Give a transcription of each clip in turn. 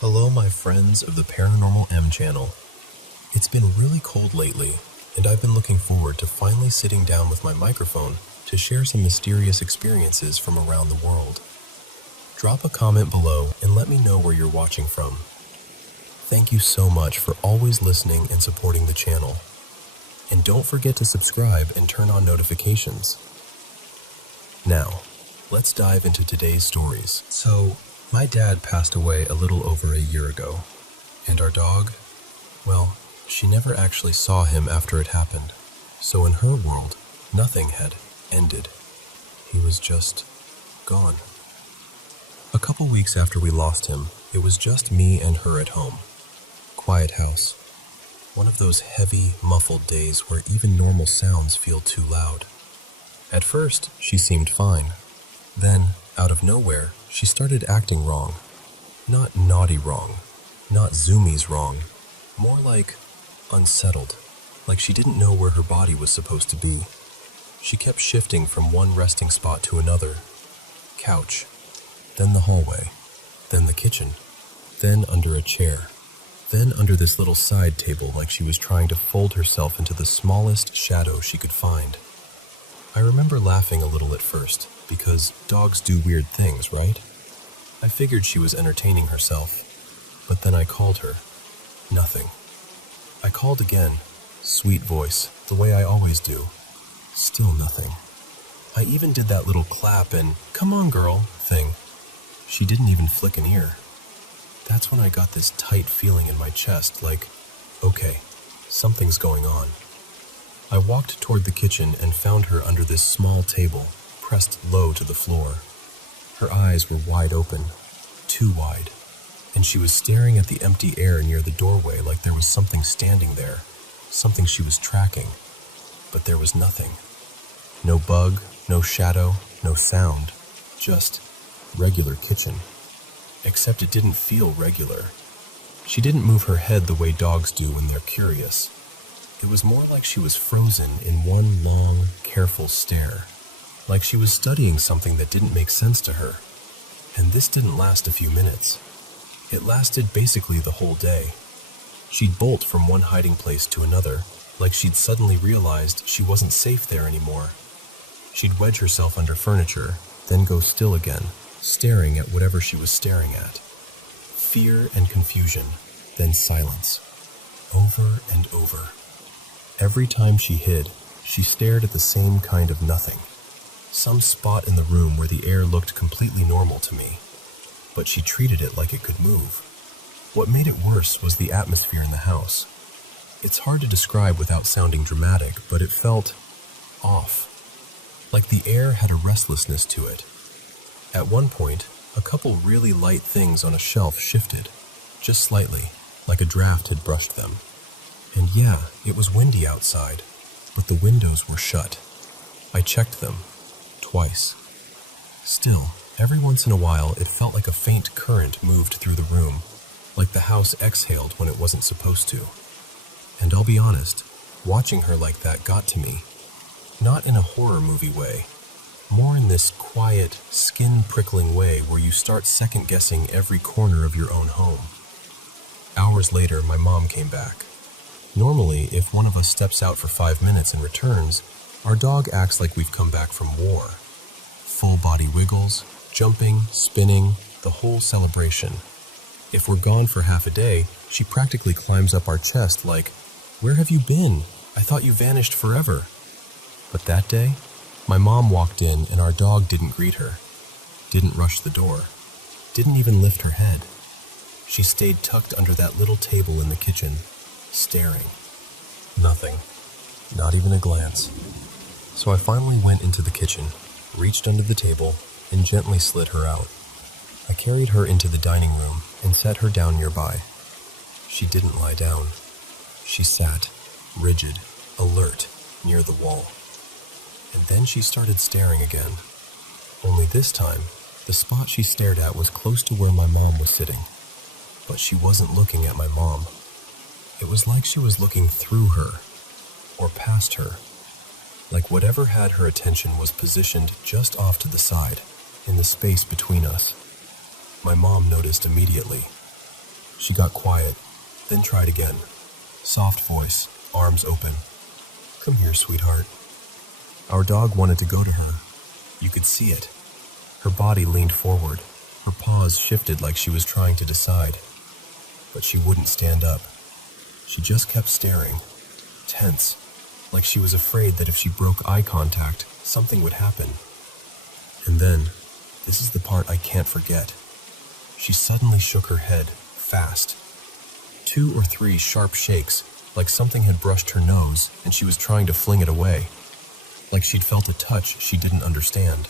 Hello, my friends of the Paranormal M channel. It's been really cold lately, and I've been looking forward to finally sitting down with my microphone to share some mysterious experiences from around the world. Drop a comment below and let me know where you're watching from. Thank you so much for always listening and supporting the channel. And don't forget to subscribe and turn on notifications. Now, let's dive into today's stories. So, my dad passed away a little over a year ago, and our dog, well, she never actually saw him after it happened. So in her world, nothing had ended. He was just gone. A couple weeks after we lost him, it was just me and her at home. Quiet house. One of those heavy, muffled days where even normal sounds feel too loud. At first, she seemed fine. Then, out of nowhere, she started acting wrong. Not naughty wrong, not zoomies wrong, more like unsettled, like she didn't know where her body was supposed to be. She kept shifting from one resting spot to another. Couch, then the hallway, then the kitchen, then under a chair, then under this little side table like she was trying to fold herself into the smallest shadow she could find. I remember laughing a little at first, because dogs do weird things, right? I figured she was entertaining herself, but then I called her. Nothing. I called again, sweet voice, the way I always do. Still nothing. I even did that little clap and "come on girl" thing. She didn't even flick an ear. That's when I got this tight feeling in my chest, like, okay, something's going on. I walked toward the kitchen and found her under this small table, pressed low to the floor. Her eyes were wide open, too wide, and she was staring at the empty air near the doorway like there was something standing there, something she was tracking. But there was nothing. No bug, no shadow, no sound, just regular kitchen. Except it didn't feel regular. She didn't move her head the way dogs do when they're curious. It was more like she was frozen in one long, careful stare. Like she was studying something that didn't make sense to her. And this didn't last a few minutes. It lasted basically the whole day. She'd bolt from one hiding place to another, like she'd suddenly realized she wasn't safe there anymore. She'd wedge herself under furniture, then go still again, staring at whatever she was staring at. Fear and confusion, then silence. Over and over. Every time she hid, she stared at the same kind of nothing. Some spot in the room where the air looked completely normal to me, but she treated it like it could move. What made it worse was the atmosphere in the house. It's hard to describe without sounding dramatic, but it felt off. Like the air had a restlessness to it. At one point, a couple really light things on a shelf shifted, just slightly, like a draft had brushed them. And yeah, it was windy outside, but the windows were shut. I checked them, twice. Still, every once in a while, it felt like a faint current moved through the room, like the house exhaled when it wasn't supposed to. And I'll be honest, watching her like that got to me. Not in a horror movie way, more in this quiet, skin-prickling way where you start second-guessing every corner of your own home. Hours later, my mom came back. Normally, if one of us steps out for 5 minutes and returns, our dog acts like we've come back from war. Full body wiggles, jumping, spinning, the whole celebration. If we're gone for half a day, she practically climbs up our chest like, "Where have you been? I thought you vanished forever." But that day, my mom walked in and our dog didn't greet her, didn't rush the door, didn't even lift her head. She stayed tucked under that little table in the kitchen, staring. Nothing. Not even a glance. So I finally went into the kitchen, reached under the table, and gently slid her out. I carried her into the dining room and set her down nearby. She didn't lie down. She sat, rigid, alert, near the wall. And then she started staring again. Only this time, the spot she stared at was close to where my mom was sitting. But she wasn't looking at my mom. It was like she was looking through her, or past her. Like whatever had her attention was positioned just off to the side, in the space between us. My mom noticed immediately. She got quiet, then tried again. Soft voice, arms open. "Come here, sweetheart." Our dog wanted to go to her. You could see it. Her body leaned forward. Her paws shifted like she was trying to decide. But she wouldn't stand up. She just kept staring, tense, like she was afraid that if she broke eye contact, something would happen. And then, this is the part I can't forget, she suddenly shook her head, fast. 2 or 3 sharp shakes, like something had brushed her nose and she was trying to fling it away. Like she'd felt a touch she didn't understand.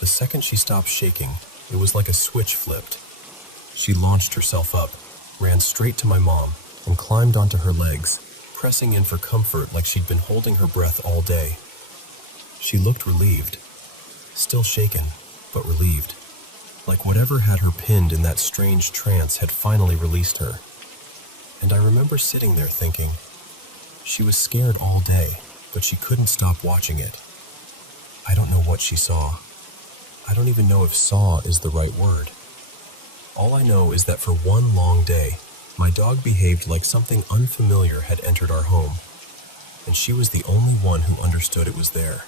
The second she stopped shaking, it was like a switch flipped. She launched herself up, ran straight to my mom, and climbed onto her legs, pressing in for comfort like she'd been holding her breath all day. She looked relieved. Still shaken, but relieved. Like whatever had her pinned in that strange trance had finally released her. And I remember sitting there thinking, she was scared all day, but she couldn't stop watching it. I don't know what she saw. I don't even know if saw is the right word. All I know is that for one long day, my dog behaved like something unfamiliar had entered our home, and she was the only one who understood it was there.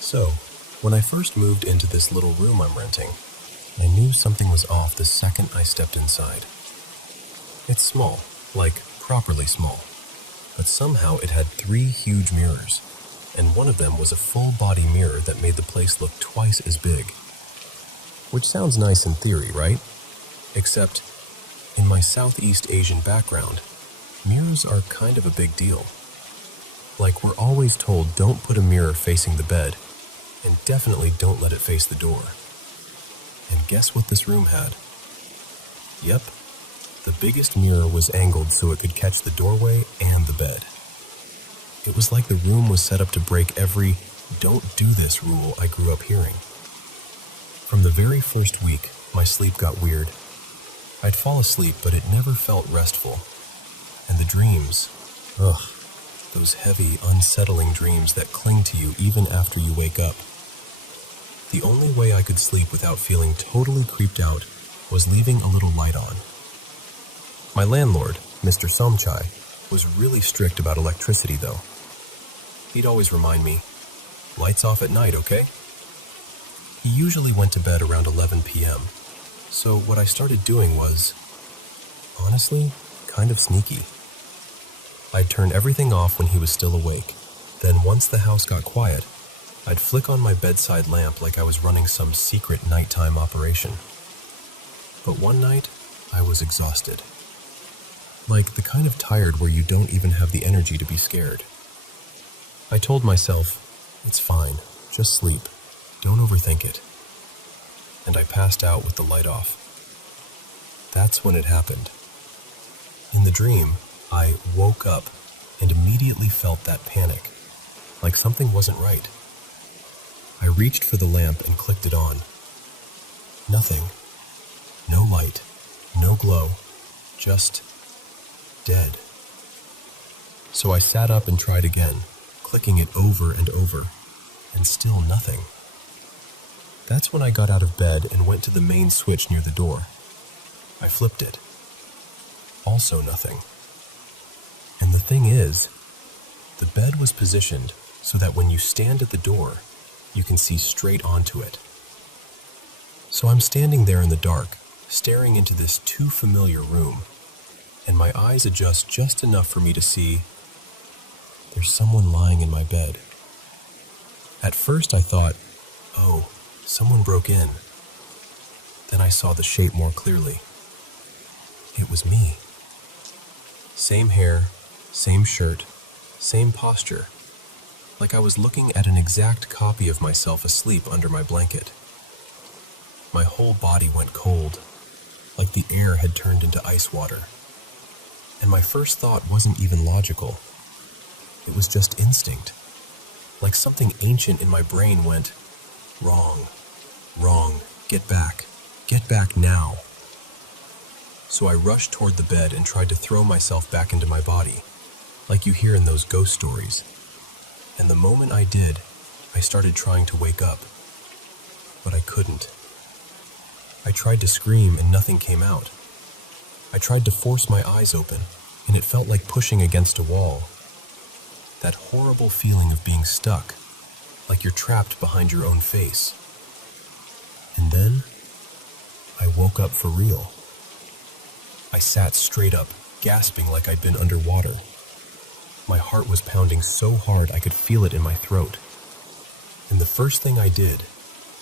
So, when I first moved into this little room I'm renting, I knew something was off the second I stepped inside. It's small, like properly small, but somehow it had 3 huge mirrors, and one of them was a full-body mirror that made the place look twice as big. Which sounds nice in theory, right? Except, in my Southeast Asian background, mirrors are kind of a big deal. Like we're always told don't put a mirror facing the bed, and definitely don't let it face the door. And guess what this room had? Yep, the biggest mirror was angled so it could catch the doorway and the bed. It was like the room was set up to break every "don't do this" rule I grew up hearing. From the very first week, my sleep got weird. I'd fall asleep, but it never felt restful. And the dreams, those heavy, unsettling dreams that cling to you even after you wake up. The only way I could sleep without feeling totally creeped out was leaving a little light on. My landlord, Mr. Somchai, was really strict about electricity though. He'd always remind me, "Lights off at night, okay?" He usually went to bed around 11 p.m., so what I started doing was, honestly, kind of sneaky. I'd turn everything off when he was still awake. Then once the house got quiet, I'd flick on my bedside lamp like I was running some secret nighttime operation. But one night, I was exhausted. Like the kind of tired where you don't even have the energy to be scared. I told myself, it's fine, just sleep, don't overthink it. And I passed out with the light off. That's when it happened. In the dream, I woke up and immediately felt that panic, like something wasn't right. I reached for the lamp and clicked it on. Nothing. No light, no glow, just dead. So I sat up and tried again, clicking it over and over, and still nothing. That's when I got out of bed and went to the main switch near the door. I flipped it. Also nothing. And the thing is, the bed was positioned so that when you stand at the door, you can see straight onto it. So I'm standing there in the dark, staring into this too familiar room, and my eyes adjust just enough for me to see there's someone lying in my bed. At first I thought, oh, someone broke in. Then I saw the shape more clearly. It was me. Same hair, same shirt, same posture. Like I was looking at an exact copy of myself asleep under my blanket. My whole body went cold, like the air had turned into ice water. And my first thought wasn't even logical. It was just instinct. Like something ancient in my brain went, wrong, wrong, get back now. So I rushed toward the bed and tried to throw myself back into my body. like you hear in those ghost stories. And the moment I did, I started trying to wake up, but I couldn't. I tried to scream and nothing came out. I tried to force my eyes open, and it felt like pushing against a wall. That horrible feeling of being stuck, like you're trapped behind your own face. And then, I woke up for real. I sat straight up, gasping like I'd been underwater. My heart was pounding so hard I could feel it in my throat. And the first thing I did,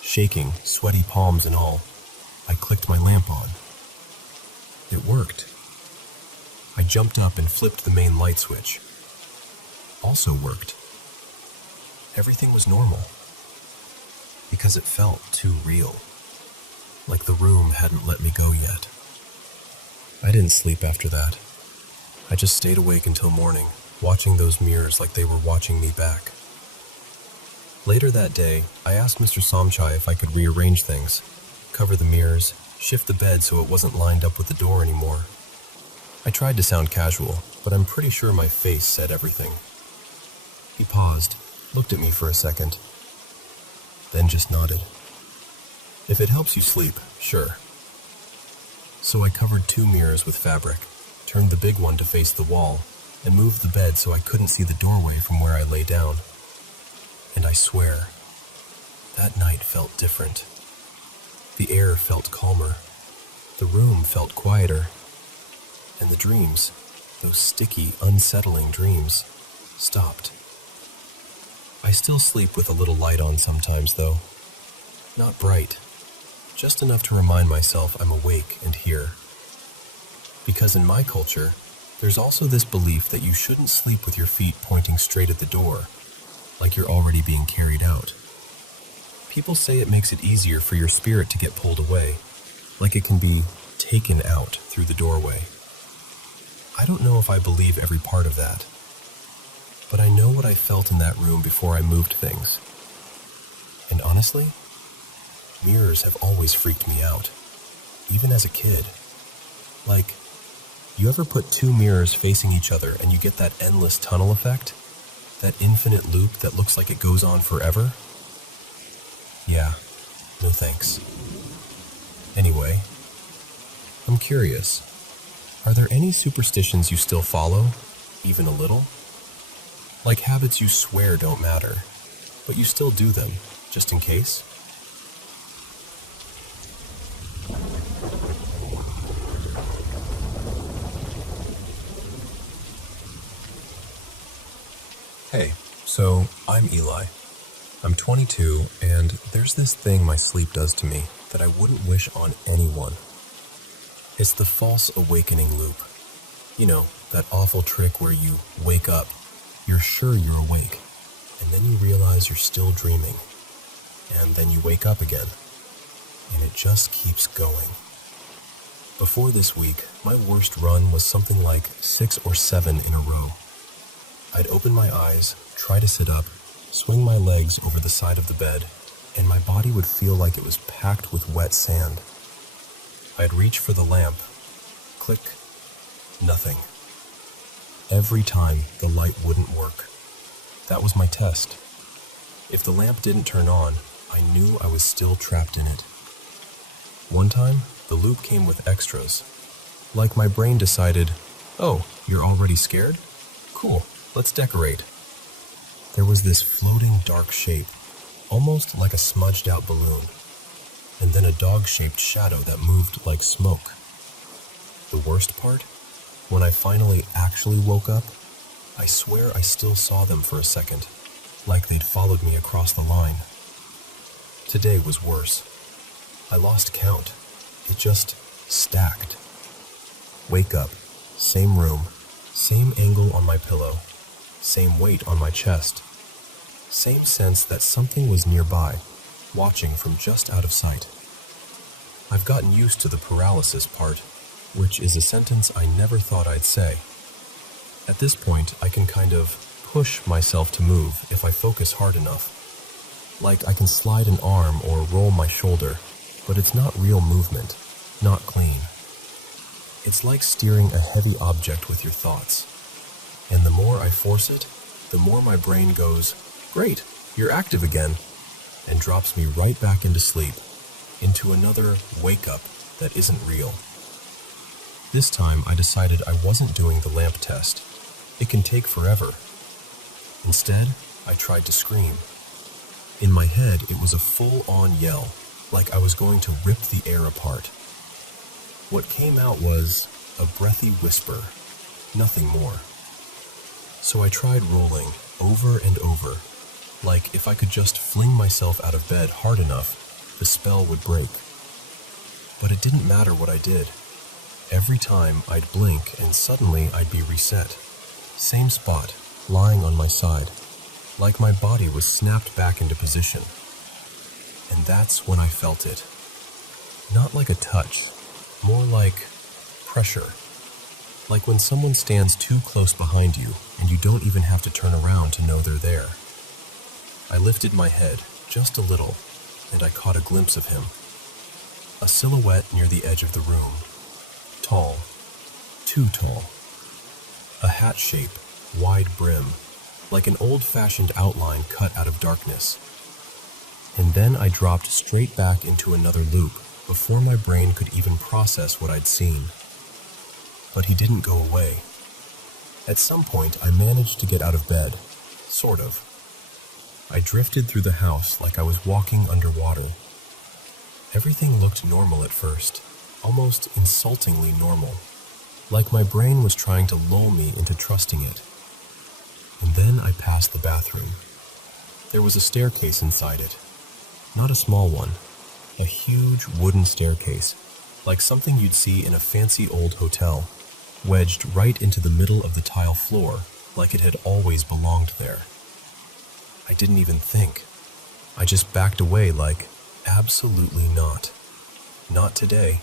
shaking, sweaty palms and all, I clicked my lamp on. It worked. I jumped up and flipped the main light switch. Also worked. Everything was normal. Because it felt too real. Like the room hadn't let me go yet. I didn't sleep after that. I just stayed awake until morning, watching those mirrors like they were watching me back. Later that day, I asked Mr. Somchai if I could rearrange things, cover the mirrors, shift the bed so it wasn't lined up with the door anymore. I tried to sound casual, but I'm pretty sure my face said everything. He paused, looked at me for a second, then just nodded. If it helps you sleep, sure. So I covered 2 mirrors with fabric, turned the big one to face the wall, and moved the bed so I couldn't see the doorway from where I lay down. And I swear, that night felt different. The air felt calmer, the room felt quieter, and the dreams, those sticky, unsettling dreams, stopped. I still sleep with a little light on sometimes, though. Not bright, just enough to remind myself I'm awake and here. Because in my culture, there's also this belief that you shouldn't sleep with your feet pointing straight at the door, like you're already being carried out. People say it makes it easier for your spirit to get pulled away, like it can be taken out through the doorway. I don't know if I believe every part of that, but I know what I felt in that room before I moved things. And honestly, mirrors have always freaked me out, even as a kid. Like, you ever put 2 mirrors facing each other and you get that endless tunnel effect? That infinite loop that looks like it goes on forever? Yeah, no thanks. Anyway, I'm curious. Are there any superstitions you still follow, even a little? Like habits you swear don't matter, but you still do them, just in case? Hey, so I'm Eli. I'm 22, and there's this thing my sleep does to me that I wouldn't wish on anyone. It's the false awakening loop. You know, that awful trick where you wake up, you're sure you're awake, and then you realize you're still dreaming, and then you wake up again, and it just keeps going. Before this week, my worst run was something like 6 or 7 in a row. I'd open my eyes, try to sit up, swing my legs over the side of the bed, and my body would feel like it was packed with wet sand. I'd reach for the lamp. Click. Nothing. Every time, the light wouldn't work. That was my test. If the lamp didn't turn on, I knew I was still trapped in it. One time, the loop came with extras. Like my brain decided, oh, you're already scared? Cool. Let's decorate. There was this floating dark shape, almost like a smudged out balloon, and then a dog-shaped shadow that moved like smoke. The worst part? When I finally actually woke up, I swear I still saw them for a second, like they'd followed me across the line. Today was worse. I lost count. It just stacked. Wake up, same room, same angle on my pillow, same weight on my chest, same sense that something was nearby, watching from just out of sight. I've gotten used to the paralysis part, which is a sentence I never thought I'd say. At this point, I can kind of push myself to move if I focus hard enough. Like I can slide an arm or roll my shoulder, but it's not real movement, not clean. It's like steering a heavy object with your thoughts. And the more I force it, the more my brain goes, "Great, you're active again," and drops me right back into sleep, into another wake-up that isn't real. This time, I decided I wasn't doing the lamp test. It can take forever. Instead, I tried to scream. In my head, it was a full-on yell, like I was going to rip the air apart. What came out was a breathy whisper, nothing more. So I tried rolling over and over, like if I could just fling myself out of bed hard enough, the spell would break. But it didn't matter what I did. Every time I'd blink and suddenly I'd be reset. Same spot, lying on my side, like my body was snapped back into position. And that's when I felt it. Not like a touch, more like pressure. Like when someone stands too close behind you and you don't even have to turn around to know they're there. I lifted my head just a little and I caught a glimpse of him. A silhouette near the edge of the room. Tall, too tall. A hat shape, wide brim, like an old-fashioned outline cut out of darkness. And then I dropped straight back into another loop before my brain could even process what I'd seen. But he didn't go away. At some point, I managed to get out of bed, sort of. I drifted through the house like I was walking underwater. Everything looked normal at first, almost insultingly normal, like my brain was trying to lull me into trusting it. And then I passed the bathroom. There was a staircase inside it. Not a small one, a huge wooden staircase, like something you'd see in a fancy old hotel, wedged right into the middle of the tile floor, like it had always belonged there. I didn't even think. I just backed away like, absolutely not. Not today.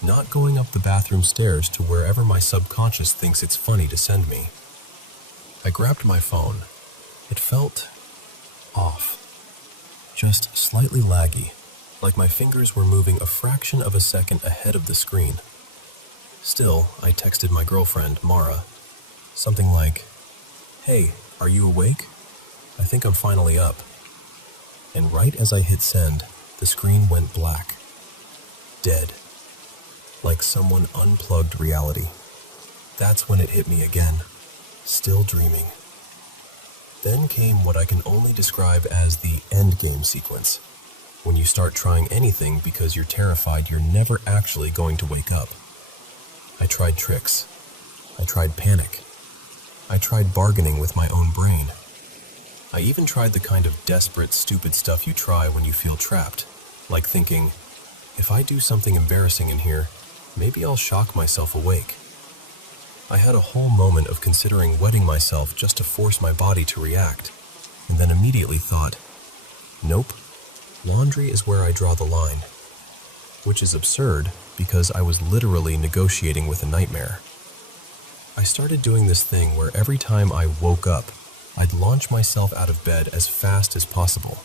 Not going up the bathroom stairs to wherever my subconscious thinks it's funny to send me. I grabbed my phone. It felt off. Just slightly laggy, like my fingers were moving a fraction of a second ahead of the screen. Still, I texted my girlfriend, Mara, something like, "Hey, are you awake? I think I'm finally up." And right as I hit send, the screen went black. Dead. Like someone unplugged reality. That's when it hit me again. Still dreaming. Then came what I can only describe as the endgame sequence, when you start trying anything because you're terrified you're never actually going to wake up. I tried tricks. I tried panic. I tried bargaining with my own brain. I even tried the kind of desperate, stupid stuff you try when you feel trapped, like thinking, if I do something embarrassing in here, maybe I'll shock myself awake. I had a whole moment of considering wetting myself just to force my body to react, and then immediately thought, nope, laundry is where I draw the line. Which is absurd because I was literally negotiating with a nightmare. I started doing this thing where every time I woke up, I'd launch myself out of bed as fast as possible,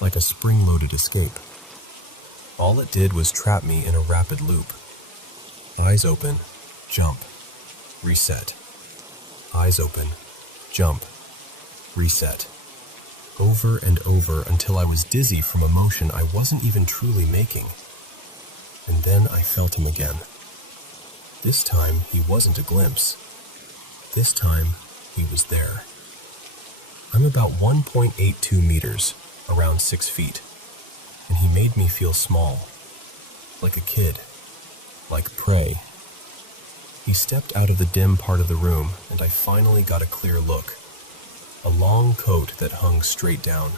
like a spring-loaded escape. All it did was trap me in a rapid loop. Eyes open, jump, reset. Eyes open, jump, reset. Over and over until I was dizzy from a motion I wasn't even truly making. And then I felt him again. This time, he wasn't a glimpse. This time, he was there. I'm about 1.82 meters, around 6 feet, and he made me feel small, like a kid, like prey. He stepped out of the dim part of the room, and I finally got a clear look. A long coat that hung straight down,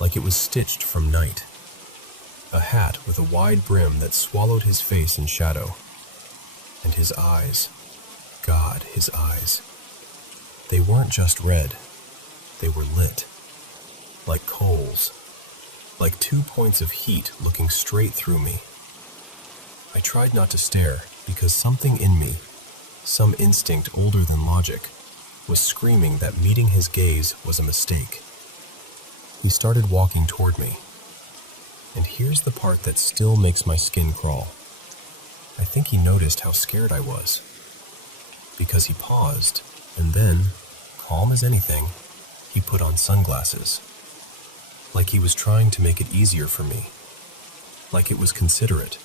like it was stitched from night. A hat with a wide brim that swallowed his face in shadow. And his eyes, God, his eyes. They weren't just red, they were lit. Like coals, like 2 points of heat looking straight through me. I tried not to stare because something in me, some instinct older than logic, was screaming that meeting his gaze was a mistake. He started walking toward me. And here's the part that still makes my skin crawl. I think he noticed how scared I was. Because he paused And then, calm as anything, he put on sunglasses. Like he was trying to make it easier for me. Like it was considerate.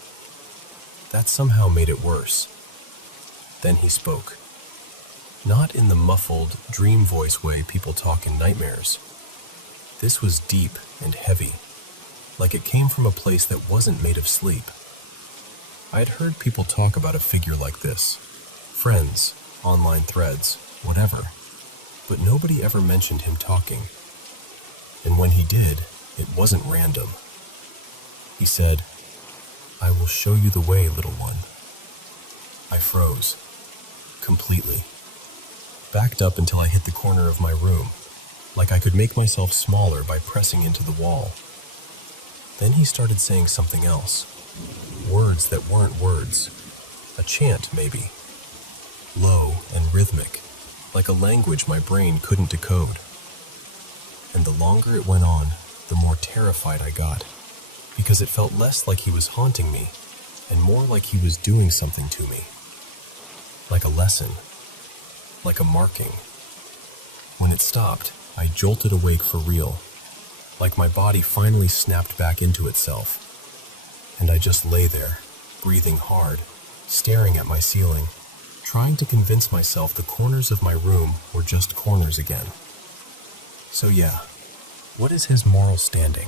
That somehow made it worse. Then he spoke. Not in the muffled, dream voice way people talk in nightmares. This was deep and heavy, like it came from a place that wasn't made of sleep. I had heard people talk about a figure like this. Friends, online threads, whatever. But nobody ever mentioned him talking. And when he did, it wasn't random. He said, "I will show you the way, little one." I froze. Completely. Backed up until I hit the corner of my room, like I could make myself smaller by pressing into the wall. Then he started saying something else. Words that weren't words. A chant, maybe. Low and rhythmic, like a language my brain couldn't decode. And the longer it went on, the more terrified I got, because it felt less like he was haunting me, and more like he was doing something to me. Like a lesson. Like a marking. When it stopped, I jolted awake for real, like my body finally snapped back into itself. And I just lay there, breathing hard, staring at my ceiling, trying to convince myself the corners of my room were just corners again. So yeah, what is his moral standing?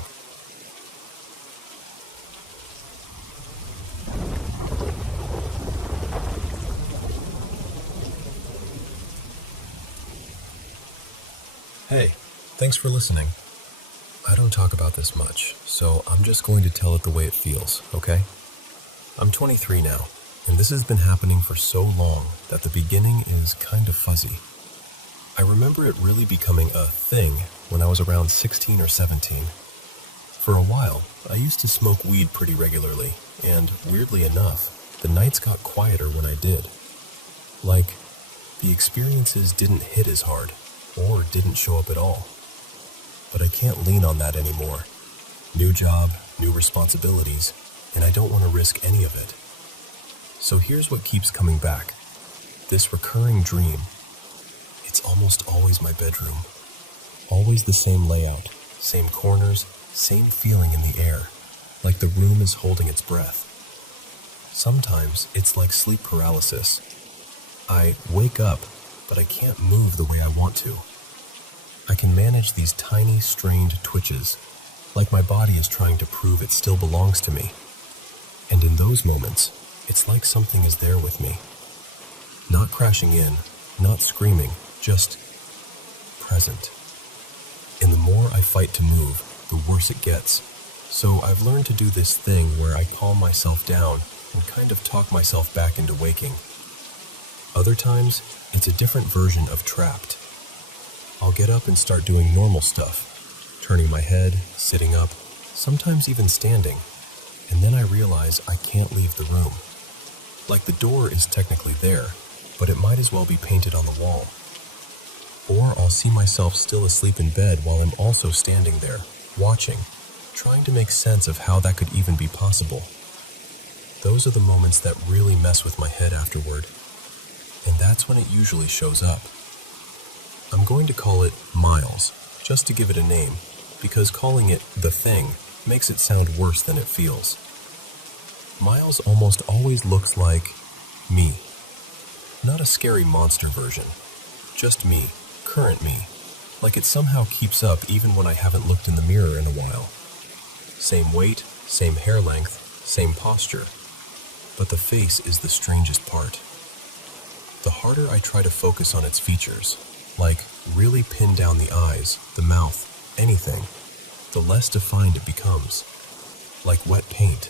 Hey, thanks for listening. I don't talk about this much, so I'm just going to tell it the way it feels, okay? I'm 23 now, and this has been happening for so long that the beginning is kind of fuzzy. I remember it really becoming a thing when I was around 16 or 17. For a while, I used to smoke weed pretty regularly, and weirdly enough, the nights got quieter when I did. Like, the experiences didn't hit as hard, or didn't show up at all. But I can't lean on that anymore. New job, new responsibilities, and I don't want to risk any of it. So here's what keeps coming back. This recurring dream. It's almost always my bedroom. Always the same layout, same corners, same feeling in the air, like the room is holding its breath. Sometimes it's like sleep paralysis. I wake up, but I can't move the way I want to. I can manage these tiny, strained twitches, like my body is trying to prove it still belongs to me. And in those moments, it's like something is there with me. Not crashing in, not screaming, just present. And the more I fight to move, the worse it gets. So I've learned to do this thing where I calm myself down and kind of talk myself back into waking. Other times, it's a different version of trapped. I'll get up and start doing normal stuff, turning my head, sitting up, sometimes even standing, and then I realize I can't leave the room. Like the door is technically there, but it might as well be painted on the wall. Or I'll see myself still asleep in bed while I'm also standing there, watching, trying to make sense of how that could even be possible. Those are the moments that really mess with my head afterward, and that's when it usually shows up. I'm going to call it Miles, just to give it a name, because calling it the thing makes it sound worse than it feels. Miles almost always looks like me. Not a scary monster version, just me, current me, like it somehow keeps up even when I haven't looked in the mirror in a while. Same weight, same hair length, same posture, but the face is the strangest part. The harder I try to focus on its features, like really pin down the eyes, the mouth, anything, the less defined it becomes. Like wet paint.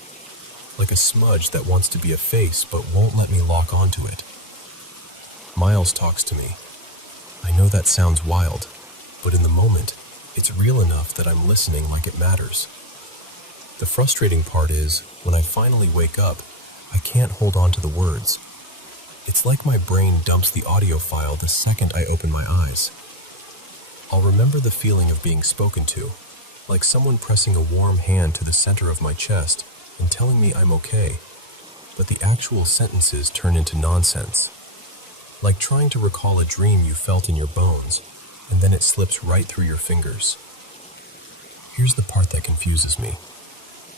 Like a smudge that wants to be a face but won't let me lock onto it. Miles talks to me. I know that sounds wild, but in the moment, it's real enough that I'm listening like it matters. The frustrating part is, when I finally wake up, I can't hold on to the words. It's like my brain dumps the audio file the second I open my eyes. I'll remember the feeling of being spoken to, like someone pressing a warm hand to the center of my chest and telling me I'm okay, but the actual sentences turn into nonsense. Like trying to recall a dream you felt in your bones, and then it slips right through your fingers. Here's the part that confuses me.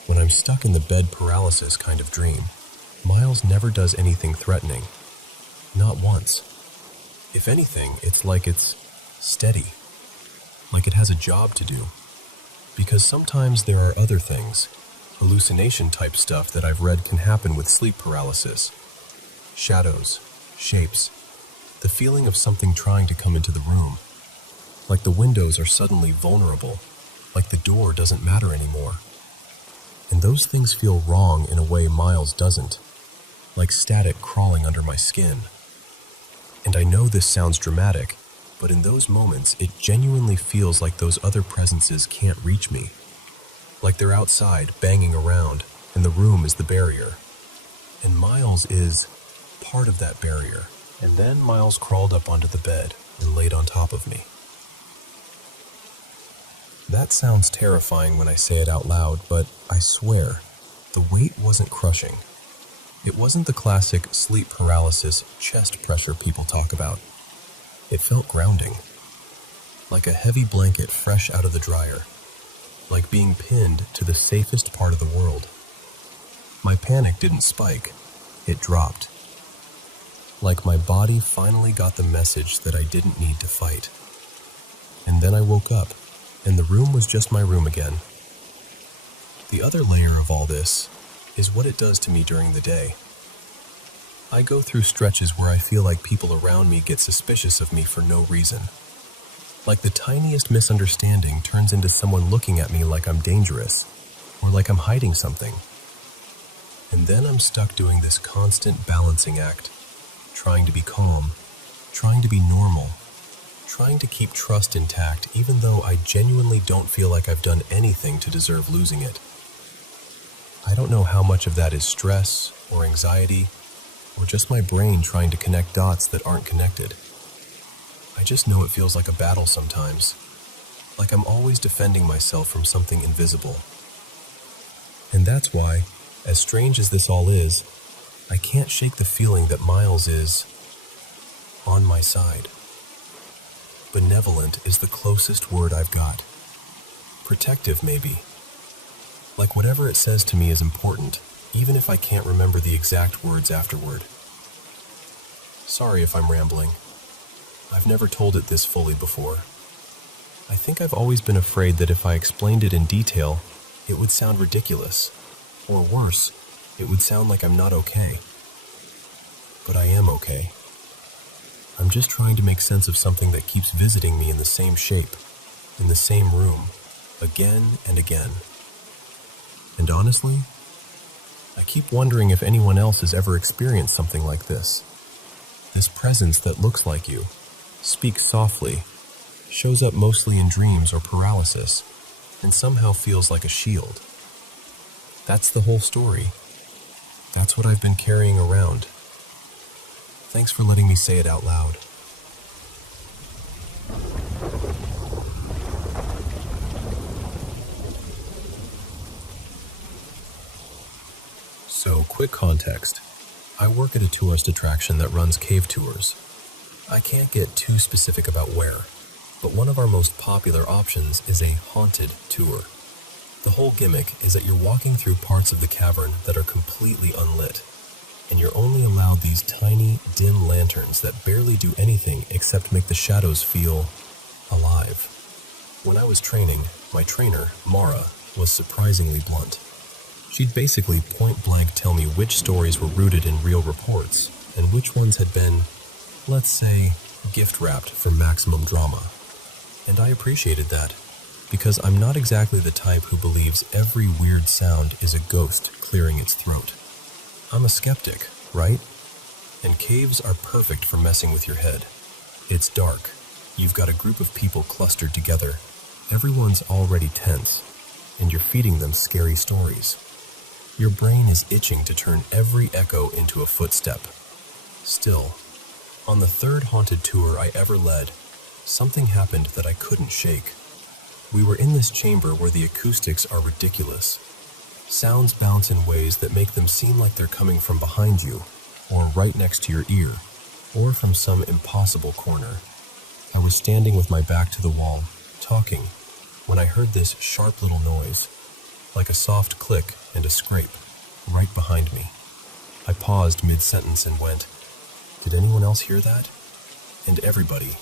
When I'm stuck in the bed paralysis kind of dream, Miles never does anything threatening. Not once. If anything, it's like it's steady. Like it has a job to do. Because sometimes there are other things, hallucination type stuff that I've read can happen with sleep paralysis. Shadows, shapes, the feeling of something trying to come into the room. Like the windows are suddenly vulnerable, like the door doesn't matter anymore. And those things feel wrong in a way Miles doesn't, like static crawling under my skin. And I know this sounds dramatic, but in those moments it genuinely feels like those other presences can't reach me. Like they're outside, banging around, and the room is the barrier. And Miles is part of that barrier. And then Miles crawled up onto the bed and laid on top of me. That sounds terrifying when I say it out loud, but I swear, the weight wasn't crushing. It wasn't the classic sleep paralysis chest pressure people talk about. It felt grounding. Like a heavy blanket fresh out of the dryer. Like being pinned to the safest part of the world. My panic didn't spike. It dropped. Like my body finally got the message that I didn't need to fight. And then I woke up, and the room was just my room again. The other layer of all this is what it does to me during the day. I go through stretches where I feel like people around me get suspicious of me for no reason. Like the tiniest misunderstanding turns into someone looking at me like I'm dangerous, or like I'm hiding something. And then I'm stuck doing this constant balancing act, trying to be calm, trying to be normal, trying to keep trust intact even though I genuinely don't feel like I've done anything to deserve losing it. I don't know how much of that is stress or anxiety or just my brain trying to connect dots that aren't connected. I just know it feels like a battle sometimes, like I'm always defending myself from something invisible. And that's why, as strange as this all is, I can't shake the feeling that Miles is on my side. Benevolent is the closest word I've got. Protective, maybe. Like whatever it says to me is important, even if I can't remember the exact words afterward. Sorry if I'm rambling. I've never told it this fully before. I think I've always been afraid that if I explained it in detail, it would sound ridiculous. Or worse, it would sound like I'm not okay. But I am okay. I'm just trying to make sense of something that keeps visiting me in the same shape, in the same room, again and again. And honestly, I keep wondering if anyone else has ever experienced something like this. This presence that looks like you, speaks softly, shows up mostly in dreams or paralysis, and somehow feels like a shield. That's the whole story. That's what I've been carrying around. Thanks for letting me say it out loud. So, quick context. I work at a tourist attraction that runs cave tours. I can't get too specific about where, but one of our most popular options is a haunted tour. The whole gimmick is that you're walking through parts of the cavern that are completely unlit, and you're only allowed these tiny, dim lanterns that barely do anything except make the shadows feel alive. When I was training, my trainer, Mara, was surprisingly blunt. She'd basically point-blank tell me which stories were rooted in real reports, and which ones had been, let's say, gift-wrapped for maximum drama. And I appreciated that, because I'm not exactly the type who believes every weird sound is a ghost clearing its throat. I'm a skeptic, right? And caves are perfect for messing with your head. It's dark. You've got a group of people clustered together. Everyone's already tense, and you're feeding them scary stories. Your brain is itching to turn every echo into a footstep. Still, on the third haunted tour I ever led, something happened that I couldn't shake. We were in this chamber where the acoustics are ridiculous. Sounds bounce in ways that make them seem like they're coming from behind you, or right next to your ear. or from some impossible corner. I was standing with my back to the wall, talking, when I heard this sharp little noise, like a soft click and a scrape, right behind me. I paused mid-sentence and went, "Did anyone else hear that?" And everybody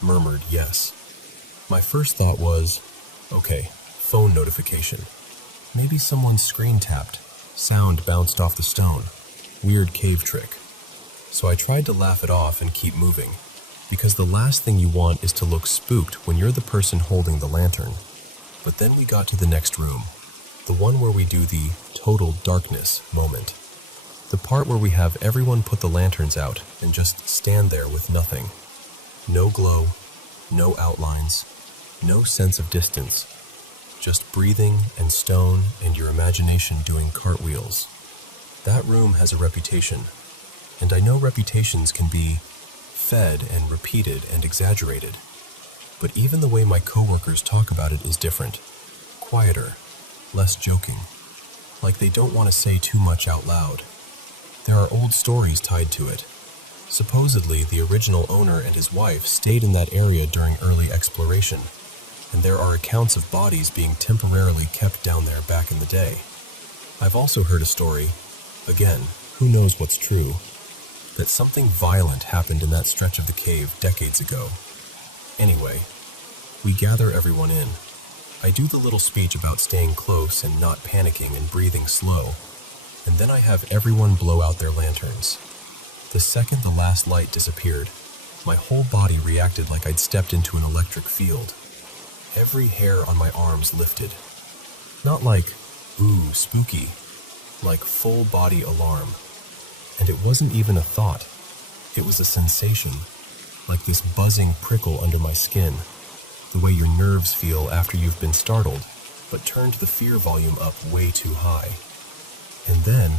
murmured yes. My first thought was, okay, phone notification. Maybe someone's screen tapped, sound bounced off the stone, weird cave trick. So I tried to laugh it off and keep moving, because the last thing you want is to look spooked when you're the person holding the lantern. But then we got to the next room, the one where we do the total darkness moment. The part where we have everyone put the lanterns out and just stand there with nothing. No glow, no outlines, no sense of distance. Just breathing and stone and your imagination doing cartwheels. That room has a reputation, and I know reputations can be fed and repeated and exaggerated. But even the way my coworkers talk about it is different. Quieter, less joking. Like they don't want to say too much out loud. There are old stories tied to it. Supposedly, the original owner and his wife stayed in that area during early exploration, and there are accounts of bodies being temporarily kept down there back in the day. I've also heard a story, again, who knows what's true, that something violent happened in that stretch of the cave decades ago. Anyway, we gather everyone in. I do the little speech about staying close and not panicking and breathing slow, and then I have everyone blow out their lanterns. The second the last light disappeared, my whole body reacted like I'd stepped into an electric field. Every hair on my arms lifted. Not like, ooh, spooky, like full body alarm. And it wasn't even a thought. It was a sensation, like this buzzing prickle under my skin, the way your nerves feel after you've been startled, but turned the fear volume up way too high. And then,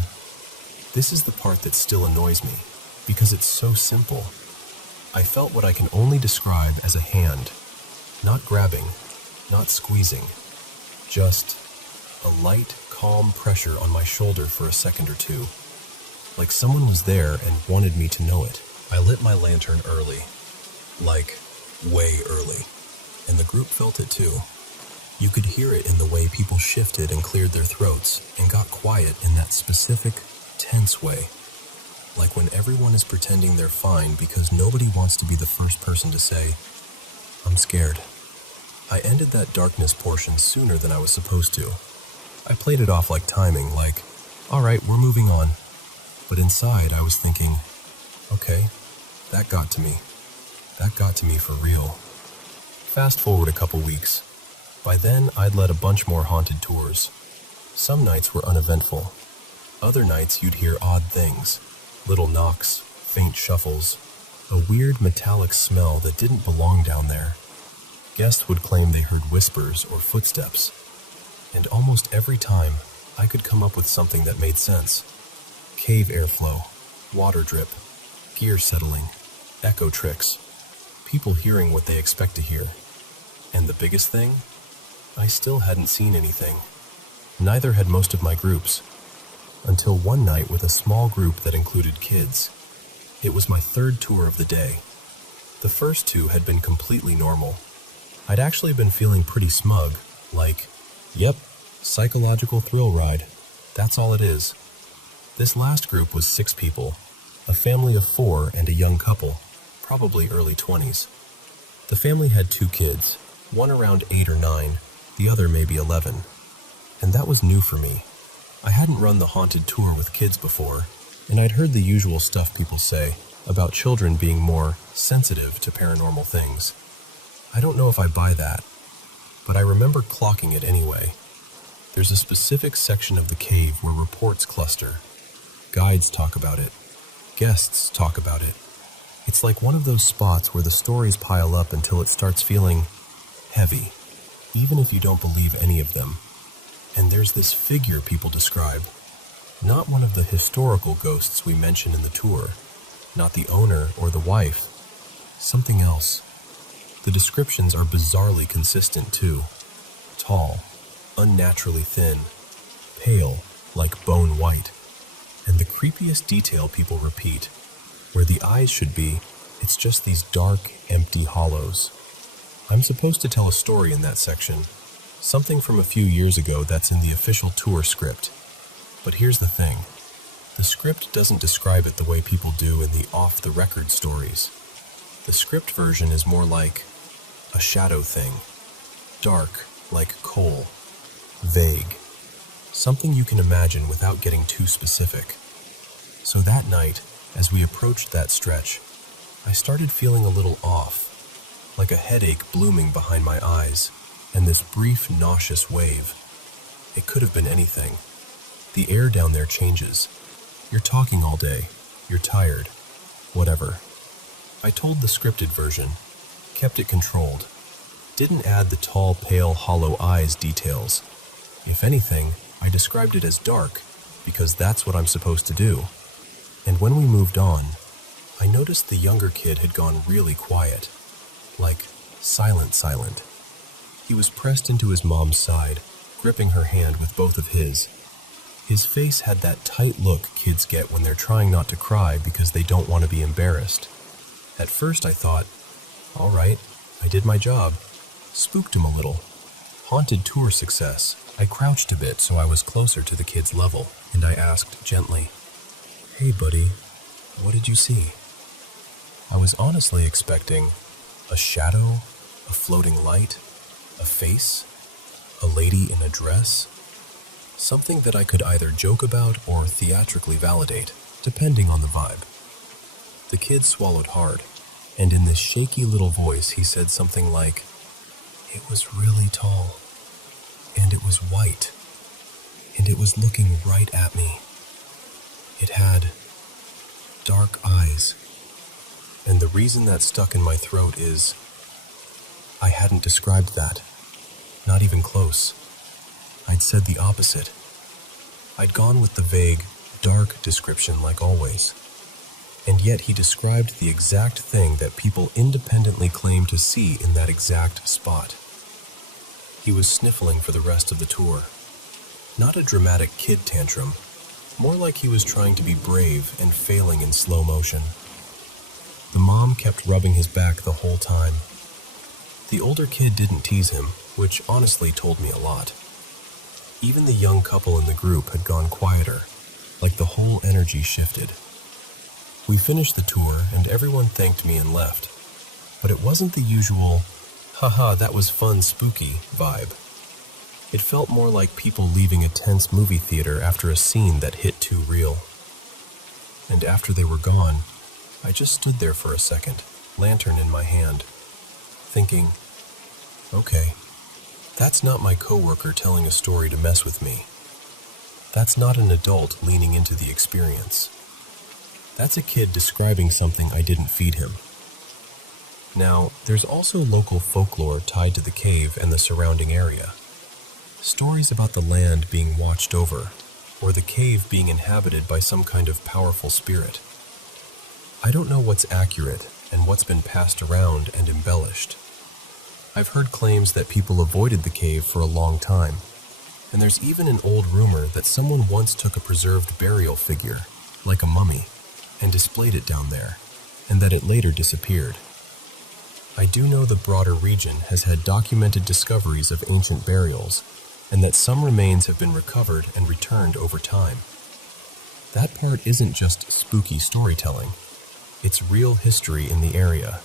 this is the part that still annoys me, because it's so simple. I felt what I can only describe as a hand, not grabbing, not squeezing, just a light, calm pressure on my shoulder for a second or two, like someone was there and wanted me to know it. I lit my lantern early, like way early, and the group felt it too. You could hear it in the way people shifted and cleared their throats and got quiet in that specific, tense way. Like when everyone is pretending they're fine because nobody wants to be the first person to say, "I'm scared." I ended that darkness portion sooner than I was supposed to. I played it off like timing, like, all right, we're moving on. But inside I was thinking, okay, that got to me. That got to me for real. Fast forward a couple weeks. By then, I'd led a bunch more haunted tours. Some nights were uneventful. Other nights you'd hear odd things. Little knocks, faint shuffles, a weird metallic smell that didn't belong down there. Guests would claim they heard whispers or footsteps. And almost every time, I could come up with something that made sense. Cave airflow, water drip, gear settling, echo tricks, people hearing what they expect to hear. And the biggest thing? I still hadn't seen anything. Neither had most of my groups. Until one night with a small group that included kids. It was my third tour of the day. The first two had been completely normal. I'd actually been feeling pretty smug, like, yep, psychological thrill ride. That's all it is. This last group was 6 people, a family of 4 and a young couple, probably early 20s. The family had 2 kids, one around 8 or 9, the other maybe 11. And that was new for me. I hadn't run the haunted tour with kids before, and I'd heard the usual stuff people say about children being more sensitive to paranormal things. I don't know if I buy that, but I remember clocking it anyway. There's a specific section of the cave where reports cluster. Guides talk about it. Guests talk about it. It's like one of those spots where the stories pile up until it starts feeling heavy, even if you don't believe any of them. And there's this figure people describe. Not one of the historical ghosts we mention in the tour. Not the owner or the wife. Something else. The descriptions are bizarrely consistent too. Tall, unnaturally thin, pale, like bone white. And the creepiest detail people repeat, Where the eyes should be, it's just these dark, empty hollows. I'm supposed to tell a story in that section, something from a few years ago that's in the official tour script. But here's the thing. The script doesn't describe it the way people do in the off-the-record stories. The script version is more like a shadow thing. Dark, like coal. Vague. Something you can imagine without getting too specific. So that night, as we approached that stretch, I started feeling a little off, like a headache blooming behind my eyes, and this brief nauseous wave. It could have been anything. The air down there changes. You're talking all day. You're tired. Whatever. I told the scripted version, kept it controlled, didn't add the tall, pale, hollow eyes details. If anything, I described it as dark, because that's what I'm supposed to do. And when we moved on, I noticed the younger kid had gone really quiet, like silent. He was pressed into his mom's side, gripping her hand with both of his. His face had that tight look kids get when they're trying not to cry because they don't want to be embarrassed. At first I thought, all right, I did my job. Spooked him a little. Haunted tour success. I crouched a bit so I was closer to the kid's level, and I asked gently, "Hey buddy, what did you see?" I was honestly expecting a shadow, a floating light, a face, a lady in a dress. Something that I could either joke about or theatrically validate, depending on the vibe. The kid swallowed hard, and in this shaky little voice he said something like, "It was really tall, and it was white, and it was looking right at me. It had dark eyes." And the reason that stuck in my throat is, I hadn't described that. Not even close. I'd said the opposite. I'd gone with the vague, dark description like always. And yet he described the exact thing that people independently claim to see in that exact spot. He was sniffling for the rest of the tour. Not a dramatic kid tantrum, more like he was trying to be brave and failing in slow motion. The mom kept rubbing his back the whole time. The older kid didn't tease him, which honestly told me a lot. Even the young couple in the group had gone quieter, like the whole energy shifted. We finished the tour and everyone thanked me and left, but it wasn't the usual, "haha, that was fun, spooky" vibe. It felt more like people leaving a tense movie theater after a scene that hit too real. And after they were gone, I just stood there for a second, lantern in my hand, thinking, okay, that's not my coworker telling a story to mess with me. That's not an adult leaning into the experience. That's a kid describing something I didn't feed him. Now, there's also local folklore tied to the cave and the surrounding area. Stories about the land being watched over, or the cave being inhabited by some kind of powerful spirit. I don't know what's accurate and what's been passed around and embellished. I've heard claims that people avoided the cave for a long time, and there's even an old rumor that someone once took a preserved burial figure, like a mummy, and displayed it down there, and that it later disappeared. I do know the broader region has had documented discoveries of ancient burials, and that some remains have been recovered and returned over time. That part isn't just spooky storytelling, it's real history in the area.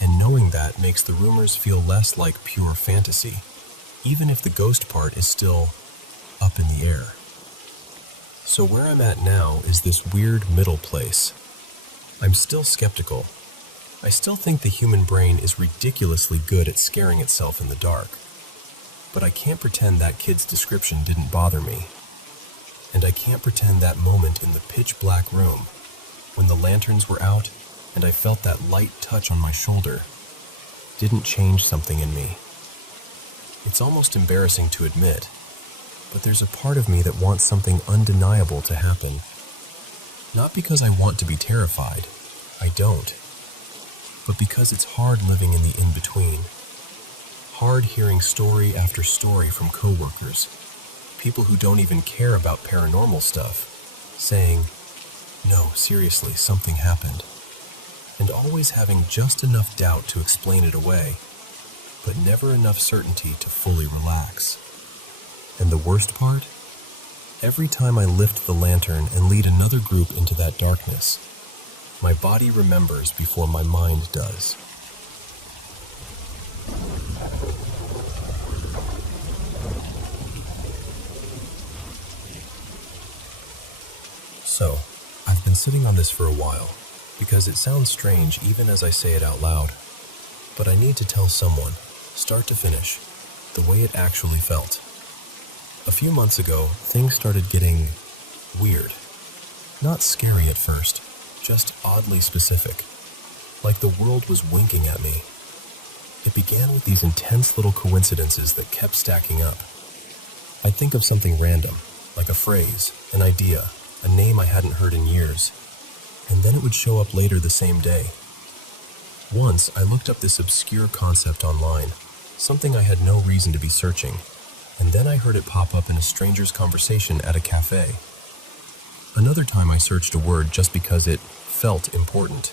And knowing that makes the rumors feel less like pure fantasy, even if the ghost part is still up in the air. So where I'm at now is this weird middle place. I'm still skeptical. I still think the human brain is ridiculously good at scaring itself in the dark. But I can't pretend that kid's description didn't bother me. And I can't pretend that moment in the pitch black room, when the lanterns were out and I felt that light touch on my shoulder, didn't change something in me. It's almost embarrassing to admit, but there's a part of me that wants something undeniable to happen. Not because I want to be terrified, I don't, but because it's hard living in the in-between. Hard hearing story after story from coworkers, people who don't even care about paranormal stuff, saying, no, seriously, something happened. And always having just enough doubt to explain it away, but never enough certainty to fully relax. And the worst part? Every time I lift the lantern and lead another group into that darkness, my body remembers before my mind does. So, I've been sitting on this for a while, because it sounds strange even as I say it out loud. But I need to tell someone, start to finish, the way it actually felt. A few months ago, things started getting weird. Not scary at first, just oddly specific. Like the world was winking at me. It began with these intense little coincidences that kept stacking up. I'd think of something random, like a phrase, an idea, a name I hadn't heard in years, and then it would show up later the same day. Once, I looked up this obscure concept online, something I had no reason to be searching, and then I heard it pop up in a stranger's conversation at a cafe. Another time I searched a word just because it felt important,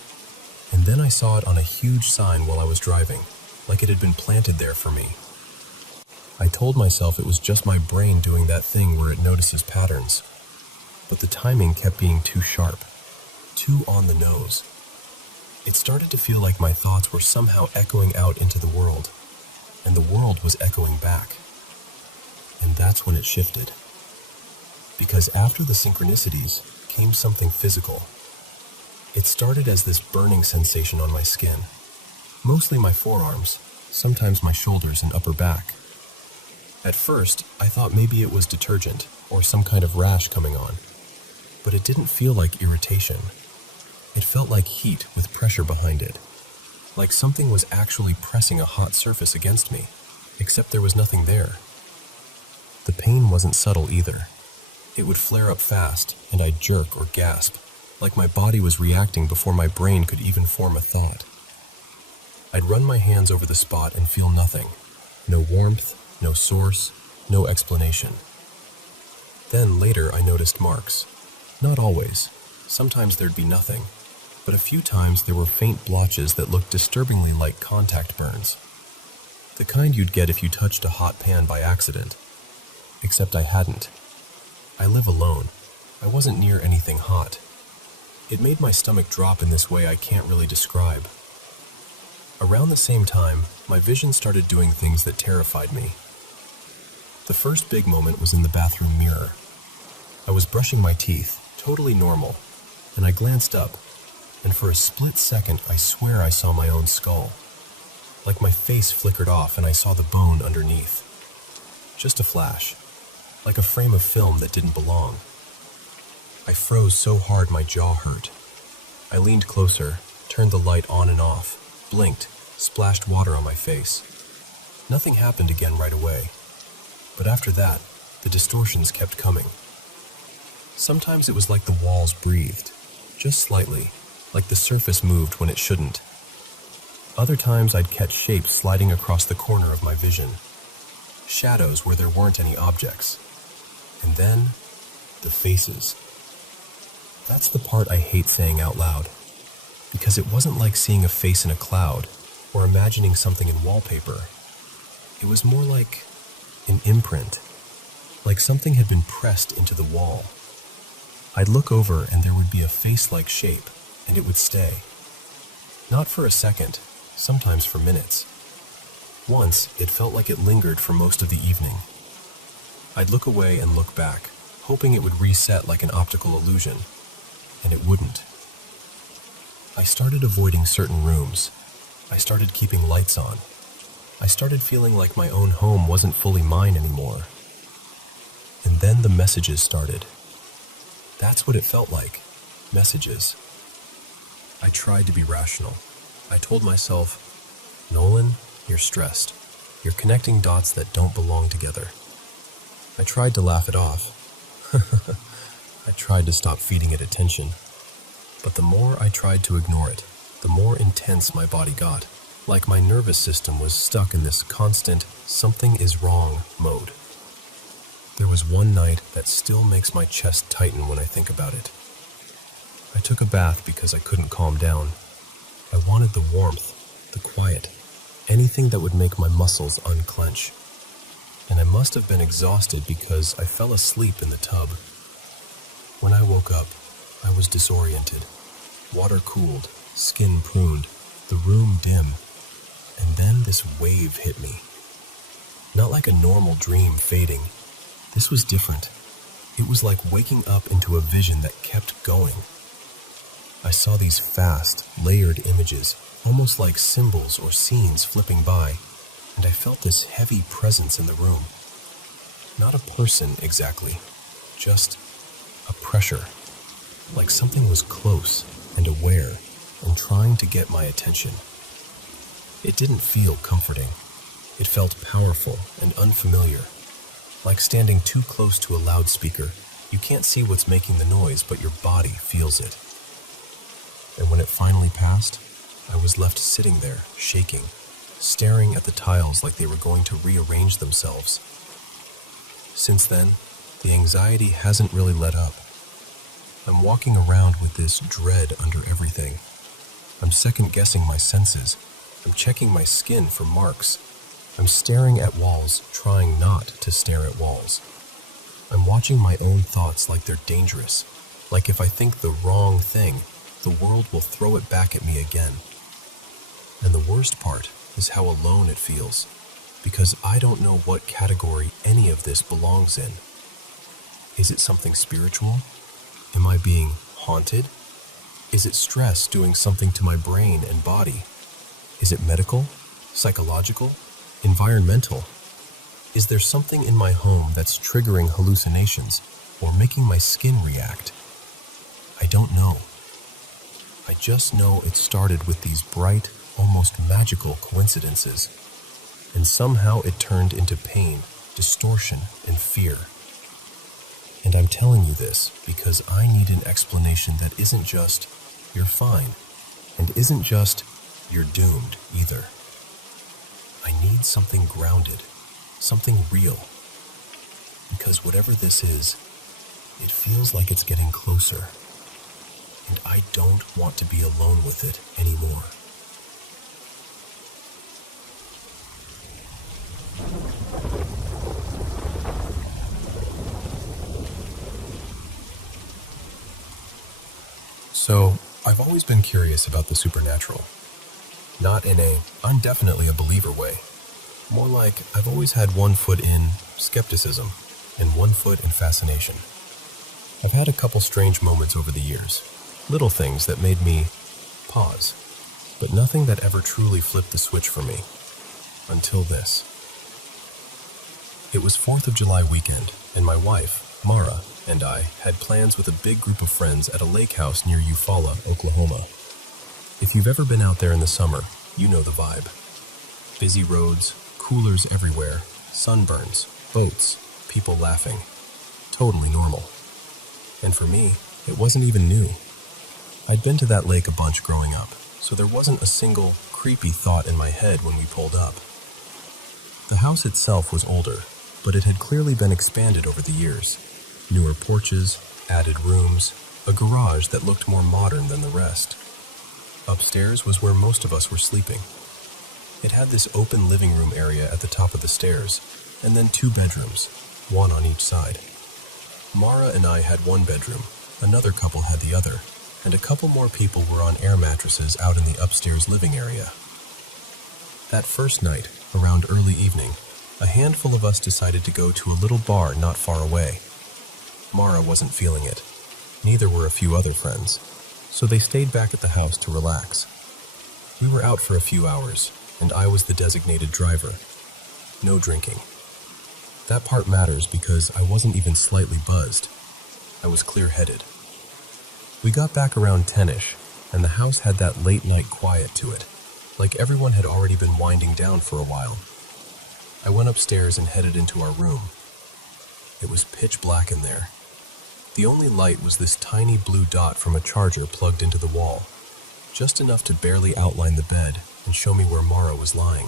and then I saw it on a huge sign while I was driving, like it had been planted there for me. I told myself it was just my brain doing that thing where it notices patterns, but the timing kept being too sharp, too on the nose. It started to feel like my thoughts were somehow echoing out into the world, and the world was echoing back. And that's when it shifted. Because after the synchronicities came something physical. It started as this burning sensation on my skin, mostly my forearms, sometimes my shoulders and upper back. At first, I thought maybe it was detergent or some kind of rash coming on, but it didn't feel like irritation. It felt like heat with pressure behind it, like something was actually pressing a hot surface against me, except there was nothing there. The pain wasn't subtle either. It would flare up fast, and I'd jerk or gasp, like my body was reacting before my brain could even form a thought. I'd run my hands over the spot and feel nothing. No warmth, no source, no explanation. Then later I noticed marks. Not always. Sometimes there'd be nothing, but a few times there were faint blotches that looked disturbingly like contact burns. The kind you'd get if you touched a hot pan by accident. Except I hadn't. I live alone. I wasn't near anything hot. It made my stomach drop in this way I can't really describe. Around the same time, my vision started doing things that terrified me. The first big moment was in the bathroom mirror. I was brushing my teeth, totally normal, and I glanced up, and for a split second I swear I saw my own skull. Like my face flickered off and I saw the bone underneath. Just a flash, like a frame of film that didn't belong. I froze so hard my jaw hurt. I leaned closer, turned the light on and off, blinked, splashed water on my face. Nothing happened again right away, but after that, the distortions kept coming. Sometimes it was like the walls breathed, just slightly, like the surface moved when it shouldn't. Other times I'd catch shapes sliding across the corner of my vision, shadows where there weren't any objects. And then, the faces. That's the part I hate saying out loud, because it wasn't like seeing a face in a cloud or imagining something in wallpaper. It was more like an imprint, like something had been pressed into the wall. I'd look over and there would be a face-like shape, and it would stay. Not for a second, sometimes for minutes. Once, it felt like it lingered for most of the evening. I'd look away and look back, hoping it would reset like an optical illusion, and it wouldn't. I started avoiding certain rooms. I started keeping lights on. I started feeling like my own home wasn't fully mine anymore. And then the messages started. That's what it felt like, messages. I tried to be rational. I told myself, Nolan, you're stressed. You're connecting dots that don't belong together. I tried to laugh it off. I tried to stop feeding it attention. But the more I tried to ignore it, the more intense my body got, like my nervous system was stuck in this constant something is wrong mode. There was one night that still makes my chest tighten when I think about it. took a bath because I couldn't calm down. I wanted the warmth, the quiet, anything that would make my muscles unclench. And I must have been exhausted because I fell asleep in the tub. When I woke up, I was disoriented. Water cooled, skin pruned, the room dim. And then this wave hit me. Not like a normal dream fading. This was different. It was like waking up into a vision that kept going. I saw these fast, layered images, almost like symbols or scenes flipping by, and I felt this heavy presence in the room. Not a person exactly, just a pressure, like something was close and aware and trying to get my attention. It didn't feel comforting. It felt powerful and unfamiliar, like standing too close to a loudspeaker. You can't see what's making the noise, but your body feels it. And when it finally passed, I was left sitting there, shaking, staring at the tiles like they were going to rearrange themselves. Since then, the anxiety hasn't really let up. I'm walking around with this dread under everything. I'm second-guessing my senses. I'm checking my skin for marks. I'm staring at walls, trying not to stare at walls. I'm watching my own thoughts like they're dangerous, like if I think the wrong thing, the world will throw it back at me again. And the worst part is how alone it feels, because I don't know what category any of this belongs in. Is it something spiritual? Am I being haunted? Is it stress doing something to my brain and body? Is it medical, psychological, environmental? Is there something in my home that's triggering hallucinations or making my skin react? I don't know. I just know it started with these bright, almost magical coincidences, and somehow it turned into pain, distortion, and fear. And I'm telling you this because I need an explanation that isn't just, you're fine, and isn't just, you're doomed either. I need something grounded, something real, because whatever this is, it feels like it's getting closer, and I don't want to be alone with it anymore. So, I've always been curious about the supernatural. Not in a, I'm definitely a believer way. More like, I've always had one foot in skepticism and one foot in fascination. I've had a couple strange moments over the years. Little things that made me pause, but nothing that ever truly flipped the switch for me. Until this. It was 4th of July weekend, and my wife, Mara, and I had plans with a big group of friends at a lake house near Eufaula, Oklahoma. If you've ever been out there in the summer, you know the vibe. Busy roads, coolers everywhere, sunburns, boats, people laughing. Totally normal. And for me, it wasn't even new. I'd been to that lake a bunch growing up, so there wasn't a single creepy thought in my head when we pulled up. The house itself was older, but it had clearly been expanded over the years. Newer porches, added rooms, a garage that looked more modern than the rest. Upstairs was where most of us were sleeping. It had this open living room area at the top of the stairs, and then 2 bedrooms, one on each side. Mara and I had one bedroom, another couple had the other, and a couple more people were on air mattresses out in the upstairs living area. That first night, around early evening, a handful of us decided to go to a little bar not far away. Mara wasn't feeling it. Neither were a few other friends, so they stayed back at the house to relax. We were out for a few hours, and I was the designated driver. No drinking. That part matters because I wasn't even slightly buzzed. I was clear-headed. We got back around 10-ish, and the house had that late-night quiet to it, like everyone had already been winding down for a while. I went upstairs and headed into our room. It was pitch black in there. The only light was this tiny blue dot from a charger plugged into the wall, just enough to barely outline the bed and show me where Mara was lying.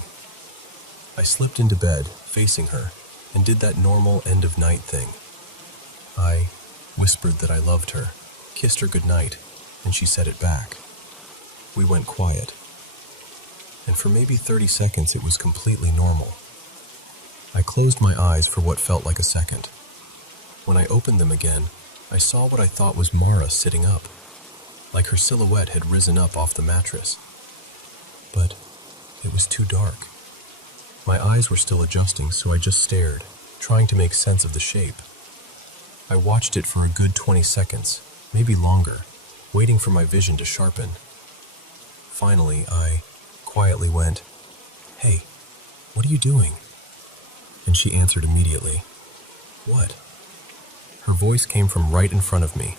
I slipped into bed, facing her, and did that normal end-of-night thing. I whispered that I loved her, kissed her goodnight, and she said it back. We went quiet, and for maybe 30 seconds it was completely normal. I closed my eyes for what felt like a second. When I opened them again, I saw what I thought was Mara sitting up, like her silhouette had risen up off the mattress. But it was too dark. My eyes were still adjusting, so I just stared, trying to make sense of the shape. I watched it for a good 20 seconds, maybe longer, waiting for my vision to sharpen. Finally, I quietly went, "Hey, what are you doing?" And she answered immediately, "What?" Her voice came from right in front of me,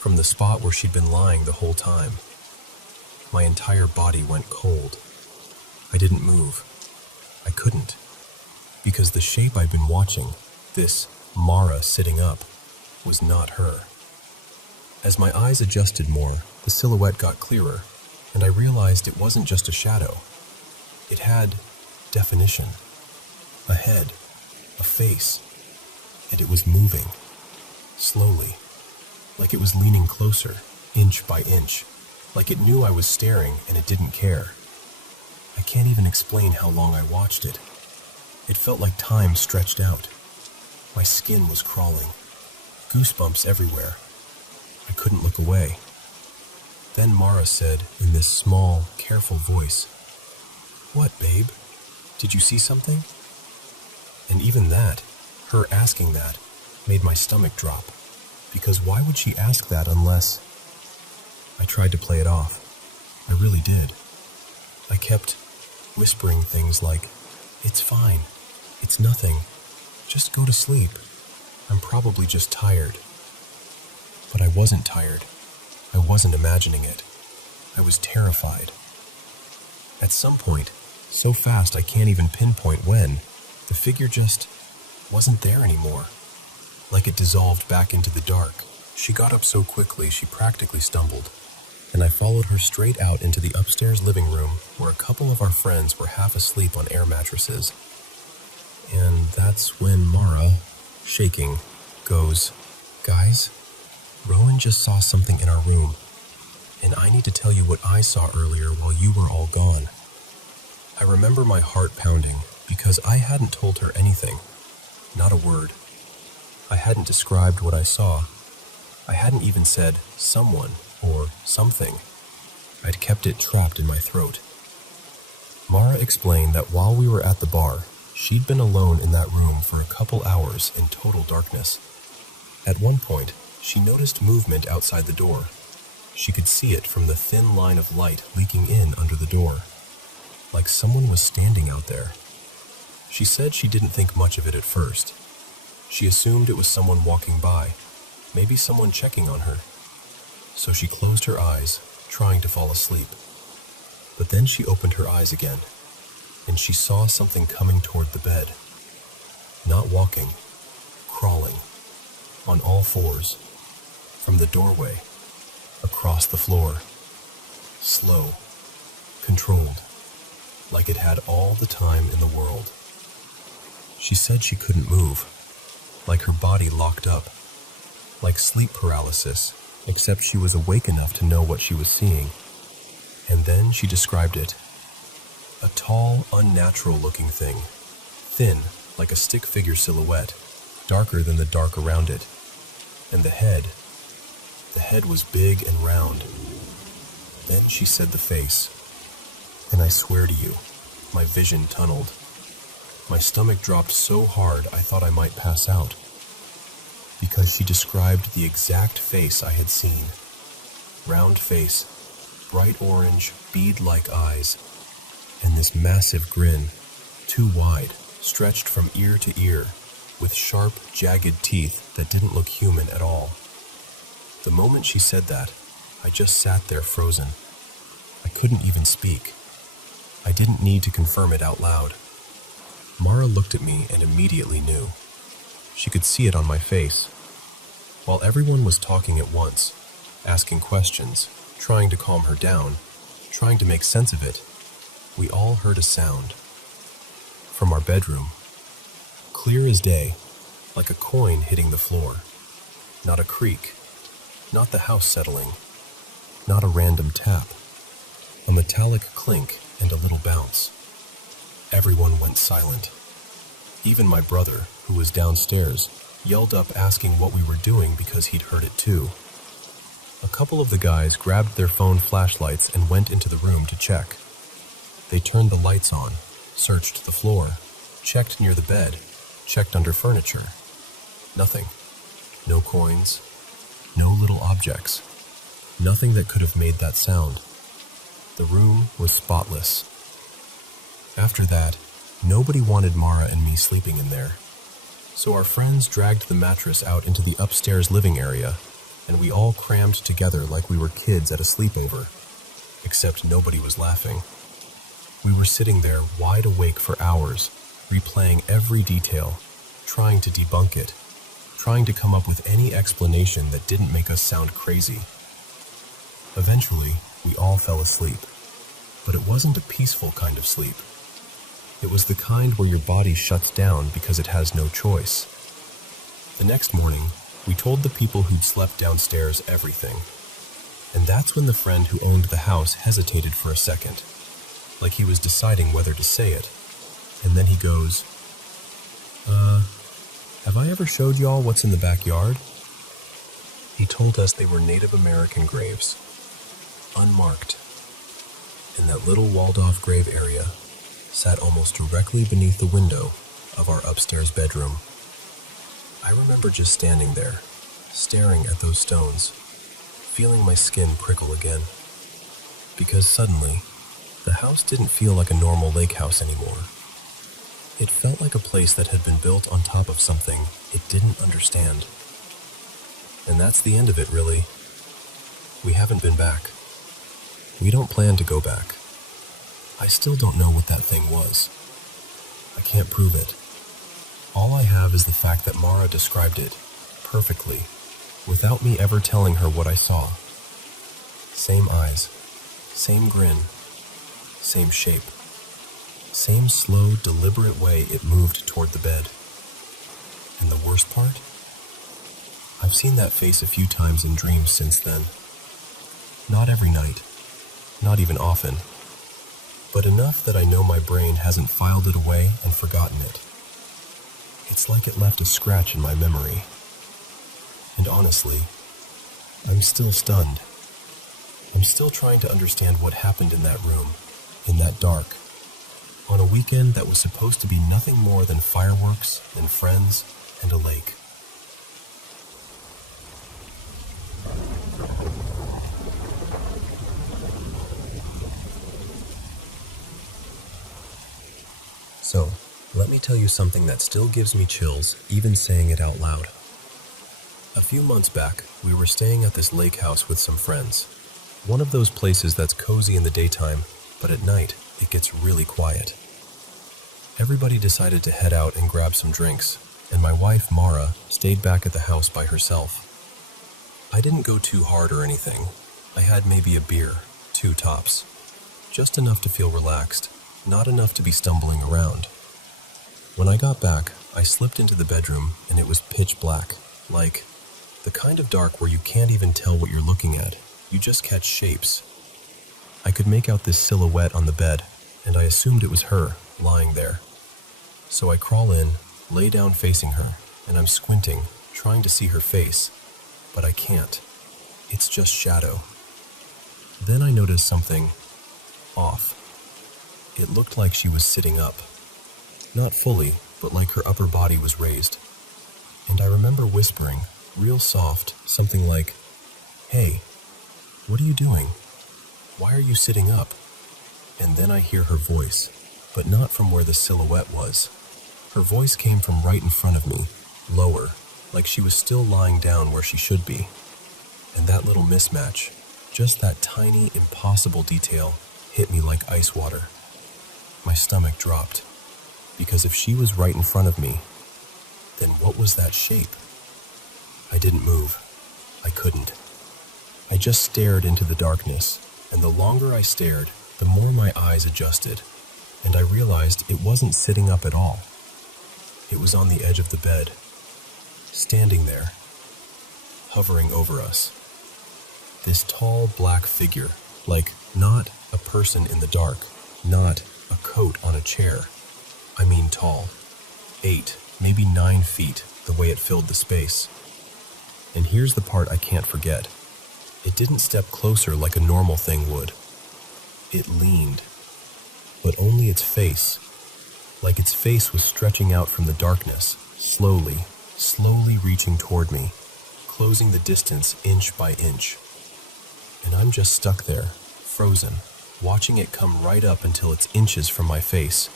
from the spot where she'd been lying the whole time. My entire body went cold. I didn't move. I couldn't, because the shape I'd been watching, this Mara sitting up, was not her. As my eyes adjusted more, the silhouette got clearer, and I realized it wasn't just a shadow. It had definition. A head, a face, and it was moving, slowly, like it was leaning closer, inch by inch, like it knew I was staring and it didn't care. I can't even explain how long I watched it. It felt like time stretched out. My skin was crawling, goosebumps everywhere. I couldn't look away. Then Mara said in this small, careful voice, "What, babe? Did you see something?" And even that, her asking that, made my stomach drop, because why would she ask that unless... I tried to play it off. I really did. I kept whispering things like, "It's fine. It's nothing. Just go to sleep. I'm probably just tired." But I wasn't tired. I wasn't imagining it. I was terrified. At some point, so fast I can't even pinpoint when, the figure just wasn't there anymore. Like it dissolved back into the dark. She got up so quickly she practically stumbled, and I followed her straight out into the upstairs living room where a couple of our friends were half asleep on air mattresses. And that's when Mara, shaking, goes, "Guys, Rowan just saw something in our room, and I need to tell you what I saw earlier while you were all gone." I remember my heart pounding because I hadn't told her anything, not a word. I hadn't described what I saw. I hadn't even said someone or something. I'd kept it trapped in my throat. Mara explained that while we were at the bar, she'd been alone in that room for a couple hours in total darkness. At one point, she noticed movement outside the door. She could see it from the thin line of light leaking in under the door, like someone was standing out there. She said she didn't think much of it at first. She assumed it was someone walking by, maybe someone checking on her. So she closed her eyes, trying to fall asleep. But then she opened her eyes again, and she saw something coming toward the bed. Not walking, crawling, on all fours, from the doorway, across the floor. Slow, controlled, like it had all the time in the world. She said she couldn't move, like her body locked up, like sleep paralysis, except she was awake enough to know what she was seeing. And then she described it. A tall, unnatural-looking thing, thin, like a stick figure silhouette, darker than the dark around it. And the head was big and round. Then she said the face, and I swear to you, my vision tunneled. My stomach dropped so hard I thought I might pass out, because she described the exact face I had seen. Round face, bright orange, bead-like eyes, and this massive grin, too wide, stretched from ear to ear, with sharp, jagged teeth that didn't look human at all. The moment she said that, I just sat there frozen. I couldn't even speak. I didn't need to confirm it out loud. Mara looked at me and immediately knew. She could see it on my face. While everyone was talking at once, asking questions, trying to calm her down, trying to make sense of it, we all heard a sound. From our bedroom. Clear as day, like a coin hitting the floor. Not a creak, not the house settling, not a random tap. A metallic clink and a little bounce. Everyone went silent. Even my brother, who was downstairs, yelled up asking what we were doing because he'd heard it too. A couple of the guys grabbed their phone flashlights and went into the room to check. They turned the lights on, searched the floor, checked near the bed, checked under furniture. Nothing. No coins. No little objects. Nothing that could have made that sound. The room was spotless. After that, nobody wanted Mara and me sleeping in there. So our friends dragged the mattress out into the upstairs living area, and we all crammed together like we were kids at a sleepover. Except nobody was laughing. We were sitting there wide awake for hours, replaying every detail, trying to debunk it, trying to come up with any explanation that didn't make us sound crazy. Eventually, we all fell asleep. But it wasn't a peaceful kind of sleep. It was the kind where your body shuts down because it has no choice. The next morning, we told the people who'd slept downstairs everything. And that's when the friend who owned the house hesitated for a second, like he was deciding whether to say it. And then he goes, have I ever showed y'all what's in the backyard? He told us they were Native American graves, unmarked. And that little walled-off grave area sat almost directly beneath the window of our upstairs bedroom. I remember just standing there, staring at those stones, feeling my skin prickle again. Because suddenly, the house didn't feel like a normal lake house anymore. It felt like a place that had been built on top of something it didn't understand. And that's the end of it, really. We haven't been back. We don't plan to go back. I still don't know what that thing was. I can't prove it. All I have is the fact that Mara described it perfectly, without me ever telling her what I saw. Same eyes, same grin, same shape, same slow, deliberate way it moved toward the bed. And the worst part? I've seen that face a few times in dreams since then. Not every night, not even often, but enough that I know my brain hasn't filed it away and forgotten it. It's like it left a scratch in my memory. And honestly, I'm still stunned. I'm still trying to understand what happened in that room, in that dark, on a weekend that was supposed to be nothing more than fireworks and friends and a lake. So, let me tell you something that still gives me chills, even saying it out loud. A few months back, we were staying at this lake house with some friends. One of those places that's cozy in the daytime, but at night, it gets really quiet. Everybody decided to head out and grab some drinks, and my wife, Mara, stayed back at the house by herself. I didn't go too hard or anything. I had maybe a beer, 2 tops. Just enough to feel relaxed, not enough to be stumbling around. When I got back, I slipped into the bedroom and it was pitch black, like the kind of dark where you can't even tell what you're looking at, you just catch shapes. I could make out this silhouette on the bed, and I assumed it was her, lying there. So I crawl in, lay down facing her, and I'm squinting, trying to see her face, but I can't. It's just shadow. Then I notice something off. It looked like she was sitting up. Not fully, but like her upper body was raised. And I remember whispering, real soft, something like, "Hey, what are you doing? Why are you sitting up?" And then I hear her voice, but not from where the silhouette was. Her voice came from right in front of me, lower, like she was still lying down where she should be. And that little mismatch, just that tiny, impossible detail, hit me like ice water. My stomach dropped, because if she was right in front of me, then what was that shape? I didn't move. I couldn't. I just stared into the darkness, and the longer I stared, the more my eyes adjusted, and I realized it wasn't sitting up at all. It was on the edge of the bed, standing there, hovering over us. This tall black figure, like not a person in the dark, not a coat on a chair. I mean tall. 8, maybe 9 feet, the way it filled the space. And here's the part I can't forget. It didn't step closer like a normal thing would. It leaned, but only its face. Like its face was stretching out from the darkness, slowly reaching toward me, closing the distance inch by inch. And I'm just stuck there, frozen, watching it come right up until it's inches from my face.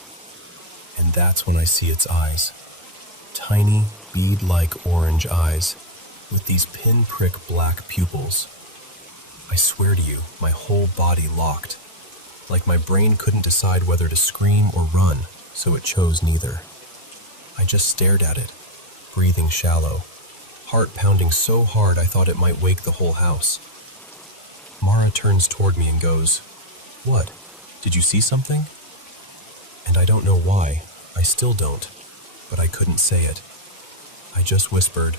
And that's when I see its eyes. Tiny, bead-like orange eyes, with these pinprick black pupils. I swear to you, my whole body locked. Like my brain couldn't decide whether to scream or run, so it chose neither. I just stared at it, breathing shallow, heart pounding so hard I thought it might wake the whole house. Mara turns toward me and goes, "What? Did you see something?" And I don't know why, I still don't, but I couldn't say it. I just whispered,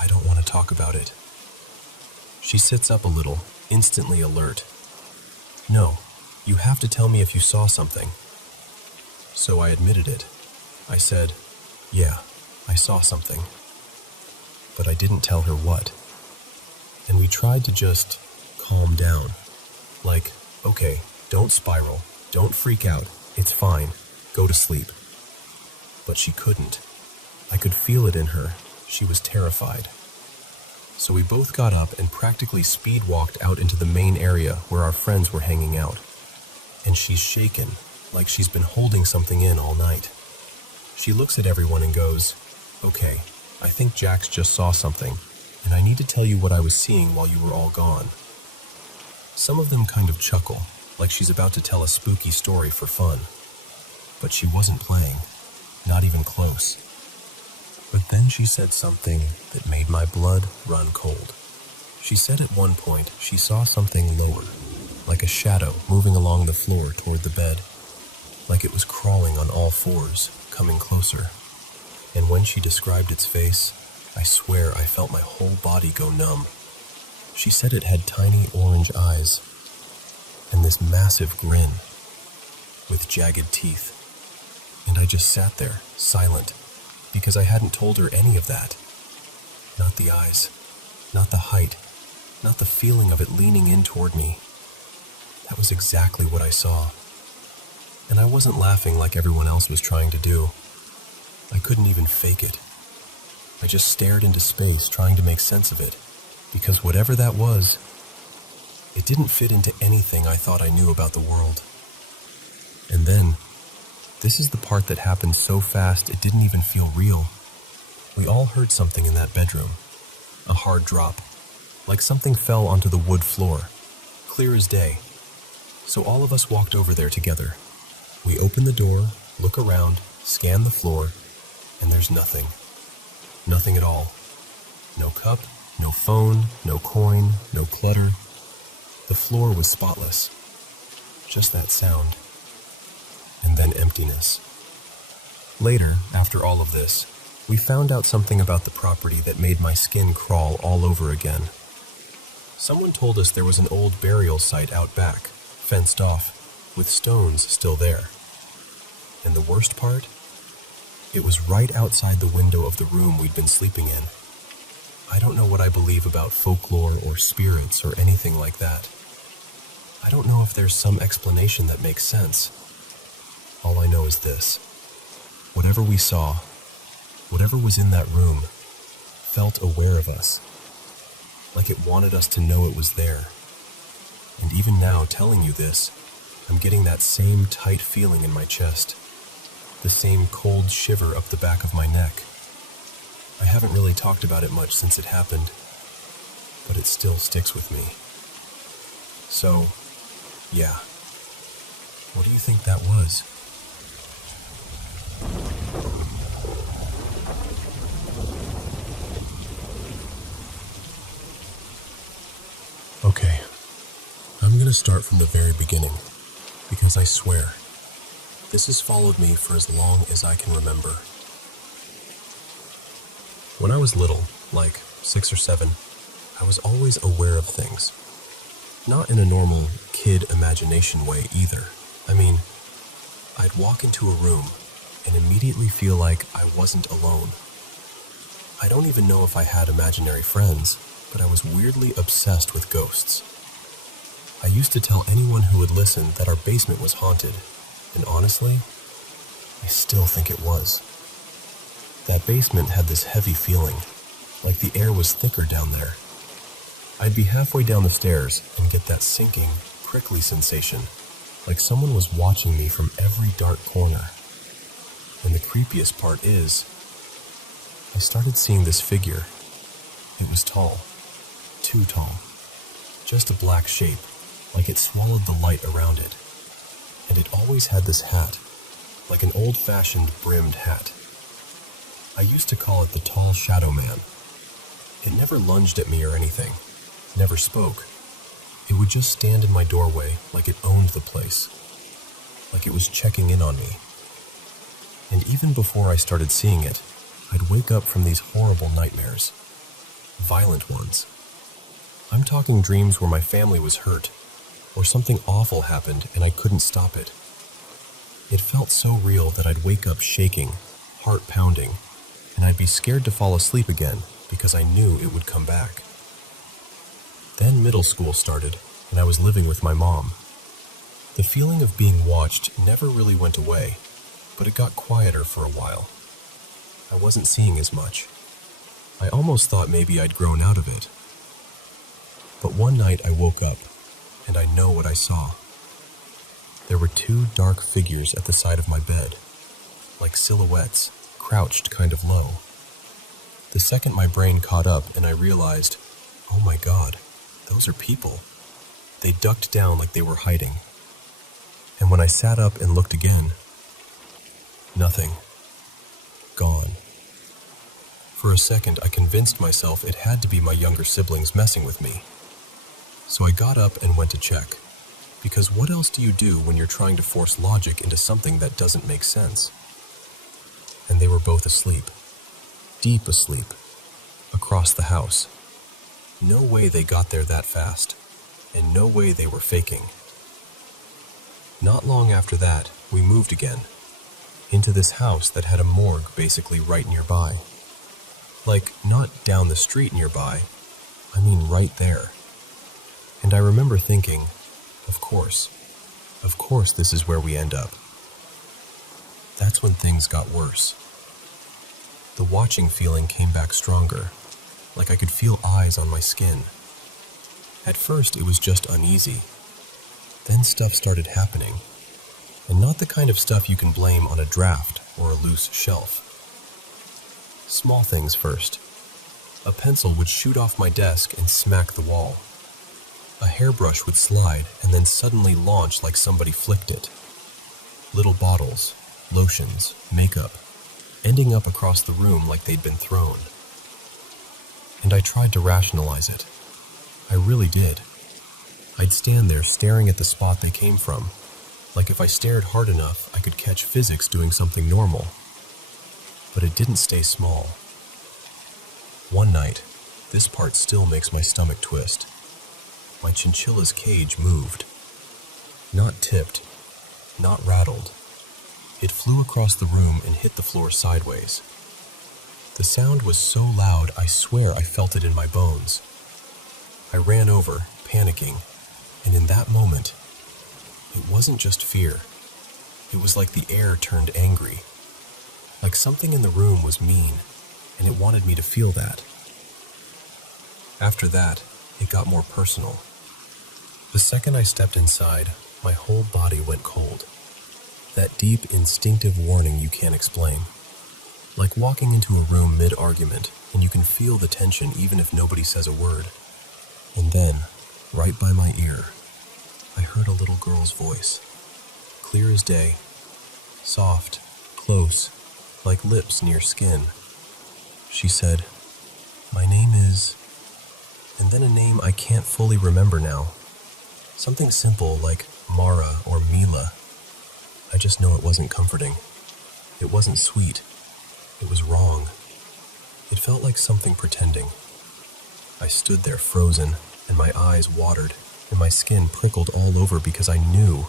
"I don't want to talk about it." She sits up a little, instantly alert. "No, you have to tell me if you saw something." So I admitted it. I said, "Yeah, I saw something." But I didn't tell her what. And we tried to just calm down. Like, okay, don't spiral, don't freak out, it's fine, go to sleep. But she couldn't. I could feel it in her. She was terrified. So we both got up and practically speed walked out into the main area where our friends were hanging out. And she's shaken, like she's been holding something in all night. She looks at everyone and goes, "Okay, I think Jax just saw something, and I need to tell you what I was seeing while you were all gone." Some of them kind of chuckle, like she's about to tell a spooky story for fun. But she wasn't playing, not even close. But then she said something that made my blood run cold. She said at one point she saw something lower, like a shadow moving along the floor toward the bed, like it was crawling on all fours, coming closer. And when she described its face, I swear I felt my whole body go numb. She said it had tiny orange eyes, and this massive grin, with jagged teeth. And I just sat there, silent, because I hadn't told her any of that. Not the eyes, not the height, not the feeling of it leaning in toward me. That was exactly what I saw. And I wasn't laughing like everyone else was trying to do. I couldn't even fake it. I just stared into space, trying to make sense of it, because whatever that was, it didn't fit into anything I thought I knew about the world. And then, this is the part that happened so fast it didn't even feel real. We all heard something in that bedroom. A hard drop, like something fell onto the wood floor, clear as day. So all of us walked over there together. We open the door, look around, scan the floor, and there's nothing. Nothing at all. No cup, no phone, no coin, no clutter. The floor was spotless. Just that sound. And then emptiness. Later, after all of this, we found out something about the property that made my skin crawl all over again. Someone told us there was an old burial site out back, fenced off, with stones still there. And the worst part? It was right outside the window of the room we'd been sleeping in. I don't know what I believe about folklore or spirits or anything like that. I don't know if there's some explanation that makes sense. All I know is this. Whatever we saw, whatever was in that room, felt aware of us. Like it wanted us to know it was there. And even now, telling you this, I'm getting that same tight feeling in my chest. The same cold shiver up the back of my neck. I haven't really talked about it much since it happened, but it still sticks with me. So, yeah. What do you think that was? Okay, I'm gonna start from the very beginning, because I swear, this has followed me for as long as I can remember. When I was little, like 6 or 7, I was always aware of things. Not in a normal kid imagination way either. I mean, I'd walk into a room and immediately feel like I wasn't alone. I don't even know if I had imaginary friends, but I was weirdly obsessed with ghosts. I used to tell anyone who would listen that our basement was haunted, and honestly, I still think it was. That basement had this heavy feeling, like the air was thicker down there. I'd be halfway down the stairs and get that sinking, prickly sensation, like someone was watching me from every dark corner. And the creepiest part is, I started seeing this figure. It was tall, too tall, just a black shape, like it swallowed the light around it. And it always had this hat, like an old-fashioned brimmed hat. I used to call it the tall shadow man. It never lunged at me or anything, never spoke. It would just stand in my doorway like it owned the place, like it was checking in on me. And even before I started seeing it, I'd wake up from these horrible nightmares, violent ones. I'm talking dreams where my family was hurt, or something awful happened and I couldn't stop it. It felt so real that I'd wake up shaking, heart pounding, and I'd be scared to fall asleep again because I knew it would come back. Then middle school started, and I was living with my mom. The feeling of being watched never really went away, but it got quieter for a while. I wasn't seeing as much. I almost thought maybe I'd grown out of it. But one night I woke up, and I know what I saw. There were two dark figures at the side of my bed, like silhouettes, crouched kind of low. The second my brain caught up and I realized, oh my God, those are people. They ducked down like they were hiding. And when I sat up and looked again, nothing. Gone. For a second, I convinced myself it had to be my younger siblings messing with me. So I got up and went to check. Because what else do you do when you're trying to force logic into something that doesn't make sense? And they were both asleep. Deep asleep. Across the house. No way they got there that fast. And no way they were faking. Not long after that, we moved again. Into this house that had a morgue basically right nearby. Like, not down the street nearby. I mean right there. And I remember thinking, of course this is where we end up. That's when things got worse. The watching feeling came back stronger, like I could feel eyes on my skin. At first it was just uneasy. Then stuff started happening, and not the kind of stuff you can blame on a draft or a loose shelf. Small things first. A pencil would shoot off my desk and smack the wall. A hairbrush would slide and then suddenly launch like somebody flicked it. Little bottles, lotions, makeup, ending up across the room like they'd been thrown. And I tried to rationalize it. I really did. I'd stand there staring at the spot they came from, like if I stared hard enough, I could catch physics doing something normal. But it didn't stay small. One night, this part still makes my stomach twist. My chinchilla's cage moved. Not tipped, not rattled. It flew across the room and hit the floor sideways. The sound was so loud, I swear I felt it in my bones. I ran over, panicking, and in that moment, it wasn't just fear. It was like the air turned angry. Like something in the room was mean, and it wanted me to feel that. After that, it got more personal. The second I stepped inside, my whole body went cold. That deep, instinctive warning you can't explain. Like walking into a room mid-argument, and you can feel the tension even if nobody says a word. And then, right by my ear, I heard a little girl's voice. Clear as day. Soft, close, like lips near skin. She said, "My name is..." And then a name I can't fully remember now. Something simple like Mara or Mila. I just know it wasn't comforting. It wasn't sweet. It was wrong. It felt like something pretending. I stood there frozen, and my eyes watered, and my skin prickled all over because I knew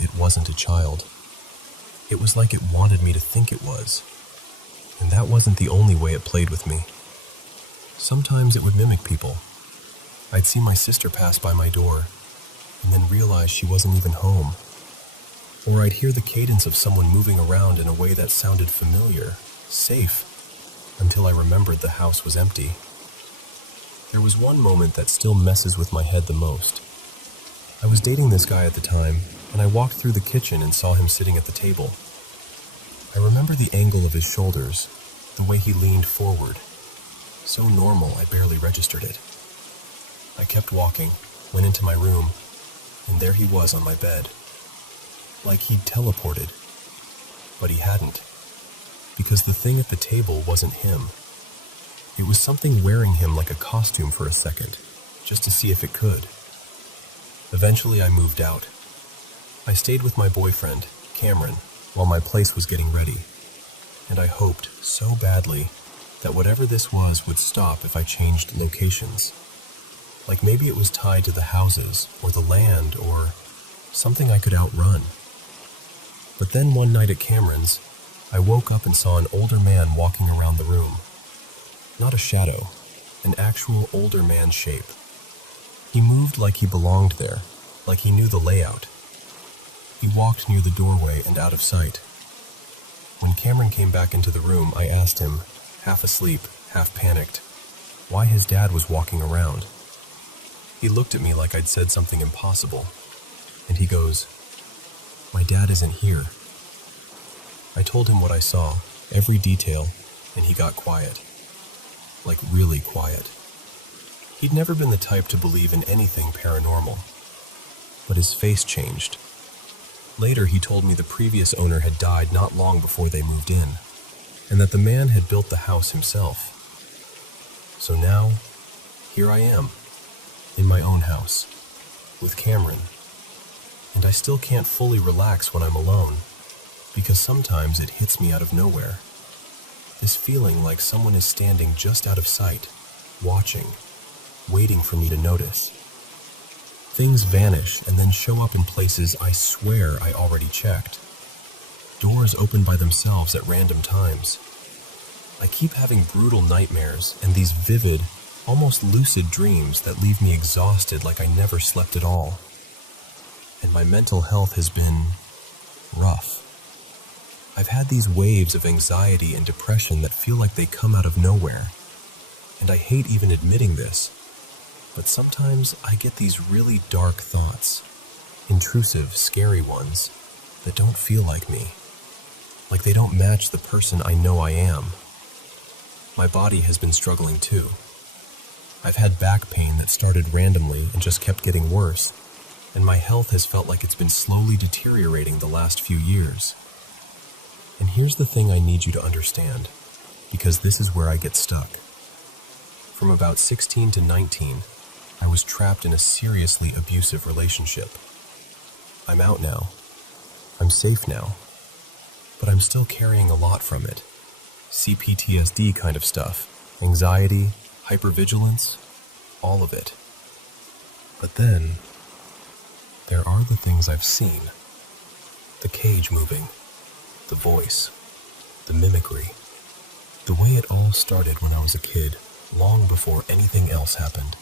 it wasn't a child. It was like it wanted me to think it was. And that wasn't the only way it played with me. Sometimes it would mimic people. I'd see my sister pass by my door, and then realize she wasn't even home. Or I'd hear the cadence of someone moving around in a way that sounded familiar, safe, until I remembered the house was empty. There was one moment that still messes with my head the most. I was dating this guy at the time, and I walked through the kitchen and saw him sitting at the table. I remember the angle of his shoulders, the way he leaned forward. So normal, I barely registered it. I kept walking, went into my room, and there he was on my bed. Like he'd teleported. But he hadn't. Because the thing at the table wasn't him. It was something wearing him like a costume for a second, just to see if it could. Eventually I moved out. I stayed with my boyfriend, Cameron, while my place was getting ready. And I hoped so badly that whatever this was would stop if I changed locations. Like maybe it was tied to the houses, or the land, or something I could outrun. But then one night at Cameron's, I woke up and saw an older man walking around the room. Not a shadow, an actual older man shape. He moved like he belonged there, like he knew the layout. He walked near the doorway and out of sight. When Cameron came back into the room, I asked him, half asleep, half panicked, why his dad was walking around. He looked at me like I'd said something impossible, and he goes, "My dad isn't here." I told him what I saw, every detail, and he got quiet. Like really quiet. He'd never been the type to believe in anything paranormal. But his face changed. Later, he told me the previous owner had died not long before they moved in, and that the man had built the house himself. So now, here I am, in my own house, with Cameron. And I still can't fully relax when I'm alone, because sometimes it hits me out of nowhere. This feeling like someone is standing just out of sight, watching, waiting for me to notice. Things vanish and then show up in places I swear I already checked. Doors open by themselves at random times. I keep having brutal nightmares and these vivid, almost lucid dreams that leave me exhausted like I never slept at all. And my mental health has been rough. I've had these waves of anxiety and depression that feel like they come out of nowhere. And I hate even admitting this, but sometimes I get these really dark thoughts, intrusive, scary ones, that don't feel like me. Like they don't match the person I know I am. My body has been struggling too. I've had back pain that started randomly and just kept getting worse, and my health has felt like it's been slowly deteriorating the last few years. And here's the thing I need you to understand, because this is where I get stuck. From about 16 to 19, I was trapped in a seriously abusive relationship. I'm out now. I'm safe now. But I'm still carrying a lot from it. CPTSD kind of stuff. Anxiety, hypervigilance, all of it. But then, there are the things I've seen. The cage moving. The voice, the mimicry, the way it all started when I was a kid, long before anything else happened.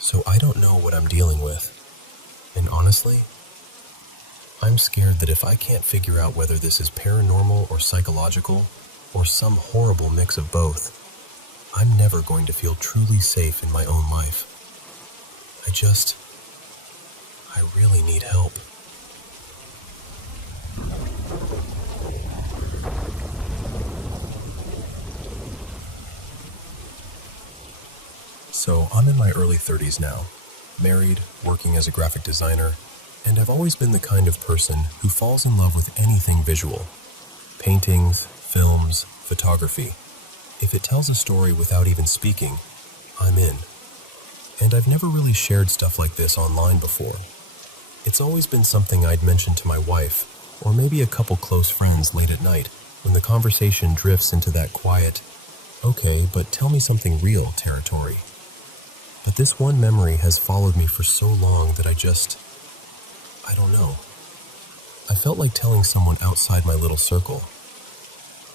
So I don't know what I'm dealing with, and honestly, I'm scared that if I can't figure out whether this is paranormal or psychological, or some horrible mix of both, I'm never going to feel truly safe in my own life. I really need help. So I'm in my early 30s now, married, working as a graphic designer, and I've always been the kind of person who falls in love with anything visual. Paintings, films, photography. If it tells a story without even speaking, I'm in. And I've never really shared stuff like this online before. It's always been something I'd mention to my wife, or maybe a couple close friends late at night, when the conversation drifts into that quiet, Okay, but tell me something real territory. But this one memory has followed me for so long that I don't know. I felt like telling someone outside my little circle.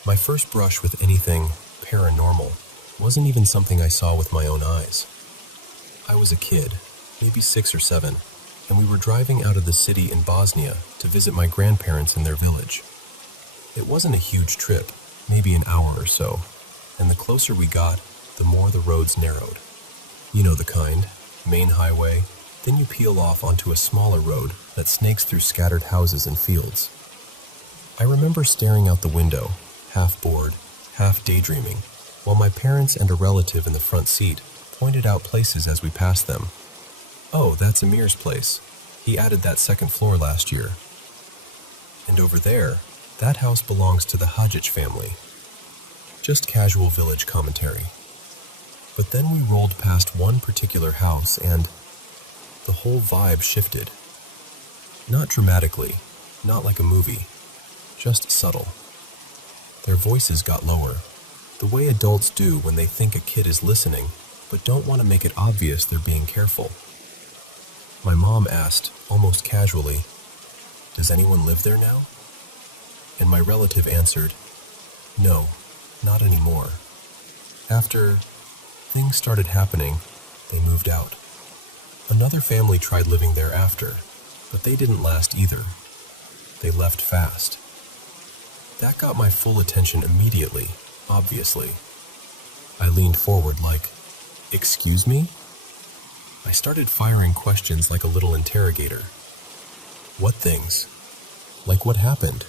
My first brush with anything paranormal wasn't even something I saw with my own eyes. I was a kid, maybe 6 or 7, and we were driving out of the city in Bosnia to visit my grandparents in their village. It wasn't a huge trip, maybe an hour or so, and the closer we got, the more the roads narrowed. You know the kind, main highway, then you peel off onto a smaller road that snakes through scattered houses and fields. I remember staring out the window, half bored, half daydreaming, while my parents and a relative in the front seat pointed out places as we passed them. Oh, that's Amir's place. He added that second floor last year. And over there, that house belongs to the Hadjic family. Just casual village commentary. But then we rolled past one particular house and the whole vibe shifted. Not dramatically, not like a movie, just subtle. Their voices got lower, the way adults do when they think a kid is listening, but don't want to make it obvious they're being careful. My mom asked, almost casually, "Does anyone live there now?" And my relative answered, "No, not anymore. After things started happening, they moved out. Another family tried living there after, but they didn't last either. They left fast." That got my full attention immediately, obviously. I leaned forward like, "Excuse me?" I started firing questions like a little interrogator. What things? Like what happened?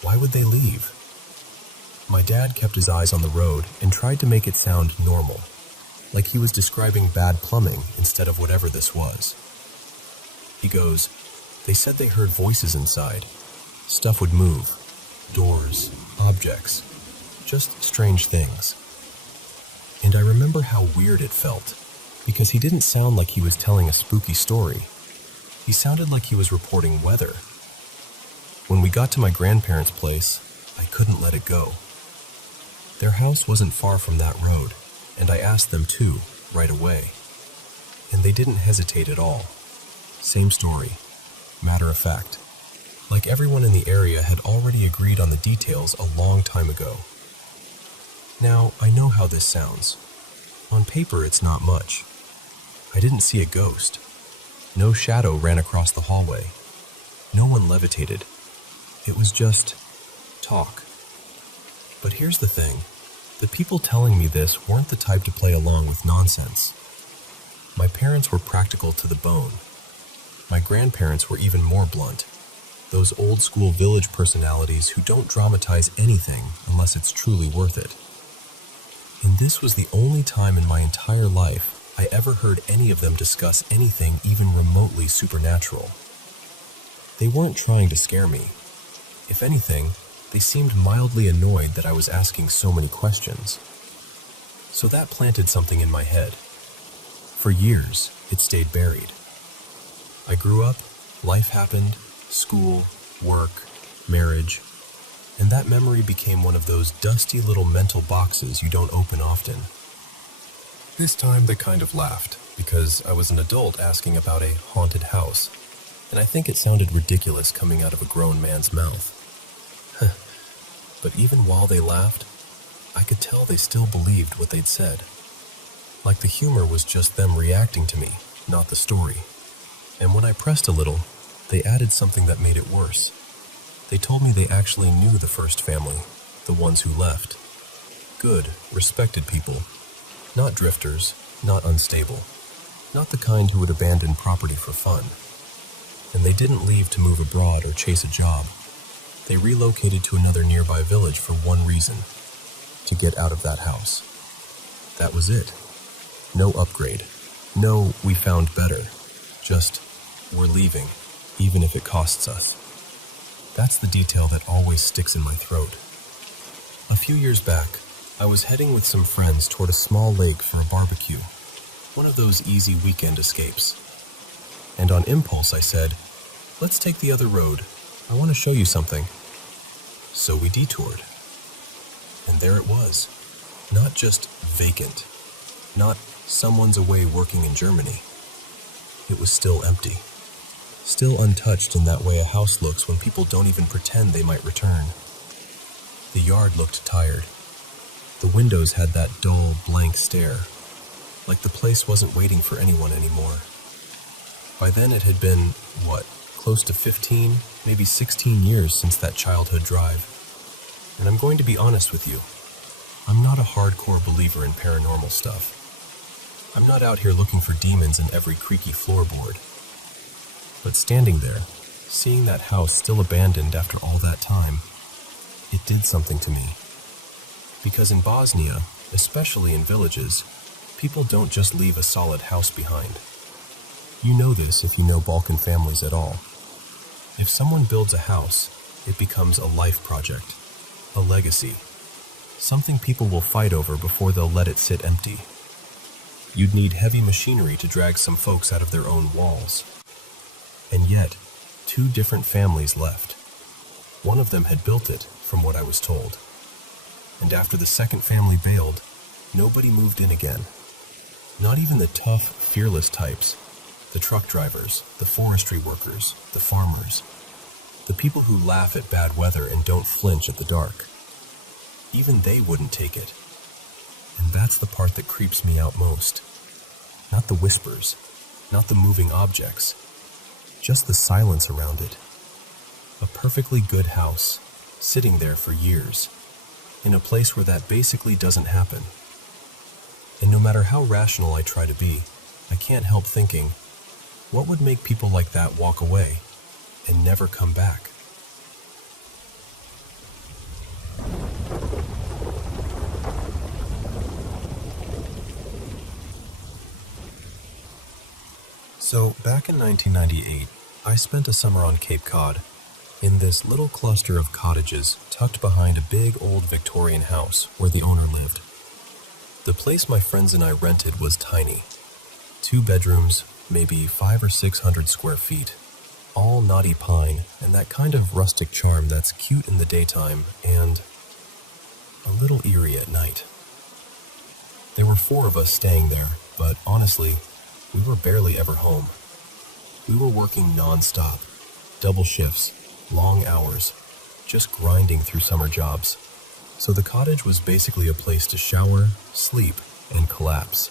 Why would they leave? My dad kept his eyes on the road and tried to make it sound normal, like he was describing bad plumbing instead of whatever this was. He goes, "They said they heard voices inside. Stuff would move. Doors, objects, just strange things." And I remember how weird it felt, because he didn't sound like he was telling a spooky story. He sounded like he was reporting weather. When we got to my grandparents' place, I couldn't let it go. Their house wasn't far from that road, and I asked them to, right away. And they didn't hesitate at all. Same story, matter of fact. Like everyone in the area had already agreed on the details a long time ago. Now, I know how this sounds. On paper, it's not much. I didn't see a ghost. No shadow ran across the hallway. No one levitated. It was just talk. But here's the thing. The people telling me this weren't the type to play along with nonsense. My parents were practical to the bone. My grandparents were even more blunt. Those old-school village personalities who don't dramatize anything unless it's truly worth it. And this was the only time in my entire life I ever heard any of them discuss anything even remotely supernatural. They weren't trying to scare me. If anything, they seemed mildly annoyed that I was asking so many questions. So that planted something in my head. For years, it stayed buried. I grew up, life happened, school, work, marriage, and that memory became one of those dusty little mental boxes you don't open often. This time they kind of laughed, because I was an adult asking about a haunted house, and I think it sounded ridiculous coming out of a grown man's mouth. But even while they laughed, I could tell they still believed what they'd said. Like the humor was just them reacting to me, not the story. And when I pressed a little, they added something that made it worse. They told me they actually knew the first family, the ones who left. Good, respected people. Not drifters, not unstable. Not the kind who would abandon property for fun. And they didn't leave to move abroad or chase a job. They relocated to another nearby village for one reason: to get out of that house. That was it. No upgrade. No, we found better. Just, we're leaving, even if it costs us. That's the detail that always sticks in my throat. A few years back, I was heading with some friends toward a small lake for a barbecue, one of those easy weekend escapes. And on impulse I said, "Let's take the other road. I want to show you something." So we detoured. And there it was, Not just vacant. Not someone's away working in Germany. It was still empty. Still untouched in that way a house looks when people don't even pretend they might return. The yard looked tired. The windows had that dull, blank stare, like the place wasn't waiting for anyone anymore. By then it had been, close to 15, maybe 16 years since that childhood drive. And I'm going to be honest with you. I'm not a hardcore believer in paranormal stuff. I'm not out here looking for demons in every creaky floorboard. But standing there, seeing that house still abandoned after all that time, it did something to me. Because in Bosnia, especially in villages, people don't just leave a solid house behind. You know this if you know Balkan families at all. If someone builds a house, it becomes a life project, a legacy, something people will fight over before they'll let it sit empty. You'd need heavy machinery to drag some folks out of their own walls. And yet, 2 different families left. One of them had built it, from what I was told. And after the second family bailed, nobody moved in again. Not even the tough, fearless types. The truck drivers, the forestry workers, the farmers. The people who laugh at bad weather and don't flinch at the dark. Even they wouldn't take it. And that's the part that creeps me out most. Not the whispers, not the moving objects, just the silence around it. A perfectly good house, sitting there for years, in a place where that basically doesn't happen. And no matter how rational I try to be, I can't help thinking, what would make people like that walk away and never come back? So, back in 1998, I spent a summer on Cape Cod, in this little cluster of cottages tucked behind a big old Victorian house where the owner lived. The place my friends and I rented was tiny. 2 bedrooms, maybe 500 or 600 square feet, all knotty pine and that kind of rustic charm that's cute in the daytime and a little eerie at night. There were 4 of us staying there, but honestly, we were barely ever home. We were working non-stop, double shifts, long hours, just grinding through summer jobs. So the cottage was basically a place to shower, sleep, and collapse.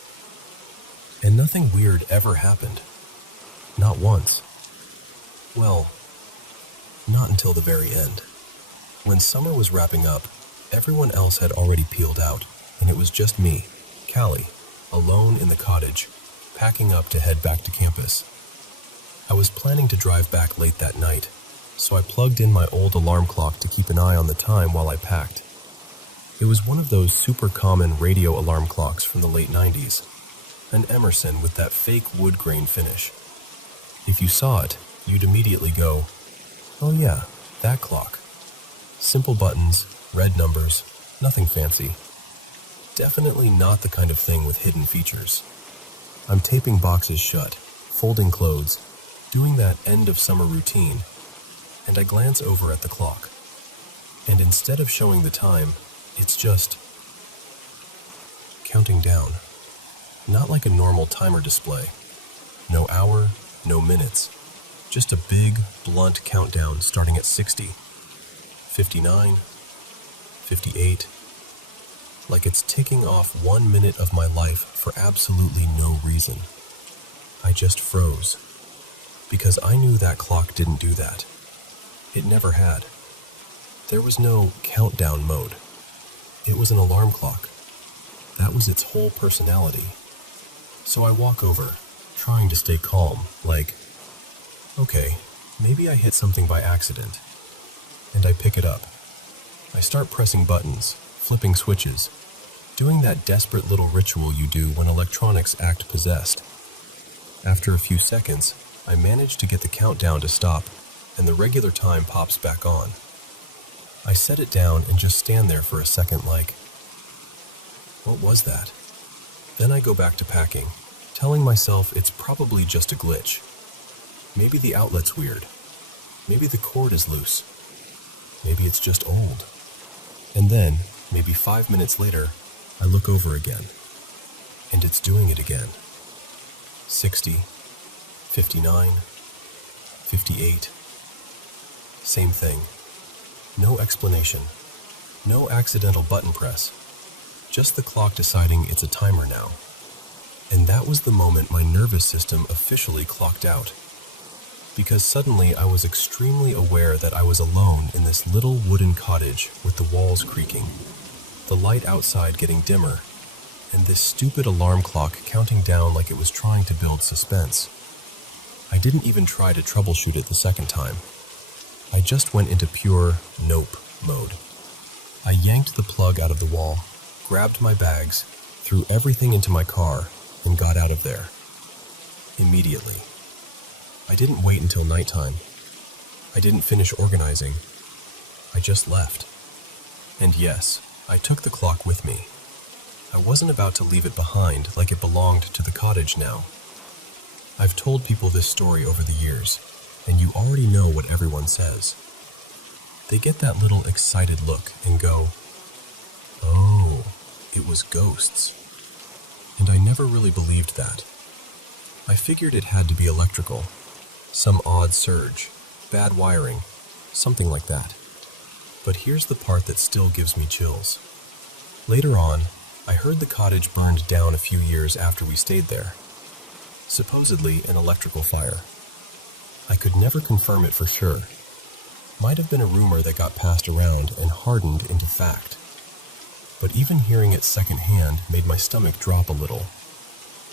And nothing weird ever happened. Not once. Well, not until the very end. When summer was wrapping up, everyone else had already peeled out, and it was just me, Callie, alone in the cottage, packing up to head back to campus. I was planning to drive back late that night, so I plugged in my old alarm clock to keep an eye on the time while I packed. It was one of those super common radio alarm clocks from the late 90s, an Emerson with that fake wood grain finish. If you saw it, you'd immediately go, oh yeah, that clock. Simple buttons, red numbers, nothing fancy. Definitely not the kind of thing with hidden features. I'm taping boxes shut, folding clothes, doing that end of summer routine, and I glance over at the clock. And instead of showing the time, it's just counting down. Not like a normal timer display. No hour, no minutes. Just a big, blunt countdown starting at 60, 59, 58. Like it's ticking off 1 minute of my life for absolutely no reason. I just froze. Because I knew that clock didn't do that. It never had. There was no countdown mode. It was an alarm clock. That was its whole personality. So I walk over, trying to stay calm, like, okay, maybe I hit something by accident. And I pick it up. I start pressing buttons, flipping switches, doing that desperate little ritual you do when electronics act possessed. After a few seconds, I manage to get the countdown to stop, and the regular time pops back on. I set it down and just stand there for a second like, what was that? Then I go back to packing, telling myself it's probably just a glitch. Maybe the outlet's weird. Maybe the cord is loose. Maybe it's just old. And then, maybe 5 minutes later, I look over again, and it's doing it again. 60, 59, 58. Same thing. No explanation. No accidental button press. Just the clock deciding it's a timer now. And that was the moment my nervous system officially clocked out. Because suddenly I was extremely aware that I was alone in this little wooden cottage with the walls creaking, the light outside getting dimmer, and this stupid alarm clock counting down like it was trying to build suspense. I didn't even try to troubleshoot it the second time. I just went into pure nope mode. I yanked the plug out of the wall, grabbed my bags, threw everything into my car, and got out of there. Immediately. I didn't wait until nighttime. I didn't finish organizing. I just left. And yes, I took the clock with me. I wasn't about to leave it behind like it belonged to the cottage now. I've told people this story over the years, and you already know what everyone says. They get that little excited look and go, "Oh, it was ghosts." And I never really believed that. I figured it had to be electrical, some odd surge, bad wiring, something like that. But here's the part that still gives me chills. Later on, I heard the cottage burned down a few years after we stayed there. Supposedly an electrical fire. I could never confirm it for sure. Might have been a rumor that got passed around and hardened into fact. But even hearing it secondhand made my stomach drop a little,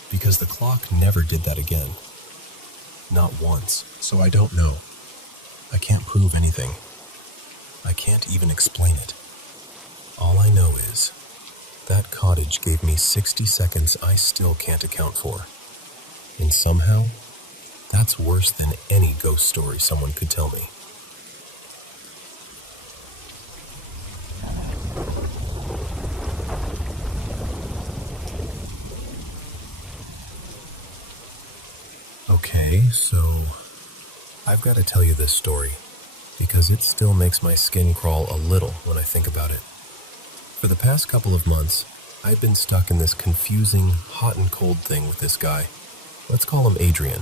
because the clock never did that again. Not once, so I don't know. I can't prove anything. I can't even explain it. All I know is, that cottage gave me 60 seconds I still can't account for. And somehow, that's worse than any ghost story someone could tell me. Okay, so I've got to tell you this story because it still makes my skin crawl a little when I think about it. For the past couple of months, I've been stuck in this confusing hot and cold thing with this guy. Let's call him Adrian.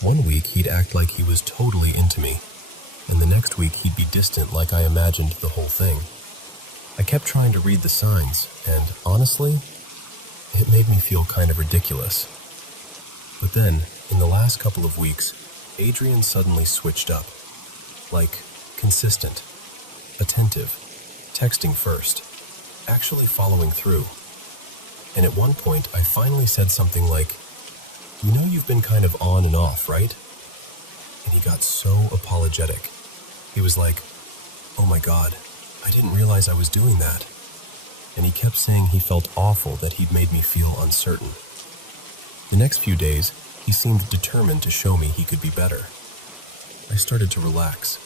One week he'd act like he was totally into me, and the next week he'd be distant like I imagined the whole thing. I kept trying to read the signs, and honestly, it made me feel kind of ridiculous. But then, in the last couple of weeks, Adrian suddenly switched up. Like, consistent, attentive, texting first, actually following through. And at one point, I finally said something like, "You know you've been kind of on and off, right?" And he got so apologetic. He was like, "Oh my God, I didn't realize I was doing that." And he kept saying he felt awful that he'd made me feel uncertain. The next few days, he seemed determined to show me he could be better. I started to relax.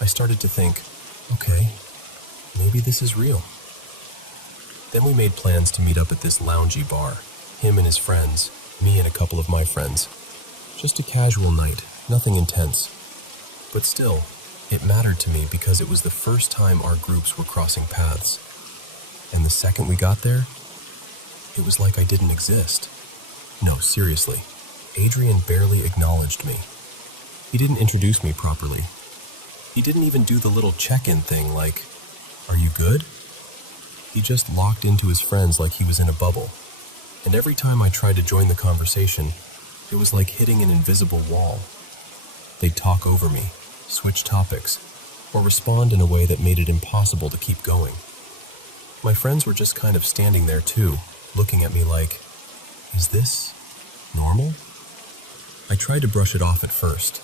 I started to think, okay, maybe this is real. Then we made plans to meet up at this loungy bar, him and his friends, me and a couple of my friends. Just a casual night, nothing intense. But still, it mattered to me because it was the first time our groups were crossing paths. And the second we got there, it was like I didn't exist. No, seriously, Adrian barely acknowledged me. He didn't introduce me properly. He didn't even do the little check-in thing like, "Are you good?" He just locked into his friends like he was in a bubble. And every time I tried to join the conversation, it was like hitting an invisible wall. They'd talk over me, switch topics, or respond in a way that made it impossible to keep going. My friends were just kind of standing there too, looking at me like, is this normal? I tried to brush it off at first,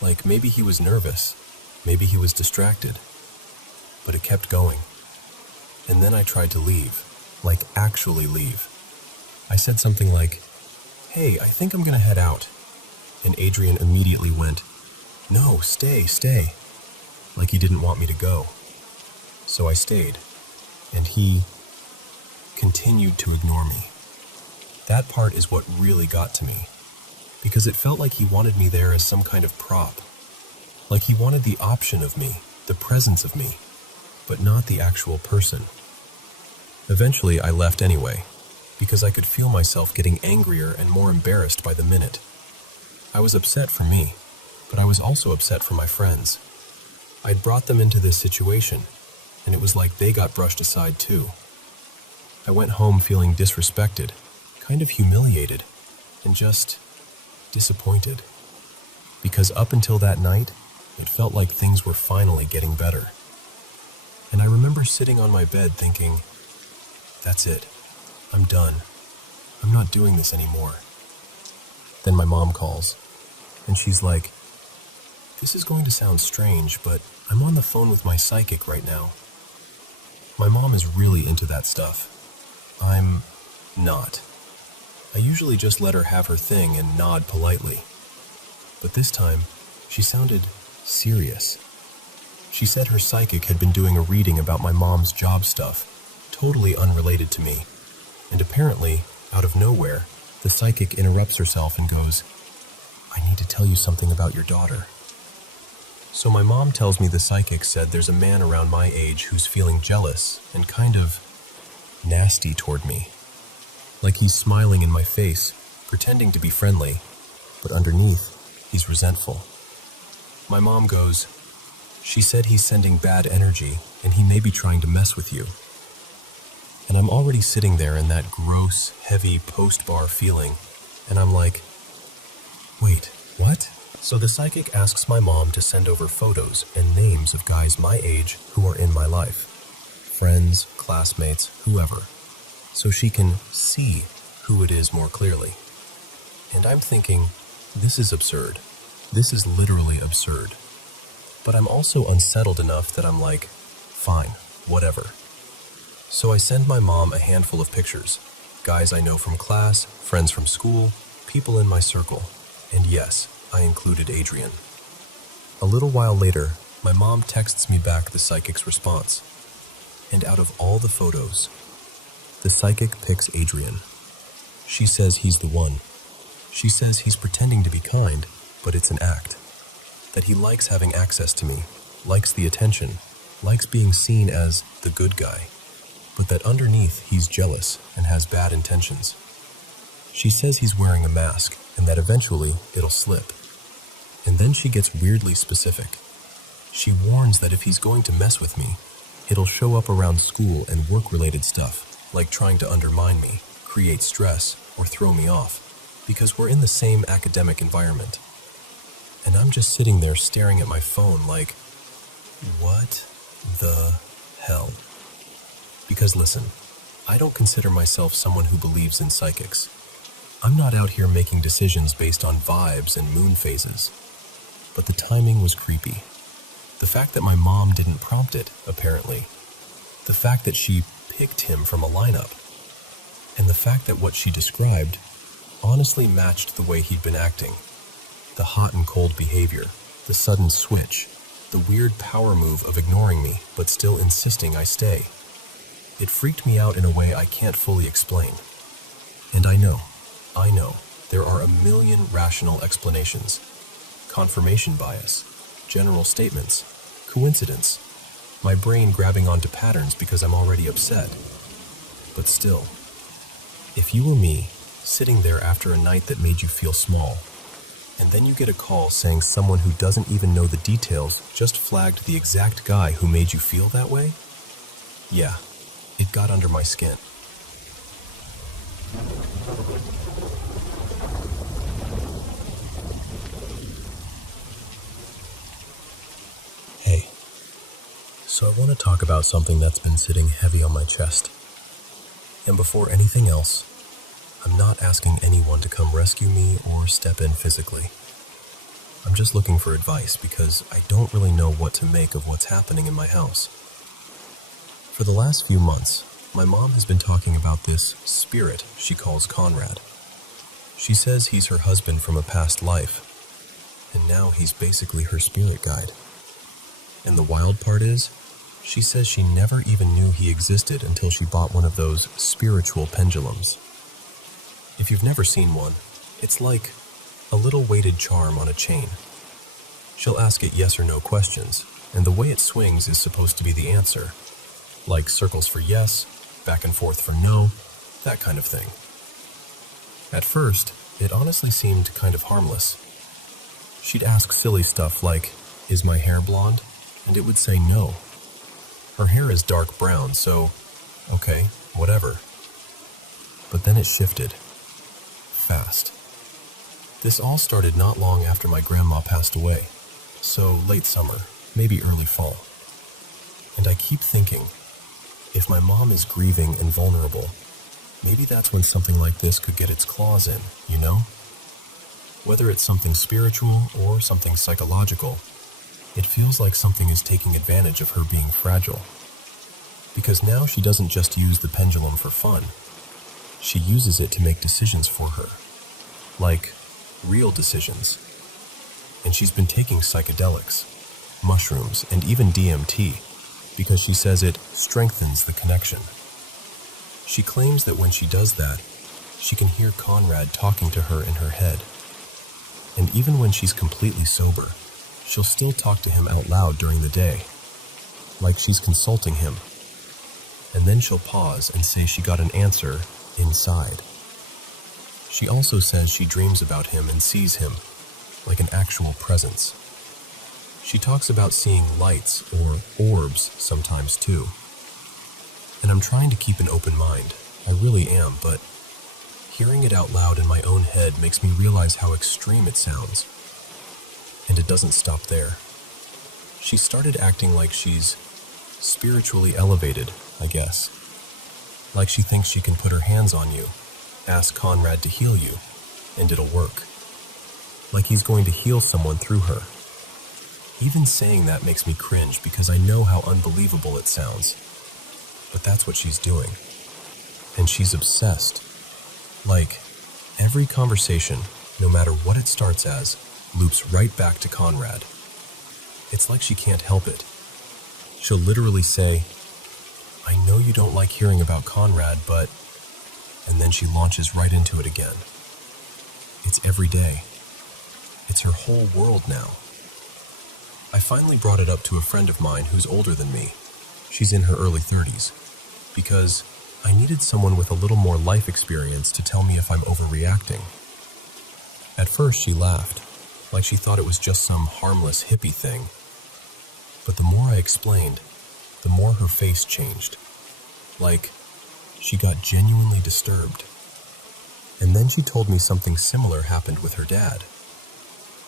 like maybe he was nervous, maybe he was distracted, but it kept going. And then I tried to leave, like actually leave. I said something like, "Hey, I think I'm gonna head out." And Adrian immediately went, "No, stay, stay," like he didn't want me to go. So I stayed, and he continued to ignore me. That part is what really got to me, because it felt like he wanted me there as some kind of prop. Like he wanted the option of me, the presence of me, but not the actual person. Eventually, I left anyway, because I could feel myself getting angrier and more embarrassed by the minute. I was upset for me, but I was also upset for my friends. I'd brought them into this situation, and it was like they got brushed aside too. I went home feeling disrespected, kind of humiliated, and just disappointed. Because up until that night, it felt like things were finally getting better. And I remember sitting on my bed thinking, that's it. I'm done. I'm not doing this anymore. Then my mom calls, and she's like, this is going to sound strange, but I'm on the phone with my psychic right now. My mom is really into that stuff. I'm not. I usually just let her have her thing and nod politely. But this time, she sounded serious. She said her psychic had been doing a reading about my mom's job stuff, totally unrelated to me. And apparently, out of nowhere, the psychic interrupts herself and goes, I need to tell you something about your daughter. So my mom tells me the psychic said there's a man around my age who's feeling jealous and kind of nasty toward me. Like he's smiling in my face, pretending to be friendly, but underneath, he's resentful. My mom goes, she said he's sending bad energy and he may be trying to mess with you. And I'm already sitting there in that gross, heavy post-bar feeling, and I'm like, wait, what? So the psychic asks my mom to send over photos and names of guys my age who are in my life. Friends, classmates, whoever. So she can see who it is more clearly. And I'm thinking, this is absurd. This is literally absurd. But I'm also unsettled enough that I'm like, fine, whatever. So I send my mom a handful of pictures. Guys I know from class, friends from school, people in my circle. And yes, I included Adrian. A little while later, my mom texts me back the psychic's response. And out of all the photos, the psychic picks Adrian. She says he's the one. She says he's pretending to be kind, but it's an act. That he likes having access to me, likes the attention, likes being seen as the good guy, but that underneath he's jealous and has bad intentions. She says he's wearing a mask and that eventually it'll slip. And then she gets weirdly specific. She warns that if he's going to mess with me, it'll show up around school and work-related stuff, like trying to undermine me, create stress, or throw me off, because we're in the same academic environment. And I'm just sitting there staring at my phone like, what the hell? Because listen, I don't consider myself someone who believes in psychics. I'm not out here making decisions based on vibes and moon phases. But the timing was creepy. The fact that my mom didn't prompt it, apparently. The fact that she picked him from a lineup. And the fact that what she described honestly matched the way he'd been acting. The hot and cold behavior, the sudden switch, the weird power move of ignoring me but still insisting I stay. It freaked me out in a way I can't fully explain. And I know, there are a million rational explanations. Confirmation bias, general statements, coincidence, my brain grabbing onto patterns because I'm already upset. But still, if you were me, sitting there after a night that made you feel small, and then you get a call saying someone who doesn't even know the details just flagged the exact guy who made you feel that way? Yeah, it got under my skin. Hey, so I want to talk about something that's been sitting heavy on my chest. And before anything else, I'm not asking anyone to come rescue me or step in physically. I'm just looking for advice because I don't really know what to make of what's happening in my house. For the last few months, my mom has been talking about this spirit she calls Conrad. She says he's her husband from a past life, and now he's basically her spirit guide. And the wild part is, she says she never even knew he existed until she bought one of those spiritual pendulums. If you've never seen one, it's like a little weighted charm on a chain. She'll ask it yes or no questions, and the way it swings is supposed to be the answer. Like circles for yes, back and forth for no, that kind of thing. At first, it honestly seemed kind of harmless. She'd ask silly stuff like, "Is my hair blonde?" And it would say no. Her hair is dark brown, so, okay, whatever. But then it shifted. Fast. This all started not long after my grandma passed away, so late summer, maybe early fall. And I keep thinking, if my mom is grieving and vulnerable, maybe that's when something like this could get its claws in, you know? Whether it's something spiritual or something psychological, it feels like something is taking advantage of her being fragile. Because now she doesn't just use the pendulum for fun. She uses it to make decisions for her. Like, real decisions. And she's been taking psychedelics, mushrooms, and even DMT, because she says it strengthens the connection. She claims that when she does that, she can hear Conrad talking to her in her head. And even when she's completely sober, she'll still talk to him out loud during the day, like she's consulting him. And then she'll pause and say she got an answer inside. She also says she dreams about him and sees him, like an actual presence. She talks about seeing lights or orbs sometimes too. And I'm trying to keep an open mind, I really am, but hearing it out loud in my own head makes me realize how extreme it sounds. And it doesn't stop there. She started acting like she's spiritually elevated, I guess. Like she thinks she can put her hands on you, ask Conrad to heal you, and it'll work. Like he's going to heal someone through her. Even saying that makes me cringe because I know how unbelievable it sounds. But that's what she's doing. And she's obsessed. Like, every conversation, no matter what it starts as, loops right back to Conrad. It's like she can't help it. She'll literally say, "I know you don't like hearing about Conrad, but..." And then she launches right into it again. It's every day. It's her whole world now. I finally brought it up to a friend of mine who's older than me. She's in her early 30s. Because I needed someone with a little more life experience to tell me if I'm overreacting. At first she laughed, like she thought it was just some harmless hippie thing. But the more I explained, the more her face changed. Like, she got genuinely disturbed. And then she told me something similar happened with her dad.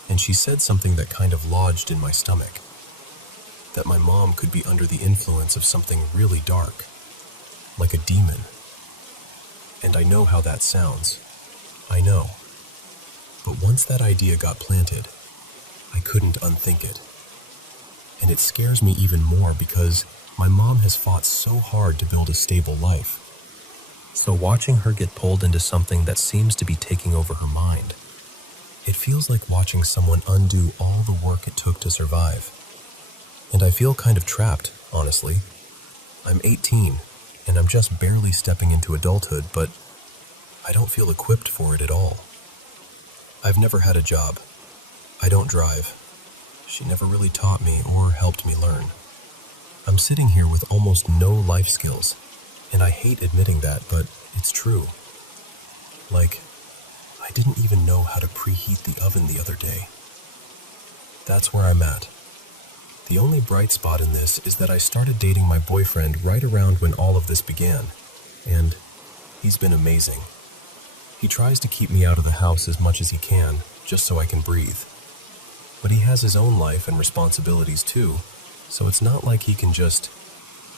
And she said something that kind of lodged in my stomach. That my mom could be under the influence of something really dark. Like a demon. And I know how that sounds. I know. But once that idea got planted, I couldn't unthink it. And it scares me even more because my mom has fought so hard to build a stable life. So watching her get pulled into something that seems to be taking over her mind, it feels like watching someone undo all the work it took to survive. And I feel kind of trapped, honestly. I'm 18, and I'm just barely stepping into adulthood, but I don't feel equipped for it at all. I've never had a job. I don't drive. She never really taught me or helped me learn. I'm sitting here with almost no life skills, and I hate admitting that, but it's true. Like, I didn't even know how to preheat the oven the other day. That's where I'm at. The only bright spot in this is that I started dating my boyfriend right around when all of this began, and he's been amazing. He tries to keep me out of the house as much as he can, just so I can breathe. But he has his own life and responsibilities too, so it's not like he can just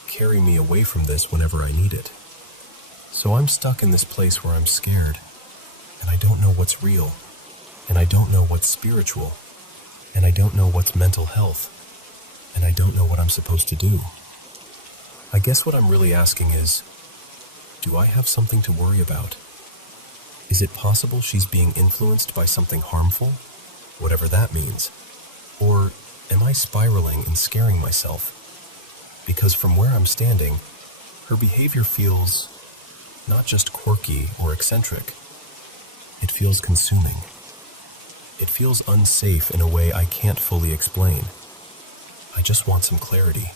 carry me away from this whenever I need it. So I'm stuck in this place where I'm scared, and I don't know what's real, and I don't know what's spiritual, and I don't know what's mental health, and I don't know what I'm supposed to do. I guess what I'm really asking is, do I have something to worry about? Is it possible she's being influenced by something harmful, whatever that means? Or am I spiraling and scaring myself? Because from where I'm standing, her behavior feels not just quirky or eccentric. It feels consuming. It feels unsafe in a way I can't fully explain. I just want some clarity.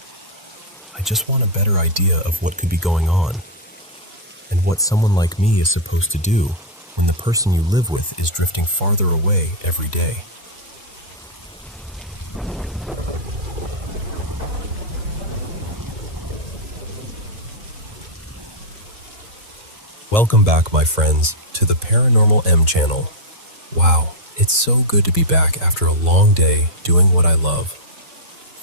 I just want a better idea of what could be going on, and what someone like me is supposed to do when the person you live with is drifting farther away every day. Welcome back, my friends, to the Paranormal M channel. Wow, it's so good to be back after a long day doing what I love.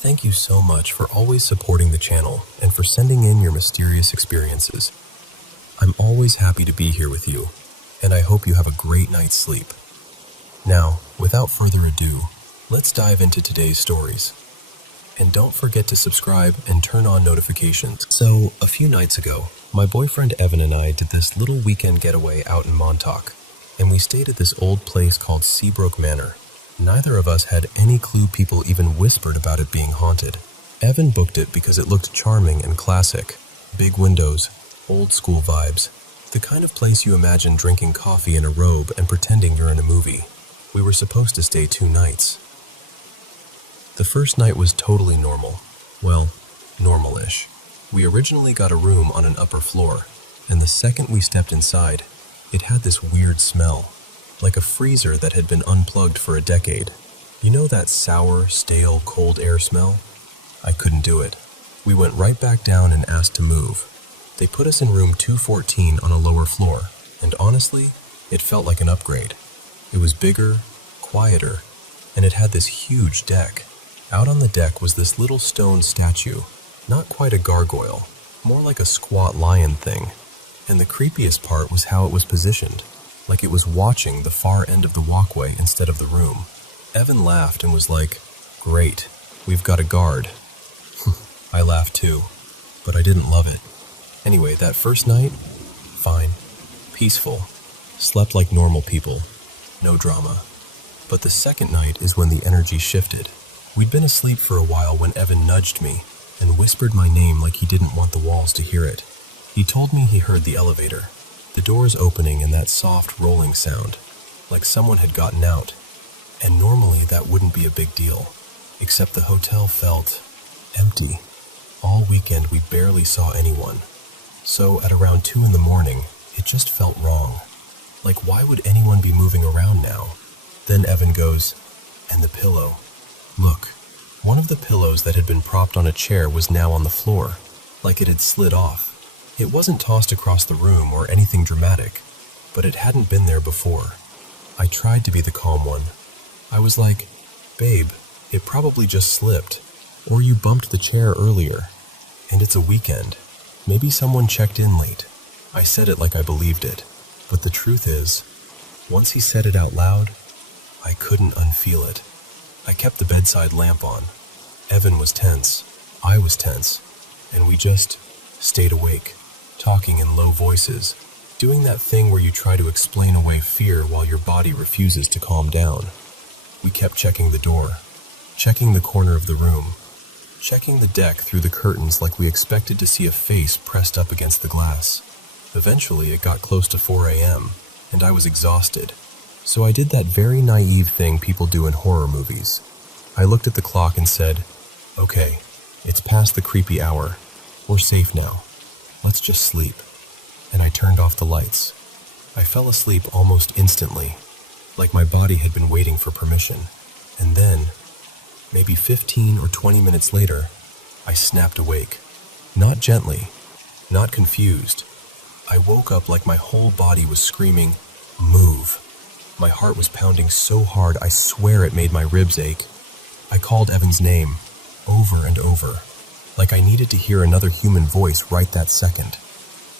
Thank you so much for always supporting the channel and for sending in your mysterious experiences. I'm always happy to be here with you, and I hope you have a great night's sleep. Now, without further ado, let's dive into today's stories. And don't forget to subscribe and turn on notifications. So, a few nights ago, my boyfriend Evan and I did this little weekend getaway out in Montauk, and we stayed at this old place called Seabrook Manor. Neither of us had any clue people even whispered about it being haunted. Evan booked it because it looked charming and classic. Big windows, old school vibes. The kind of place you imagine drinking coffee in a robe and pretending you're in a movie. We were supposed to stay 2 nights. The first night was totally normal. Well, normal-ish. We originally got a room on an upper floor, and the second we stepped inside, it had this weird smell. Like a freezer that had been unplugged for a decade. You know that sour, stale, cold air smell? I couldn't do it. We went right back down and asked to move. They put us in room 214 on a lower floor, and honestly, it felt like an upgrade. It was bigger, quieter, and it had this huge deck. Out on the deck was this little stone statue, not quite a gargoyle, more like a squat lion thing. And the creepiest part was how it was positioned. Like it was watching the far end of the walkway instead of the room. Evan laughed and was like, "Great, we've got a guard." I laughed too, but I didn't love it. Anyway, that first night, fine, peaceful, slept like normal people, no drama. But the second night is when the energy shifted. We'd been asleep for a while when Evan nudged me and whispered my name like he didn't want the walls to hear it. He told me he heard the elevator. The doors opening and that soft rolling sound, like someone had gotten out. And normally that wouldn't be a big deal, except the hotel felt empty. All weekend we barely saw anyone. So at around 2 in the morning, it just felt wrong. Like why would anyone be moving around now? Then Evan goes, "And the pillow. Look." One of the pillows that had been propped on a chair was now on the floor, like it had slid off. It wasn't tossed across the room or anything dramatic, but it hadn't been there before. I tried to be the calm one. I was like, "Babe, it probably just slipped. Or you bumped the chair earlier. And it's a weekend. Maybe someone checked in late." I said it like I believed it. But the truth is, once he said it out loud, I couldn't unfeel it. I kept the bedside lamp on. Evan was tense. I was tense. And we just stayed awake. Talking in low voices, doing that thing where you try to explain away fear while your body refuses to calm down. We kept checking the door, checking the corner of the room, checking the deck through the curtains like we expected to see a face pressed up against the glass. Eventually, it got close to 4 a.m., and I was exhausted. So I did that very naive thing people do in horror movies. I looked at the clock and said, "Okay, it's past the creepy hour. We're safe now. Let's just sleep." And I turned off the lights. I fell asleep almost instantly, like my body had been waiting for permission. And then, maybe 15 or 20 minutes later, I snapped awake. Not gently, not confused. I woke up like my whole body was screaming, "Move." My heart was pounding so hard I swear it made my ribs ache. I called Evan's name, over and over, like I needed to hear another human voice right that second.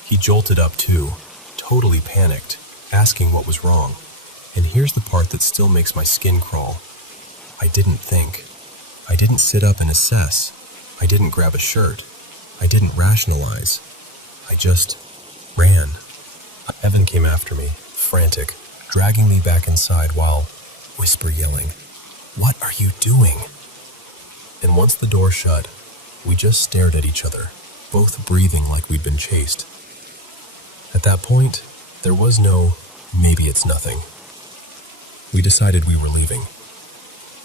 He jolted up too, totally panicked, asking what was wrong. And here's the part that still makes my skin crawl. I didn't think. I didn't sit up and assess. I didn't grab a shirt. I didn't rationalize. I just ran. Evan came after me, frantic, dragging me back inside while whisper yelling, "What are you doing?" And once the door shut, we just stared at each other, both breathing like we'd been chased. At that point, there was no, "maybe it's nothing." We decided we were leaving.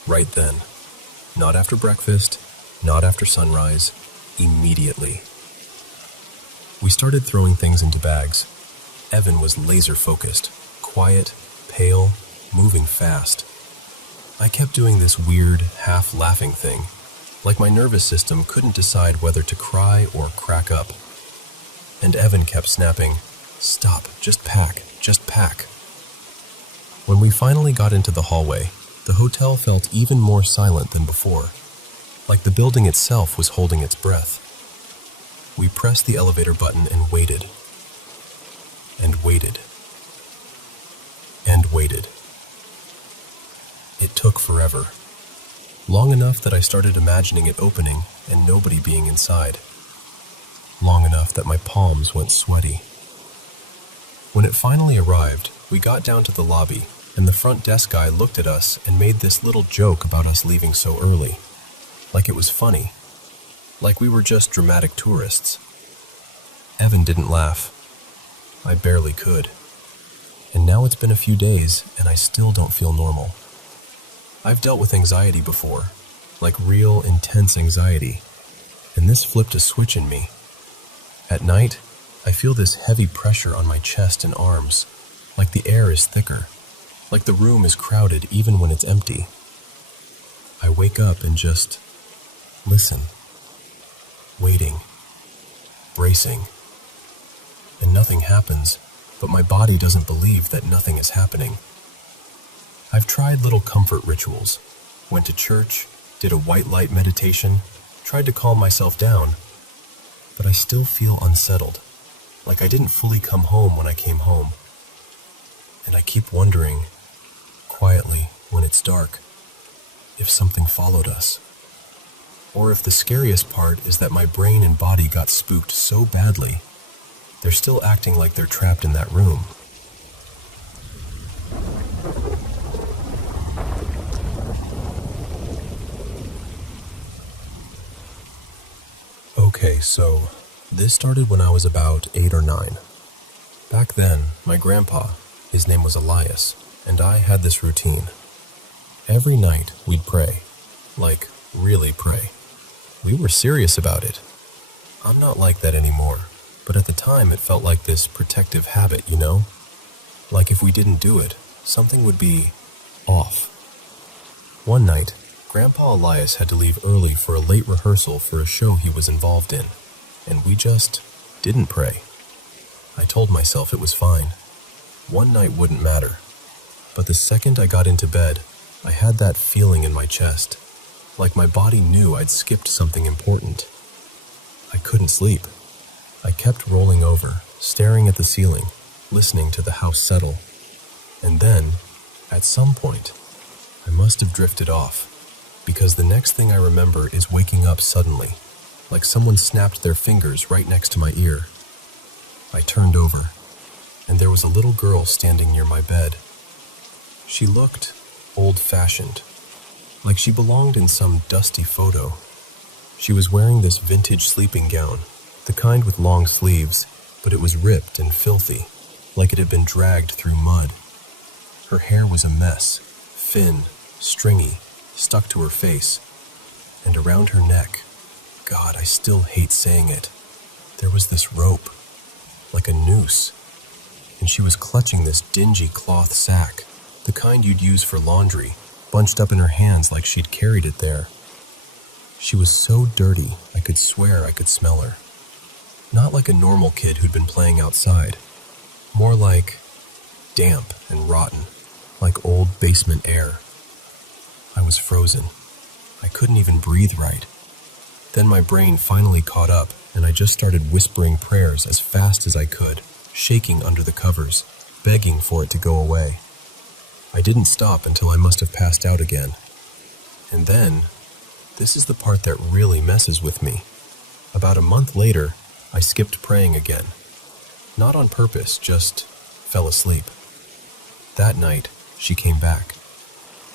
Right then. Not after breakfast, not after sunrise, immediately. We started throwing things into bags. Evan was laser-focused, quiet, pale, moving fast. I kept doing this weird, half-laughing thing, like my nervous system couldn't decide whether to cry or crack up. And Evan kept snapping, "Stop, just pack, just pack." When we finally got into the hallway, the hotel felt even more silent than before, like the building itself was holding its breath. We pressed the elevator button and waited. And waited. And waited. It took forever. Long enough that I started imagining it opening and nobody being inside. Long enough that my palms went sweaty. When it finally arrived, we got down to the lobby, and the front desk guy looked at us and made this little joke about us leaving so early. Like it was funny. Like we were just dramatic tourists. Evan didn't laugh. I barely could. And now it's been a few days, and I still don't feel normal. I've dealt with anxiety before, like real, intense anxiety, and this flipped a switch in me. At night, I feel this heavy pressure on my chest and arms, like the air is thicker, like the room is crowded even when it's empty. I wake up and just listen, waiting, bracing, and nothing happens, but my body doesn't believe that nothing is happening. I've tried little comfort rituals, went to church, did a white light meditation, tried to calm myself down, but I still feel unsettled, like I didn't fully come home when I came home. And I keep wondering, quietly, when it's dark, if something followed us. Or if the scariest part is that my brain and body got spooked so badly, they're still acting like they're trapped in that room. Okay, so this started when I was about 8 or 9. Back then, my grandpa, his name was Elias, and I had this routine. Every night, we'd pray. Like, really pray. We were serious about it. I'm not like that anymore, but at the time it felt like this protective habit, you know? Like if we didn't do it, something would be off. One night, Grandpa Elias had to leave early for a late rehearsal for a show he was involved in, and we just didn't pray. I told myself it was fine. One night wouldn't matter. But the second I got into bed, I had that feeling in my chest, like my body knew I'd skipped something important. I couldn't sleep. I kept rolling over, staring at the ceiling, listening to the house settle. And then, at some point, I must have drifted off, because the next thing I remember is waking up suddenly, like someone snapped their fingers right next to my ear. I turned over, and there was a little girl standing near my bed. She looked old-fashioned, like she belonged in some dusty photo. She was wearing this vintage sleeping gown, the kind with long sleeves, but it was ripped and filthy, like it had been dragged through mud. Her hair was a mess, thin, stringy, stuck to her face, and around her neck, God, I still hate saying it, there was this rope, like a noose, and she was clutching this dingy cloth sack, the kind you'd use for laundry, bunched up in her hands like she'd carried it there. She was so dirty, I could swear I could smell her. Not like a normal kid who'd been playing outside, more like damp and rotten, like old basement air. I was frozen. I couldn't even breathe right. Then my brain finally caught up, and I just started whispering prayers as fast as I could, shaking under the covers, begging for it to go away. I didn't stop until I must have passed out again. And then, this is the part that really messes with me. About a month later, I skipped praying again. Not on purpose, just fell asleep. That night, she came back.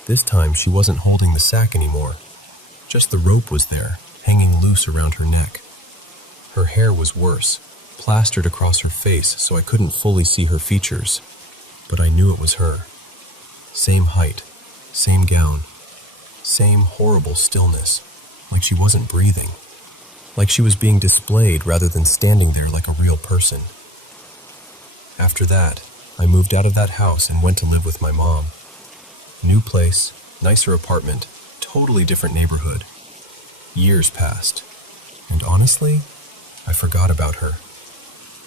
This time, she wasn't holding the sack anymore. Just the rope was there, hanging loose around her neck. Her hair was worse, plastered across her face so I couldn't fully see her features. But I knew it was her. Same height, same gown, same horrible stillness, like she wasn't breathing. like she was being displayed rather than standing there like a real person. After that, I moved out of that house and went to live with my mom. New place, nicer apartment, totally different neighborhood. Years passed, and honestly, I forgot about her.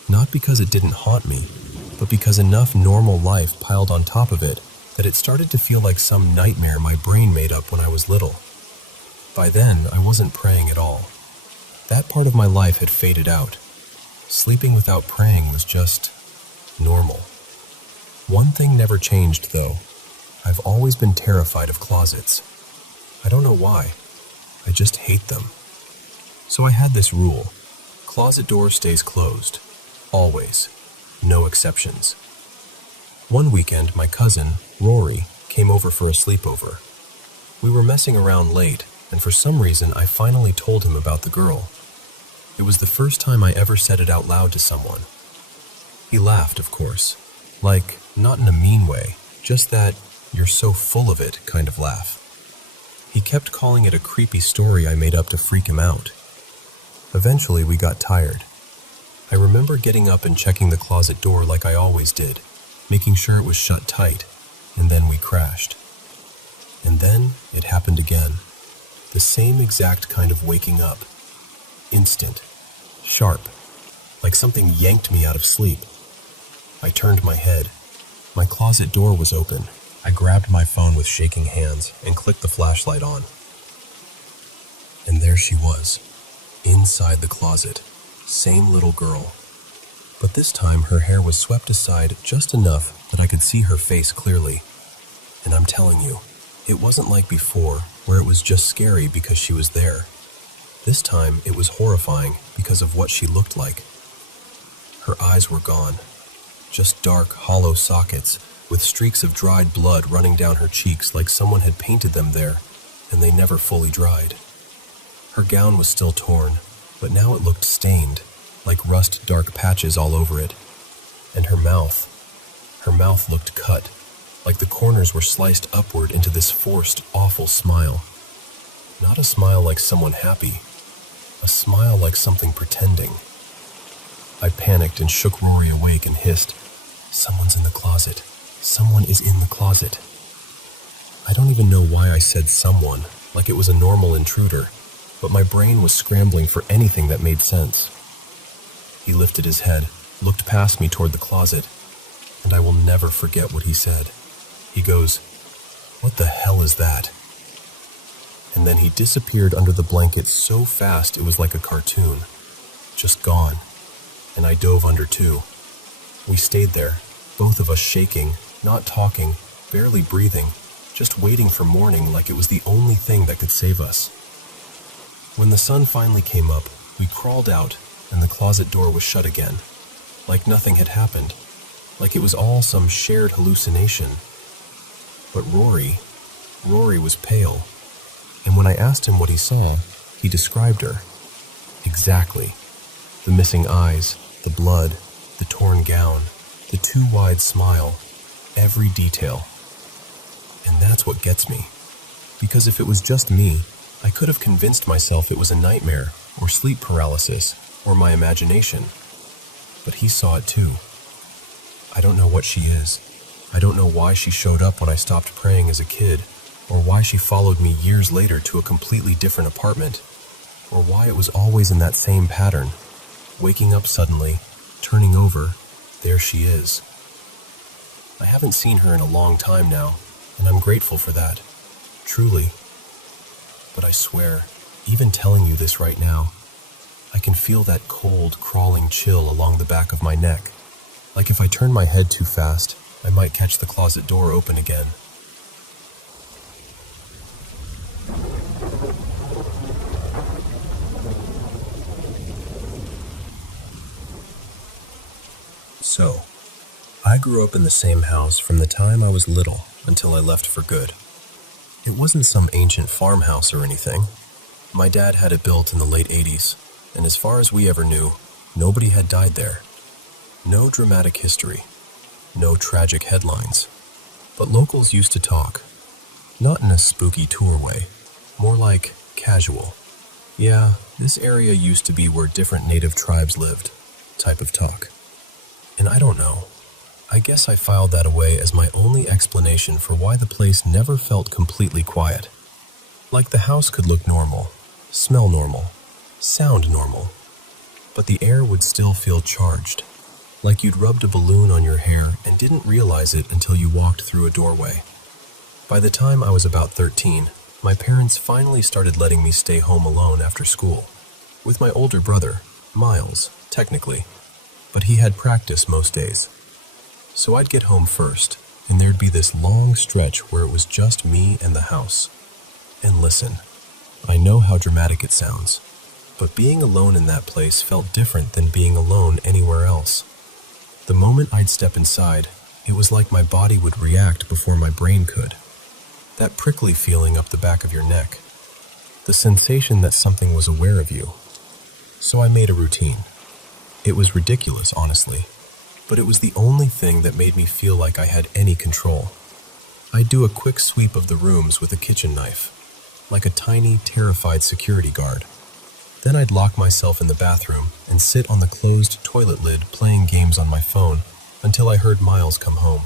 Not because it didn't haunt me, but because enough normal life piled on top of it that it started to feel like some nightmare my brain made up when I was little. By then, I wasn't praying at all. That part of my life had faded out. Sleeping without praying was just normal. One thing never changed, though. I've always been terrified of closets. I don't know why. I just hate them. So I had this rule. Closet door stays closed. Always. No exceptions. One weekend, my cousin, Rory, came over for a sleepover. We were messing around late, and for some reason I finally told him about the girl. It was the first time I ever said it out loud to someone. He laughed, of course. Like, not in a mean way, just that "you're so full of it" kind of laugh. He kept calling it a creepy story I made up to freak him out. Eventually, we got tired. I remember getting up and checking the closet door like I always did, making sure it was shut tight, and then we crashed. And then it happened again. The same exact kind of waking up. Instant. Sharp. Like something yanked me out of sleep. I turned my head. My closet door was open. I grabbed my phone with shaking hands and clicked the flashlight on. And there she was, inside the closet. Same little girl. But this time her hair was swept aside just enough that I could see her face clearly. And I'm telling you, it wasn't like before, where it was just scary because she was there. This time it was horrifying because of what she looked like. Her eyes were gone. Just dark, hollow sockets, with streaks of dried blood running down her cheeks like someone had painted them there, and they never fully dried. Her gown was still torn, but now it looked stained, like rust-dark patches all over it. And her mouth looked cut, like the corners were sliced upward into this forced, awful smile. Not a smile like someone happy, a smile like something pretending. I panicked and shook Rory awake and hissed, "Someone's in the closet. Someone is in the closet." I don't even know why I said someone, like it was a normal intruder, but my brain was scrambling for anything that made sense. He lifted his head, looked past me toward the closet, and I will never forget what he said. He goes, "What the hell is that?" And then he disappeared under the blanket so fast it was like a cartoon. Just gone. And I dove under too. We stayed there, both of us shaking, not talking, barely breathing, just waiting for morning like it was the only thing that could save us. When the sun finally came up, we crawled out, and the closet door was shut again, like nothing had happened, like it was all some shared hallucination. But Rory was pale, and when I asked him what he saw, he described her. Exactly. The missing eyes, the blood, the torn gown, the too wide smile, every detail. And that's what gets me. Because if it was just me, I could have convinced myself it was a nightmare, or sleep paralysis, or my imagination. But he saw it too. I don't know what she is. I don't know why she showed up when I stopped praying as a kid, or why she followed me years later to a completely different apartment, or why it was always in that same pattern. Waking up suddenly, turning over, there she is. I haven't seen her in a long time now, and I'm grateful for that. Truly. But I swear, even telling you this right now, I can feel that cold, crawling chill along the back of my neck. Like if I turn my head too fast, I might catch the closet door open again. So, I grew up in the same house from the time I was little until I left for good. It wasn't some ancient farmhouse or anything. My dad had it built in the late 80s, and as far as we ever knew, nobody had died there. No dramatic history. No tragic headlines. But locals used to talk. Not in a spooky tour way, more like casual. Yeah, this area used to be where different native tribes lived, type of talk. And I don't know. I guess I filed that away as my only explanation for why the place never felt completely quiet. Like the house could look normal, smell normal, sound normal, but the air would still feel charged, like you'd rubbed a balloon on your hair and didn't realize it until you walked through a doorway. By the time I was about 13, my parents finally started letting me stay home alone after school, with my older brother, Miles, technically, but he had practice most days. So I'd get home first, and there'd be this long stretch where it was just me and the house. And listen, I know how dramatic it sounds, but being alone in that place felt different than being alone anywhere else. The moment I'd step inside, it was like my body would react before my brain could. That prickly feeling up the back of your neck, the sensation that something was aware of you. So I made a routine. It was ridiculous, honestly, but it was the only thing that made me feel like I had any control. I'd do a quick sweep of the rooms with a kitchen knife, like a tiny, terrified security guard. Then I'd lock myself in the bathroom and sit on the closed toilet lid playing games on my phone until I heard Miles come home.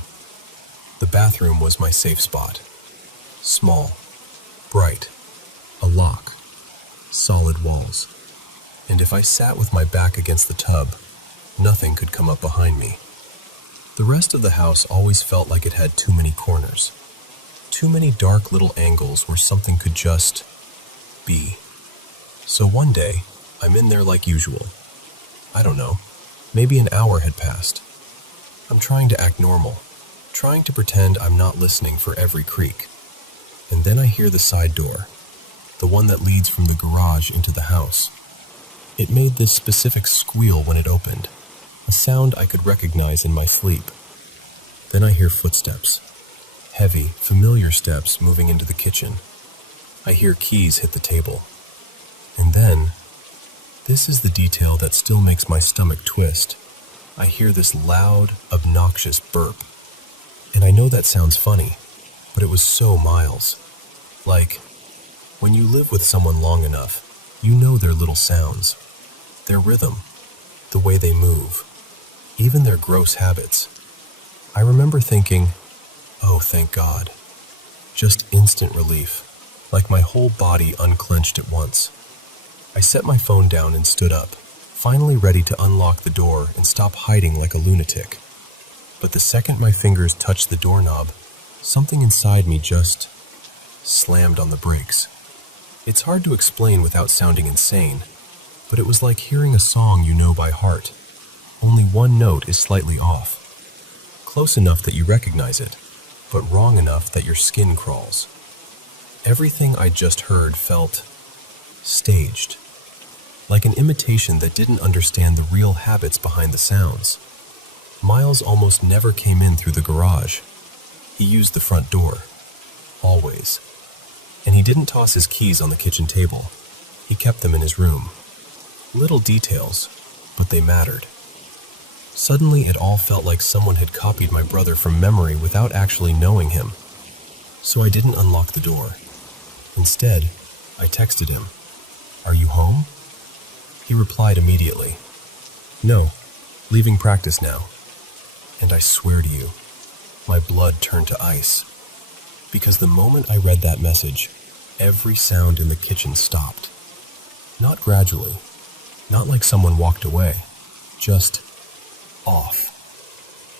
The bathroom was my safe spot. Small, bright, a lock, solid walls. And if I sat with my back against the tub, nothing could come up behind me. The rest of the house always felt like it had too many corners. Too many dark little angles where something could just be. So one day, I'm in there like usual. I don't know, maybe an hour had passed. I'm trying to act normal, trying to pretend I'm not listening for every creak. And then I hear the side door, the one that leads from the garage into the house. It made this specific squeal when it opened, a sound I could recognize in my sleep. Then I hear footsteps, heavy, familiar steps moving into the kitchen. I hear keys hit the table. And then, this is the detail that still makes my stomach twist. I hear this loud, obnoxious burp. And I know that sounds funny, but it was so Miles. Like, when you live with someone long enough, you know their little sounds, their rhythm, the way they move, even their gross habits. I remember thinking, oh, thank God. Just instant relief, like my whole body unclenched at once. I set my phone down and stood up, finally ready to unlock the door and stop hiding like a lunatic. But the second my fingers touched the doorknob, something inside me just slammed on the brakes. It's hard to explain without sounding insane, but it was like hearing a song you know by heart. Only one note is slightly off. Close enough that you recognize it, but wrong enough that your skin crawls. Everything I just heard felt staged, like an imitation that didn't understand the real habits behind the sounds. Miles almost never came in through the garage. He used the front door, always. And he didn't toss his keys on the kitchen table. He kept them in his room. Little details, but they mattered. Suddenly, it all felt like someone had copied my brother from memory without actually knowing him. So I didn't unlock the door. Instead, I texted him, "Are you home?" He replied immediately, "No, leaving practice now." And I swear to you, my blood turned to ice. Because the moment I read that message, every sound in the kitchen stopped. Not gradually, not like someone walked away, just off.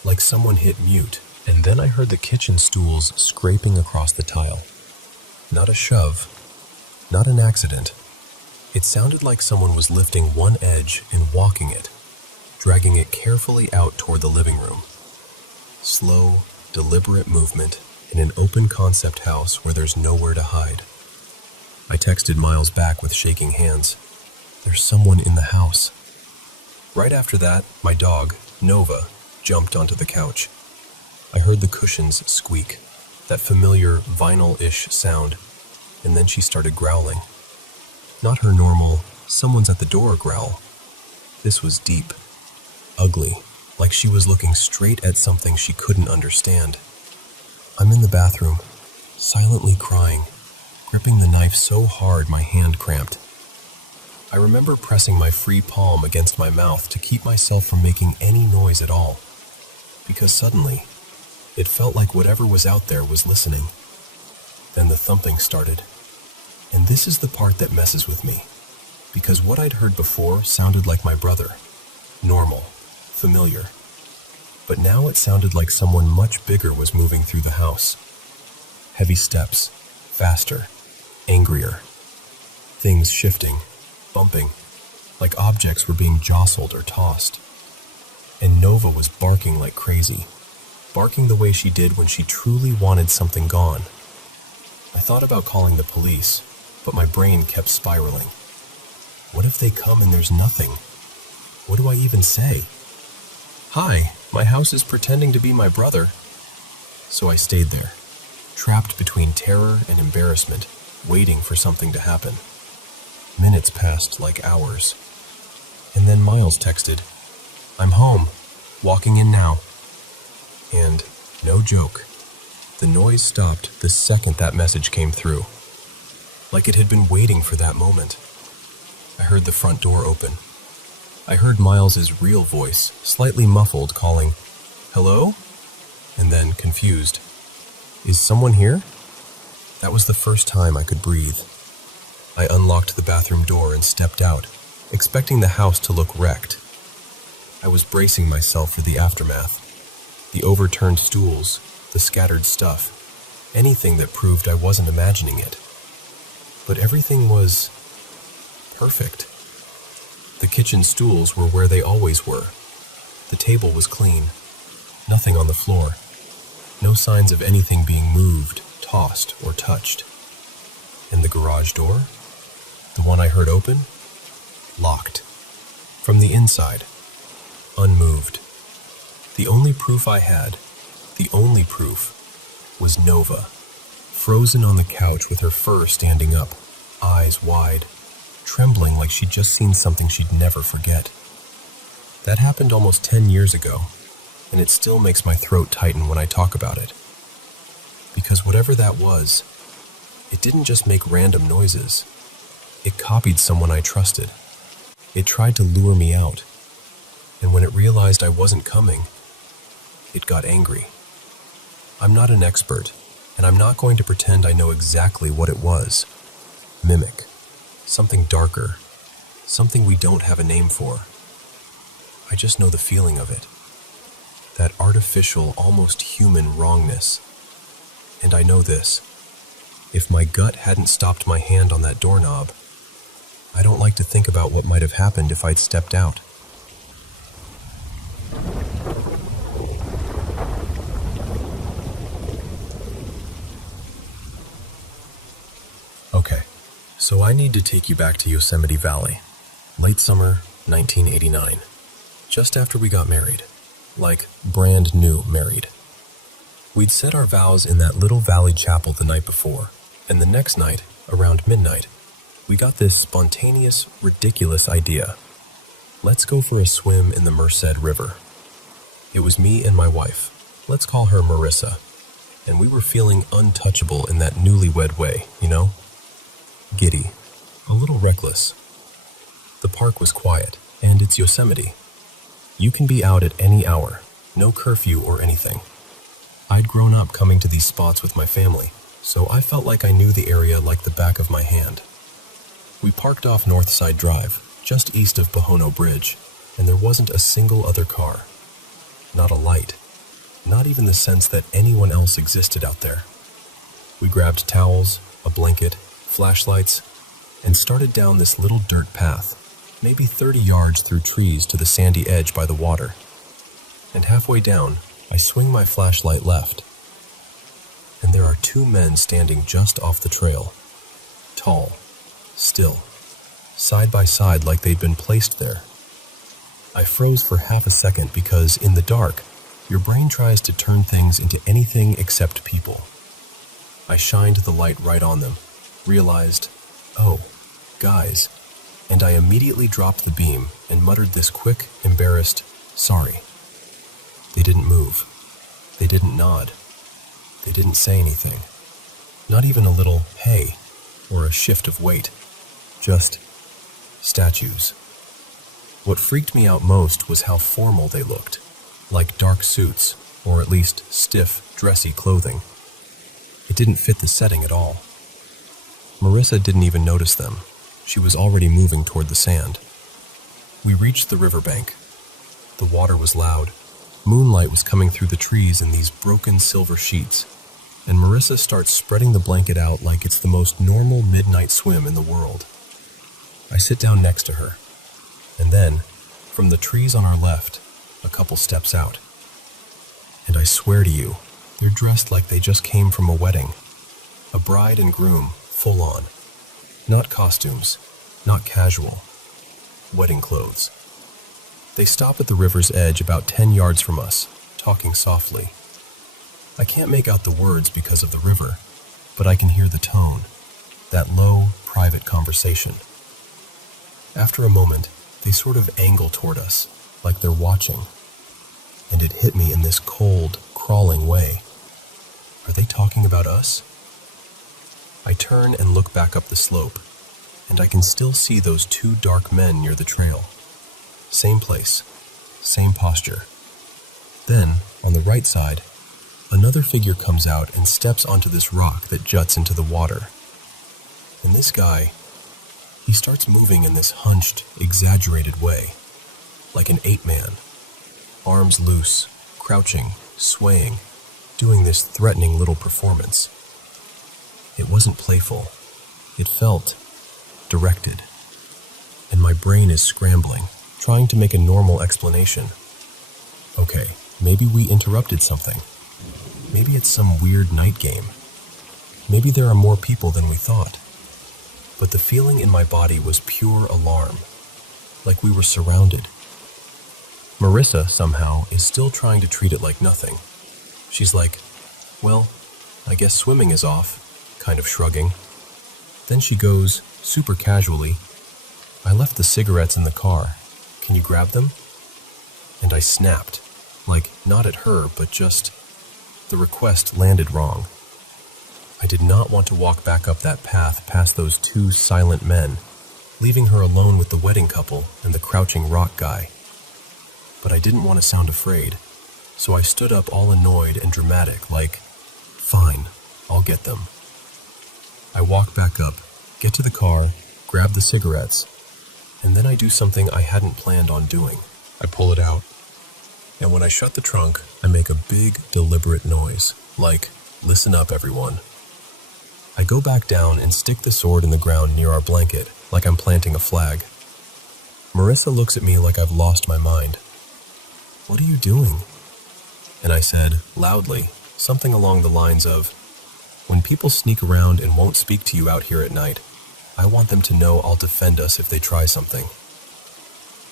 Like someone hit mute, and then I heard the kitchen stools scraping across the tile. Not a shove, not an accident. It sounded like someone was lifting one edge and walking it, dragging it carefully out toward the living room. Slow, deliberate movement in an open concept house where there's nowhere to hide. I texted Miles back with shaking hands. There's someone in the house. Right after that, my dog, Nova, jumped onto the couch. I heard the cushions squeak, that familiar vinyl-ish sound, and then she started growling. Not her normal, someone's at the door growl. This was deep, ugly, like she was looking straight at something she couldn't understand. I'm in the bathroom, silently crying, gripping the knife so hard my hand cramped. I remember pressing my free palm against my mouth to keep myself from making any noise at all, because suddenly, it felt like whatever was out there was listening. Then the thumping started, and this is the part that messes with me, because what I'd heard before sounded like my brother, normal, familiar. But now it sounded like someone much bigger was moving through the house. Heavy steps, faster, angrier. Things shifting, bumping, like objects were being jostled or tossed. And Nova was barking like crazy, barking the way she did when she truly wanted something gone. I thought about calling the police, but my brain kept spiraling. What if they come and there's nothing? What do I even say? Hi, my house is pretending to be my brother. So I stayed there, trapped between terror and embarrassment, waiting for something to happen. Minutes passed like hours. And then Miles texted, "I'm home, walking in now." And, no joke, the noise stopped the second that message came through. Like it had been waiting for that moment. I heard the front door open. I heard Miles's real voice, slightly muffled, calling, "Hello?" And then, confused, "Is someone here?" That was the first time I could breathe. I unlocked the bathroom door and stepped out, expecting the house to look wrecked. I was bracing myself for the aftermath. The overturned stools, the scattered stuff, anything that proved I wasn't imagining it. But everything was perfect. The kitchen stools were where they always were. The table was clean. Nothing on the floor. No signs of anything being moved, tossed, or touched. And the garage door? The one I heard open? Locked. From the inside. Unmoved. The only proof I had, the only proof, was Nova, frozen on the couch with her fur standing up, eyes wide, trembling like she'd just seen something she'd never forget. That happened almost 10 years ago, and it still makes my throat tighten when I talk about it. Because whatever that was, it didn't just make random noises. It copied someone I trusted. It tried to lure me out, and when it realized I wasn't coming, it got angry. I'm not an expert, and I'm not going to pretend I know exactly what it was. Mimic. Something darker. Something we don't have a name for. I just know the feeling of it. That artificial, almost human wrongness. And I know this. If my gut hadn't stopped my hand on that doorknob, I don't like to think about what might have happened if I'd stepped out. Okay, so I need to take you back to Yosemite Valley. Late summer, 1989. Just after we got married. Like, brand new married. We'd said our vows in that little valley chapel the night before, and the next night, around midnight, we got this spontaneous, ridiculous idea. Let's go for a swim in the Merced River. It was me and my wife. Let's call her Marissa. And we were feeling untouchable in that newlywed way, you know? Giddy. A little reckless. The park was quiet, and it's Yosemite. You can be out at any hour, no curfew or anything. I'd grown up coming to these spots with my family, so I felt like I knew the area like the back of my hand. We parked off Northside Drive, just east of Pohono Bridge, and there wasn't a single other car. Not a light. Not even the sense that anyone else existed out there. We grabbed towels, a blanket, flashlights, and started down this little dirt path, maybe 30 yards through trees to the sandy edge by the water. And halfway down, I swing my flashlight left, and there are two men standing just off the trail. Tall, still, side by side like they'd been placed there. I froze for half a second because, in the dark, your brain tries to turn things into anything except people. I shined the light right on them, realized, oh, guys, and I immediately dropped the beam and muttered this quick, embarrassed, sorry. They didn't move. They didn't nod. They didn't say anything. Not even a little, hey, or a shift of weight. Just statues. What freaked me out most was how formal they looked, like dark suits, or at least stiff, dressy clothing. It didn't fit the setting at all. Marissa didn't even notice them. She was already moving toward the sand. We reached the riverbank. The water was loud. Moonlight was coming through the trees in these broken silver sheets, and Marissa starts spreading the blanket out like it's the most normal midnight swim in the world. I sit down next to her, and then, from the trees on our left, a couple steps out. And I swear to you, they're dressed like they just came from a wedding. A bride and groom, full on. Not costumes, not casual. Wedding clothes. They stop at the river's edge about 10 yards from us, talking softly. I can't make out the words because of the river, but I can hear the tone, that low, private conversation. After a moment, they sort of angle toward us, like they're watching. And it hit me in this cold, crawling way. Are they talking about us? I turn and look back up the slope, and I can still see those two dark men near the trail. Same place, same posture. Then, on the right side, another figure comes out and steps onto this rock that juts into the water. And this guy, he starts moving in this hunched, exaggerated way, like an ape-man. Arms loose, crouching, swaying, doing this threatening little performance. It wasn't playful. It felt directed. And my brain is scrambling, trying to make a normal explanation. Okay, maybe we interrupted something. Maybe it's some weird night game. Maybe there are more people than we thought. But the feeling in my body was pure alarm, like we were surrounded. Marissa, somehow, is still trying to treat it like nothing. She's like, well, I guess swimming is off, kind of shrugging. Then she goes, super casually, I left the cigarettes in the car. Can you grab them? And I snapped, like not at her, but just the request landed wrong. I did not want to walk back up that path past those two silent men, leaving her alone with the wedding couple and the crouching rock guy. But I didn't want to sound afraid, so I stood up all annoyed and dramatic, like, fine, I'll get them. I walk back up, get to the car, grab the cigarettes, and then I do something I hadn't planned on doing. I pull it out, and when I shut the trunk, I make a big, deliberate noise, like, listen up, everyone. I go back down and stick the sword in the ground near our blanket, like I'm planting a flag. Marissa looks at me like I've lost my mind. What are you doing? And I said, loudly, something along the lines of, when people sneak around and won't speak to you out here at night, I want them to know I'll defend us if they try something.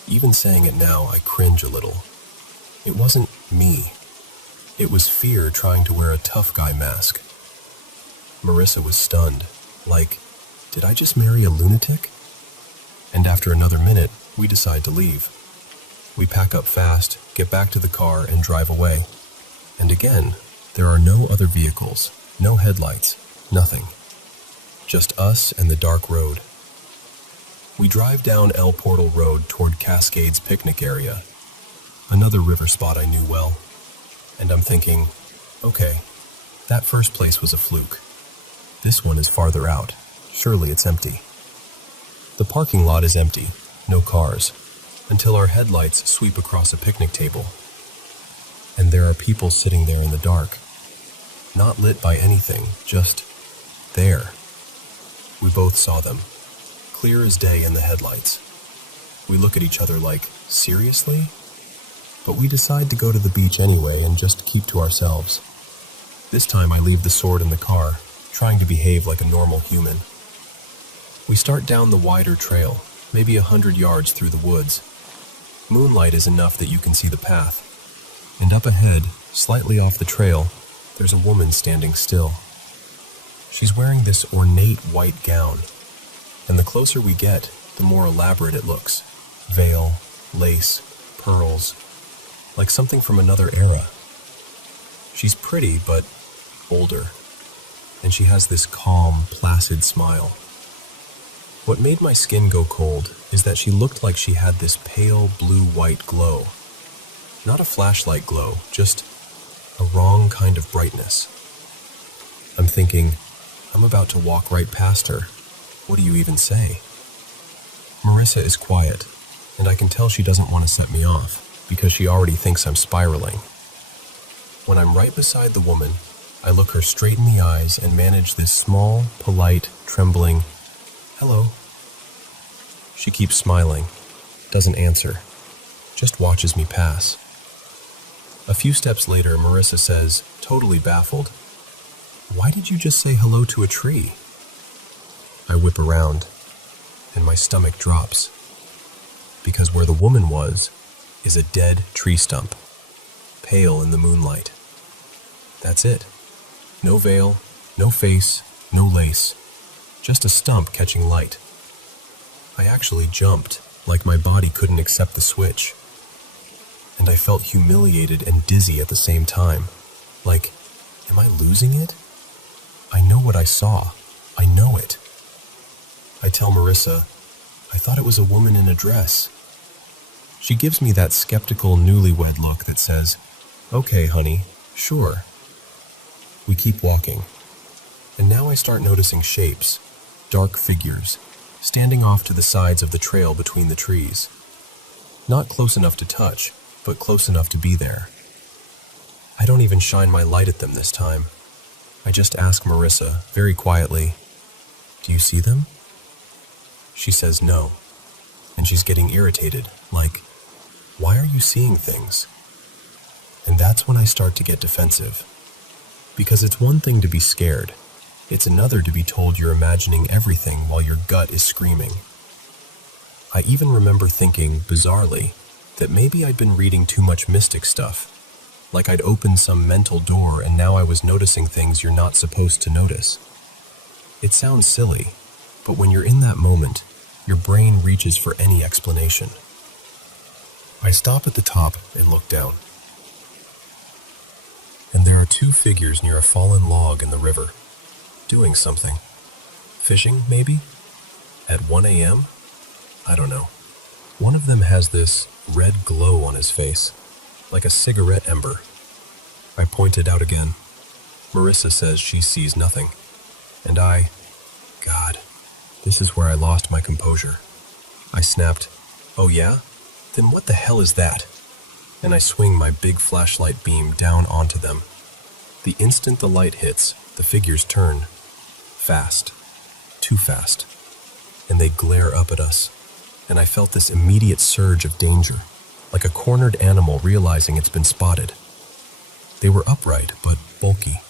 Even saying it now, I cringe a little. It wasn't me. It was fear trying to wear a tough guy mask. Marissa was stunned, like, did I just marry a lunatic? And after another minute, we decide to leave. We pack up fast, get back to the car, and drive away. And again, there are no other vehicles, no headlights, nothing. Just us and the dark road. We drive down El Portal Road toward Cascades Picnic Area, another river spot I knew well. And I'm thinking, okay, that first place was a fluke. This one is farther out. Surely it's empty. The parking lot is empty, no cars, until our headlights sweep across a picnic table. And there are people sitting there in the dark, not lit by anything, just there. We both saw them, clear as day in the headlights. We look at each other like, seriously? But we decide to go to the beach anyway and just keep to ourselves. This time I leave the sword in the car, trying to behave like a normal human. We start down the wider trail, maybe 100 yards through the woods. Moonlight is enough that you can see the path. And up ahead, slightly off the trail, there's a woman standing still. She's wearing this ornate white gown, and the closer we get, the more elaborate it looks. Veil, lace, pearls, like something from another era. She's pretty, but older, and she has this calm, placid smile. What made my skin go cold is that she looked like she had this pale blue-white glow. Not a flashlight glow, just a wrong kind of brightness. I'm thinking, I'm about to walk right past her. What do you even say? Marissa is quiet, and I can tell she doesn't want to set me off because she already thinks I'm spiraling. When I'm right beside the woman, I look her straight in the eyes and manage this small, polite, trembling, "Hello." She keeps smiling, doesn't answer, just watches me pass. A few steps later, Marissa says, totally baffled, "Why did you just say hello to a tree?" I whip around, and my stomach drops, because where the woman was is a dead tree stump, pale in the moonlight. That's it. No veil, no face, no lace, just a stump catching light. I actually jumped, like my body couldn't accept the switch. And I felt humiliated and dizzy at the same time. Like, am I losing it? I know what I saw. I know it. I tell Marissa, I thought it was a woman in a dress. She gives me that skeptical newlywed look that says, "Okay, honey, sure." We keep walking, and now I start noticing shapes, dark figures, standing off to the sides of the trail between the trees. Not close enough to touch, but close enough to be there. I don't even shine my light at them this time. I just ask Marissa, very quietly, "Do you see them?" She says no, and she's getting irritated, like, "Why are you seeing things?" And that's when I start to get defensive. Because it's one thing to be scared, it's another to be told you're imagining everything while your gut is screaming. I even remember thinking, bizarrely, that maybe I'd been reading too much mystic stuff, like I'd opened some mental door and now I was noticing things you're not supposed to notice. It sounds silly, but when you're in that moment, your brain reaches for any explanation. I stop at the top and look down. And there are two figures near a fallen log in the river, doing something. Fishing, maybe? At 1 a.m.? I don't know. One of them has this red glow on his face, like a cigarette ember. I point it out again. Marissa says she sees nothing. And God, this is where I lost my composure. I snapped, "Oh yeah? Then what the hell is that?" And I swing my big flashlight beam down onto them. The instant the light hits, the figures turn. Fast. Too fast. And they glare up at us. And I felt this immediate surge of danger, like a cornered animal realizing it's been spotted. They were upright, but bulky,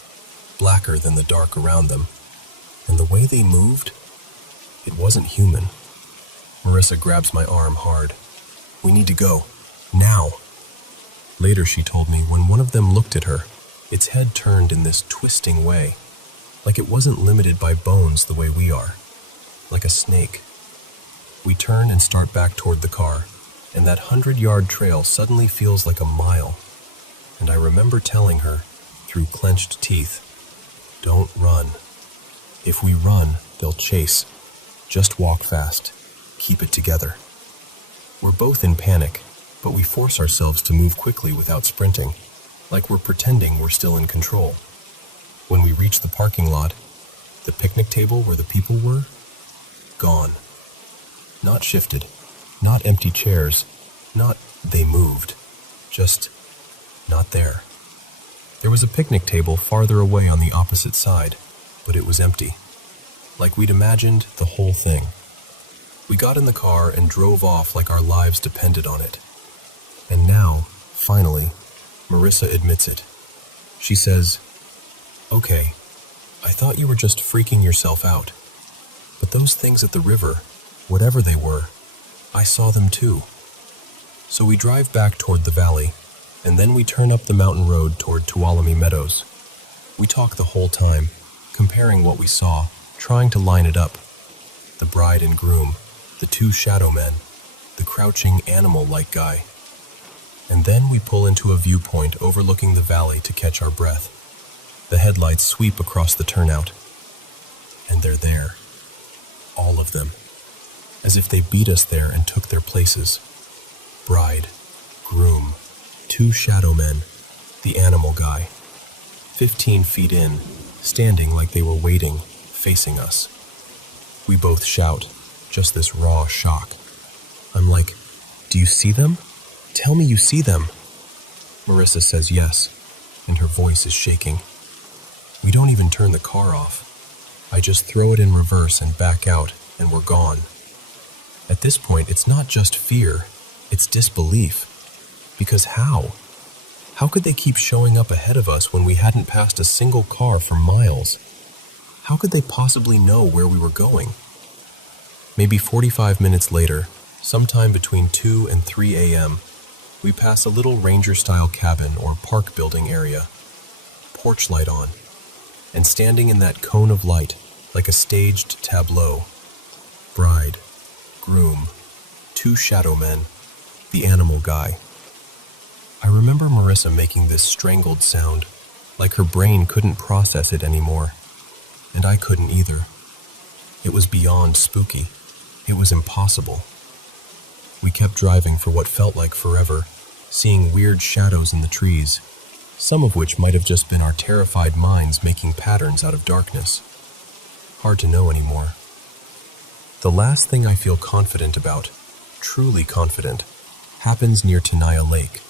blacker than the dark around them. And the way they moved, it wasn't human. Marissa grabs my arm hard. "We need to go. Now." Later she told me when one of them looked at her, its head turned in this twisting way, like it wasn't limited by bones the way we are, like a snake. We turn and start back toward the car, and that 100-yard trail suddenly feels like a mile. And I remember telling her, through clenched teeth, "Don't run. If we run, they'll chase. Just walk fast. Keep it together." We're both in panic, but we force ourselves to move quickly without sprinting, like we're pretending we're still in control. When we reach the parking lot, the picnic table where the people were, gone. Not shifted, not empty chairs, not they moved, just not there. There was a picnic table farther away on the opposite side, but it was empty, like we'd imagined the whole thing. We got in the car and drove off like our lives depended on it. And now, finally, Marissa admits it. She says, "Okay, I thought you were just freaking yourself out. But those things at the river, whatever they were, I saw them too." So we drive back toward the valley, and then we turn up the mountain road toward Tuolumne Meadows. We talk the whole time, comparing what we saw, trying to line it up. The bride and groom, the two shadow men, the crouching animal-like guy. And then we pull into a viewpoint overlooking the valley to catch our breath. The headlights sweep across the turnout. And they're there. All of them. as if they beat us there and took their places. Bride, groom, 2 shadow men, the animal guy. 15 feet in, standing like they were waiting, facing us. We both shout, just this raw shock. I'm like, "Do you see them? Tell me you see them." Marissa says yes, and her voice is shaking. We don't even turn the car off. I just throw it in reverse and back out, and we're gone. At this point, it's not just fear, it's disbelief. Because how? How could they keep showing up ahead of us when we hadn't passed a single car for miles? How could they possibly know where we were going? Maybe 45 minutes later, sometime between 2 and 3 a.m., we pass a little ranger-style cabin or park building area. Porch light on, and standing in that cone of light, like a staged tableau, bride, groom, 2 shadow men, the animal guy. I remember Marissa making this strangled sound, like her brain couldn't process it anymore, and I couldn't either. It was beyond spooky. It was impossible. We kept driving for what felt like forever, seeing weird shadows in the trees, some of which might have just been our terrified minds making patterns out of darkness. Hard to know anymore. The last thing I feel confident about, truly confident, happens near Tenaya Lake.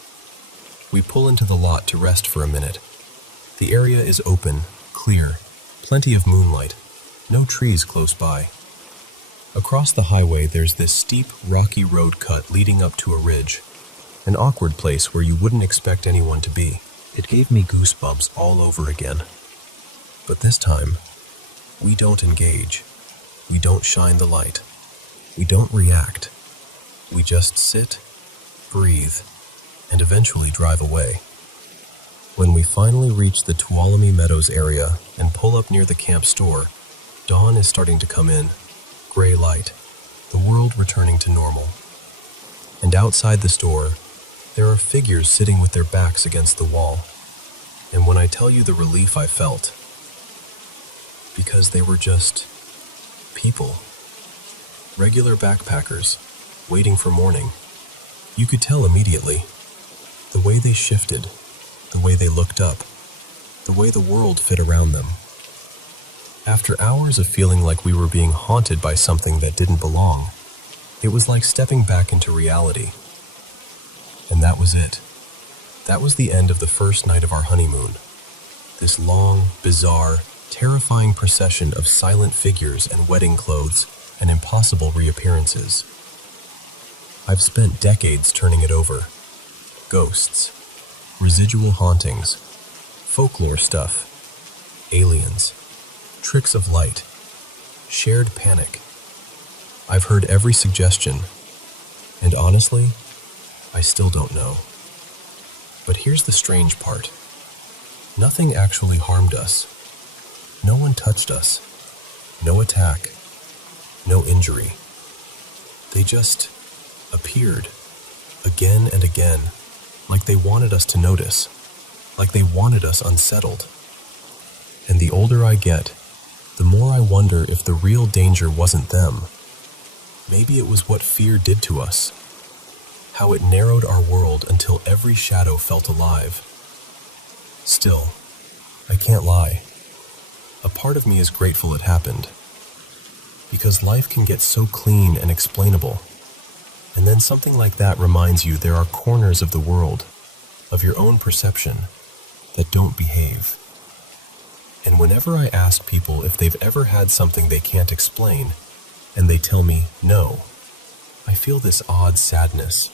We pull into the lot to rest for a minute. The area is open, clear, plenty of moonlight, no trees close by. Across the highway, there's this steep, rocky road cut leading up to a ridge, an awkward place where you wouldn't expect anyone to be. It gave me goosebumps all over again. But this time, we don't engage. We don't shine the light. We don't react. We just sit, breathe, and eventually drive away. When we finally reach the Tuolumne Meadows area and pull up near the camp store, dawn is starting to come in, gray light, the world returning to normal. And outside the store, there are figures sitting with their backs against the wall. And when I tell you the relief I felt, because they were just people, regular backpackers, waiting for morning. You could tell immediately. The way they shifted, the way they looked up, the way the world fit around them. After hours of feeling like we were being haunted by something that didn't belong, it was like stepping back into reality. And that was it. That was the end of the first night of our honeymoon. This long, bizarre, terrifying procession of silent figures and wedding clothes and impossible reappearances. I've spent decades turning it over. Ghosts, residual hauntings, folklore stuff, aliens, tricks of light, shared panic. I've heard every suggestion, and honestly, I still don't know. But here's the strange part. Nothing actually harmed us. No one touched us. No attack. No injury. They just appeared, again and again, like they wanted us to notice, like they wanted us unsettled. And the older I get, the more I wonder if the real danger wasn't them. Maybe it was what fear did to us, how it narrowed our world until every shadow felt alive. Still, I can't lie. A part of me is grateful it happened, because life can get so clean and explainable, and then something like that reminds you there are corners of the world, of your own perception, that don't behave. And whenever I ask people if they've ever had something they can't explain, and they tell me no, I feel this odd sadness.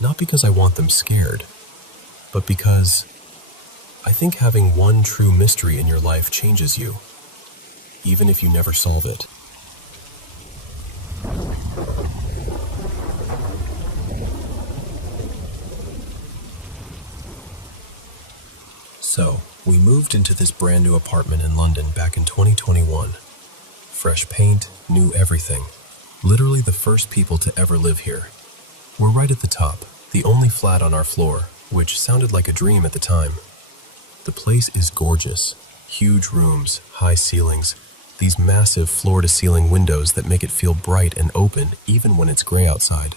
Not because I want them scared, but because I think having one true mystery in your life changes you, even if you never solve it. So, we moved into this brand new apartment in London back in 2021. Fresh paint, new everything. Literally the first people to ever live here. We're right at the top, the only flat on our floor, which sounded like a dream at the time. The place is gorgeous. Huge rooms, high ceilings, these massive floor-to-ceiling windows that make it feel bright and open even when it's gray outside.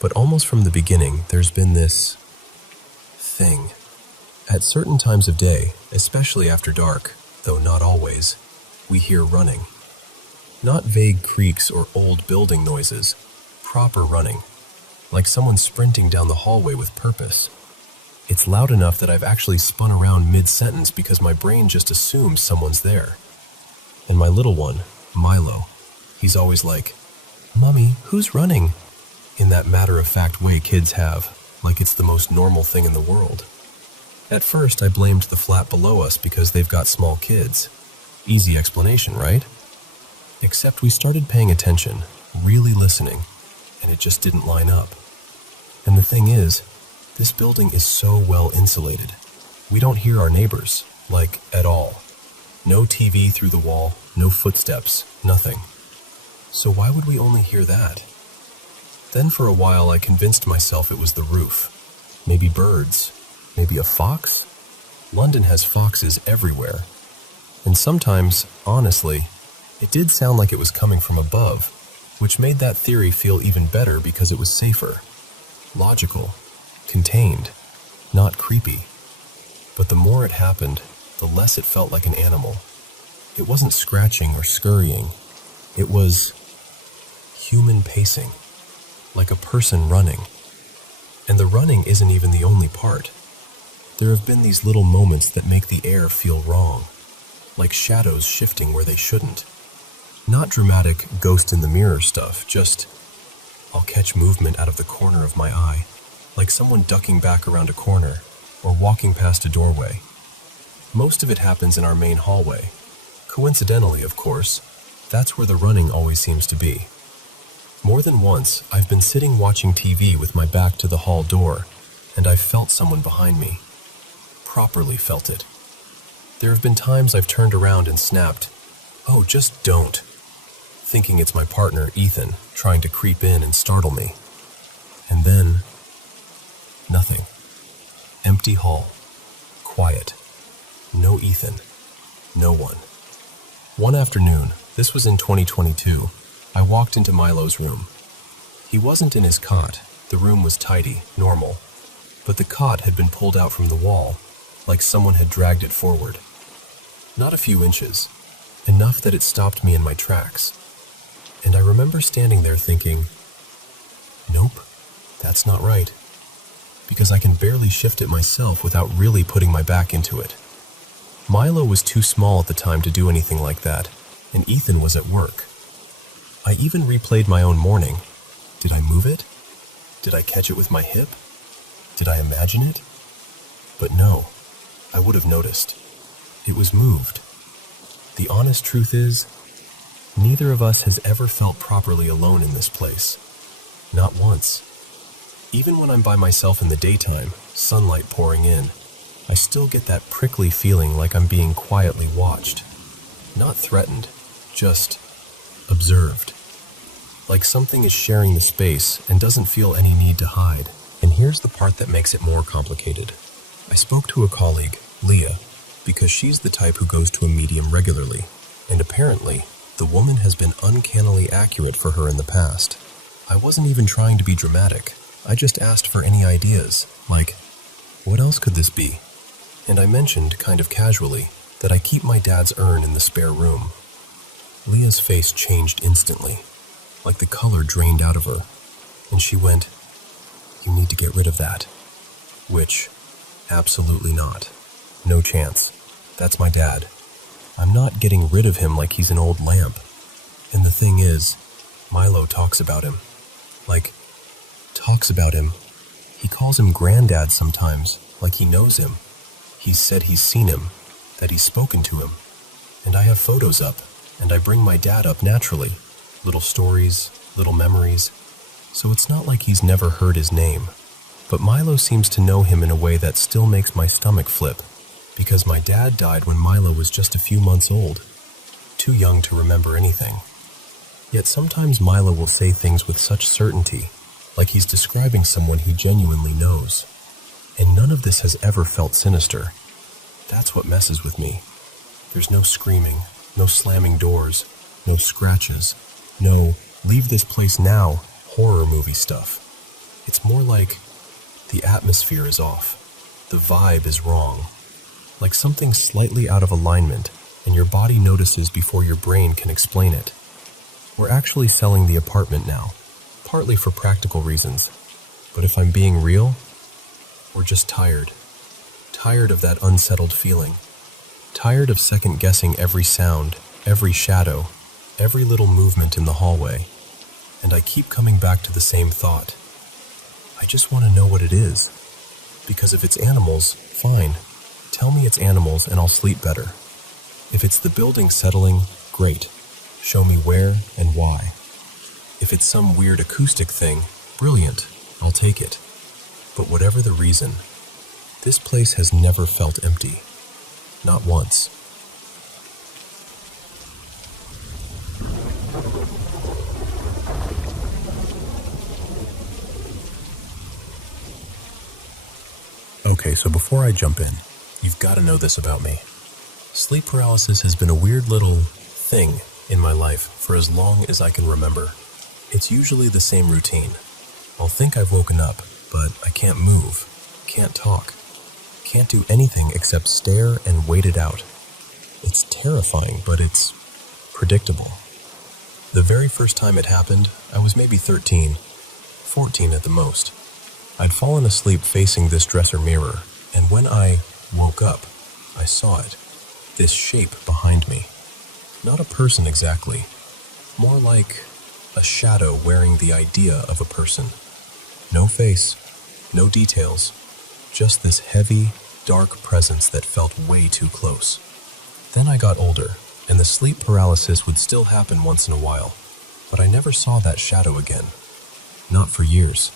But almost from the beginning, there's been this thing. At certain times of day, especially after dark, though not always, we hear running. Not vague creaks or old building noises, proper running, like someone sprinting down the hallway with purpose. It's loud enough that I've actually spun around mid-sentence because my brain just assumes someone's there. And my little one, Milo, he's always like, "Mommy, who's running?" in that matter-of-fact way kids have, like it's the most normal thing in the world. At first, I blamed the flat below us because they've got small kids. Easy explanation, right? Except we started paying attention, really listening, and it just didn't line up. And the thing is, this building is so well insulated. We don't hear our neighbors, like, at all. No TV through the wall, no footsteps, nothing. So why would we only hear that? Then for a while I convinced myself it was the roof. Maybe birds. Maybe a fox? London has foxes everywhere. And sometimes, honestly, it did sound like it was coming from above, which made that theory feel even better because it was safer. Logical. Contained. Not creepy. But the more it happened, the less it felt like an animal. It wasn't scratching or scurrying. It was human pacing. Like a person running. And the running isn't even the only part. There have been these little moments that make the air feel wrong, like shadows shifting where they shouldn't. Not dramatic ghost in the mirror stuff, just I'll catch movement out of the corner of my eye, like someone ducking back around a corner or walking past a doorway. Most of it happens in our main hallway. Coincidentally, of course, that's where the running always seems to be. More than once, I've been sitting watching TV with my back to the hall door, and I've felt someone behind me. Properly felt it. There have been times I've turned around and snapped, "Oh, just don't," thinking it's my partner, Ethan, trying to creep in and startle me. And then, nothing. Empty hall. Quiet. No Ethan. No one. One afternoon, this was in 2022, I walked into Milo's room. He wasn't in his cot. The room was tidy, normal. But the cot had been pulled out from the wall, like someone had dragged it forward. Not a few inches, enough that it stopped me in my tracks. And I remember standing there thinking, nope, that's not right. Because I can barely shift it myself without really putting my back into it. Milo was too small at the time to do anything like that, and Ethan was at work. I even replayed my own morning. Did I move it? Did I catch it with my hip? Did I imagine it? But no, I would have noticed. It was moved. The honest truth is, neither of us has ever felt properly alone in this place. Not once. Even when I'm by myself in the daytime, sunlight pouring in, I still get that prickly feeling like I'm being quietly watched. Not threatened, just observed. Like something is sharing the space and doesn't feel any need to hide. And here's the part that makes it more complicated. I spoke to a colleague, Leah, because she's the type who goes to a medium regularly, and apparently, the woman has been uncannily accurate for her in the past. I wasn't even trying to be dramatic. I just asked for any ideas, like, what else could this be? And I mentioned, kind of casually, that I keep my dad's urn in the spare room. Leah's face changed instantly, like the color drained out of her, and she went, "You need to get rid of that." Which, absolutely not. No chance. That's my dad. I'm not getting rid of him like he's an old lamp. And the thing is, Milo talks about him. Like, talks about him. He calls him Granddad sometimes, like he knows him. He's said he's seen him, that he's spoken to him. And I have photos up, and I bring my dad up naturally. Little stories, little memories. So it's not like he's never heard his name. But Milo seems to know him in a way that still makes my stomach flip, because my dad died when Milo was just a few months old, too young to remember anything. Yet sometimes Milo will say things with such certainty, like he's describing someone he genuinely knows. And none of this has ever felt sinister. That's what messes with me. There's no screaming, No slamming doors, no scratches, no leave this place now horror movie stuff. It's more like the atmosphere is off, the vibe is wrong, like something slightly out of alignment and your body notices before your brain can explain it. We're actually selling the apartment now, partly for practical reasons, but if I'm being real, we're just tired. Tired of that unsettled feeling. Tired of second-guessing every sound, every shadow, every little movement in the hallway. And I keep coming back to the same thought. I just want to know what it is. Because if it's animals, fine. Tell me it's animals and I'll sleep better. If it's the building settling, great. Show me where and why. If it's some weird acoustic thing, brilliant. I'll take it. But whatever the reason, this place has never felt empty. Not once. Okay, so before I jump in, you've got to know this about me. Sleep paralysis has been a weird little thing in my life for as long as I can remember. It's usually the same routine. I'll think I've woken up, but I can't move, can't talk, can't do anything except stare and wait it out. It's terrifying, but it's predictable. The very first time it happened, I was maybe 13, 14 at the most. I'd fallen asleep facing this dresser mirror, and when I woke up, I saw it, this shape behind me. Not a person exactly, more like a shadow wearing the idea of a person. No face, no details, just this heavy, dark presence that felt way too close. Then I got older, and the sleep paralysis would still happen once in a while, but I never saw that shadow again. Not for years.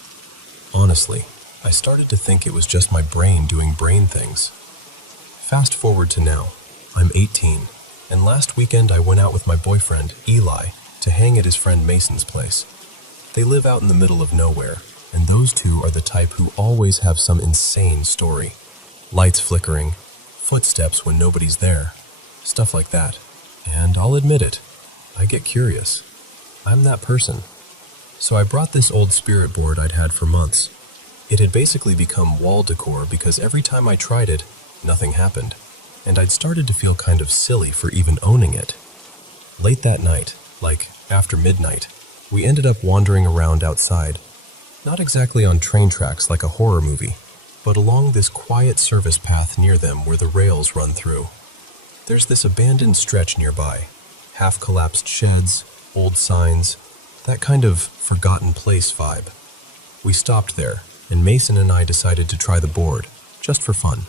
Honestly, I started to think it was just my brain doing brain things. Fast forward to now. I'm 18, and last weekend I went out with my boyfriend, Eli, to hang at his friend Mason's place. They live out in the middle of nowhere, and those two are the type who always have some insane story. Lights flickering, footsteps when nobody's there, stuff like that. And I'll admit it, I get curious. I'm that person. So I brought this old spirit board I'd had for months. It had basically become wall decor because every time I tried it, nothing happened. And I'd started to feel kind of silly for even owning it. Late that night, like after midnight, we ended up wandering around outside. Not exactly on train tracks like a horror movie, but along this quiet service path near them where the rails run through. There's this abandoned stretch nearby, half-collapsed sheds, old signs, that kind of forgotten place vibe. We stopped there, and Mason and I decided to try the board, just for fun.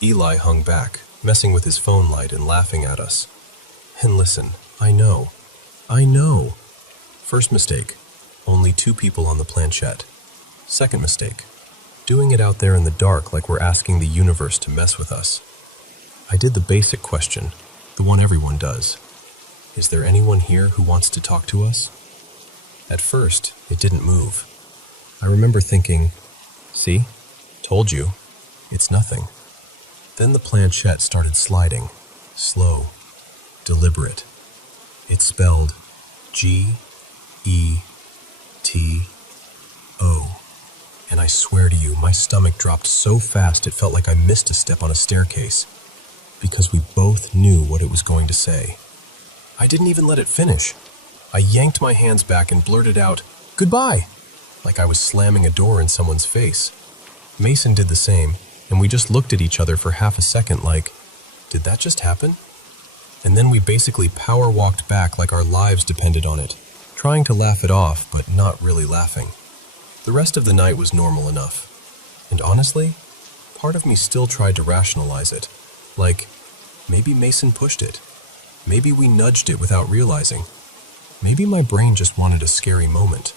Eli hung back, messing with his phone light and laughing at us. And listen, I know. First mistake, only 2 people on the planchette. Second mistake, doing it out there in the dark like we're asking the universe to mess with us. I did the basic question, the one everyone does. Is there anyone here who wants to talk to us? At first, it didn't move. I remember thinking, see, told you, it's nothing. Then the planchette started sliding, slow, deliberate. It spelled G-E-T-O. And I swear to you, my stomach dropped so fast it felt like I missed a step on a staircase, because we both knew what it was going to say. I didn't even let it finish. I yanked my hands back and blurted out, "Goodbye," like I was slamming a door in someone's face. Mason did the same, and we just looked at each other for half a second like, did that just happen? And then we basically power walked back like our lives depended on it, trying to laugh it off, but not really laughing. The rest of the night was normal enough. And honestly, part of me still tried to rationalize it. Like, maybe Mason pushed it. Maybe we nudged it without realizing. Maybe my brain just wanted a scary moment.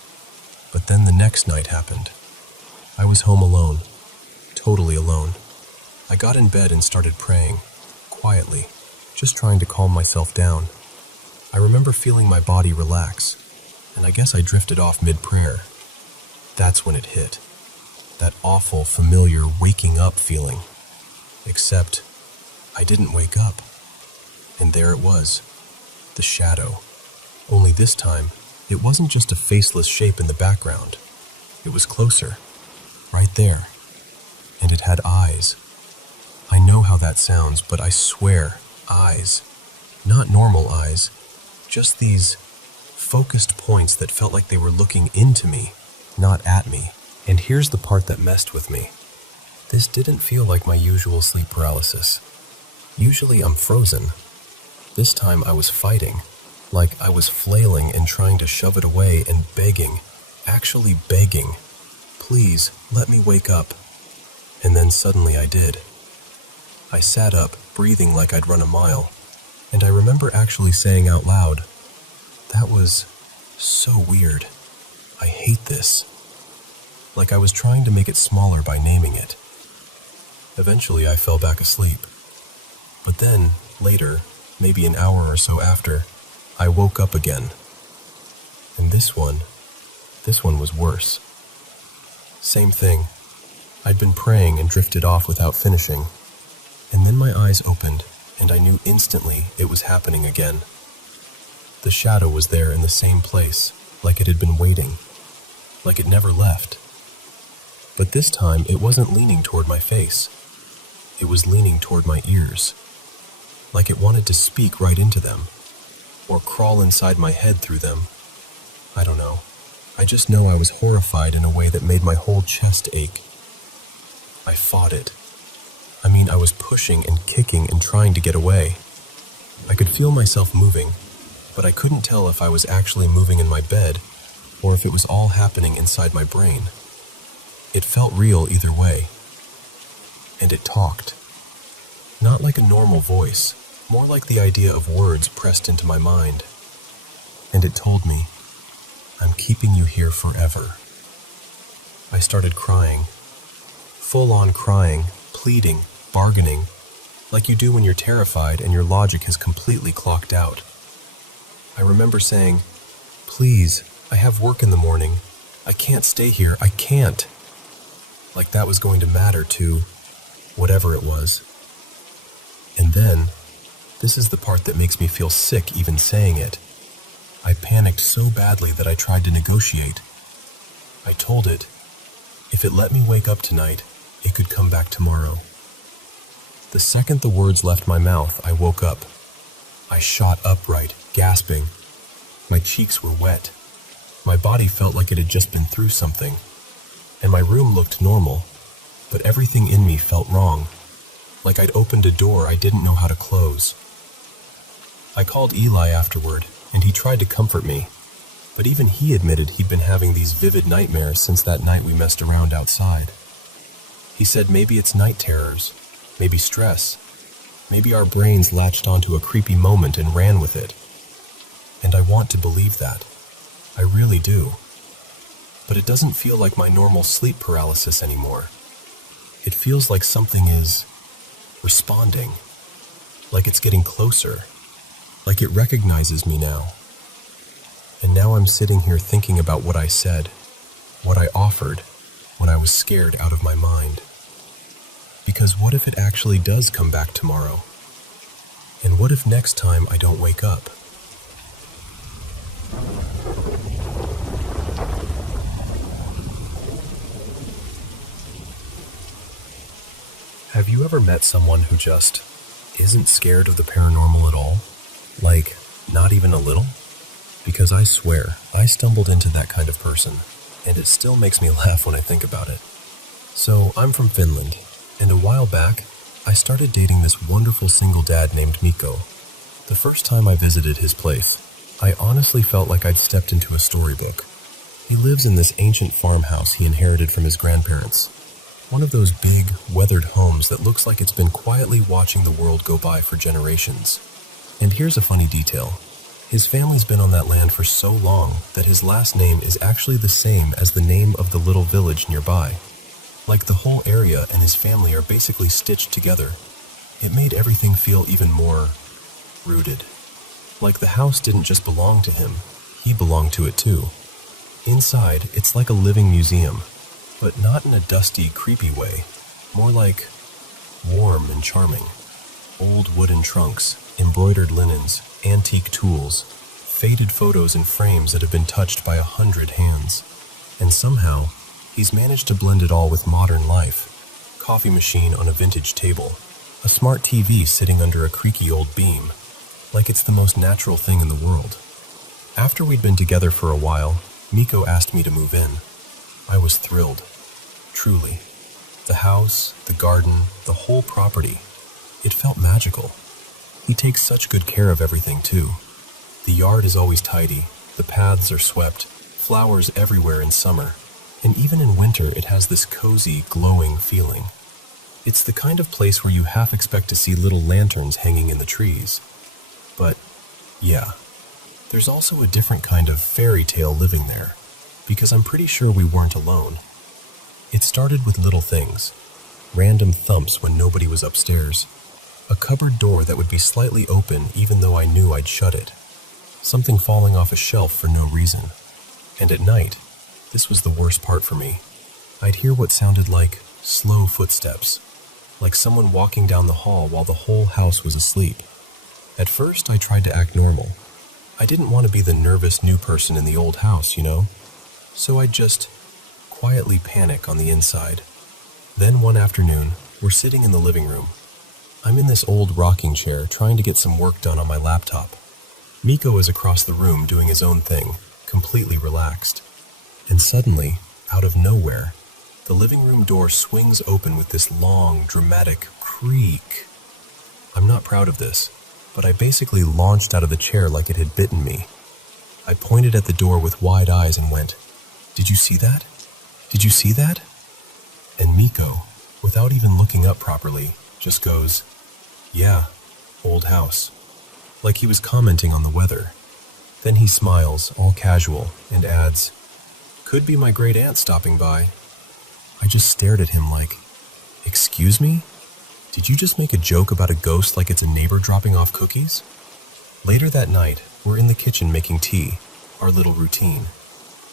But then the next night happened. I was home alone. Totally alone. I got in bed and started praying, quietly, just trying to calm myself down. I remember feeling my body relax, and I guess I drifted off mid-prayer. That's when it hit. That awful, familiar waking up feeling. Except, I didn't wake up. And there it was, the shadow. Only this time, it wasn't just a faceless shape in the background. It was closer, right there. And it had eyes. I know how that sounds, but I swear, eyes. Not normal eyes, just these focused points that felt like they were looking into me, not at me. And here's the part that messed with me. This didn't feel like my usual sleep paralysis. Usually I'm frozen. This time I was fighting, like I was flailing and trying to shove it away and begging, actually begging, please let me wake up. And then suddenly I did. I sat up, breathing like I'd run a mile, and I remember actually saying out loud, "That was so weird. I hate this." Like I was trying to make it smaller by naming it. Eventually I fell back asleep. But then, later, maybe an hour or so after, I woke up again. And this one was worse. Same thing. I'd been praying and drifted off without finishing. And then my eyes opened, and I knew instantly it was happening again. The shadow was there in the same place, like it had been waiting, like it never left. But this time it wasn't leaning toward my face. It was leaning toward my ears, like it wanted to speak right into them, or crawl inside my head through them. I don't know. I just know I was horrified in a way that made my whole chest ache. I fought it. I was pushing and kicking and trying to get away. I could feel myself moving, but I couldn't tell if I was actually moving in my bed or if it was all happening inside my brain. It felt real either way. And it talked. Not like a normal voice, more like the idea of words pressed into my mind. And it told me, "I'm keeping you here forever." I started crying. Full-on crying, pleading, bargaining, like you do when you're terrified and your logic has completely clocked out. I remember saying, "Please, I have work in the morning. I can't stay here, I can't." Like that was going to matter to whatever it was. And then, this is the part that makes me feel sick even saying it. I panicked so badly that I tried to negotiate. I told it, if it let me wake up tonight, it could come back tomorrow. The second the words left my mouth, I woke up. I shot upright, gasping. My cheeks were wet. My body felt like it had just been through something. And my room looked normal, but everything in me felt wrong. Like I'd opened a door I didn't know how to close. I called Eli afterward, and he tried to comfort me. But even he admitted he'd been having these vivid nightmares since that night we messed around outside. He said maybe it's night terrors, maybe stress, maybe our brains latched onto a creepy moment and ran with it. And I want to believe that. I really do. But it doesn't feel like my normal sleep paralysis anymore. It feels like something is responding, like it's getting closer, like it recognizes me now. And now I'm sitting here thinking about what I said, what I offered, when I was scared out of my mind. Because what if it actually does come back tomorrow? And what if next time I don't wake up? Have you ever met someone who just isn't scared of the paranormal at all? Like, not even a little? Because I swear, I stumbled into that kind of person, and it still makes me laugh when I think about it. So, I'm from Finland, and a while back, I started dating this wonderful single dad named Mikko. The first time I visited his place, I honestly felt like I'd stepped into a storybook. He lives in this ancient farmhouse he inherited from his grandparents. One of those big, weathered homes that looks like it's been quietly watching the world go by for generations. And here's a funny detail. His family's been on that land for so long that his last name is actually the same as the name of the little village nearby. Like the whole area and his family are basically stitched together. It made everything feel even more rooted. Like the house didn't just belong to him, he belonged to it too. Inside, it's like a living museum, but not in a dusty, creepy way, more like warm and charming. old wooden trunks, embroidered linens, antique tools, faded photos in frames that have been touched by 100 hands. And somehow, he's managed to blend it all with modern life. Coffee machine on a vintage table, a smart TV sitting under a creaky old beam, like it's the most natural thing in the world. After we'd been together for a while, Miko asked me to move in. I was thrilled. Truly. The house, the garden, the whole property. It felt magical. He takes such good care of everything, too. The yard is always tidy, the paths are swept, flowers everywhere in summer, and even in winter it has this cozy, glowing feeling. It's the kind of place where you half expect to see little lanterns hanging in the trees. But, yeah, there's also a different kind of fairy tale living there, because I'm pretty sure we weren't alone. It started with little things, random thumps when nobody was upstairs, a cupboard door that would be slightly open even though I knew I'd shut it, something falling off a shelf for no reason. And at night, this was the worst part for me, I'd hear what sounded like slow footsteps, like someone walking down the hall while the whole house was asleep. At first, I tried to act normal. I didn't want to be the nervous new person in the old house, So I'd just quietly panic on the inside. Then one afternoon, we're sitting in the living room. I'm in this old rocking chair trying to get some work done on my laptop. Miko is across the room doing his own thing, completely relaxed. And suddenly, out of nowhere, the living room door swings open with this long, dramatic creak. I'm not proud of this, but I basically launched out of the chair like it had bitten me. I pointed at the door with wide eyes and went, "Did you see that? Did you see that?" And Miko, without even looking up properly, just goes, "Yeah, old house." Like he was commenting on the weather. Then he smiles, all casual, and adds, "Could be my great aunt stopping by." I just stared at him like, "Excuse me? Did you just make a joke about a ghost like it's a neighbor dropping off cookies?" Later that night, we're in the kitchen making tea, our little routine.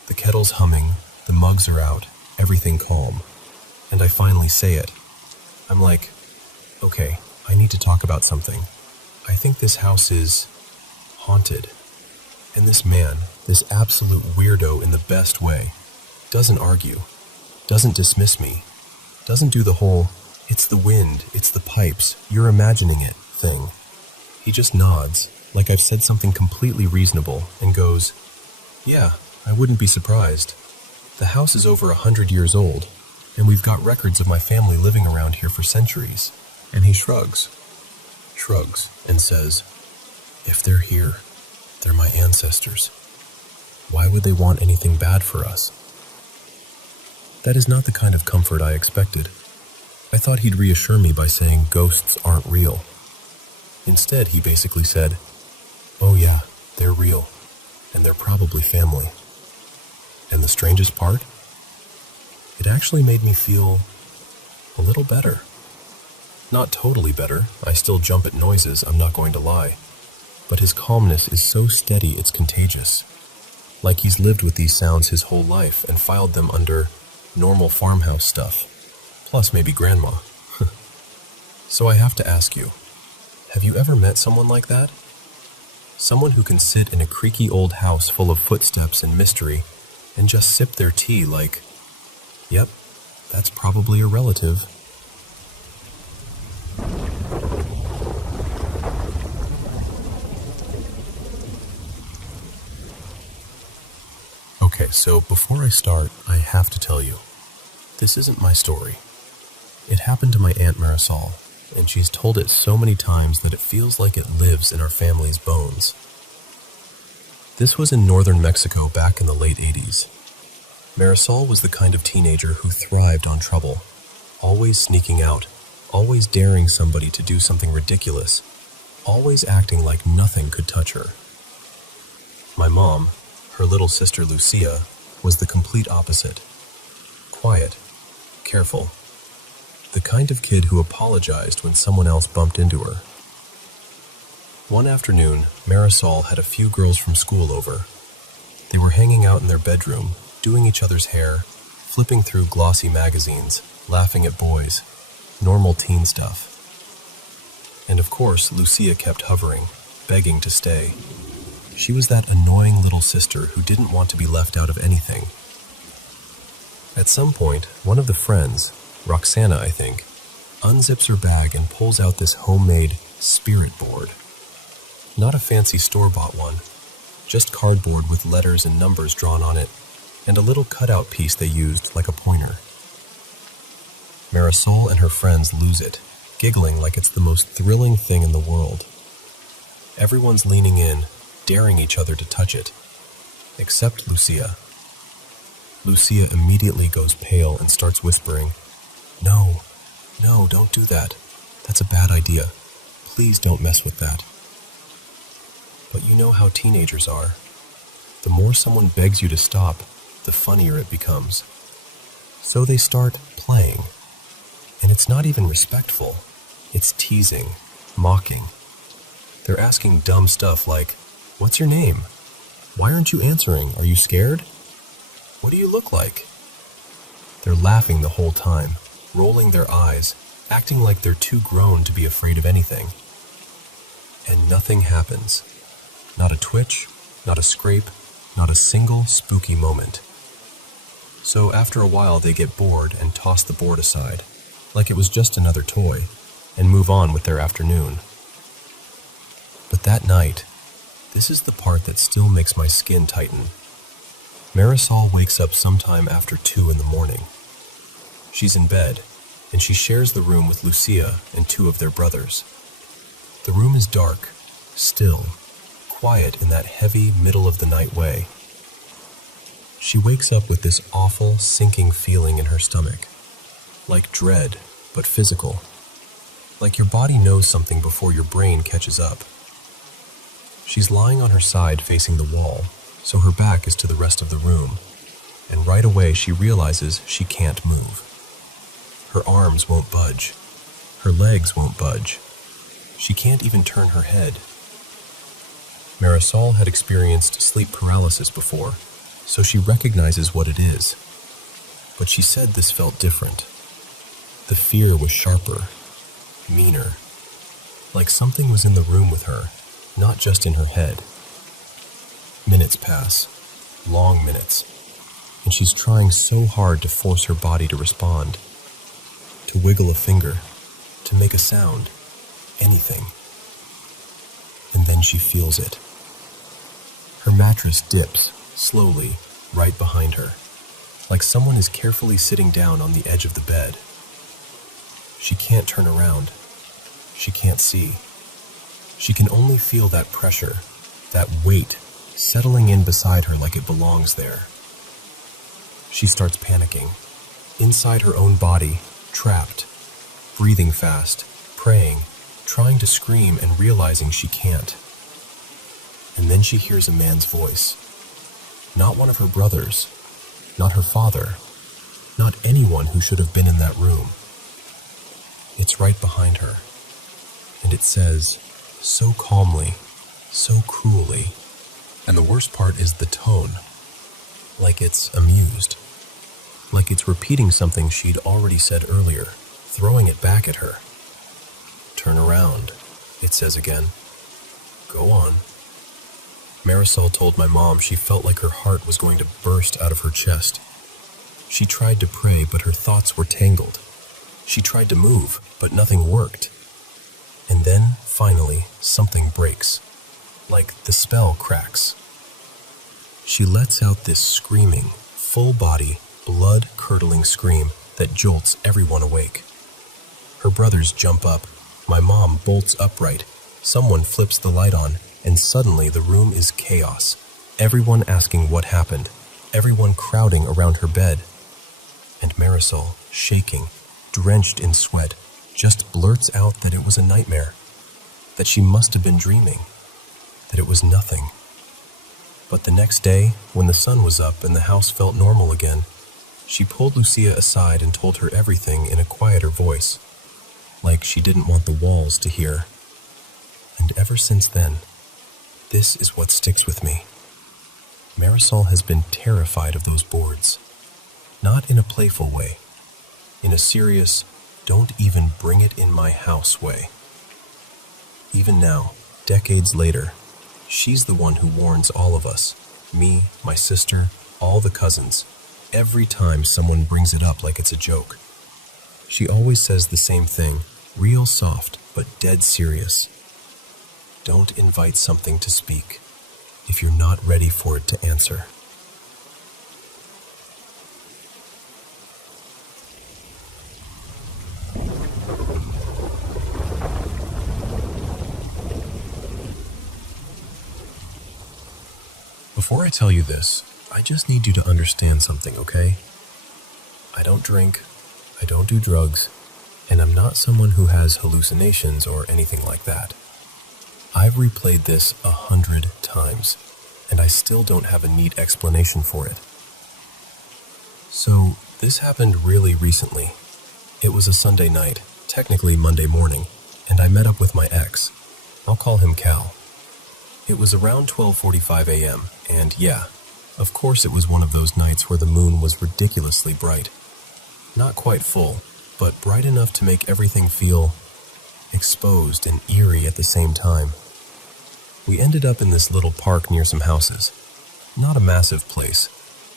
The kettle's humming, the mugs are out, everything calm. And I finally say it. I'm like, "Okay, I need to talk about something. I think this house is haunted." And this man, this absolute weirdo in the best way, doesn't argue, doesn't dismiss me, doesn't do the whole, "It's the wind, it's the pipes, you're imagining it" thing. He just nods, like I've said something completely reasonable, and goes, "Yeah, I wouldn't be surprised. The house is over 100 years old, and we've got records of my family living around here for centuries." And he shrugs, and says, "If they're here, they're my ancestors. Why would they want anything bad for us?" That is not the kind of comfort I expected. I thought he'd reassure me by saying ghosts aren't real. Instead, he basically said, "Oh yeah, they're real, and they're probably family." And the strangest part? It actually made me feel a little better. Not totally better, I still jump at noises, I'm not going to lie. But his calmness is so steady it's contagious. Like he's lived with these sounds his whole life and filed them under normal farmhouse stuff. Plus maybe grandma. So I have to ask you, have you ever met someone like that? Someone who can sit in a creaky old house full of footsteps and mystery and just sip their tea like, "Yep, that's probably a relative." Okay, so before I start, I have to tell you, this isn't my story. It happened to my Aunt Marisol, and she's told it so many times that it feels like it lives in our family's bones. This was in northern Mexico back in the late 80s. Marisol was the kind of teenager who thrived on trouble, always sneaking out, always daring somebody to do something ridiculous, always acting like nothing could touch her. My mom, her little sister Lucia, was the complete opposite. Quiet, careful, the kind of kid who apologized when someone else bumped into her. One afternoon, Marisol had a few girls from school over. They were hanging out in their bedroom, doing each other's hair, flipping through glossy magazines, laughing at boys, normal teen stuff. And of course, Lucia kept hovering, begging to stay. She was that annoying little sister who didn't want to be left out of anything. At some point, one of the friends, Roxana I think, unzips her bag and pulls out this homemade spirit board. Not a fancy store-bought one, just cardboard with letters and numbers drawn on it, and a little cutout piece they used like a pointer. Marisol and her friends lose it, giggling like it's the most thrilling thing in the world. Everyone's leaning in, daring each other to touch it, except Lucia. Lucia immediately goes pale and starts whispering, "No, no, don't do that. That's a bad idea. Please don't mess with that." But you know how teenagers are. The more someone begs you to stop, the funnier it becomes. So they start playing. And it's not even respectful. It's teasing, mocking. They're asking dumb stuff like, "What's your name? Why aren't you answering? Are you scared? What do you look like?" They're laughing the whole time, rolling their eyes, acting like they're too grown to be afraid of anything. And nothing happens. Not a twitch, not a scrape, not a single spooky moment. So after a while they get bored and toss the board aside, like it was just another toy, and move on with their afternoon. But that night, this is the part that still makes my skin tighten. Marisol wakes up sometime after 2 in the morning. She's in bed, and she shares the room with Lucia and 2 of their brothers. The room is dark, still, quiet in that heavy middle-of-the-night way. She wakes up with this awful, sinking feeling in her stomach, like dread, but physical. Like your body knows something before your brain catches up. She's lying on her side facing the wall, so her back is to the rest of the room, and right away she realizes she can't move. Her arms won't budge. Her legs won't budge. She can't even turn her head. Marisol had experienced sleep paralysis before, so she recognizes what it is. But she said this felt different. The fear was sharper, meaner, like something was in the room with her, not just in her head. Minutes pass, long minutes, and she's trying so hard to force her body to respond, to wiggle a finger, to make a sound, anything. And then she feels it. Her mattress dips, slowly, right behind her, like someone is carefully sitting down on the edge of the bed. She can't turn around. She can't see. She can only feel that pressure, that weight, settling in beside her like it belongs there. She starts panicking, inside her own body, trapped, breathing fast, praying, trying to scream and realizing she can't. And then she hears a man's voice. Not one of her brothers, not her father, not anyone who should have been in that room. It's right behind her, and it says, so calmly, so cruelly, and the worst part is the tone, like it's amused, like it's repeating something she'd already said earlier, throwing it back at her. "Turn around," it says again. "Go on." Marisol told my mom she felt like her heart was going to burst out of her chest. She tried to pray, but her thoughts were tangled. She tried to move, but nothing worked. And then, finally, something breaks, like the spell cracks. She lets out this screaming, full-body, blood-curdling scream that jolts everyone awake. Her brothers jump up, my mom bolts upright, someone flips the light on, and suddenly the room is chaos. Everyone asking what happened, everyone crowding around her bed. And Marisol, shaking, drenched in sweat, just blurts out that it was a nightmare, that she must have been dreaming, that it was nothing. But the next day, when the sun was up and the house felt normal again, she pulled Lucia aside and told her everything in a quieter voice, like she didn't want the walls to hear. And ever since then, this is what sticks with me. Marisol has been terrified of those boards, not in a playful way, in a serious, don't even bring it in my house way. Even now, decades later, she's the one who warns all of us, me, my sister, all the cousins, every time someone brings it up like it's a joke. She always says the same thing, real soft, but dead serious. Don't invite something to speak if you're not ready for it to answer. Before I tell you this, I just need you to understand something, okay? I don't drink, I don't do drugs, and I'm not someone who has hallucinations or anything like that. I've replayed this 100 times, and I still don't have a neat explanation for it. So, this happened really recently. It was a Sunday night, technically Monday morning, and I met up with my ex. I'll call him Cal. It was around 12:45 a.m., and yeah, of course it was one of those nights where the moon was ridiculously bright. Not quite full, but bright enough to make everything feel exposed and eerie at the same time. We ended up in this little park near some houses. Not a massive place,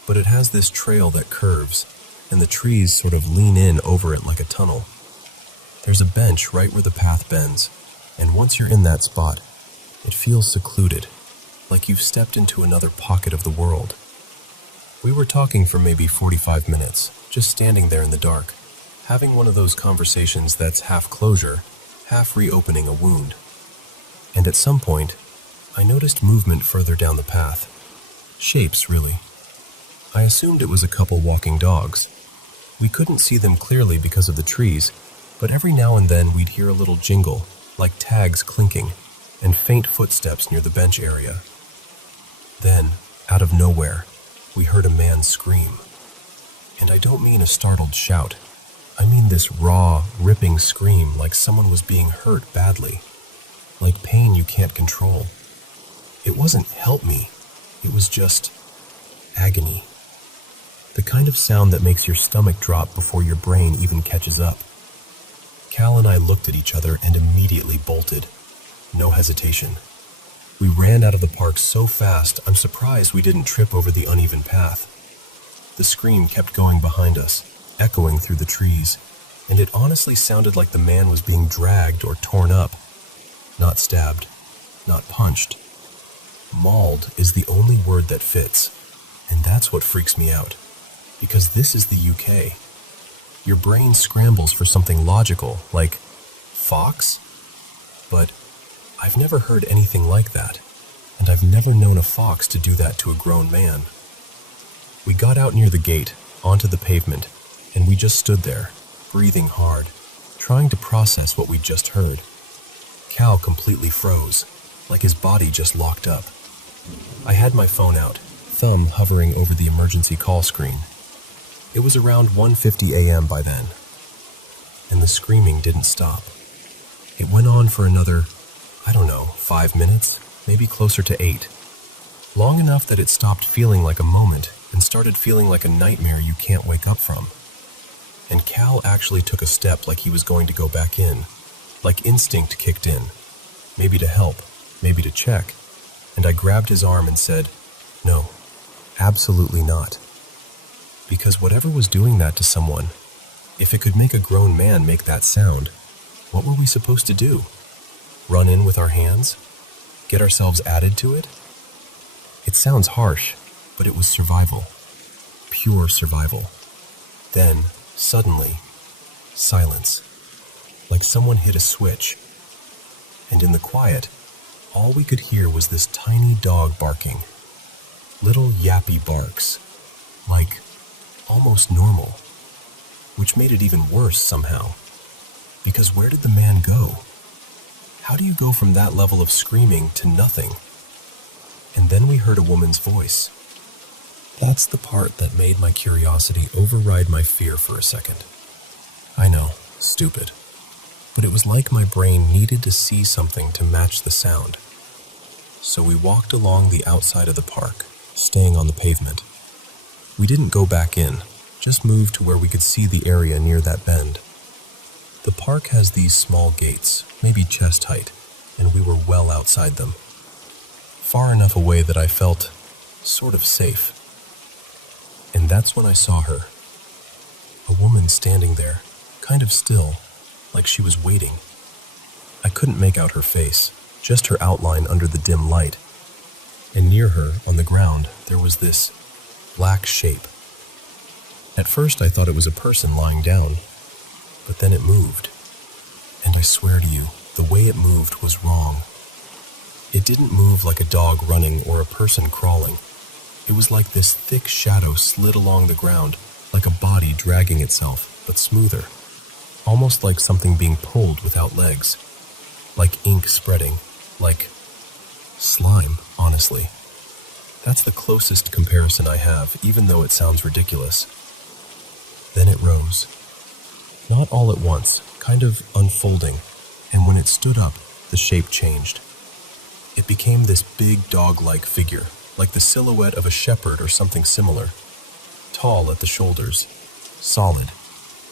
but it has this trail that curves, and the trees sort of lean in over it like a tunnel. There's a bench right where the path bends, and once you're in that spot, it feels secluded, like you've stepped into another pocket of the world. We were talking for maybe 45 minutes, just standing there in the dark, having one of those conversations that's half closure, half reopening a wound. And at some point, I noticed movement further down the path. Shapes, really. I assumed it was a couple walking dogs. We couldn't see them clearly because of the trees, but every now and then we'd hear a little jingle, like tags clinking, and faint footsteps near the bench area. Then, out of nowhere, we heard a man scream. And I don't mean a startled shout. I mean this raw, ripping scream like someone was being hurt badly. Like pain you can't control. It wasn't "help me," it was just agony. The kind of sound that makes your stomach drop before your brain even catches up. Cal and I looked at each other and immediately bolted. No hesitation. We ran out of the park so fast, I'm surprised we didn't trip over the uneven path. The scream kept going behind us, echoing through the trees, and it honestly sounded like the man was being dragged or torn up. Not stabbed, not punched. Mauled is the only word that fits, and that's what freaks me out, because this is the UK. Your brain scrambles for something logical, like fox? But I've never heard anything like that, and I've never known a fox to do that to a grown man. We got out near the gate, onto the pavement, and we just stood there, breathing hard, trying to process what we'd just heard. Cal completely froze, like his body just locked up. I had my phone out, thumb hovering over the emergency call screen. It was around 1:50 a.m. by then, and the screaming didn't stop. It went on for another, 5 minutes, maybe closer to 8. Long enough that it stopped feeling like a moment and started feeling like a nightmare you can't wake up from. And Cal actually took a step like he was going to go back in, like instinct kicked in, maybe to help, maybe to check, and I grabbed his arm and said, "No, absolutely not." Because whatever was doing that to someone, if it could make a grown man make that sound, what were we supposed to do? Run in with our hands? Get ourselves added to it? It sounds harsh, but it was survival. Pure survival. Then, suddenly, silence. Like someone hit a switch. And in the quiet, all we could hear was this tiny dog barking. Little yappy barks. Like, almost normal. Which made it even worse somehow. Because where did the man go? How do you go from that level of screaming to nothing? And then we heard a woman's voice. That's the part that made my curiosity override my fear for a second. I know, stupid. But it was like my brain needed to see something to match the sound. So we walked along the outside of the park, staying on the pavement. We didn't go back in, just moved to where we could see the area near that bend. The park has these small gates, maybe chest height, and we were well outside them. Far enough away that I felt sort of safe. And that's when I saw her. A woman standing there, kind of still, like she was waiting. I couldn't make out her face, just her outline under the dim light. And near her, on the ground, there was this black shape. At first I thought it was a person lying down, but then it moved. And I swear to you, the way it moved was wrong. It didn't move like a dog running or a person crawling. It was like this thick shadow slid along the ground, like a body dragging itself, but smoother. Almost like something being pulled without legs. Like ink spreading. Like slime, honestly. That's the closest comparison I have, even though it sounds ridiculous. Then it rose. Not all at once, kind of unfolding, and when it stood up, the shape changed. It became this big dog-like figure, like the silhouette of a shepherd or something similar. Tall at the shoulders, solid,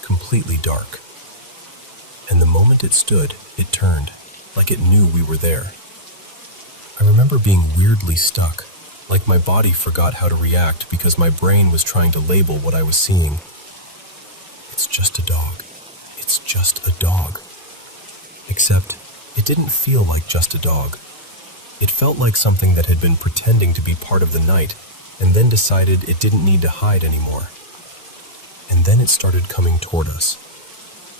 completely dark. And the moment it stood, it turned, like it knew we were there. I remember being weirdly stuck, like my body forgot how to react because my brain was trying to label what I was seeing. It's just a dog. It's just a dog. Except, it didn't feel like just a dog. It felt like something that had been pretending to be part of the night and then decided it didn't need to hide anymore. And then it started coming toward us.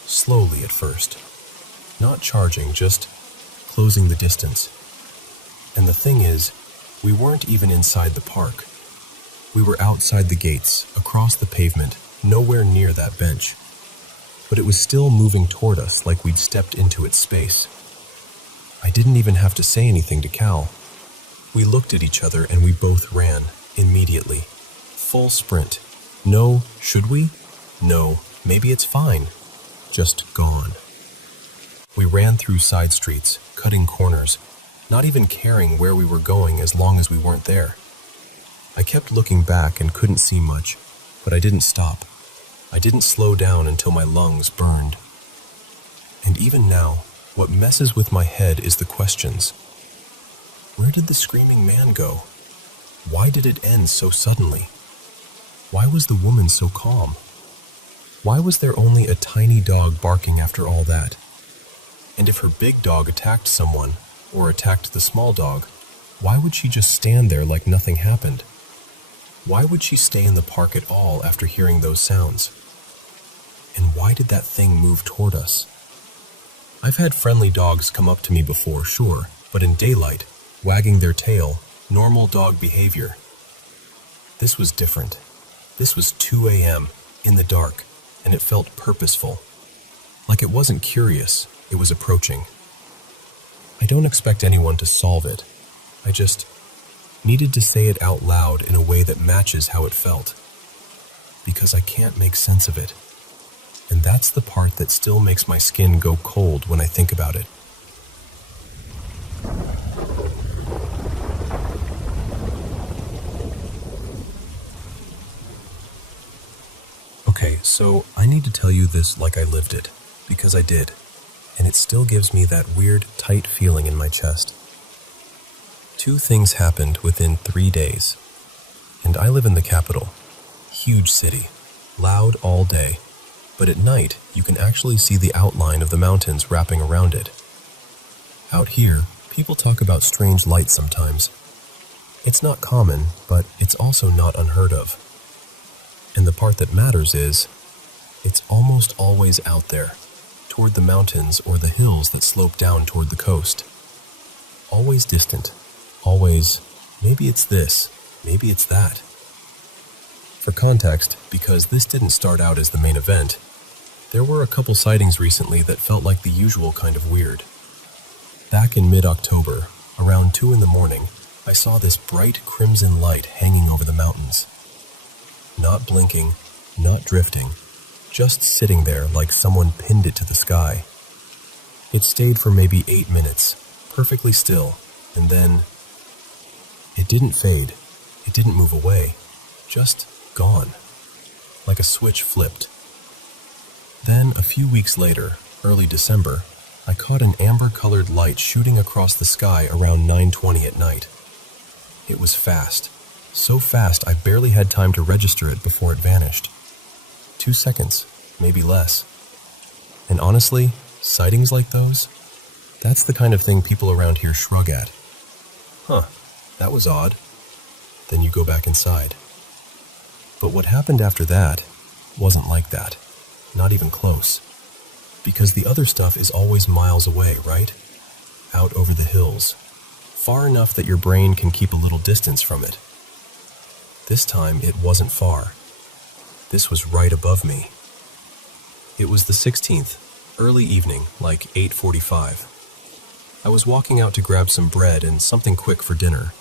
Slowly at first. Not charging, just closing the distance. And the thing is, we weren't even inside the park. We were outside the gates, across the pavement, nowhere near that bench. But it was still moving toward us like we'd stepped into its space. I didn't even have to say anything to Cal. We looked at each other and we both ran, immediately. Full sprint. No, should we? No, maybe it's fine. Just gone. We ran through side streets, cutting corners, not even caring where we were going as long as we weren't there. I kept looking back and couldn't see much, but I didn't stop. I didn't slow down until my lungs burned. And even now, what messes with my head is the questions. Where did the screaming man go? Why did it end so suddenly? Why was the woman so calm? Why was there only a tiny dog barking after all that? And if her big dog attacked someone, or attacked the small dog, why would she just stand there like nothing happened? Why would she stay in the park at all after hearing those sounds? And why did that thing move toward us? I've had friendly dogs come up to me before, sure, but in daylight, wagging their tail, normal dog behavior. This was different. This was 2 a.m., in the dark, and it felt purposeful. Like it wasn't curious, it was approaching. I don't expect anyone to solve it. I just needed to say it out loud in a way that matches how it felt. Because I can't make sense of it. And that's the part that still makes my skin go cold when I think about it. Okay, so I need to tell you this like I lived it, because I did, and it still gives me that weird, tight feeling in my chest. 2 things happened within 3 days, and I live in the capital. Huge city, loud all day. But at night, you can actually see the outline of the mountains wrapping around it. Out here, people talk about strange lights sometimes. It's not common, but it's also not unheard of. And the part that matters is, it's almost always out there, toward the mountains or the hills that slope down toward the coast. Always distant, always, maybe it's this, maybe it's that. For context, because this didn't start out as the main event, there were a couple sightings recently that felt like the usual kind of weird. Back in mid-October, around 2 in the morning, I saw this bright crimson light hanging over the mountains. Not blinking, not drifting, just sitting there like someone pinned it to the sky. It stayed for maybe 8 minutes, perfectly still, and then it didn't fade, it didn't move away, just gone, like a switch flipped. Then, a few weeks later, early December, I caught an amber-colored light shooting across the sky around 9:20 at night. It was fast. So fast I barely had time to register it before it vanished. 2 seconds, maybe less. And honestly, sightings like those, that's the kind of thing people around here shrug at. Huh, that was odd. Then you go back inside. But what happened after that wasn't like that. Not even close. Because the other stuff is always miles away, right? Out over the hills. Far enough that your brain can keep a little distance from it. This time it wasn't far. This was right above me. It was the 16th, early evening, like 8:45. I was walking out to grab some bread and something quick for dinner.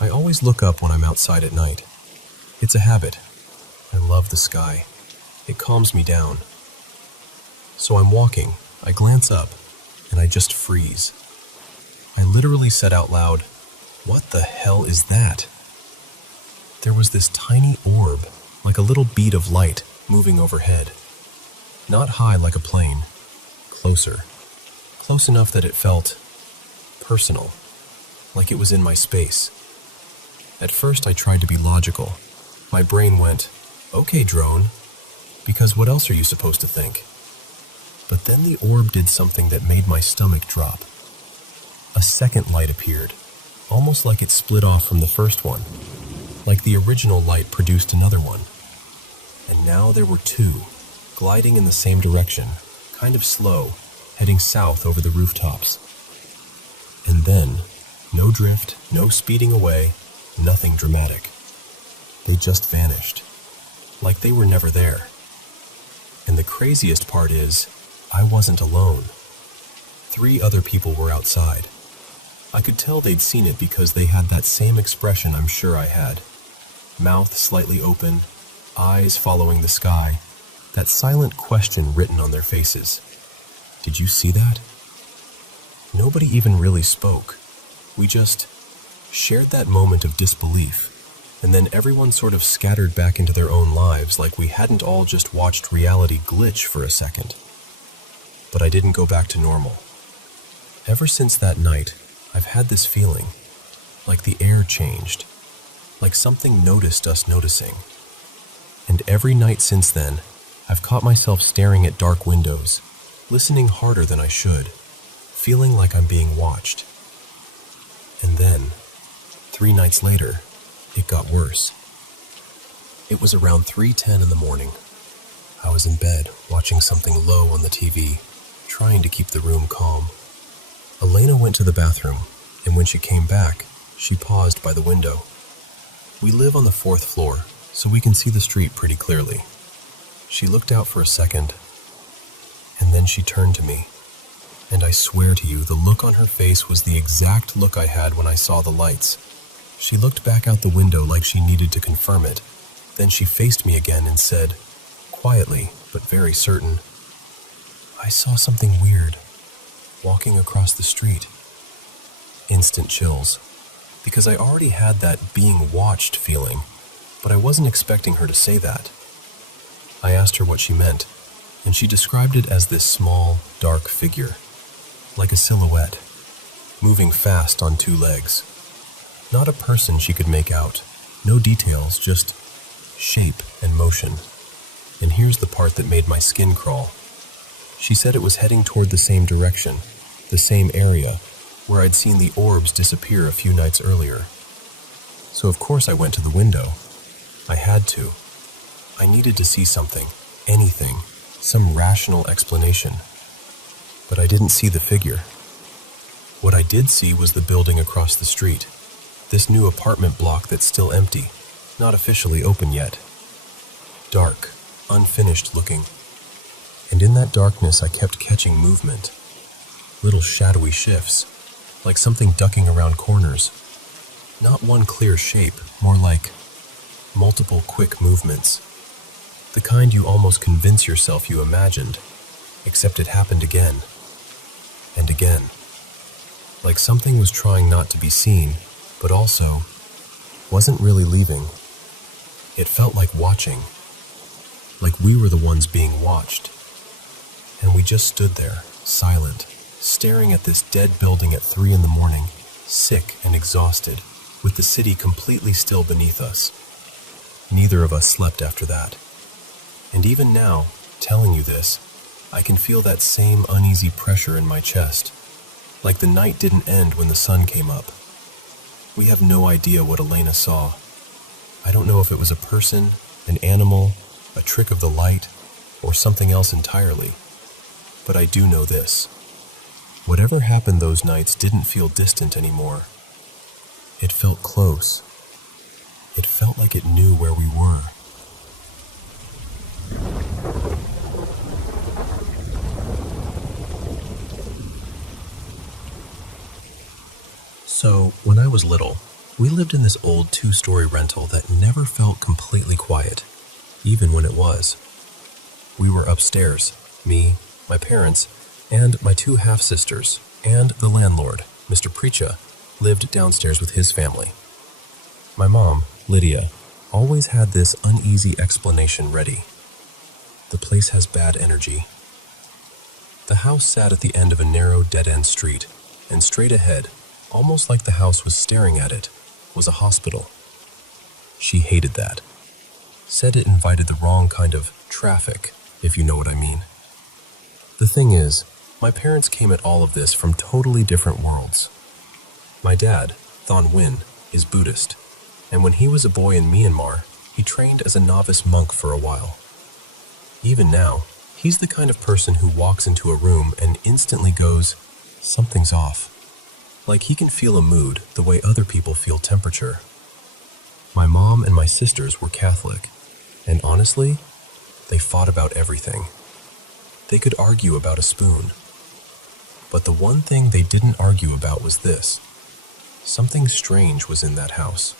I always look up when I'm outside at night. It's a habit. I love the sky. It calms me down. So I'm walking, I glance up, and I just freeze. I literally said out loud, "What the hell is that?" There was this tiny orb, like a little bead of light, moving overhead. Not high like a plane, closer. Close enough that it felt personal, like it was in my space. At first I tried to be logical. My brain went, "Okay, drone," because what else are you supposed to think? But then the orb did something that made my stomach drop. A second light appeared, almost like it split off from the first one, like the original light produced another one. And now there were two, gliding in the same direction, kind of slow, heading south over the rooftops. And then, no drift, no speeding away, nothing dramatic. They just vanished, like they were never there. And the craziest part is, I wasn't alone. 3 other people were outside. I could tell they'd seen it because they had that same expression I'm sure I had. Mouth slightly open, eyes following the sky, that silent question written on their faces. Did you see that? Nobody even really spoke. We just shared that moment of disbelief, and then everyone sort of scattered back into their own lives like we hadn't all just watched reality glitch for a second. But I didn't go back to normal. Ever since that night, I've had this feeling, like the air changed, like something noticed us noticing. And every night since then, I've caught myself staring at dark windows, listening harder than I should, feeling like I'm being watched. And then, 3 nights later, it got worse. It was around 3:10 in the morning. I was in bed, watching something low on the TV, trying to keep the room calm. Elena went to the bathroom, and when she came back, she paused by the window. We live on the 4th floor, so we can see the street pretty clearly. She looked out for a second, and then she turned to me. And I swear to you, the look on her face was the exact look I had when I saw the lights. She looked back out the window like she needed to confirm it. Then she faced me again and said, quietly but very certain, "I saw something weird, walking across the street." Instant chills, because I already had that being watched feeling, but I wasn't expecting her to say that. I asked her what she meant, and she described it as this small, dark figure, like a silhouette, moving fast on 2 legs. Not a person she could make out, no details, just shape and motion. And here's the part that made my skin crawl. She said it was heading toward the same direction, the same area, where I'd seen the orbs disappear a few nights earlier. So of course I went to the window. I had to. I needed to see something, anything, some rational explanation. But I didn't see the figure. What I did see was the building across the street, this new apartment block that's still empty, not officially open yet. Dark, unfinished looking. And in that darkness I kept catching movement. Little shadowy shifts, like something ducking around corners. Not one clear shape, more like multiple quick movements. The kind you almost convince yourself you imagined, except it happened again and again. Like something was trying not to be seen, but also wasn't really leaving. It felt like watching, like we were the ones being watched. And we just stood there, silent, staring at this dead building at 3 in the morning, sick and exhausted, with the city completely still beneath us. Neither of us slept after that. And even now, telling you this, I can feel that same uneasy pressure in my chest, like the night didn't end when the sun came up. We have no idea what Elena saw. I don't know if it was a person, an animal, a trick of the light, or something else entirely. But I do know this. Whatever happened those nights didn't feel distant anymore. It felt close. It felt like it knew where we were. So, when I was little, we lived in this old 2-story rental that never felt completely quiet, even when it was. We were upstairs, me, my parents, and my 2 half-sisters, and the landlord, Mr. Preacha, lived downstairs with his family. My mom, Lydia, always had this uneasy explanation ready. The place has bad energy. The house sat at the end of a narrow dead-end street, and straight ahead, almost like the house was staring at it, was a hospital. She hated that. Said it invited the wrong kind of traffic, if you know what I mean. The thing is, my parents came at all of this from totally different worlds. My dad, Thon Win, is Buddhist, and when he was a boy in Myanmar, he trained as a novice monk for a while. Even now, he's the kind of person who walks into a room and instantly goes, "Something's off." Like he can feel a mood the way other people feel temperature. My mom and my sisters were Catholic, and honestly, they fought about everything. They could argue about a spoon. But the one thing they didn't argue about was this. Something strange was in that house.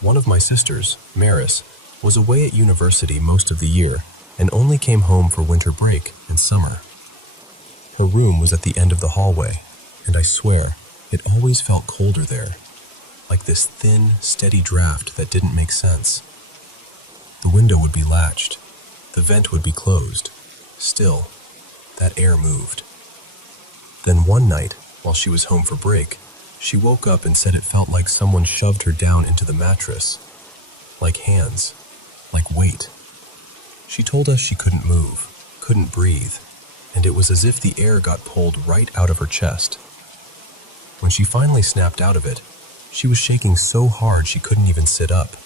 One of my sisters, Maris, was away at university most of the year and only came home for winter break and summer. Her room was at the end of the hallway, and I swear, it always felt colder there, like this thin, steady draft that didn't make sense. The window would be latched, the vent would be closed. Still, that air moved. Then one night, while she was home for break, she woke up and said it felt like someone shoved her down into the mattress. Like hands, like weight. She told us she couldn't move, couldn't breathe, and it was as if the air got pulled right out of her chest. When she finally snapped out of it, she was shaking so hard she couldn't even sit up.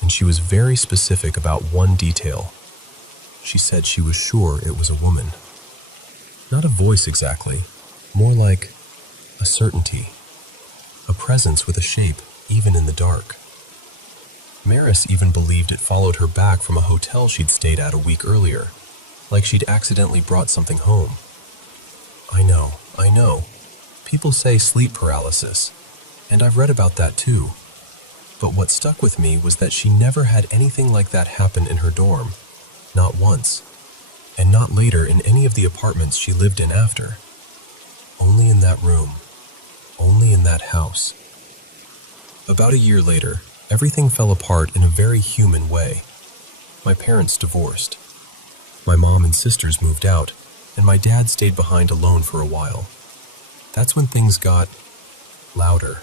And she was very specific about one detail. She said she was sure it was a woman. Not a voice exactly, more like a certainty. A presence with a shape, even in the dark. Maris even believed it followed her back from a hotel she'd stayed at a week earlier, like she'd accidentally brought something home. I know. People say sleep paralysis, and I've read about that too. But what stuck with me was that she never had anything like that happen in her dorm. Not once. And not later in any of the apartments she lived in after. Only in that room. Only in that house. About a year later, everything fell apart in a very human way. My parents divorced. My mom and sisters moved out, and my dad stayed behind alone for a while. That's when things got louder.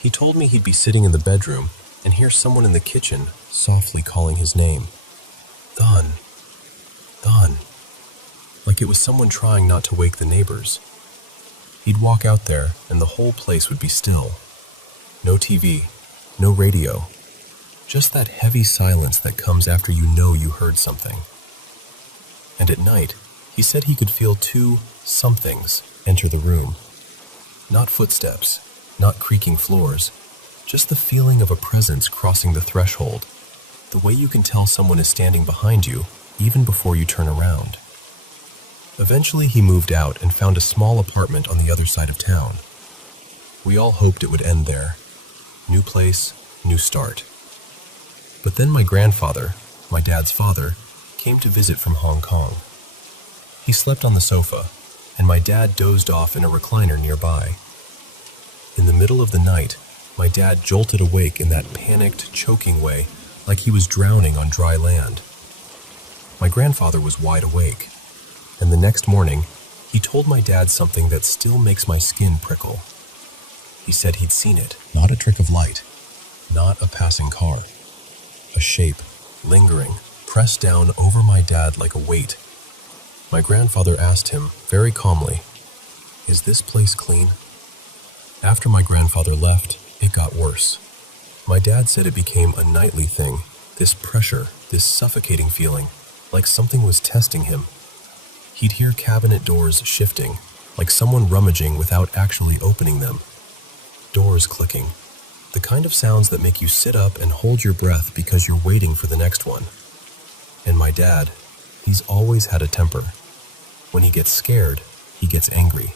He told me he'd be sitting in the bedroom and hear someone in the kitchen softly calling his name. Thon. Like it was someone trying not to wake the neighbors. He'd walk out there and the whole place would be still. No TV, no radio. Just that heavy silence that comes after you know you heard something. And at night, he said he could feel 2 somethings enter the room. Not footsteps, not creaking floors, just the feeling of a presence crossing the threshold, the way you can tell someone is standing behind you even before you turn around. Eventually he moved out and found a small apartment on the other side of town. We all hoped it would end there. New place, new start. But then my grandfather, my dad's father, came to visit from Hong Kong. He slept on the sofa, and my dad dozed off in a recliner nearby. In the middle of the night, my dad jolted awake in that panicked, choking way, like he was drowning on dry land. My grandfather was wide awake. and the next morning, he told my dad something that still makes my skin prickle. He said he'd seen it, not a trick of light, not a passing car. A shape, lingering, pressed down over my dad like a weight. My grandfather asked him, very calmly, "Is this place clean?" After my grandfather left, it got worse. My dad said it became a nightly thing, this pressure, this suffocating feeling, like something was testing him. He'd hear cabinet doors shifting, like someone rummaging without actually opening them. Doors clicking, the kind of sounds that make you sit up and hold your breath because you're waiting for the next one. And my dad, he's always had a temper. When he gets scared, he gets angry.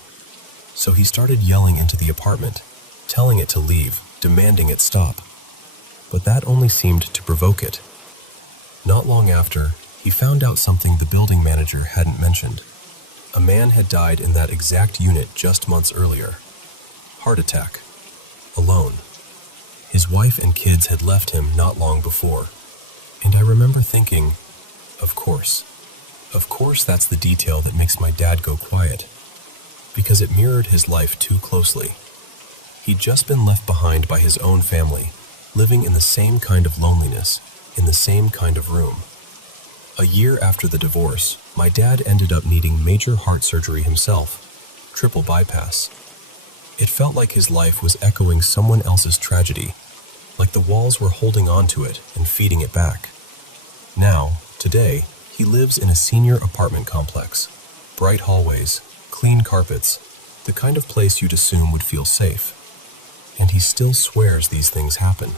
So he started yelling into the apartment, telling it to leave, demanding it stop. But that only seemed to provoke it. Not long after, he found out something the building manager hadn't mentioned. A man had died in that exact unit just months earlier. Heart attack. Alone. His wife and kids had left him not long before. And I remember thinking, of course that's the detail that makes my dad go quiet. Because it mirrored his life too closely. He'd just been left behind by his own family, living in the same kind of loneliness, in the same kind of room. A year after the divorce, my dad ended up needing major heart surgery himself, triple bypass. It felt like his life was echoing someone else's tragedy, like the walls were holding on to it and feeding it back. Now, today, he lives in a senior apartment complex, bright hallways, clean carpets, the kind of place you'd assume would feel safe. And he still swears these things happen.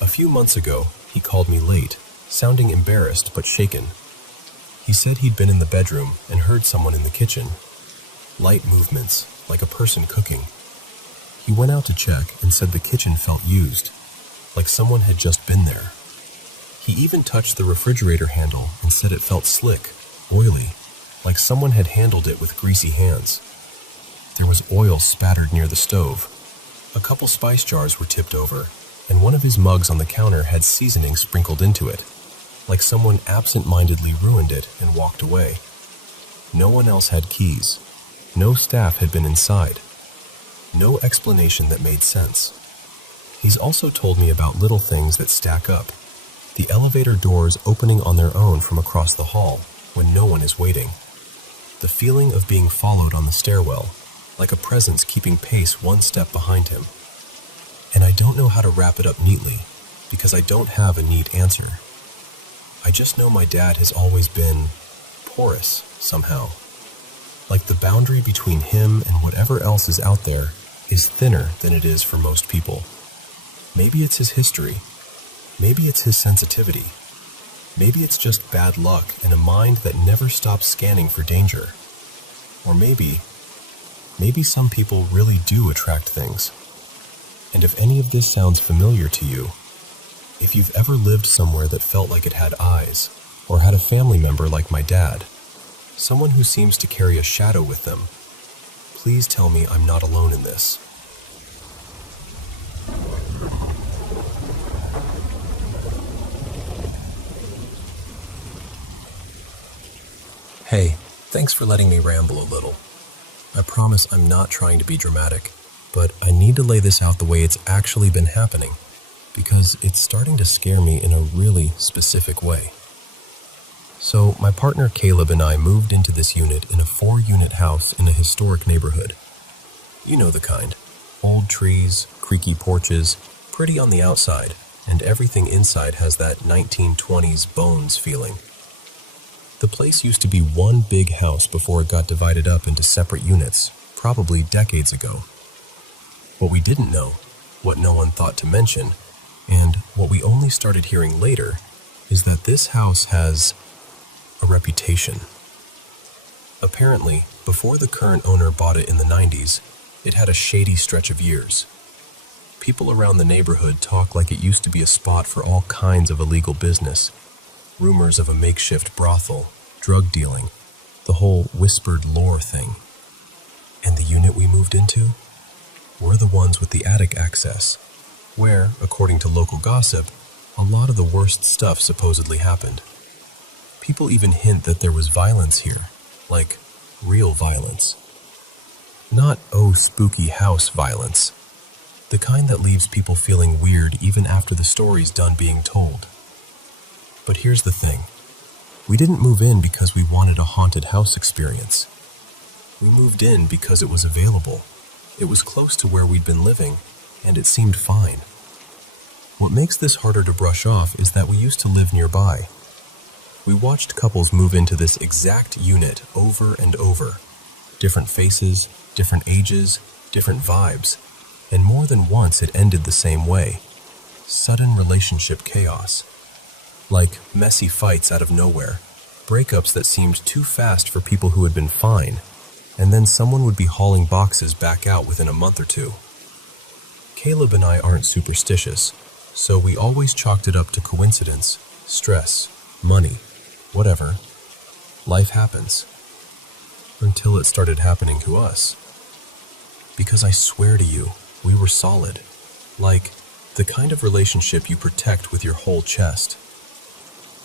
A few months ago, he called me late, sounding embarrassed but shaken. He said he'd been in the bedroom and heard someone in the kitchen. Light movements, like a person cooking. He went out to check and said the kitchen felt used, like someone had just been there. He even touched the refrigerator handle and said it felt slick, oily, like someone had handled it with greasy hands. There was oil spattered near the stove. A couple spice jars were tipped over, and one of his mugs on the counter had seasoning sprinkled into it, like someone absent-mindedly ruined it and walked away. No one else had keys. No staff had been inside. No explanation that made sense. He's also told me about little things that stack up. The elevator doors opening on their own from across the hall when no one is waiting. The feeling of being followed on the stairwell, like a presence keeping pace one step behind him. And I don't know how to wrap it up neatly, because I don't have a neat answer. I just know my dad has always been porous, somehow. Like the boundary between him and whatever else is out there is thinner than it is for most people. Maybe it's his history. Maybe it's his sensitivity. Maybe it's just bad luck and a mind that never stops scanning for danger. Or maybe some people really do attract things. And if any of this sounds familiar to you, if you've ever lived somewhere that felt like it had eyes, or had a family member like my dad, someone who seems to carry a shadow with them, please tell me I'm not alone in this. Hey, thanks for letting me ramble a little. I promise I'm not trying to be dramatic, but I need to lay this out the way it's actually been happening, because it's starting to scare me in a really specific way. So, my partner Caleb and I moved into this unit in a 4-unit house in a historic neighborhood. You know the kind. Old trees, creaky porches, pretty on the outside, and everything inside has that 1920s bones feeling. The place used to be one big house before it got divided up into separate units, probably decades ago. What we didn't know, what no one thought to mention, and what we only started hearing later, is that this house has a reputation. Apparently, before the current owner bought it in the 90s, it had a shady stretch of years. People around the neighborhood talk like it used to be a spot for all kinds of illegal business. Rumors of a makeshift brothel, drug dealing, the whole whispered lore thing. And the unit we moved into? We're the ones with the attic access, where, according to local gossip, a lot of the worst stuff supposedly happened. People even hint that there was violence here, like real violence. Not, oh, spooky house violence. The kind that leaves people feeling weird even after the story's done being told. But here's the thing. We didn't move in because we wanted a haunted house experience. We moved in because it was available. It was close to where we'd been living, and it seemed fine. What makes this harder to brush off is that we used to live nearby. We watched couples move into this exact unit over and over. Different faces, different ages, different vibes, and more than once it ended the same way. Sudden relationship chaos. Like messy fights out of nowhere, breakups that seemed too fast for people who had been fine, and then someone would be hauling boxes back out within a month or two. Caleb and I aren't superstitious, so we always chalked it up to coincidence, stress, money, whatever. Life happens. Until it started happening to us. Because I swear to you, we were solid. Like, the kind of relationship you protect with your whole chest.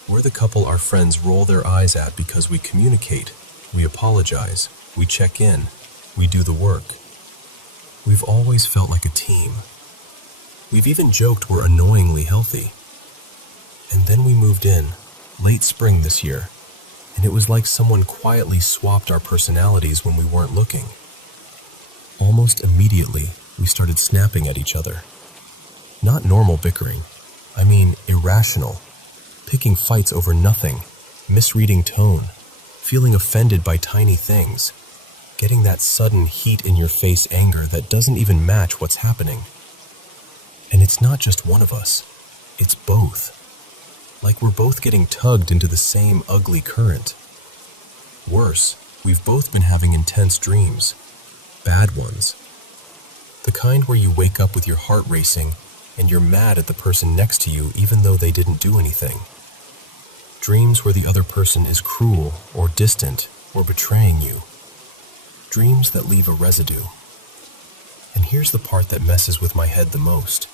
We're the couple our friends roll their eyes at because we communicate, we apologize, we check in, we do the work. We've always felt like a team. We've even joked we're annoyingly healthy. And then we moved in, late spring this year, and it was like someone quietly swapped our personalities when we weren't looking. Almost immediately, we started snapping at each other. Not normal bickering, I mean irrational. Picking fights over nothing, misreading tone, feeling offended by tiny things, getting that sudden heat-in-your-face anger that doesn't even match what's happening. And it's not just one of us, it's both. Like we're both getting tugged into the same ugly current. Worse, we've both been having intense dreams, bad ones. The kind where you wake up with your heart racing and you're mad at the person next to you even though they didn't do anything. Dreams where the other person is cruel or distant or betraying you. Dreams that leave a residue. And here's the part that messes with my head the most.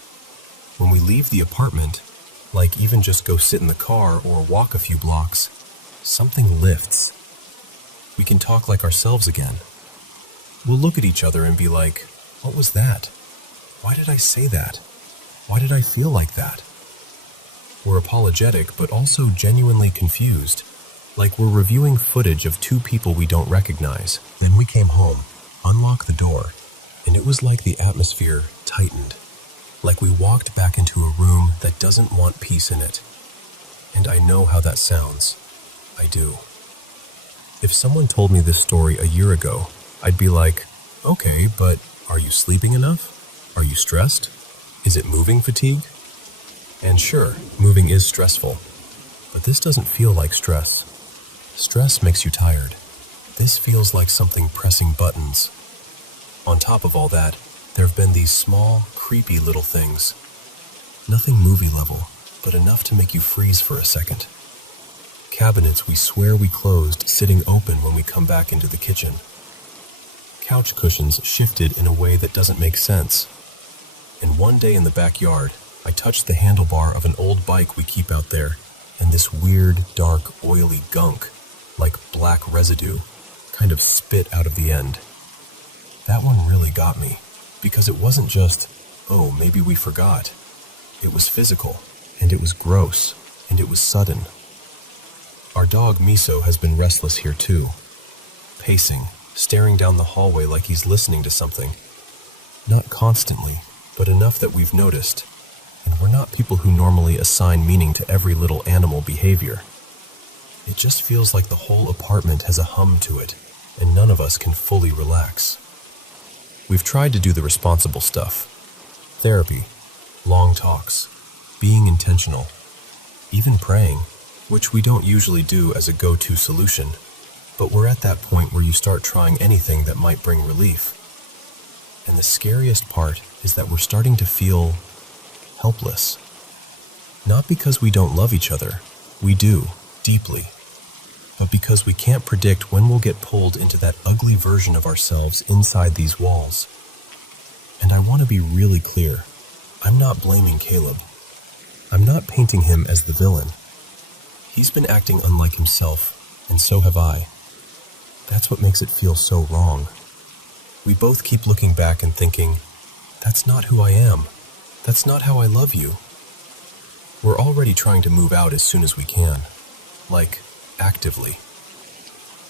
When we leave the apartment, like even just go sit in the car or walk a few blocks, something lifts. We can talk like ourselves again. We'll look at each other and be like, what was that? Why did I say that? Why did I feel like that? We're apologetic, but also genuinely confused, like we're reviewing footage of two people we don't recognize. Then we came home, unlocked the door, and it was like the atmosphere tightened, like we walked back into a room that doesn't want peace in it. And I know how that sounds. I do. If someone told me this story a year ago, I'd be like, okay, but are you sleeping enough? Are you stressed? Is it moving fatigue? And sure, moving is stressful, but this doesn't feel like stress. Stress makes you tired. This feels like something pressing buttons. On top of all that, there have been these small, creepy little things. Nothing movie level, but enough to make you freeze for a second. Cabinets we swear we closed sitting open when we come back into the kitchen. Couch cushions shifted in a way that doesn't make sense. And one day in the backyard, I touched the handlebar of an old bike we keep out there, and this weird, dark, oily gunk, like black residue, kind of spit out of the end. That one really got me, because it wasn't just, oh, maybe we forgot. It was physical, and it was gross, and it was sudden. Our dog Miso has been restless here too, pacing, staring down the hallway like he's listening to something. Not constantly, but enough that we've noticed. And we're not people who normally assign meaning to every little animal behavior. It just feels like the whole apartment has a hum to it, and none of us can fully relax. We've tried to do the responsible stuff. Therapy, long talks, being intentional, even praying, which we don't usually do as a go-to solution, but we're at that point where you start trying anything that might bring relief. And the scariest part is that we're starting to feel helpless. Not because we don't love each other, we do, deeply, but because we can't predict when we'll get pulled into that ugly version of ourselves inside these walls. And I want to be really clear, I'm not blaming Caleb. I'm not painting him as the villain. He's been acting unlike himself, and so have I. That's what makes it feel so wrong. We both keep looking back and thinking, that's not who I am. That's not how I love you. We're already trying to move out as soon as we can. Like, actively.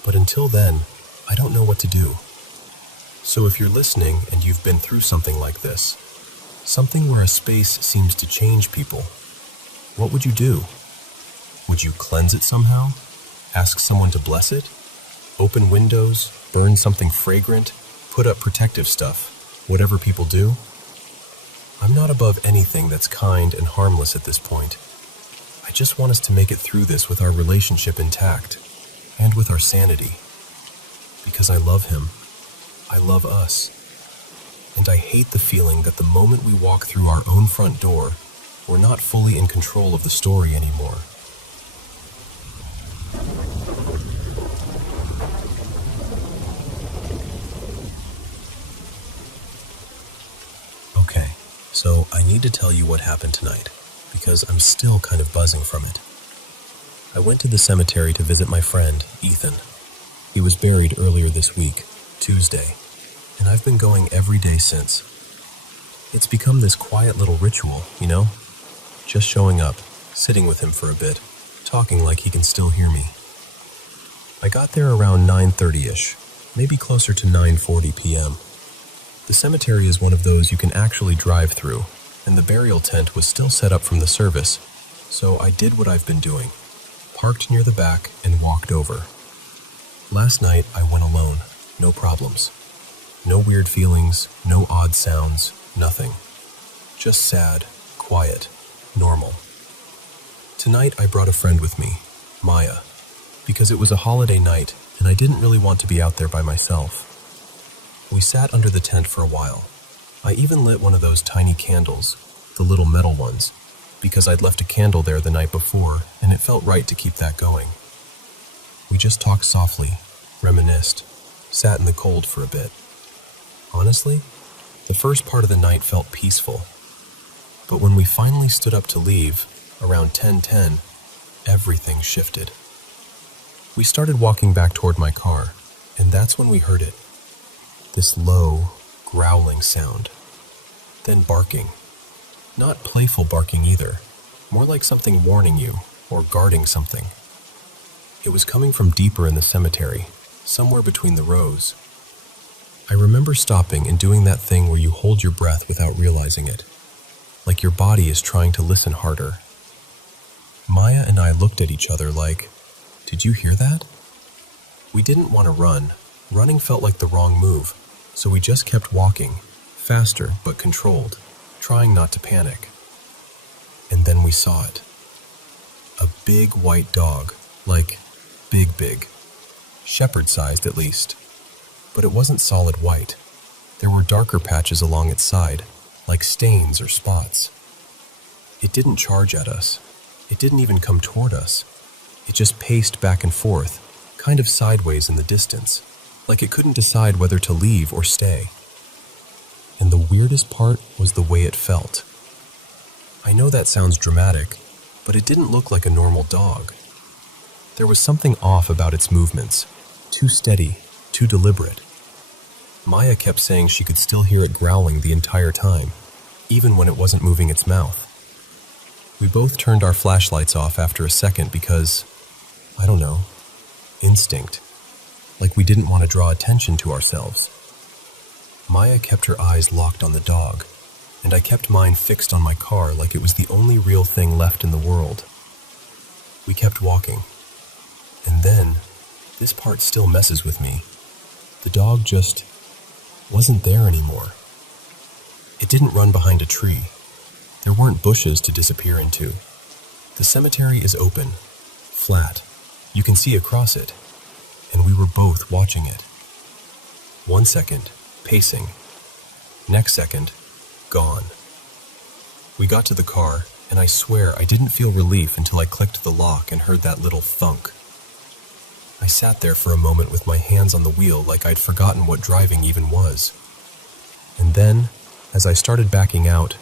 But until then, I don't know what to do. So if you're listening and you've been through something like this, something where a space seems to change people, what would you do? Would you cleanse it somehow? Ask someone to bless it? Open windows, burn something fragrant, put up protective stuff, whatever people do? I'm not above anything that's kind and harmless at this point. I just want us to make it through this with our relationship intact, and with our sanity. Because I love him. I love us. And I hate the feeling that the moment we walk through our own front door, we're not fully in control of the story anymore. Okay, so I need to tell you what happened tonight, because I'm still kind of buzzing from it. I went to the cemetery to visit my friend, Ethan. He was buried earlier this week, Tuesday, and I've been going every day since. It's become this quiet little ritual, you know? Just showing up, sitting with him for a bit, talking like he can still hear me. I got there around 9:30-ish, maybe closer to 9:40 p.m. The cemetery is one of those you can actually drive through, and the burial tent was still set up from the service, so I did what I've been doing, parked near the back and walked over. Last night I went alone, no problems. No weird feelings, no odd sounds, nothing. Just sad, quiet, normal. Tonight I brought a friend with me, Maya, because it was a holiday night and I didn't really want to be out there by myself. We sat under the tent for a while. I even lit one of those tiny candles, the little metal ones, because I'd left a candle there the night before and it felt right to keep that going. We just talked softly, reminisced, sat in the cold for a bit. Honestly, the first part of the night felt peaceful. But when we finally stood up to leave, around 10:10, everything shifted. We started walking back toward my car, and that's when we heard it. This low, growling sound. Then barking. Not playful barking either, more like something warning you or guarding something. It was coming from deeper in the cemetery, somewhere between the rows. I remember stopping and doing that thing where you hold your breath without realizing it, like your body is trying to listen harder. Maya and I looked at each other like, did you hear that? We didn't want to run. Running felt like the wrong move, so we just kept walking, faster but controlled, trying not to panic. And then we saw it. A big white dog, like big, shepherd-sized at least. But it wasn't solid white. There were darker patches along its side, like stains or spots. It didn't charge at us. It didn't even come toward us. It just paced back and forth, kind of sideways in the distance, like it couldn't decide whether to leave or stay. And the weirdest part was the way it felt. I know that sounds dramatic, but it didn't look like a normal dog. There was something off about its movements, too steady, too deliberate. Maya kept saying she could still hear it growling the entire time, even when it wasn't moving its mouth. We both turned our flashlights off after a second because, I don't know, instinct. Like we didn't want to draw attention to ourselves. Maya kept her eyes locked on the dog, and I kept mine fixed on my car like it was the only real thing left in the world. We kept walking. And then, this part still messes with me. The dog just wasn't there anymore. It didn't run behind a tree. There weren't bushes to disappear into. The cemetery is open, flat. You can see across it, and we were both watching it. 1 second, pacing. Next second, gone. We got to the car, and I swear I didn't feel relief until I clicked the lock and heard that little thunk. I sat there for a moment with my hands on the wheel like I'd forgotten what driving even was. And then, as I started backing out,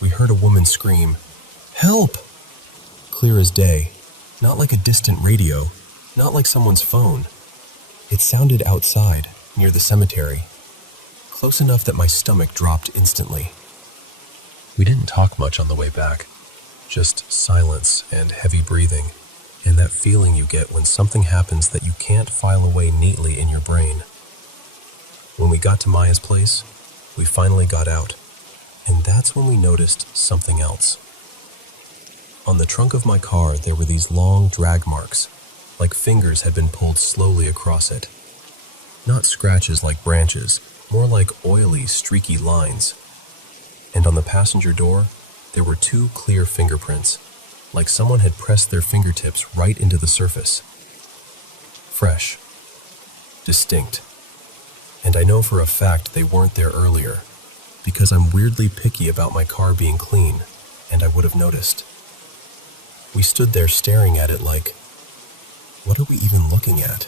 we heard a woman scream, "Help!" Clear as day, not like a distant radio, not like someone's phone. It sounded outside, near the cemetery, close enough that my stomach dropped instantly. We didn't talk much on the way back, just silence and heavy breathing, and that feeling you get when something happens that you can't file away neatly in your brain. When we got to Maya's place, we finally got out, and that's when we noticed something else. On the trunk of my car, there were these long drag marks, like fingers had been pulled slowly across it. Not scratches like branches, more like oily, streaky lines. And on the passenger door, there were 2 clear fingerprints, like someone had pressed their fingertips right into the surface. Fresh. Distinct. And I know for a fact they weren't there earlier, because I'm weirdly picky about my car being clean, and I would have noticed. We stood there staring at it like, what are we even looking at?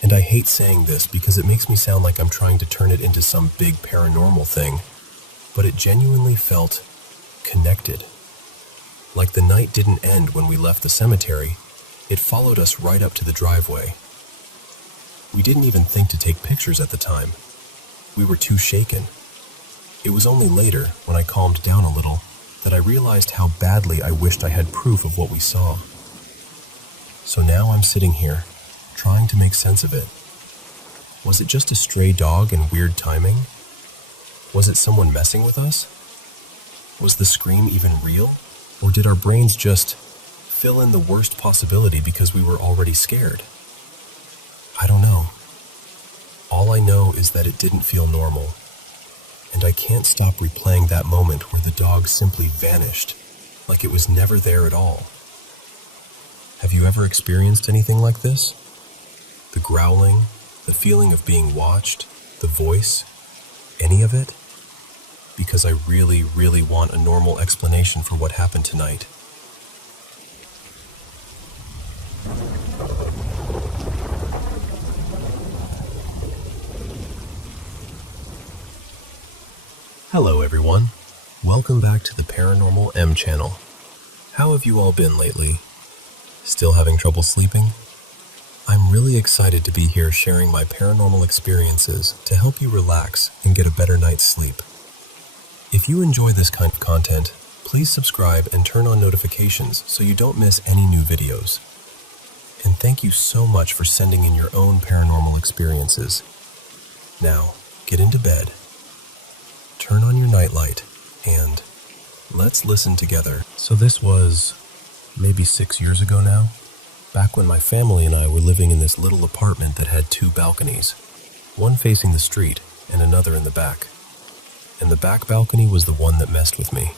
And I hate saying this because it makes me sound like I'm trying to turn it into some big paranormal thing, but it genuinely felt connected. Like the night didn't end when we left the cemetery, it followed us right up to the driveway. We didn't even think to take pictures at the time. We were too shaken. It was only later, when I calmed down a little, that I realized how badly I wished I had proof of what we saw. So now I'm sitting here, trying to make sense of it. Was it just a stray dog and weird timing? Was it someone messing with us? Was the scream even real? Or did our brains just fill in the worst possibility because we were already scared? I don't know. All I know is that it didn't feel normal, and I can't stop replaying that moment where the dog simply vanished, like it was never there at all. Have you ever experienced anything like this? The growling, the feeling of being watched, the voice, any of it? Because I really, really want a normal explanation for what happened tonight. Hello everyone, welcome back to the Paranormal M channel. How have you all been lately? Still having trouble sleeping? I'm really excited to be here sharing my paranormal experiences to help you relax and get a better night's sleep. If you enjoy this kind of content, please subscribe and turn on notifications so you don't miss any new videos. And thank you so much for sending in your own paranormal experiences. Now, get into bed, turn on your nightlight, and let's listen together. So this was maybe 6 years ago now, back when my family and I were living in this little apartment that had 2 balconies, one facing the street and another in the back. And the back balcony was the one that messed with me.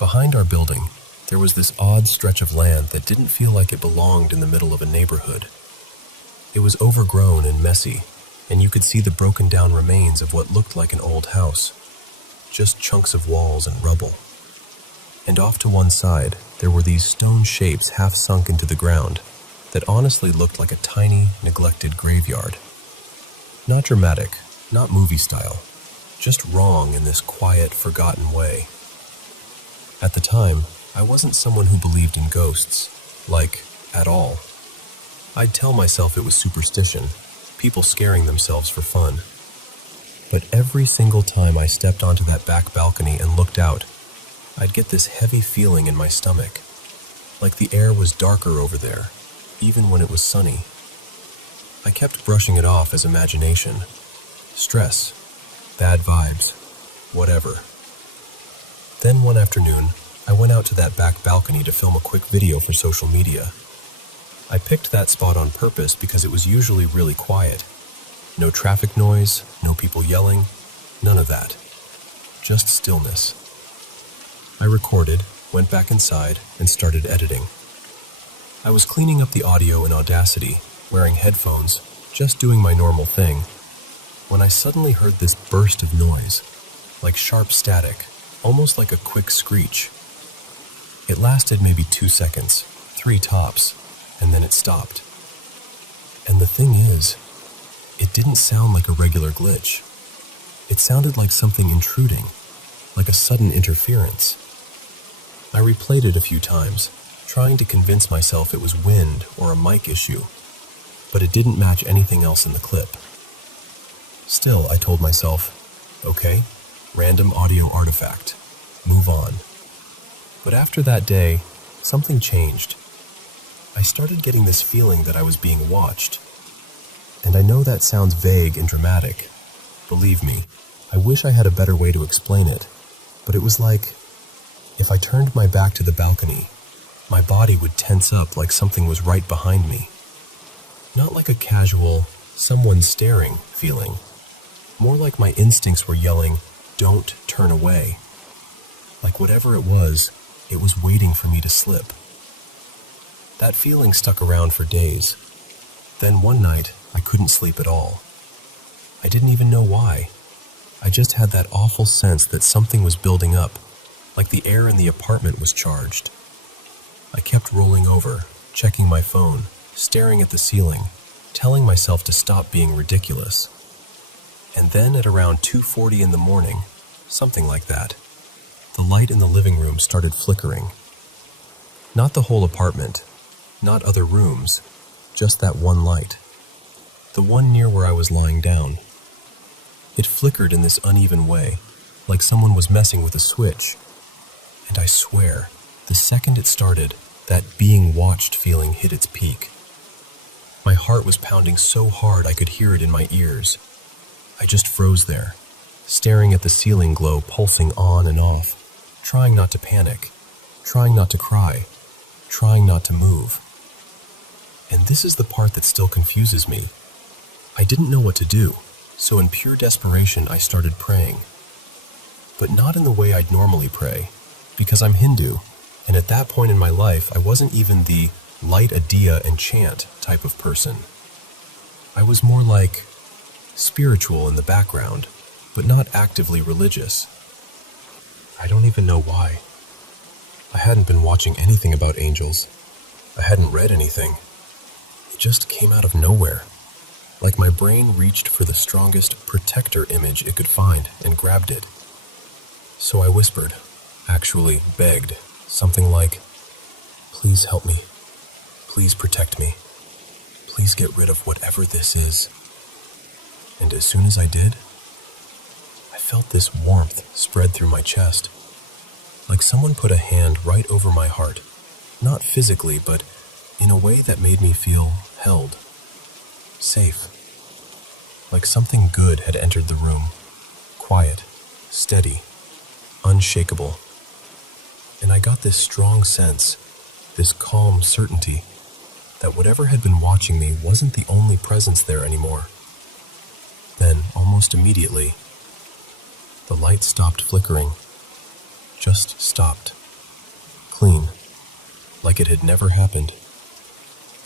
Behind our building, there was this odd stretch of land that didn't feel like it belonged in the middle of a neighborhood. It was overgrown and messy, and you could see the broken down remains of what looked like an old house. Just chunks of walls and rubble. And off to one side, there were these stone shapes half sunk into the ground that honestly looked like a tiny, neglected graveyard. Not dramatic, not movie style, just wrong in this quiet, forgotten way. At the time, I wasn't someone who believed in ghosts, like, at all. I'd tell myself it was superstition, people scaring themselves for fun. But every single time I stepped onto that back balcony and looked out, I'd get this heavy feeling in my stomach, like the air was darker over there, even when it was sunny. I kept brushing it off as imagination, stress, bad vibes, whatever. Then one afternoon, I went out to that back balcony to film a quick video for social media. I picked that spot on purpose because it was usually really quiet. No traffic noise, no people yelling, none of that. Just stillness. I recorded, went back inside, and started editing. I was cleaning up the audio in Audacity, wearing headphones, just doing my normal thing, when I suddenly heard this burst of noise, like sharp static, almost like a quick screech. It lasted maybe 2 seconds, 3 tops, and then it stopped. And the thing is, it didn't sound like a regular glitch. It sounded like something intruding, like a sudden interference. I replayed it a few times, trying to convince myself it was wind or a mic issue. but it didn't match anything else in the clip. Still, I told myself, okay, random audio artifact, move on. But after that day, something changed. I started getting this feeling that I was being watched. And I know that sounds vague and dramatic. Believe me, I wish I had a better way to explain it, but it was like, if I turned my back to the balcony, my body would tense up like something was right behind me. Not like a casual, someone staring feeling. More like my instincts were yelling, don't turn away. Like whatever it was waiting for me to slip. That feeling stuck around for days. Then one night, I couldn't sleep at all. I didn't even know why. I just had that awful sense that something was building up, like the air in the apartment was charged. I kept rolling over, checking my phone, staring at the ceiling, telling myself to stop being ridiculous. And then at around 2:40 in the morning, something like that, the light in the living room started flickering. Not the whole apartment, not other rooms, just that one light. The one near where I was lying down. It flickered in this uneven way, like someone was messing with a switch. And I swear, the second it started, that being watched feeling hit its peak. My heart was pounding so hard I could hear it in my ears. I just froze there, staring at the ceiling glow pulsing on and off, trying not to panic, trying not to cry, trying not to move. And this is the part that still confuses me. I didn't know what to do, so in pure desperation I started praying. But not in the way I'd normally pray, because I'm Hindu, and at that point in my life I wasn't even the light a diya and chant type of person. I was more like spiritual in the background, but not actively religious. I don't even know why. I hadn't been watching anything about angels. I hadn't read anything. It just came out of nowhere. Like my brain reached for the strongest protector image it could find and grabbed it. So I whispered, actually begged, something like, please help me. Please protect me. Please get rid of whatever this is. And as soon as I did, I felt this warmth spread through my chest. Like someone put a hand right over my heart. Not physically, but in a way that made me feel held. Safe. Like something good had entered the room. Quiet, steady, unshakable. And I got this strong sense, this calm certainty, that whatever had been watching me wasn't the only presence there anymore. Then, almost immediately, the light stopped flickering. Just stopped. Clean. Like it had never happened.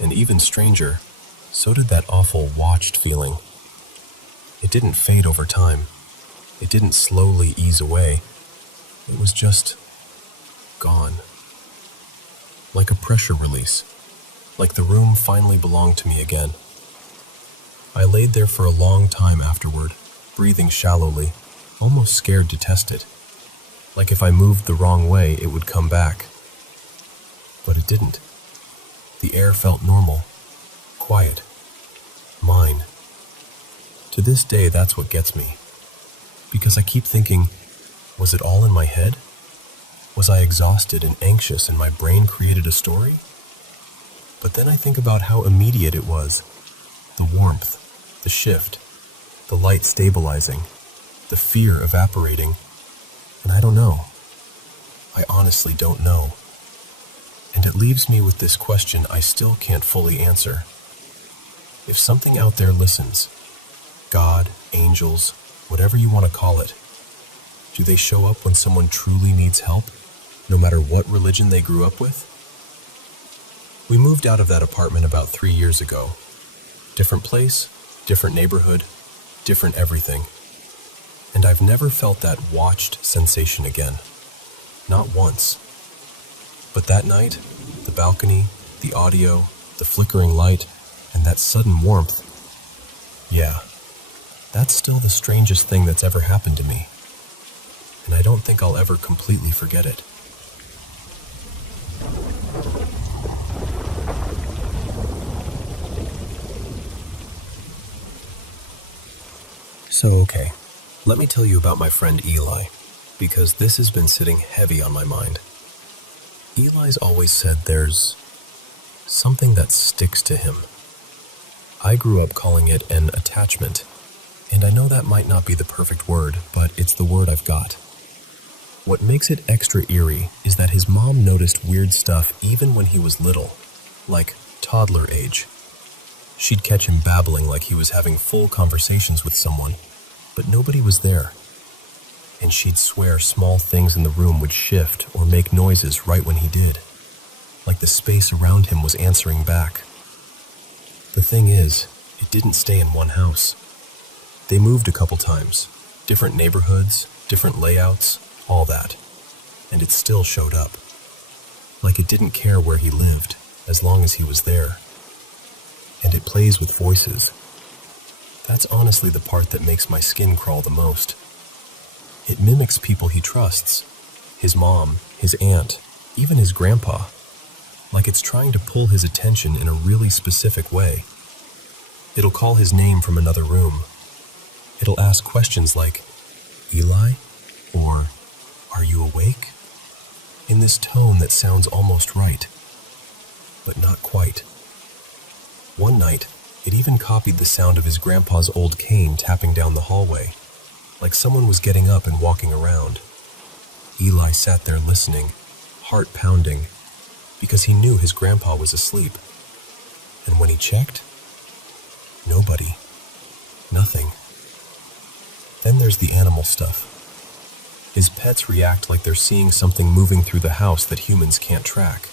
And even stranger, so did that awful watched feeling. It didn't fade over time. It didn't slowly ease away. It was just gone. Like a pressure release. Like the room finally belonged to me again. I laid there for a long time afterward, breathing shallowly, almost scared to test it. Like if I moved the wrong way, it would come back. But it didn't. The air felt normal, quiet, mine. To this day, that's what gets me. Because I keep thinking, was it all in my head? Was I exhausted and anxious and my brain created a story? But then I think about how immediate it was. The warmth, the shift, the light stabilizing, the fear evaporating. And I don't know. I honestly don't know. And it leaves me with this question I still can't fully answer. If something out there listens, God, angels, whatever you want to call it, do they show up when someone truly needs help, no matter what religion they grew up with? We moved out of that apartment about 3 years ago. Different place, different neighborhood, different everything. And I've never felt that watched sensation again. Not once. But that night, the balcony, the audio, the flickering light, and that sudden warmth, yeah, that's still the strangest thing that's ever happened to me. And I don't think I'll ever completely forget it. Okay, let me tell you about my friend Eli, because this has been sitting heavy on my mind. Eli's always said there's something that sticks to him. I grew up calling it an attachment, and I know that might not be the perfect word, but it's the word I've got. What makes it extra eerie is that his mom noticed weird stuff even when he was little, like toddler age. She'd catch him babbling like he was having full conversations with someone, but nobody was there. And she'd swear small things in the room would shift or make noises right when he did, like the space around him was answering back. The thing is, it didn't stay in one house. They moved a couple times, different neighborhoods, different layouts, all that, and it still showed up. Like it didn't care where he lived, as long as he was there. And it plays with voices. That's honestly the part that makes my skin crawl the most. It mimics people he trusts, his mom, his aunt, even his grandpa, like it's trying to pull his attention in a really specific way. It'll call his name from another room. It'll ask questions like, "Eli?" or "Are you awake?" in this tone that sounds almost right, but not quite. One night, it even copied the sound of his grandpa's old cane tapping down the hallway, like someone was getting up and walking around. Eli sat there listening, heart pounding, because he knew his grandpa was asleep. And when he checked, nobody. Nothing. Then there's the animal stuff. His pets react like they're seeing something moving through the house that humans can't track.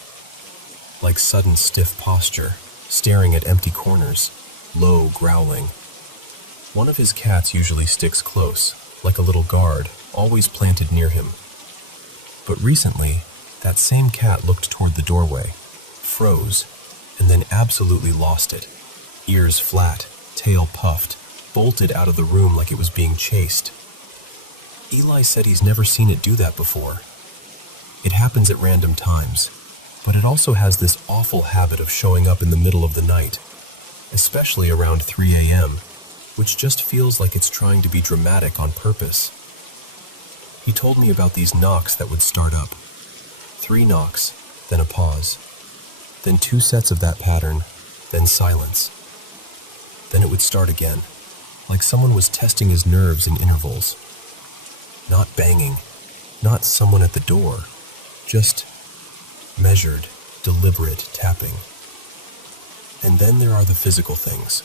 Like sudden stiff posture, staring at empty corners, low growling. One of his cats usually sticks close, like a little guard, always planted near him. But recently, that same cat looked toward the doorway, froze, and then absolutely lost it. Ears flat, tail puffed, bolted out of the room like it was being chased. Eli said he's never seen it do that before. It happens at random times, but it also has this awful habit of showing up in the middle of the night, especially around 3 a.m., which just feels like it's trying to be dramatic on purpose. He told me about these knocks that would start up. 3 knocks, then a pause, then 2 sets of that pattern, then silence. Then it would start again, like someone was testing his nerves in intervals. Not banging, not someone at the door, just measured, deliberate tapping. And then there are the physical things.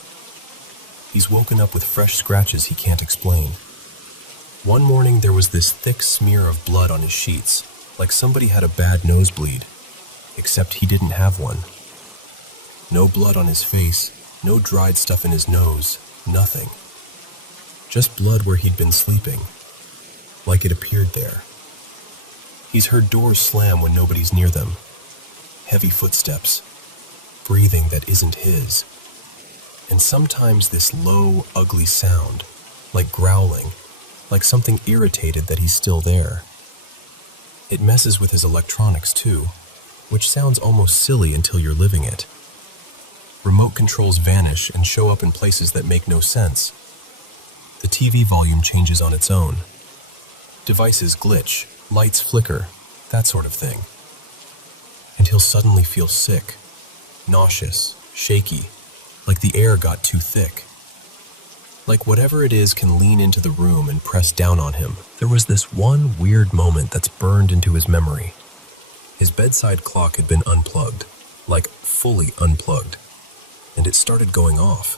He's woken up with fresh scratches he can't explain. One morning there was this thick smear of blood on his sheets, like somebody had a bad nosebleed, except he didn't have one. No blood on his face, no dried stuff in his nose, nothing. Just blood where he'd been sleeping, like it appeared there. He's heard doors slam when nobody's near them. Heavy footsteps, breathing that isn't his. And sometimes this low, ugly sound, like growling, like something irritated that he's still there. It messes with his electronics too, which sounds almost silly until you're living it. Remote controls vanish and show up in places that make no sense. The TV volume changes on its own. Devices glitch, lights flicker, that sort of thing. And he'll suddenly feel sick, nauseous, shaky, like the air got too thick. Like whatever it is can lean into the room and press down on him. There was this one weird moment that's burned into his memory. His bedside clock had been unplugged, like fully unplugged, and it started going off.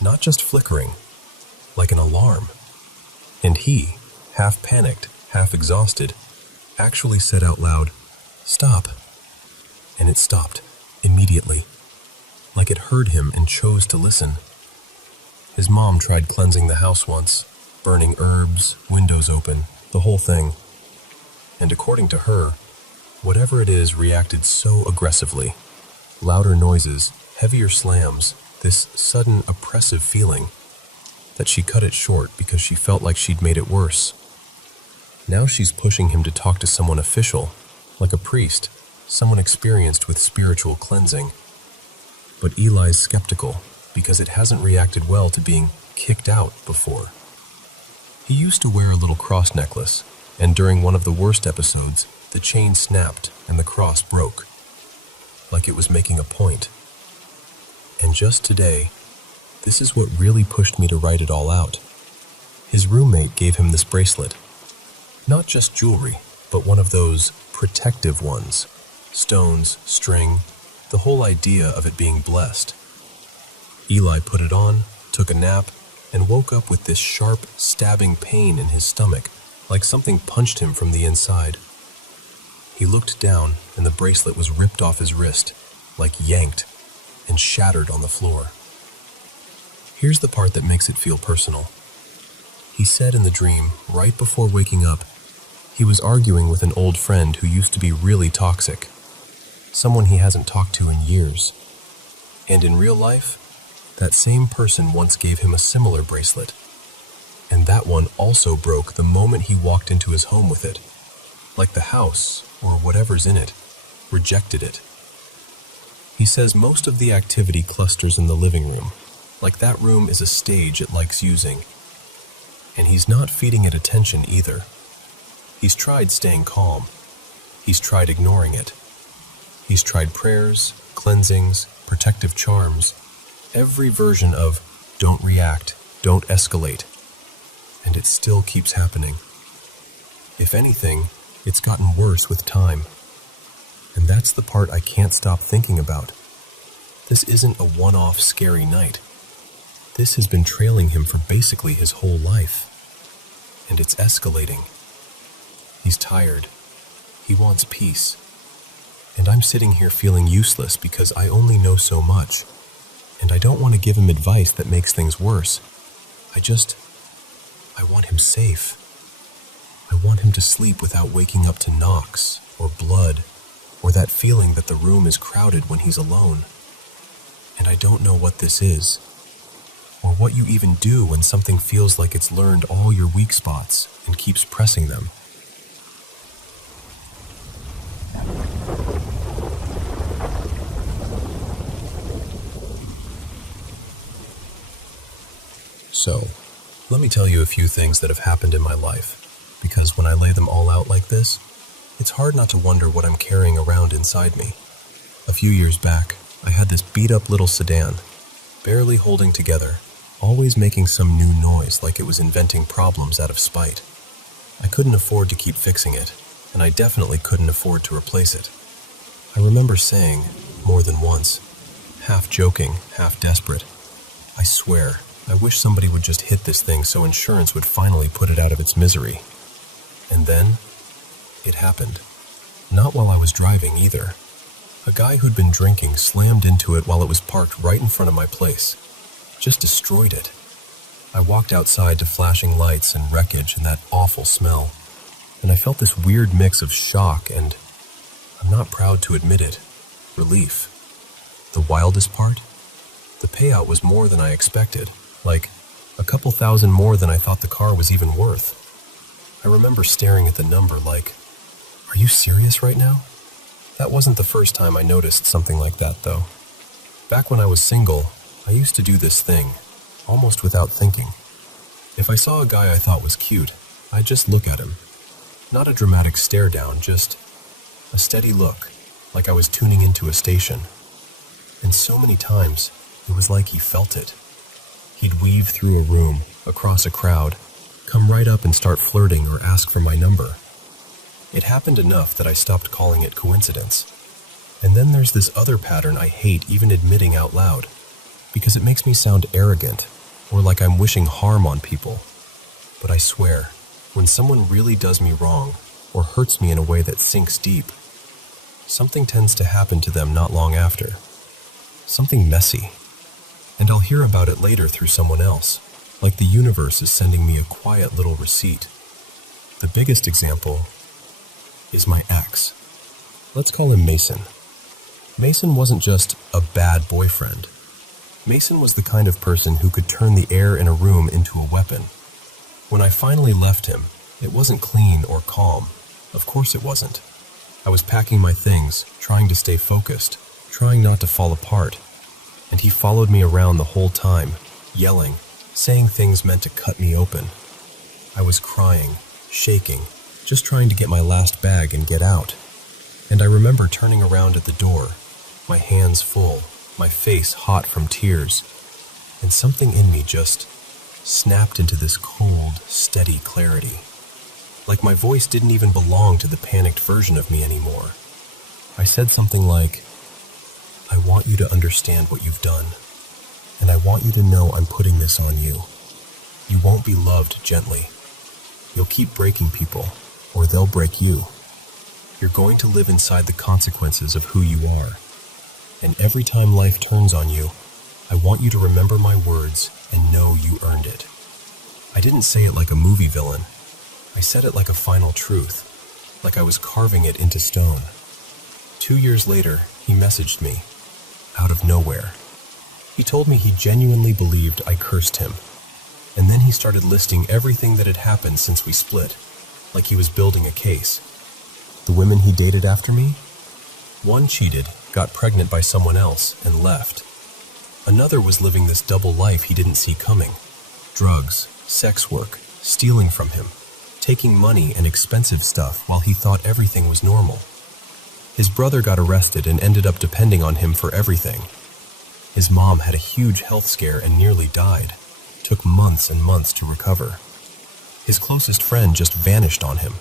Not just flickering, like an alarm. And he, half panicked, half exhausted, actually said out loud, "Stop." And it stopped, immediately, like it heard him and chose to listen. His mom tried cleansing the house once, burning herbs, windows open, the whole thing. And according to her, whatever it is reacted so aggressively. Louder noises, heavier slams, this sudden oppressive feeling, that she cut it short because she felt like she'd made it worse. Now she's pushing him to talk to someone official, like a priest, someone experienced with spiritual cleansing. But Eli's skeptical because it hasn't reacted well to being kicked out before. He used to wear a little cross necklace, and during one of the worst episodes, the chain snapped and the cross broke, like it was making a point. And just today, this is what really pushed me to write it all out. His roommate gave him this bracelet. Not just jewelry, but one of those protective ones. Stones, string, the whole idea of it being blessed. Eli put it on, took a nap, and woke up with this sharp, stabbing pain in his stomach, like something punched him from the inside. He looked down, and the bracelet was ripped off his wrist, like yanked, and shattered on the floor. Here's the part that makes it feel personal. He said in the dream, right before waking up, he was arguing with an old friend who used to be really toxic, someone he hasn't talked to in years. And in real life, that same person once gave him a similar bracelet, and that one also broke the moment he walked into his home with it, like the house, or whatever's in it, rejected it. He says most of the activity clusters in the living room, like that room is a stage it likes using. And he's not feeding it attention either. He's tried staying calm. He's tried ignoring it. He's tried prayers, cleansings, protective charms, every version of don't react, don't escalate. And it still keeps happening. If anything, it's gotten worse with time. And that's the part I can't stop thinking about. This isn't a one-off scary night. This has been trailing him for basically his whole life. And it's escalating. He's tired. He wants peace. And I'm sitting here feeling useless because I only know so much. And I don't want to give him advice that makes things worse. I want him safe. I want him to sleep without waking up to knocks, or blood, or that feeling that the room is crowded when he's alone. And I don't know what this is, or what you even do when something feels like it's learned all your weak spots and keeps pressing them. So, let me tell you a few things that have happened in my life, because when I lay them all out like this, it's hard not to wonder what I'm carrying around inside me. A few years back, I had this beat-up little sedan, barely holding together, always making some new noise like it was inventing problems out of spite. I couldn't afford to keep fixing it, and I definitely couldn't afford to replace it. I remember saying, more than once, half joking, half desperate, I swear, I wish somebody would just hit this thing so insurance would finally put it out of its misery. And then, it happened. Not while I was driving either. A guy who'd been drinking slammed into it while it was parked right in front of my place. Just destroyed it. I walked outside to flashing lights and wreckage and that awful smell. And I felt this weird mix of shock and, I'm not proud to admit it, relief. The wildest part? The payout was more than I expected. Like, a couple thousand more than I thought the car was even worth. I remember staring at the number like, are you serious right now? That wasn't the first time I noticed something like that, though. Back when I was single, I used to do this thing, almost without thinking. If I saw a guy I thought was cute, I'd just look at him. Not a dramatic stare down, just a steady look, like I was tuning into a station. And so many times, it was like he felt it. He'd weave through a room, across a crowd, come right up and start flirting or ask for my number. It happened enough that I stopped calling it coincidence. And then there's this other pattern I hate even admitting out loud, because it makes me sound arrogant, or like I'm wishing harm on people. But I swear, when someone really does me wrong, or hurts me in a way that sinks deep, something tends to happen to them not long after. Something messy. And I'll hear about it later through someone else, like the universe is sending me a quiet little receipt. The biggest example is my ex. Let's call him Mason. Mason wasn't just a bad boyfriend. Mason was the kind of person who could turn the air in a room into a weapon. When I finally left him, it wasn't clean or calm. Of course it wasn't. I was packing my things, trying to stay focused, trying not to fall apart. And he followed me around the whole time, yelling, saying things meant to cut me open. I was crying, shaking, just trying to get my last bag and get out. And I remember turning around at the door, my hands full, my face hot from tears, and something in me just snapped into this cold, steady clarity. Like my voice didn't even belong to the panicked version of me anymore. I said something like, "I want you to understand what you've done, and I want you to know I'm putting this on you. You won't be loved gently. You'll keep breaking people, or they'll break you. You're going to live inside the consequences of who you are. And every time life turns on you, I want you to remember my words and know you earned it." I didn't say it like a movie villain. I said it like a final truth, like I was carving it into stone. 2 years later, he messaged me, out of nowhere. He told me he genuinely believed I cursed him. And then he started listing everything that had happened since we split, like he was building a case. The women he dated after me? One cheated, got pregnant by someone else, and left. Another was living this double life he didn't see coming. Drugs, sex work, stealing from him, taking money and expensive stuff while he thought everything was normal. His brother got arrested and ended up depending on him for everything. His mom had a huge health scare and nearly died. Took months and months to recover. His closest friend just vanished on him,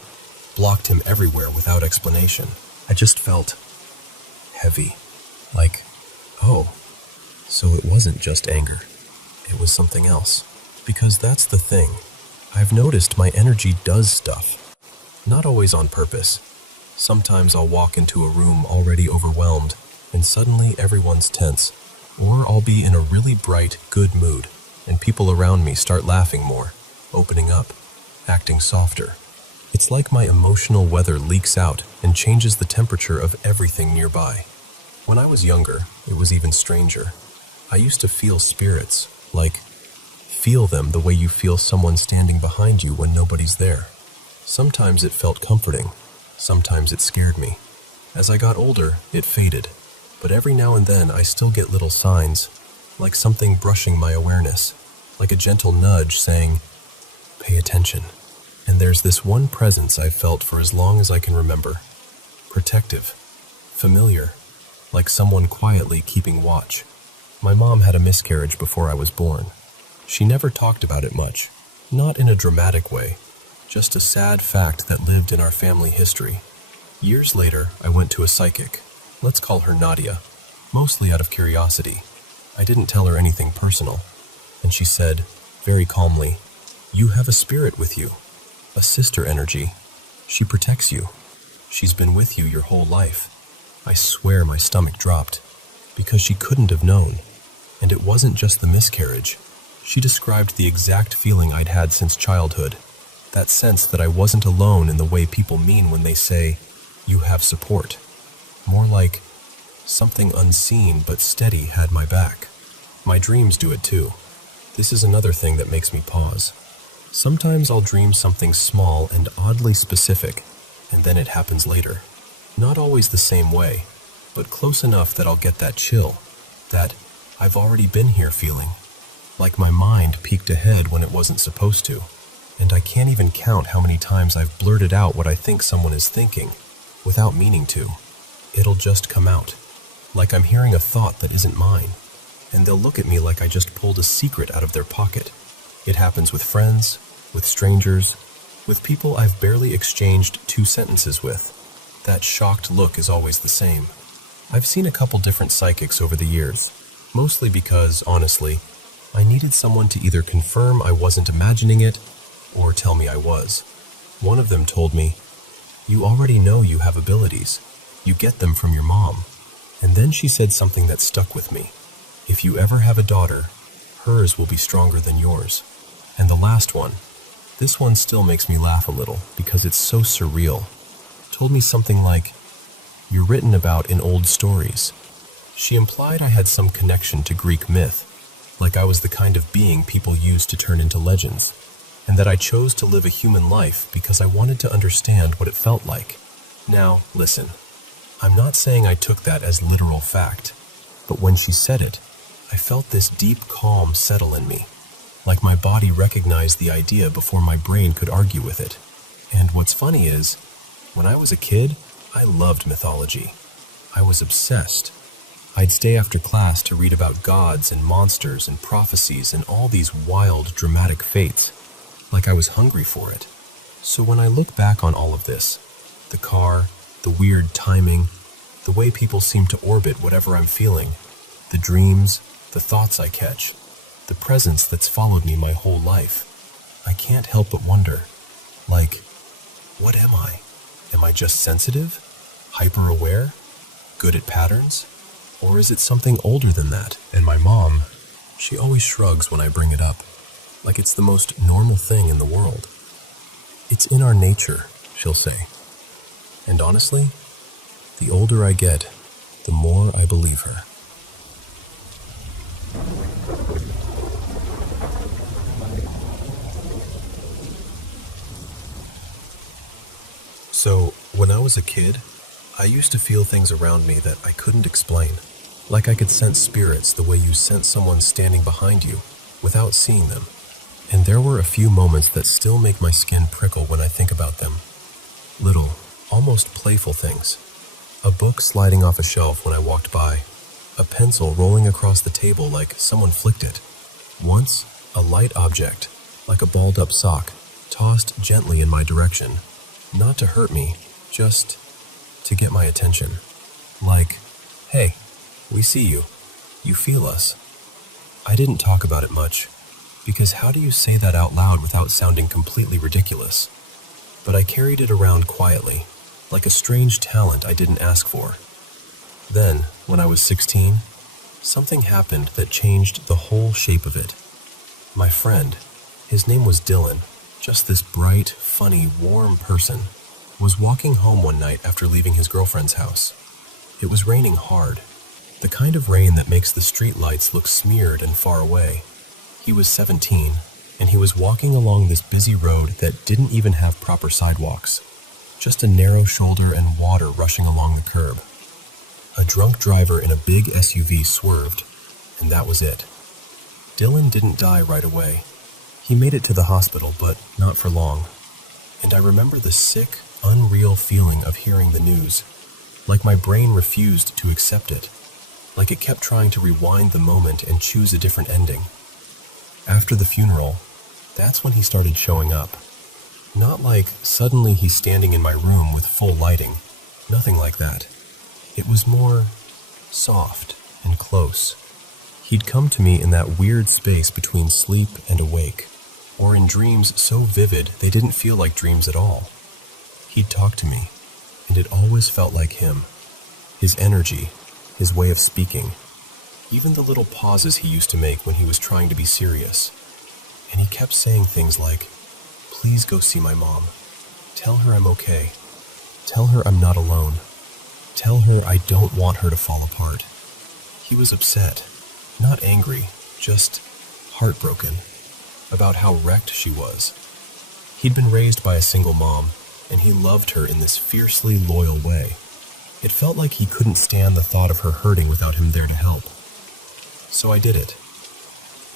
blocked him everywhere without explanation. I just felt heavy. Like, oh, so it wasn't just anger. It was something else. Because that's the thing. I've noticed my energy does stuff. Not always on purpose. Sometimes I'll walk into a room already overwhelmed, and suddenly everyone's tense. Or I'll be in a really bright, good mood, and people around me start laughing more, opening up, acting softer. It's like my emotional weather leaks out and changes the temperature of everything nearby. When I was younger, it was even stranger. I used to feel spirits, like feel them the way you feel someone standing behind you when nobody's there. Sometimes it felt comforting, sometimes it scared me. As I got older, it faded, but every now and then I still get little signs, like something brushing my awareness, like a gentle nudge saying, "Pay attention." And there's this one presence I've felt for as long as I can remember. Protective, familiar, like someone quietly keeping watch. My mom had a miscarriage before I was born. She never talked about it much, not in a dramatic way, just a sad fact that lived in our family history. Years later, I went to a psychic. Let's call her Nadia, mostly out of curiosity. I didn't tell her anything personal, and she said, very calmly, "You have a spirit with you, a sister energy. She protects you. She's been with you your whole life." I swear my stomach dropped, because she couldn't have known. And it wasn't just the miscarriage. She described the exact feeling I'd had since childhood, that sense that I wasn't alone in the way people mean when they say, "You have support." More like, something unseen but steady had my back. My dreams do it too. This is another thing that makes me pause. Sometimes I'll dream something small and oddly specific, and then it happens later. Not always the same way, but close enough that I'll get that chill, that I've already been here feeling. Like my mind peeked ahead when it wasn't supposed to, and I can't even count how many times I've blurted out what I think someone is thinking, without meaning to. It'll just come out, like I'm hearing a thought that isn't mine, and they'll look at me like I just pulled a secret out of their pocket. It happens with friends, with strangers, with people I've barely exchanged 2 sentences with. That shocked look is always the same. I've seen a couple different psychics over the years, mostly because, honestly, I needed someone to either confirm I wasn't imagining it, or tell me I was. One of them told me, "You already know you have abilities. You get them from your mom." And then she said something that stuck with me. "If you ever have a daughter, hers will be stronger than yours." And the last one, this one still makes me laugh a little because it's so surreal, told me something like, "You're written about in old stories." She implied I had some connection to Greek myth, like I was the kind of being people used to turn into legends, and that I chose to live a human life because I wanted to understand what it felt like. Now, listen, I'm not saying I took that as literal fact, but when she said it, I felt this deep calm settle in me, like my body recognized the idea before my brain could argue with it. And what's funny is, when I was a kid, I loved mythology. I was obsessed. I'd stay after class to read about gods and monsters and prophecies and all these wild, dramatic fates, like I was hungry for it. So when I look back on all of this, the car, the weird timing, the way people seem to orbit whatever I'm feeling, the dreams, the thoughts I catch, the presence that's followed me my whole life, I can't help but wonder, like, what am I? Am I just sensitive? Hyper-aware? Good at patterns? Or is it something older than that? And my mom, she always shrugs when I bring it up, like it's the most normal thing in the world. It's in our nature, she'll say. And honestly, the older I get, the more I believe her. So, when I was a kid, I used to feel things around me that I couldn't explain. Like I could sense spirits the way you sense someone standing behind you without seeing them. And there were a few moments that still make my skin prickle when I think about them. Little, almost playful things. A book sliding off a shelf when I walked by. A pencil rolling across the table like someone flicked it. Once, a light object, like a balled-up sock, tossed gently in my direction. Not to hurt me, just to get my attention. Like, hey, we see you. You feel us. I didn't talk about it much, because how do you say that out loud without sounding completely ridiculous? But I carried it around quietly, like a strange talent I didn't ask for. Then, when I was 16, something happened that changed the whole shape of it. My friend, his name was Dylan, just this bright, funny, warm person, was walking home one night after leaving his girlfriend's house. It was raining hard, the kind of rain that makes the street lights look smeared and far away. He was 17, and he was walking along this busy road that didn't even have proper sidewalks, just a narrow shoulder and water rushing along the curb. A drunk driver in a big SUV swerved, and that was it. Dylan didn't die right away. He made it to the hospital, but not for long. And I remember the sick, unreal feeling of hearing the news, like my brain refused to accept it, like it kept trying to rewind the moment and choose a different ending. After the funeral, that's when he started showing up. Not like suddenly he's standing in my room with full lighting, nothing like that. It was more soft and close. He'd come to me in that weird space between sleep and awake, or in dreams so vivid they didn't feel like dreams at all. He'd talk to me, and it always felt like him. His energy, his way of speaking, even the little pauses he used to make when he was trying to be serious. And he kept saying things like, "Please go see my mom. Tell her I'm okay. Tell her I'm not alone. Tell her I don't want her to fall apart." He was upset, not angry, just heartbroken about how wrecked she was. He'd been raised by a single mom, and he loved her in this fiercely loyal way. It felt like he couldn't stand the thought of her hurting without him there to help. So I did it.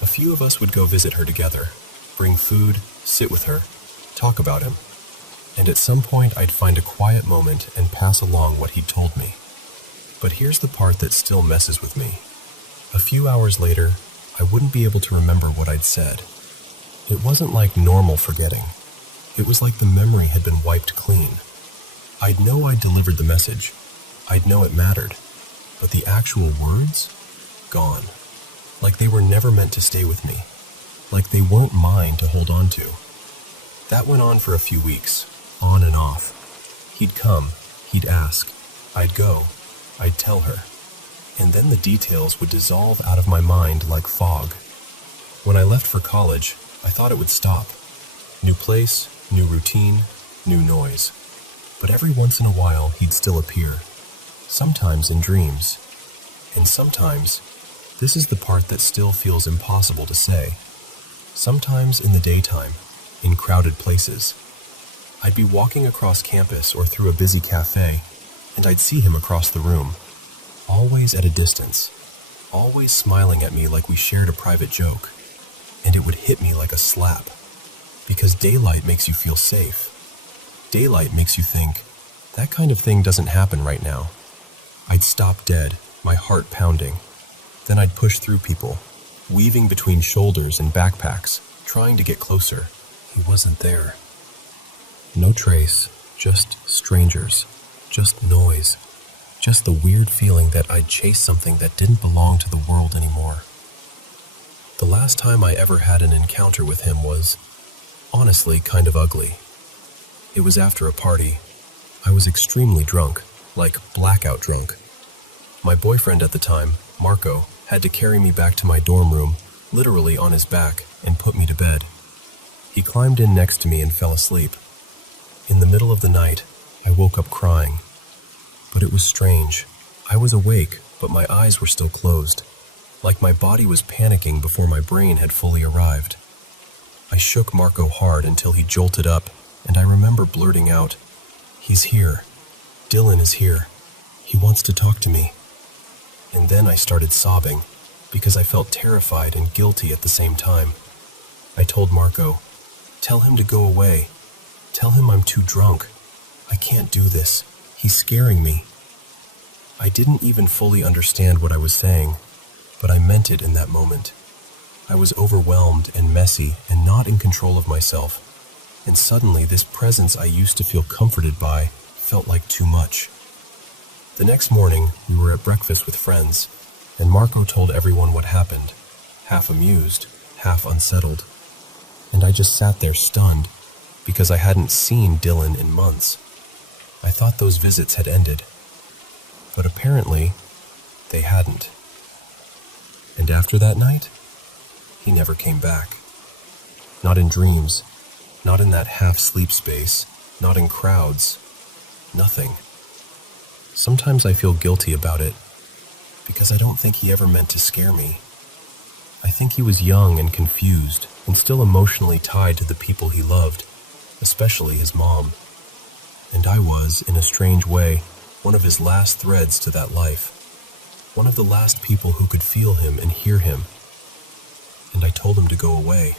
A few of us would go visit her together, bring food, sit with her, talk about him, and at some point I'd find a quiet moment and pass along what he'd told me. But here's the part that still messes with me. A few hours later, I wouldn't be able to remember what I'd said. It wasn't like normal forgetting. It was like the memory had been wiped clean. I'd know I'd delivered the message. I'd know it mattered. But the actual words? Gone. Like they were never meant to stay with me. Like they weren't mine to hold on to. That went on for a few weeks, on and off. He'd come, he'd ask, I'd go, I'd tell her. And then the details would dissolve out of my mind like fog. When I left for college, I thought it would stop. New place, new routine, new noise. But every once in a while, he'd still appear. Sometimes in dreams. And sometimes, this is the part that still feels impossible to say. Sometimes in the daytime, in crowded places. I'd be walking across campus or through a busy cafe, and I'd see him across the room. Always at a distance. Always smiling at me like we shared a private joke. and it would hit me like a slap. Because daylight makes you feel safe. Daylight makes you think, that kind of thing doesn't happen right now. I'd stop dead, my heart pounding. Then I'd push through people, weaving between shoulders and backpacks, trying to get closer. He wasn't there. No trace, just strangers, just noise, just the weird feeling that I'd chased something that didn't belong to the world anymore. The last time I ever had an encounter with him was, honestly, kind of ugly. It was after a party. I was extremely drunk, like blackout drunk. My boyfriend at the time, Marco, had to carry me back to my dorm room, literally on his back, and put me to bed. He climbed in next to me and fell asleep. In the middle of the night, I woke up crying. But it was strange. I was awake, but my eyes were still closed, like my body was panicking before my brain had fully arrived. I shook Marco hard until he jolted up, and I remember blurting out, "He's here. Dylan is here. He wants to talk to me." And then I started sobbing, because I felt terrified and guilty at the same time. I told Marco, "Tell him to go away. Tell him I'm too drunk. I can't do this. He's scaring me." I didn't even fully understand what I was saying, but I meant it in that moment. I was overwhelmed and messy and not in control of myself, and suddenly this presence I used to feel comforted by felt like too much. The next morning, we were at breakfast with friends, and Marco told everyone what happened, half amused, half unsettled. And I just sat there stunned, because I hadn't seen Dylan in months. I thought those visits had ended, but apparently, they hadn't. And after that night, he never came back. Not in dreams, not in that half-sleep space, not in crowds, nothing. Sometimes I feel guilty about it, because I don't think he ever meant to scare me. I think he was young and confused, and still emotionally tied to the people he loved, especially his mom. And I was, in a strange way, one of his last threads to that life, one of the last people who could feel him and hear him. And I told him to go away.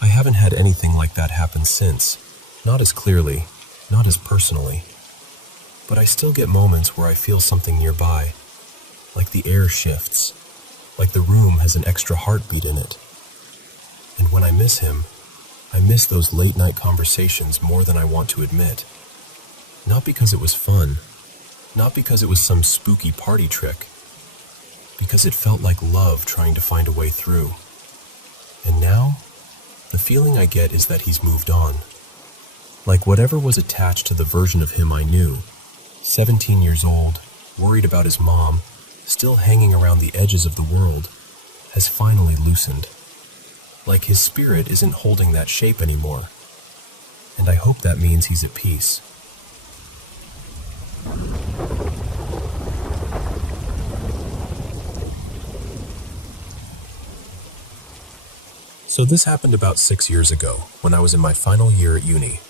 I haven't had anything like that happen since, not as clearly, not as personally. But I still get moments where I feel something nearby, like the air shifts, like the room has an extra heartbeat in it. And when I miss him, I miss those late-night conversations more than I want to admit. Not because it was fun, not because it was some spooky party trick, because it felt like love trying to find a way through. And now, the feeling I get is that he's moved on. Like whatever was attached to the version of him I knew, 17 years old, worried about his mom, still hanging around the edges of the world, has finally loosened. Like his spirit isn't holding that shape anymore. And I hope that means he's at peace. So this happened about 6 years ago, when I was in my final year at uni.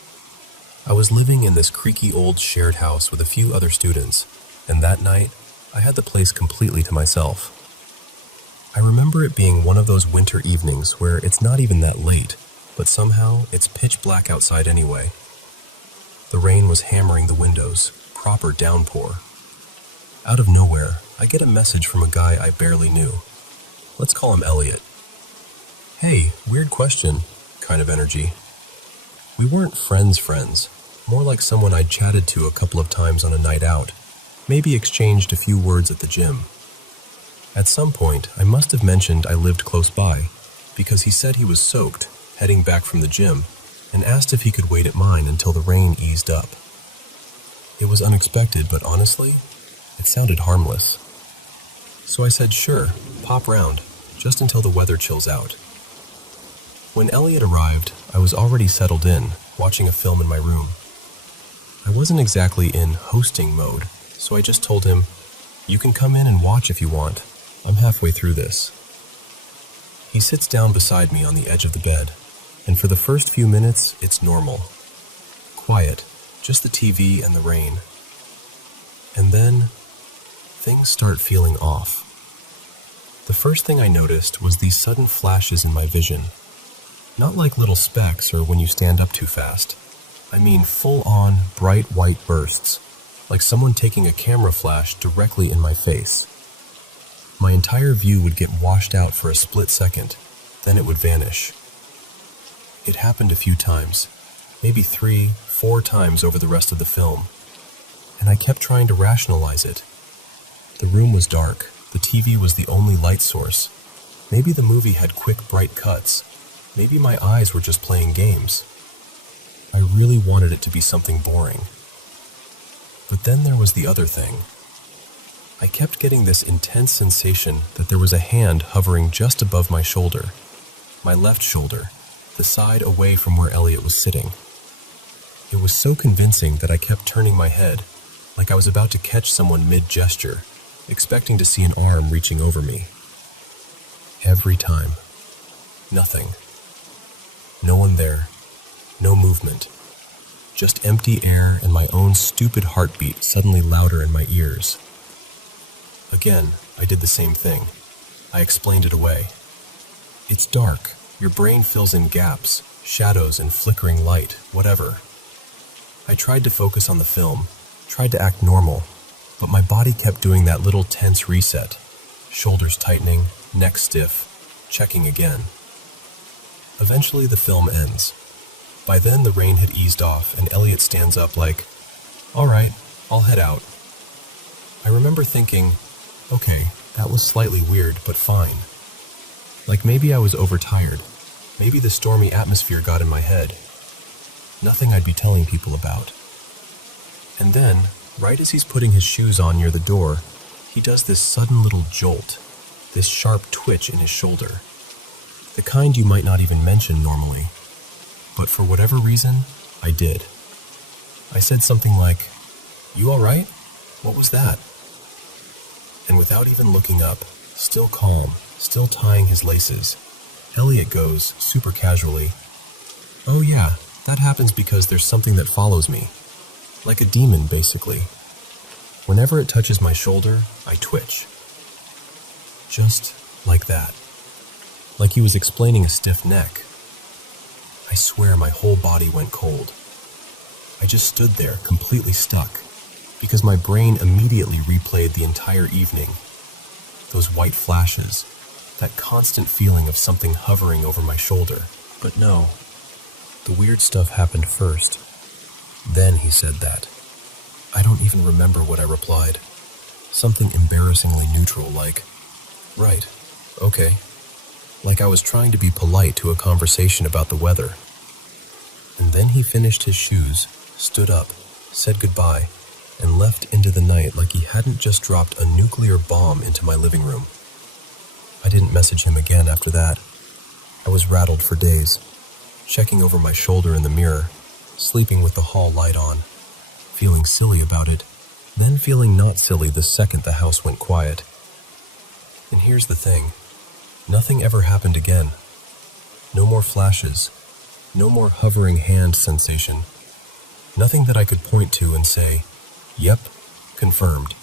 I was living in this creaky old shared house with a few other students, and that night, I had the place completely to myself. I remember it being one of those winter evenings where it's not even that late, but somehow it's pitch black outside anyway. The rain was hammering the windows, proper downpour. Out of nowhere, I get a message from a guy I barely knew. Let's call him Elliot. "Hey, weird question," kind of energy. We weren't friends, more like someone I'd chatted to a couple of times on a night out, maybe exchanged a few words at the gym. At some point, I must have mentioned I lived close by, because he said he was soaked, heading back from the gym, and asked if he could wait at mine until the rain eased up. It was unexpected, but honestly, it sounded harmless. So I said, "Sure, pop round, just until the weather chills out." When Elliot arrived, I was already settled in, watching a film in my room. I wasn't exactly in hosting mode, so I just told him, "You can come in and watch if you want. I'm halfway through this." He sits down beside me on the edge of the bed, and for the first few minutes, it's normal. Quiet, just the TV and the rain. And then, things start feeling off. The first thing I noticed was these sudden flashes in my vision. Not like little specks or when you stand up too fast. I mean full-on, bright white bursts, like someone taking a camera flash directly in my face. My entire view would get washed out for a split second, then it would vanish. It happened a few times, maybe 3, 4 times over the rest of the film, and I kept trying to rationalize it. The room was dark, the TV was the only light source. Maybe the movie had quick, bright cuts. Maybe my eyes were just playing games. I really wanted it to be something boring. But then there was the other thing. I kept getting this intense sensation that there was a hand hovering just above my shoulder, my left shoulder, the side away from where Elliot was sitting. It was so convincing that I kept turning my head, like I was about to catch someone mid-gesture, expecting to see an arm reaching over me. Every time. Nothing. No one there. No movement. Just empty air and my own stupid heartbeat suddenly louder in my ears. Again, I did the same thing. I explained it away. It's dark. Your brain fills in gaps, shadows and flickering light, whatever. I tried to focus on the film, tried to act normal, but my body kept doing that little tense reset. Shoulders tightening, neck stiff, checking again. Eventually the film ends. By then the rain had eased off and Elliot stands up like, "All right, I'll head out." I remember thinking, okay, that was slightly weird, but fine. Like maybe I was overtired. Maybe the stormy atmosphere got in my head. Nothing I'd be telling people about. And then, right as he's putting his shoes on near the door, he does this sudden little jolt, this sharp twitch in his shoulder. The kind you might not even mention normally. But for whatever reason, I did. I said something like, "You all right? What was that?" And without even looking up, still calm, still tying his laces, Elliot goes, super casually, "Oh yeah, that happens because there's something that follows me. Like a demon, basically. Whenever it touches my shoulder, I twitch." Just like that. Like he was explaining a stiff neck. I swear my whole body went cold. I just stood there, completely stuck, because my brain immediately replayed the entire evening. Those white flashes, that constant feeling of something hovering over my shoulder. But no, the weird stuff happened first. Then he said that. I don't even remember what I replied. Something embarrassingly neutral like, "Right, okay." Like I was trying to be polite to a conversation about the weather. And then he finished his shoes, stood up, said goodbye, and left into the night like he hadn't just dropped a nuclear bomb into my living room. I didn't message him again after that. I was rattled for days, checking over my shoulder in the mirror, sleeping with the hall light on, feeling silly about it, then feeling not silly the second the house went quiet. And here's the thing. Nothing ever happened again. No more flashes. No more hovering hand sensation. Nothing that I could point to and say, "Yep, confirmed."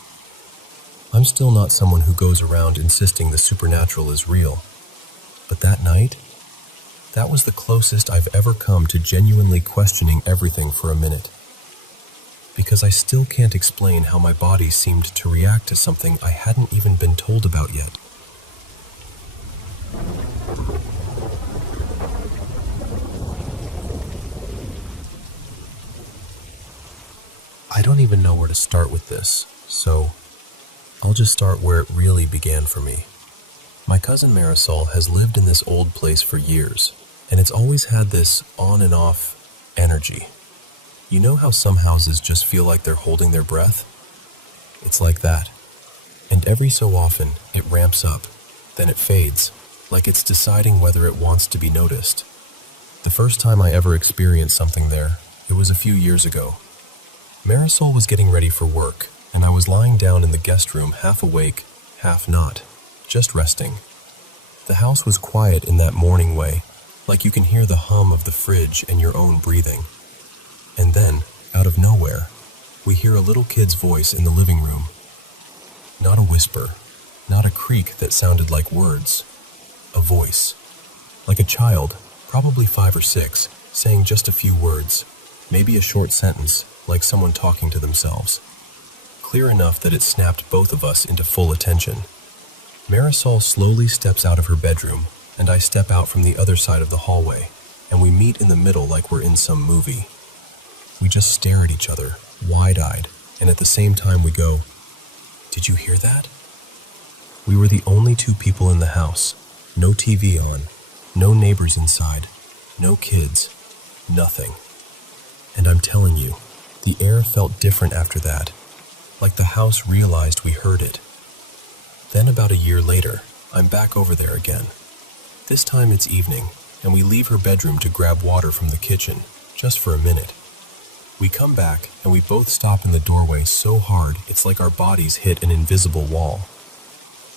I'm still not someone who goes around insisting the supernatural is real. But that night, that was the closest I've ever come to genuinely questioning everything for a minute. Because I still can't explain how my body seemed to react to something I hadn't even been told about yet. I don't even know where to start with this, so I'll just start where it really began for me. My cousin Marisol has lived in this old place for years, and it's always had this on and off energy. You know how some houses just feel like they're holding their breath? It's like that. And every so often, it ramps up, then it fades, like it's deciding whether it wants to be noticed. The first time I ever experienced something there, it was a few years ago. Marisol was getting ready for work, and I was lying down in the guest room half awake, half not, just resting. The house was quiet in that morning way, like you can hear the hum of the fridge and your own breathing. And then, out of nowhere, we hear a little kid's voice in the living room. Not a whisper, Not a creak that sounded like words. A voice. Like a child, probably 5 or 6, saying just a few words. Maybe a short sentence, like someone talking to themselves. Clear enough that it snapped both of us into full attention. Marisol slowly steps out of her bedroom, and I step out from the other side of the hallway, and we meet in the middle like we're in some movie. We just stare at each other, wide-eyed, and at the same time we go, "Did you hear that?" We were the only 2 people in the house. No TV on, no neighbors inside, no kids, nothing. And I'm telling you, the air felt different after that, like the house realized we heard it. Then about a year later, I'm back over there again. This time it's evening, and we leave her bedroom to grab water from the kitchen, just for a minute. We come back, and we both stop in the doorway so hard it's like our bodies hit an invisible wall.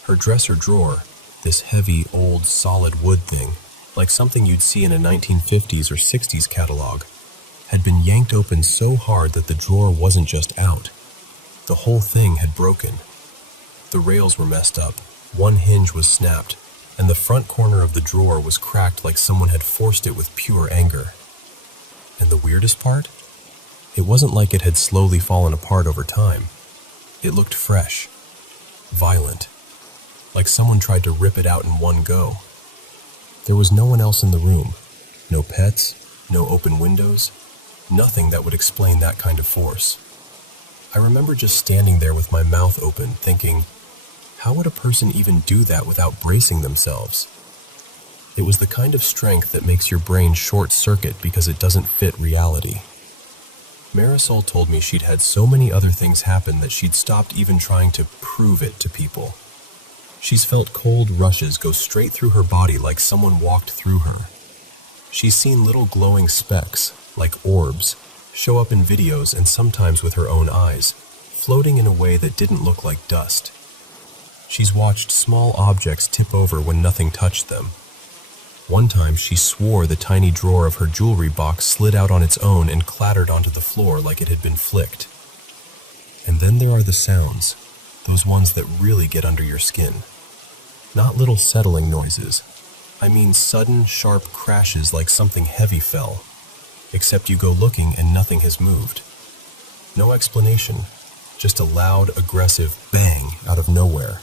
Her dresser drawer, this heavy, old, solid wood thing, like something you'd see in a 1950s or 60s catalog, had been yanked open so hard that the drawer wasn't just out. The whole thing had broken. The rails were messed up, one hinge was snapped, and the front corner of the drawer was cracked like someone had forced it with pure anger. And the weirdest part? It wasn't like it had slowly fallen apart over time. It looked fresh, violent, like someone tried to rip it out in one go. There was no one else in the room, no pets, no open windows, nothing that would explain that kind of force. I remember just standing there with my mouth open, thinking, how would a person even do that without bracing themselves? It was the kind of strength that makes your brain short-circuit because it doesn't fit reality. Marisol told me she'd had so many other things happen that she'd stopped even trying to prove it to people. She's felt cold rushes go straight through her body like someone walked through her. She's seen little glowing specks, like orbs, show up in videos and sometimes with her own eyes, floating in a way that didn't look like dust. She's watched small objects tip over when nothing touched them. One time she swore the tiny drawer of her jewelry box slid out on its own and clattered onto the floor like it had been flicked. And then there are the sounds, those ones that really get under your skin. Not little settling noises. I mean sudden, sharp crashes like something heavy fell. Except you go looking and nothing has moved. No explanation, just a loud, aggressive bang out of nowhere,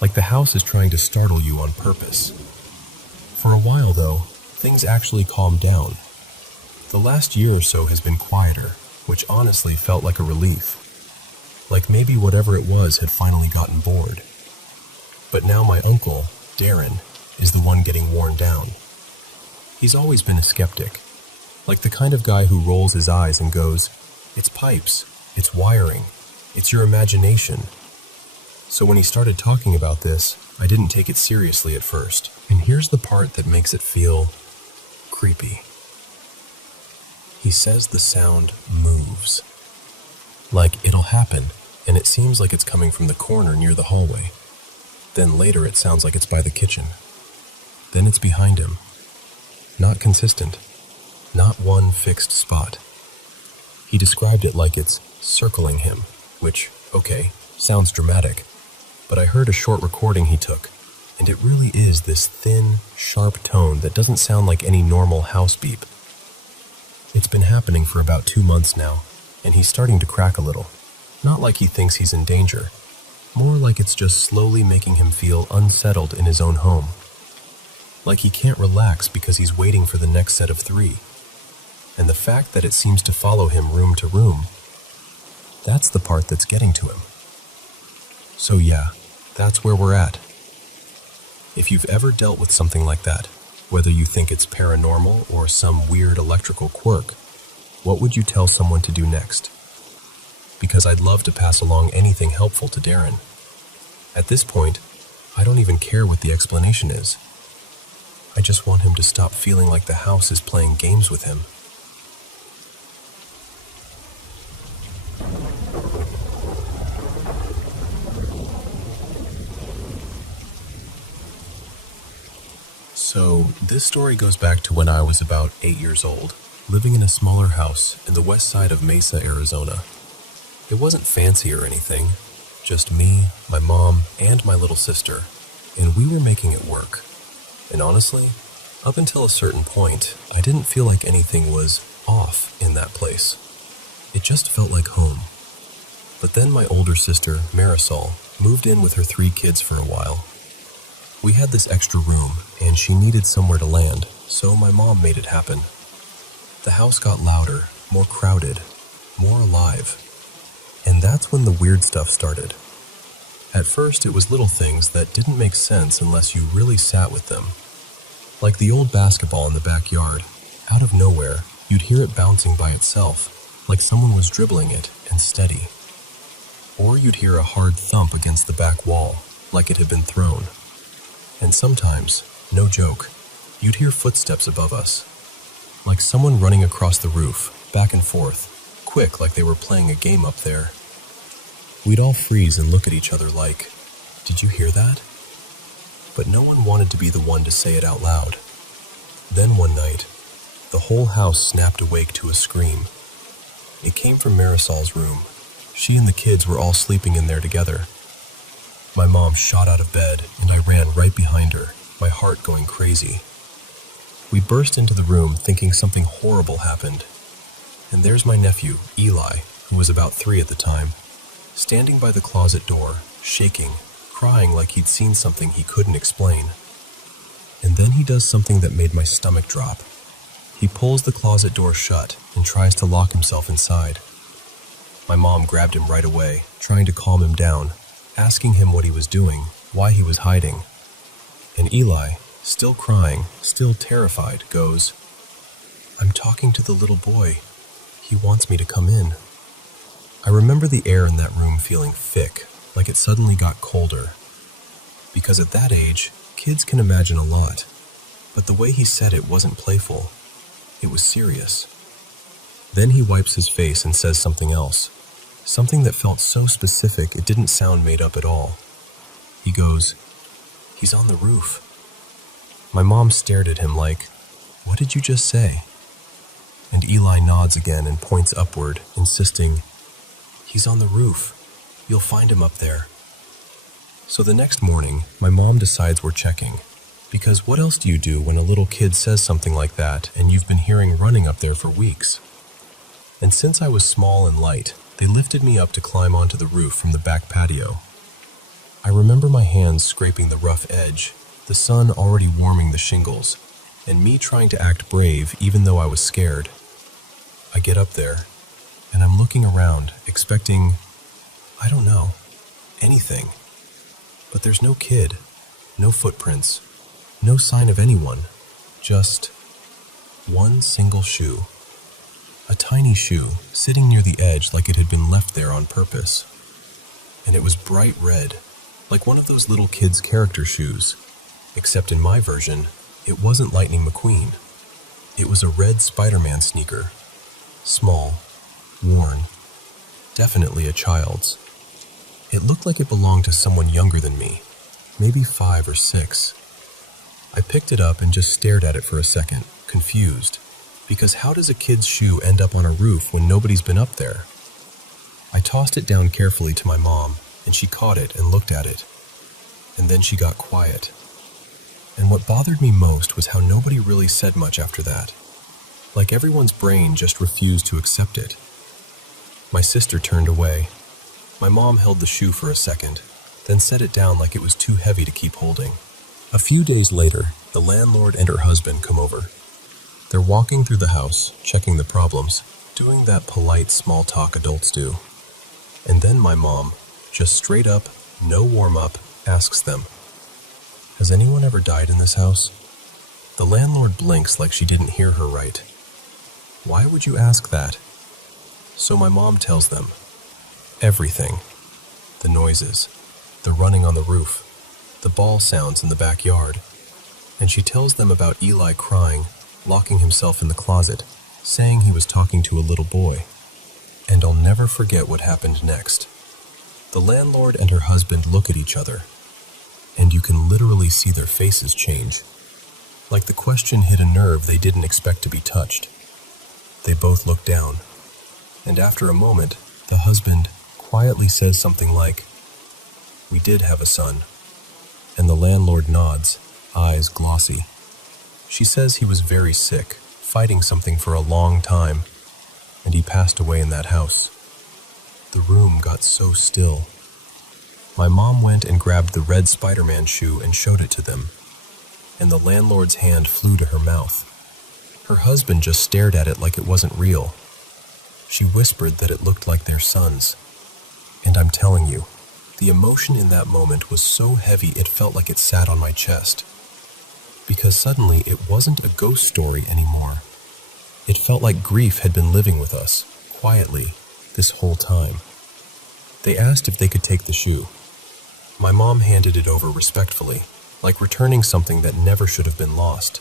like the house is trying to startle you on purpose. For a while, though, things actually calmed down. The last year or so has been quieter, which honestly felt like a relief. Like maybe whatever it was had finally gotten bored. But now my uncle, Darren, is the one getting worn down. He's always been a skeptic, like the kind of guy who rolls his eyes and goes, "It's pipes, it's wiring, it's your imagination." So when he started talking about this, I didn't take it seriously at first. And here's the part that makes it feel creepy. He says the sound moves. Like it'll happen, and it seems like it's coming from the corner near the hallway. Then later it sounds like it's by the kitchen. Then it's behind him. Not consistent. Not one fixed spot. He described it like it's circling him, which, okay, sounds dramatic. But I heard a short recording he took, and it really is this thin, sharp tone that doesn't sound like any normal house beep. It's been happening for about 2 months now, and he's starting to crack a little. Not like he thinks he's in danger, more like it's just slowly making him feel unsettled in his own home. Like he can't relax because he's waiting for the next set of 3. And the fact that it seems to follow him room to room, that's the part that's getting to him. So yeah, that's where we're at. If you've ever dealt with something like that, whether you think it's paranormal or some weird electrical quirk, what would you tell someone to do next? Because I'd love to pass along anything helpful to Darren. At this point, I don't even care what the explanation is. I just want him to stop feeling like the house is playing games with him. So, this story goes back to when I was about 8 years old, living in a smaller house in the west side of Mesa, Arizona. It wasn't fancy or anything, Just me, my mom, and my little sister, and we were making it work. And honestly, up until a certain point, I didn't feel like anything was off in that place. It just felt like home. But then my older sister, Marisol, moved in with her 3 kids for a while. We had this extra room, and she needed somewhere to land, so my mom made it happen. The house got louder, more crowded, more alive. And that's when the weird stuff started. At first, it was little things that didn't make sense unless you really sat with them. Like the old basketball in the backyard. Out of nowhere, you'd hear it bouncing by itself, like someone was dribbling it and steady. Or you'd hear a hard thump against the back wall, like it had been thrown. And sometimes, no joke, you'd hear footsteps above us, like someone running across the roof, back and forth, quick like they were playing a game up there. We'd all freeze and look at each other like, "Did you hear that?" But no one wanted to be the one to say it out loud. Then one night, the whole house snapped awake to a scream. It came from Marisol's room. She and the kids were all sleeping in there together. My mom shot out of bed, and I ran right behind her, my heart going crazy. We burst into the room thinking something horrible happened. And there's my nephew, Eli, who was about 3 at the time, standing by the closet door, shaking, crying like he'd seen something he couldn't explain. And then he does something that made my stomach drop. He pulls the closet door shut and tries to lock himself inside. My mom grabbed him right away, trying to calm him down, asking him what he was doing, why he was hiding. And Eli, still crying, still terrified, goes, "I'm talking to the little boy. He wants me to come in." I remember the air in that room feeling thick, like it suddenly got colder. Because at that age, kids can imagine a lot. But the way he said it wasn't playful. It was serious. Then he wipes his face and says something else. Something that felt so specific it didn't sound made up at all. He goes, "He's on the roof." My mom stared at him like, "What did you just say?" And Eli nods again and points upward, insisting, "He's on the roof. You'll find him up there." So the next morning, my mom decides we're checking. Because what else do you do when a little kid says something like that and you've been hearing running up there for weeks? And since I was small and light, they lifted me up to climb onto the roof from the back patio. I remember my hands scraping the rough edge, the sun already warming the shingles, and me trying to act brave even though I was scared. I get up there, and I'm looking around, expecting, I don't know, anything. But there's no kid, no footprints, no sign of anyone, just one single shoe. A tiny shoe sitting near the edge like it had been left there on purpose. And it was bright red, like one of those little kids' character shoes. Except in my version, it wasn't Lightning McQueen. It was a red Spider-Man sneaker. Small, worn, definitely a child's. It looked like it belonged to someone younger than me, maybe 5 or 6. I picked it up and just stared at it for a second, confused, because how does a kid's shoe end up on a roof when nobody's been up there? I tossed it down carefully to my mom, and she caught it and looked at it. And then she got quiet. And what bothered me most was how nobody really said much after that. Like everyone's brain just refused to accept it. My sister turned away. My mom held the shoe for a second, then set it down like it was too heavy to keep holding. A few days later, the landlord and her husband come over. They're walking through the house, checking the problems, doing that polite small talk adults do. And then my mom, just straight up, no warm-up, asks them, "Has anyone ever died in this house?" The landlord blinks like she didn't hear her right. Why would you ask that? So my mom tells them. Everything. The noises, the running on the roof, the ball sounds in the backyard. And she tells them about Eli crying, locking himself in the closet, saying he was talking to a little boy. And I'll never forget what happened next. The landlord and her husband look at each other, and you can literally see their faces change. Like the question hit a nerve they didn't expect to be touched. They both look down, and after a moment, the husband quietly says something like, we did have a son. And the landlord nods, eyes glossy. She says he was very sick, fighting something for a long time, and he passed away in that house. The room got so still. My mom went and grabbed the red Spider-Man shoe and showed it to them, and the landlord's hand flew to her mouth. Her husband just stared at it like it wasn't real. She whispered that it looked like their son's. And I'm telling you, the emotion in that moment was so heavy it felt like it sat on my chest. Because suddenly it wasn't a ghost story anymore. It felt like grief had been living with us, quietly, this whole time. They asked if they could take the shoe. My mom handed it over respectfully, like returning something that never should have been lost.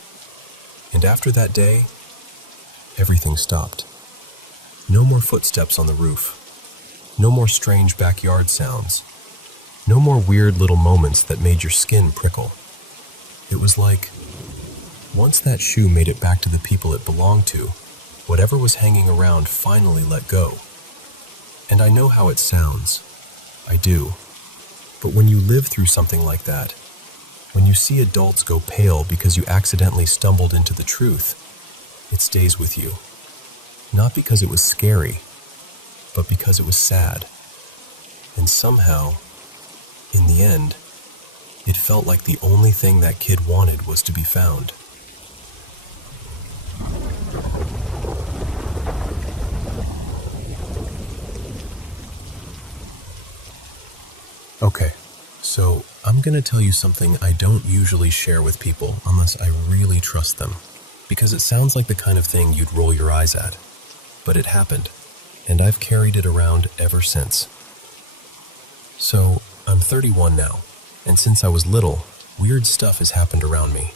And after that day, everything stopped. No more footsteps on the roof. No more strange backyard sounds. No more weird little moments that made your skin prickle. It was like, once that shoe made it back to the people it belonged to, whatever was hanging around finally let go. And I know how it sounds. I do. But when you live through something like that, when you see adults go pale because you accidentally stumbled into the truth, it stays with you. Not because it was scary, but because it was sad. And somehow, in the end, it felt like the only thing that kid wanted was to be found. Okay, so I'm gonna tell you something I don't usually share with people unless I really trust them, because it sounds like the kind of thing you'd roll your eyes at. But it happened, and I've carried it around ever since. So, I'm 31 now, and since I was little, weird stuff has happened around me.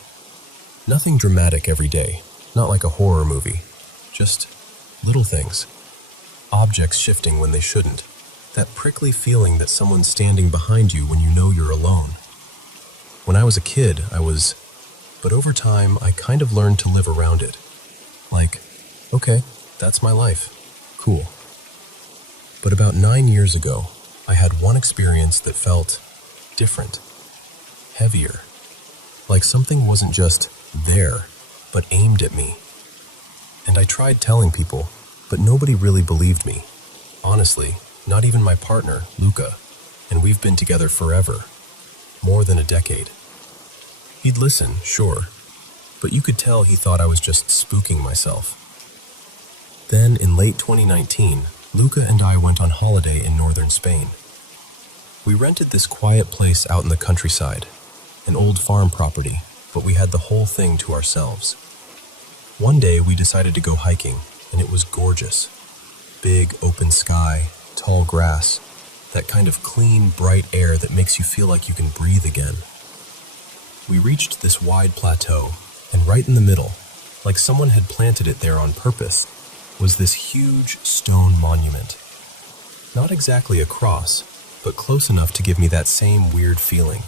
Nothing dramatic every day, not like a horror movie, just little things. Objects shifting when they shouldn't. That prickly feeling that someone's standing behind you when you know you're alone. When I was a kid, but over time, I kind of learned to live around it. Like, okay, that's my life. Cool. But about 9 years ago, I had one experience that felt different, heavier. Like something wasn't just there, but aimed at me. And I tried telling people, but nobody really believed me. Honestly, not even my partner, Luca, and we've been together forever, more than a decade. He'd listen, sure, but you could tell he thought I was just spooking myself. Then, in late 2019, Luca and I went on holiday in northern Spain. We rented this quiet place out in the countryside, an old farm property, but we had the whole thing to ourselves. One day we decided to go hiking, and it was gorgeous. Big open sky, tall grass, that kind of clean, bright air that makes you feel like you can breathe again. We reached this wide plateau, and right in the middle, like someone had planted it there on purpose, was this huge stone monument. Not exactly a cross, but close enough to give me that same weird feeling.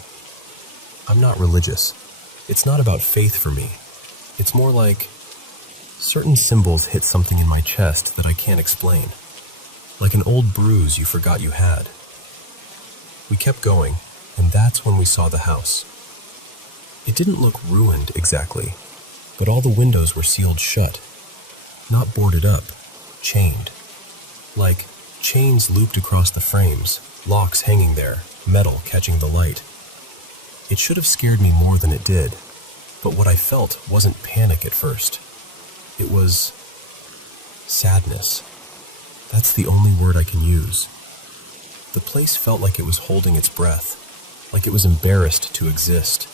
I'm not religious. It's not about faith for me. It's more like certain symbols hit something in my chest that I can't explain. Like an old bruise you forgot you had. We kept going, and that's when we saw the house. It didn't look ruined exactly, but all the windows were sealed shut. Not boarded up, chained. Like chains looped across the frames, locks hanging there, metal catching the light. It should have scared me more than it did, but what I felt wasn't panic at first. It was sadness. That's the only word I can use. The place felt like it was holding its breath, like it was embarrassed to exist.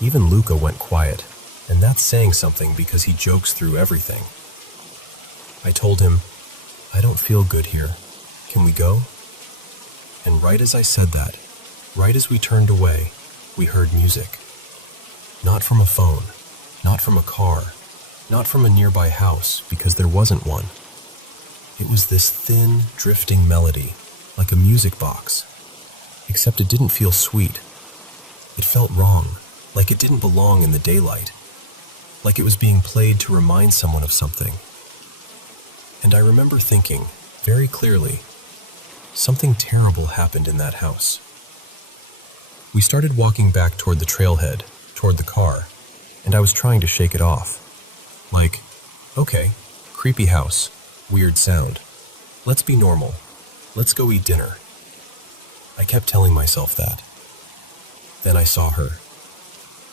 Even Luca went quiet, and that's saying something because he jokes through everything. I told him, I don't feel good here. Can we go? And right as I said that, right as we turned away, we heard music. Not from a phone, not from a car, not from a nearby house, because there wasn't one. It was this thin, drifting melody, like a music box. Except it didn't feel sweet. It felt wrong, like it didn't belong in the daylight. Like it was being played to remind someone of something. And I remember thinking, very clearly, something terrible happened in that house. We started walking back toward the trailhead, toward the car, and I was trying to shake it off. Like, okay, creepy house, weird sound. Let's be normal. Let's go eat dinner. I kept telling myself that. Then I saw her.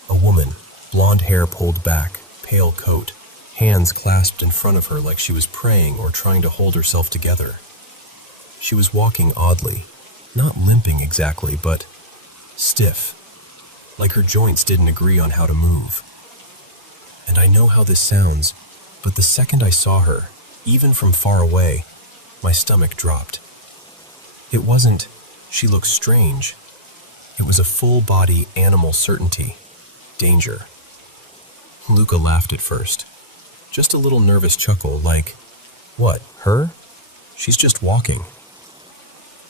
A woman, blonde hair pulled back, pale coat, hands clasped in front of her like she was praying or trying to hold herself together. She was walking oddly, not limping exactly, but stiff, like her joints didn't agree on how to move. And I know how this sounds, but the second I saw her, even from far away, my stomach dropped. It wasn't, she looked strange. It was a full-body animal certainty. Danger. Luca laughed at first. Just a little nervous chuckle like, what, her? She's just walking.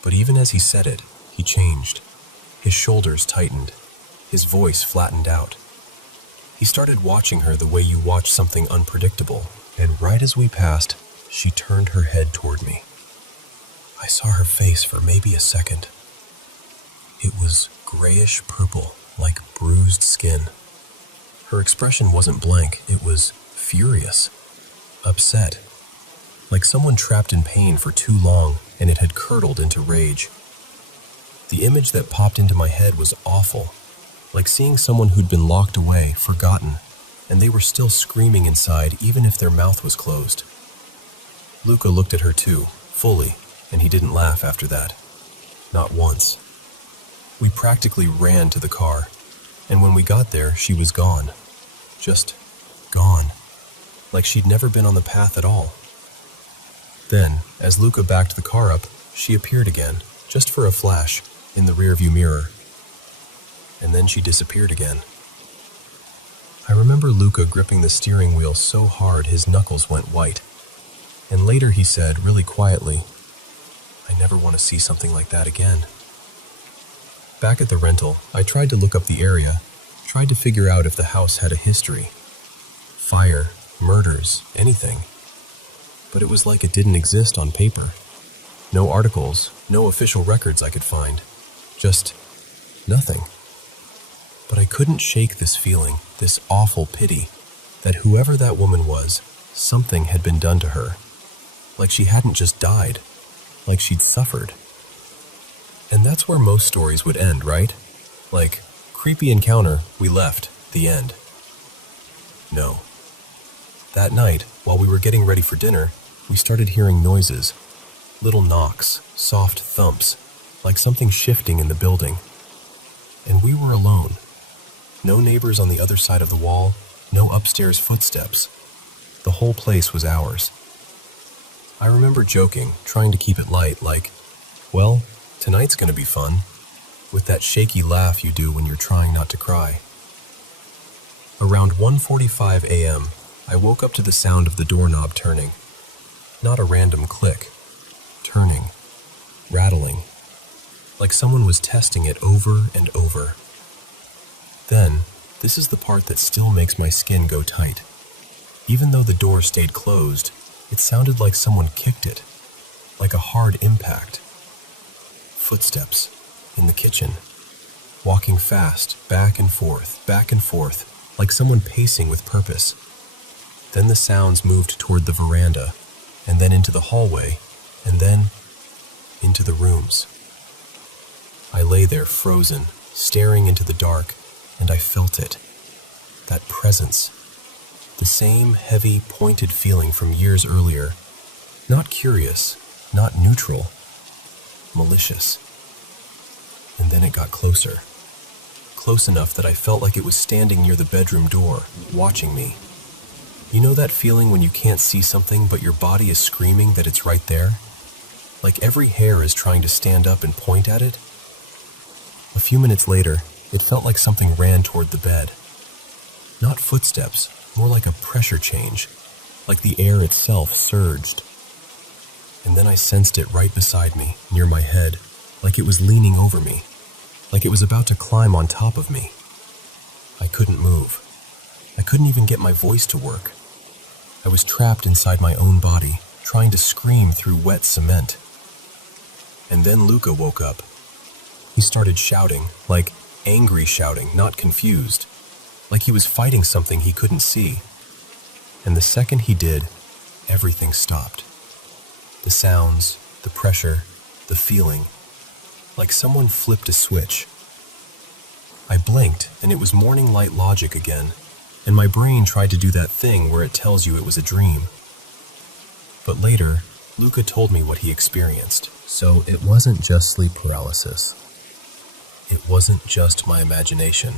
But even as he said it, he changed. His shoulders tightened. His voice flattened out. He started watching her the way you watch something unpredictable, and right as we passed, she turned her head toward me. I saw her face for maybe a second. It was grayish purple, like bruised skin. Her expression wasn't blank, it was furious, upset, like someone trapped in pain for too long and it had curdled into rage. The image that popped into my head was awful, like seeing someone who'd been locked away, forgotten, and they were still screaming inside even if their mouth was closed. Luca looked at her too, fully, and he didn't laugh after that. Not once. We practically ran to the car, and when we got there, she was gone. Just gone. Like she'd never been on the path at all. Then, as Luca backed the car up, she appeared again, just for a flash, in the rearview mirror. And then she disappeared again. I remember Luca gripping the steering wheel so hard his knuckles went white. And later he said, really quietly, I never want to see something like that again. Back at the rental, I tried to look up the area, tried to figure out if the house had a history. Fire, murders, anything. But it was like it didn't exist on paper. No articles, no official records I could find. Just nothing. But I couldn't shake this feeling, this awful pity, that whoever that woman was, something had been done to her. Like she hadn't just died, like she'd suffered. And that's where most stories would end, right? Like, creepy encounter, we left, the end. No. That night, while we were getting ready for dinner, we started hearing noises. Little knocks, soft thumps, like something shifting in the building. And we were alone. No neighbors on the other side of the wall, no upstairs footsteps. The whole place was ours. I remember joking, trying to keep it light, like, well, tonight's gonna be fun, with that shaky laugh you do when you're trying not to cry. Around 1:45 a.m., I woke up to the sound of the doorknob turning. Not a random click. Turning. Rattling. Like someone was testing it over and over. Then, this is the part that still makes my skin go tight. Even though the door stayed closed, it sounded like someone kicked it. Like a hard impact. Footsteps in the kitchen. Walking fast, back and forth, like someone pacing with purpose. Then the sounds moved toward the veranda, and then into the hallway, and then into the rooms. I lay there frozen, staring into the dark, and I felt it. That presence. The same heavy, pointed feeling from years earlier. Not curious, not neutral. Malicious. And then it got closer. Close enough that I felt like it was standing near the bedroom door, watching me. You know that feeling when you can't see something but your body is screaming that it's right there? Like every hair is trying to stand up and point at it? A few minutes later, it felt like something ran toward the bed. Not footsteps, more like a pressure change, like the air itself surged. And then I sensed it right beside me, near my head, like it was leaning over me, like it was about to climb on top of me. I couldn't move. I couldn't even get my voice to work. I was trapped inside my own body, trying to scream through wet cement. And then Luca woke up. He started shouting, like, angry shouting, not confused, like he was fighting something he couldn't see. And the second he did, everything stopped. The sounds, the pressure, the feeling, like someone flipped a switch. I blinked, and it was morning light logic again, and my brain tried to do that thing where it tells you it was a dream. But later, Luca told me what he experienced. So it wasn't just sleep paralysis. It wasn't just my imagination.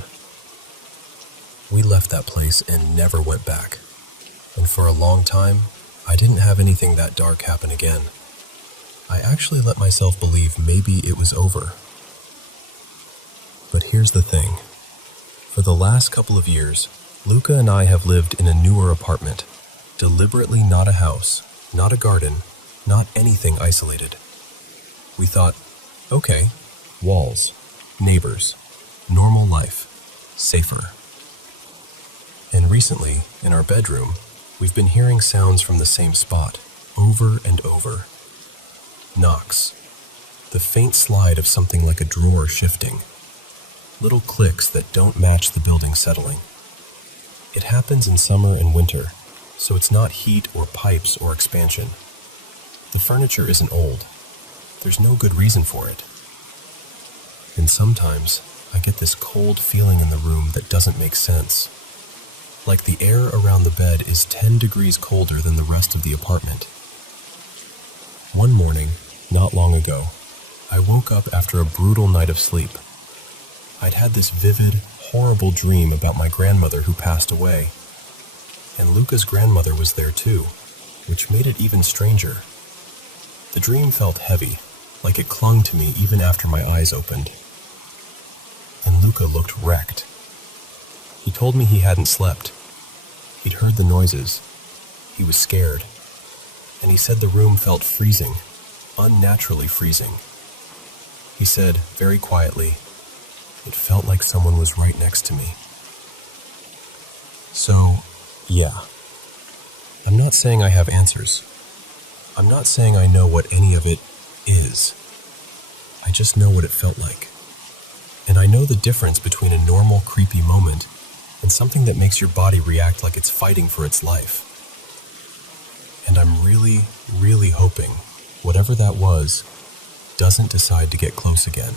We left that place and never went back. And for a long time, I didn't have anything that dark happen again. I actually let myself believe maybe it was over. But here's the thing. For the last couple of years, Luca and I have lived in a newer apartment. Deliberately not a house, not a garden, not anything isolated. We thought, okay, walls, neighbors, normal life, safer. And recently, in our bedroom, we've been hearing sounds from the same spot, over and over. Knocks. The faint slide of something like a drawer shifting. Little clicks that don't match the building settling. It happens in summer and winter, so it's not heat or pipes or expansion. The furniture isn't old. There's no good reason for it. And sometimes, I get this cold feeling in the room that doesn't make sense. Like the air around the bed is 10 degrees colder than the rest of the apartment. One morning, not long ago, I woke up after a brutal night of sleep. I'd had this vivid, horrible dream about my grandmother who passed away. And Luca's grandmother was there too, which made it even stranger. The dream felt heavy, like it clung to me even after my eyes opened. And Luca looked wrecked. He told me he hadn't slept. He'd heard the noises. He was scared. And he said the room felt freezing, unnaturally freezing. He said, very quietly, it felt like someone was right next to me. So, yeah. I'm not saying I have answers. I'm not saying I know what any of it is. I just know what it felt like. And I know the difference between a normal, creepy moment and something that makes your body react like it's fighting for its life. And I'm really, really hoping whatever that was doesn't decide to get close again.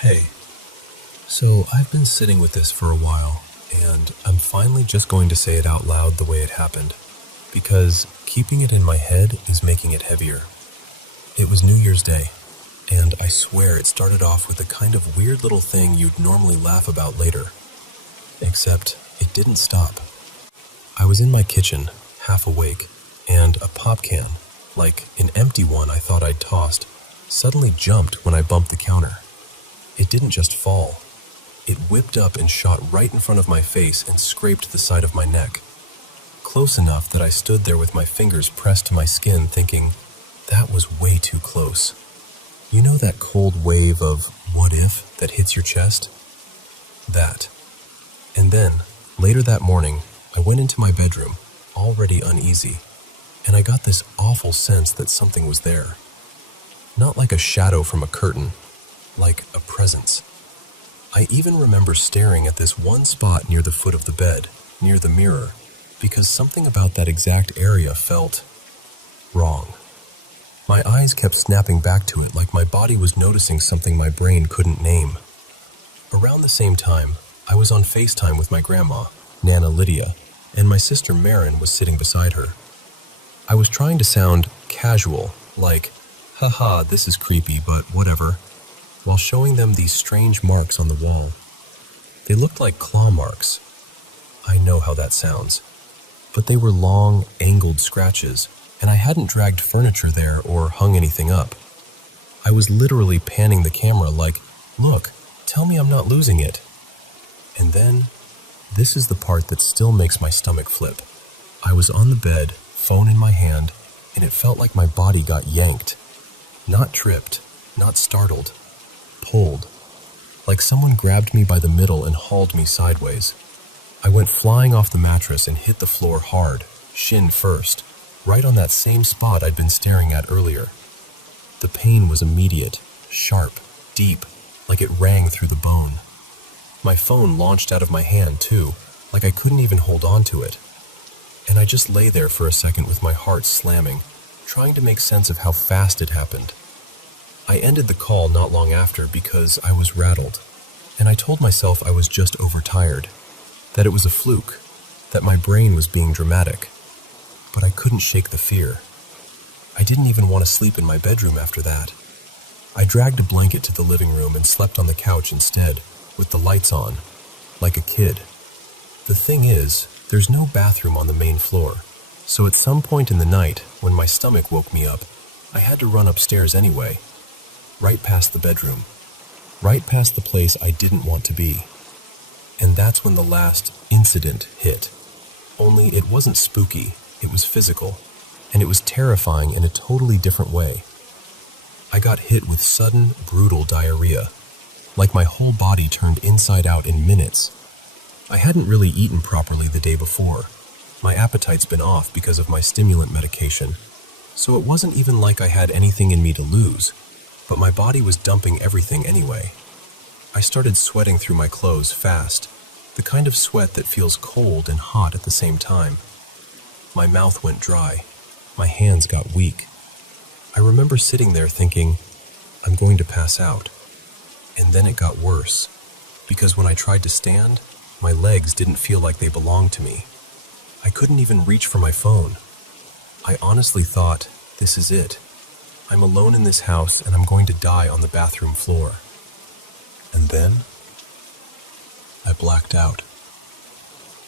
Hey, so I've been sitting with this for a while, and I'm finally just going to say it out loud the way it happened, because keeping it in my head is making it heavier. It was New Year's Day, and I swear it started off with a kind of weird little thing you'd normally laugh about later. Except it didn't stop. I was in my kitchen, half awake, and a pop can, like an empty one I thought I'd tossed, suddenly jumped when I bumped the counter. It didn't just fall. It whipped up and shot right in front of my face and scraped the side of my neck. Close enough that I stood there with my fingers pressed to my skin thinking, that was way too close. You know that cold wave of what if that hits your chest? That. And then, later that morning, I went into my bedroom, already uneasy, and I got this awful sense that something was there. Not like a shadow from a curtain, like a presence. I even remember staring at this one spot near the foot of the bed, near the mirror, because something about that exact area felt wrong. My eyes kept snapping back to it like my body was noticing something my brain couldn't name. Around the same time, I was on FaceTime with my grandma, Nana Lydia, and my sister Marin was sitting beside her. I was trying to sound casual, like, haha, this is creepy, but whatever, while showing them these strange marks on the wall. They looked like claw marks. I know how that sounds. But they were long, angled scratches, and I hadn't dragged furniture there or hung anything up. I was literally panning the camera like, look, tell me I'm not losing it. And then, this is the part that still makes my stomach flip. I was on the bed, phone in my hand, and it felt like my body got yanked. Not tripped, not startled, pulled. Like someone grabbed me by the middle and hauled me sideways. I went flying off the mattress and hit the floor hard, shin first, right on that same spot I'd been staring at earlier. The pain was immediate, sharp, deep, like it rang through the bone. My phone launched out of my hand too, like I couldn't even hold on to it. And I just lay there for a second with my heart slamming, trying to make sense of how fast it happened. I ended the call not long after because I was rattled, and I told myself I was just overtired, that it was a fluke, that my brain was being dramatic. But I couldn't shake the fear. I didn't even want to sleep in my bedroom after that. I dragged a blanket to the living room and slept on the couch instead, with the lights on, like a kid. The thing is, there's no bathroom on the main floor, so at some point in the night, when my stomach woke me up, I had to run upstairs anyway, right past the bedroom, right past the place I didn't want to be. And that's when the last incident hit. Only it wasn't spooky, it was physical, and it was terrifying in a totally different way. I got hit with sudden, brutal diarrhea, like my whole body turned inside out in minutes. I hadn't really eaten properly the day before. My appetite's been off because of my stimulant medication, so it wasn't even like I had anything in me to lose, but my body was dumping everything anyway. I started sweating through my clothes fast, the kind of sweat that feels cold and hot at the same time. My mouth went dry. My hands got weak. I remember sitting there thinking, I'm going to pass out. And then it got worse, because when I tried to stand, my legs didn't feel like they belonged to me. I couldn't even reach for my phone. I honestly thought, this is it. I'm alone in this house and I'm going to die on the bathroom floor. And then, I blacked out.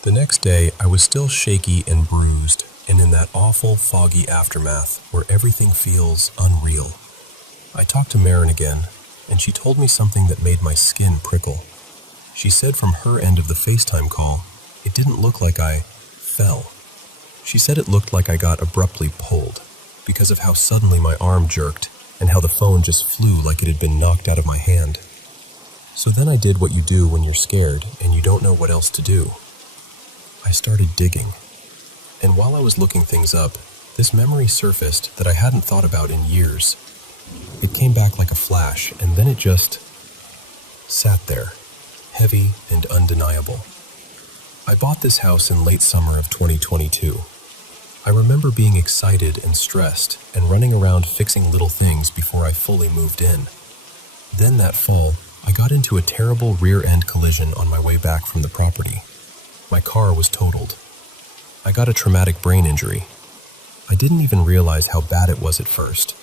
The next day, I was still shaky and bruised, and in that awful, foggy aftermath where everything feels unreal. I talked to Marin again, and she told me something that made my skin prickle. She said from her end of the FaceTime call, it didn't look like I fell. She said it looked like I got abruptly pulled, because of how suddenly my arm jerked and how the phone just flew like it had been knocked out of my hand. So then I did what you do when you're scared and you don't know what else to do. I started digging. And while I was looking things up, this memory surfaced that I hadn't thought about in years. It came back like a flash, and then it just sat there, heavy and undeniable. I bought this house in late summer of 2022. I remember being excited and stressed and running around fixing little things before I fully moved in. Then that fall, I got into a terrible rear-end collision on my way back from the property. My car was totaled. I got a traumatic brain injury. I didn't even realize how bad it was at first.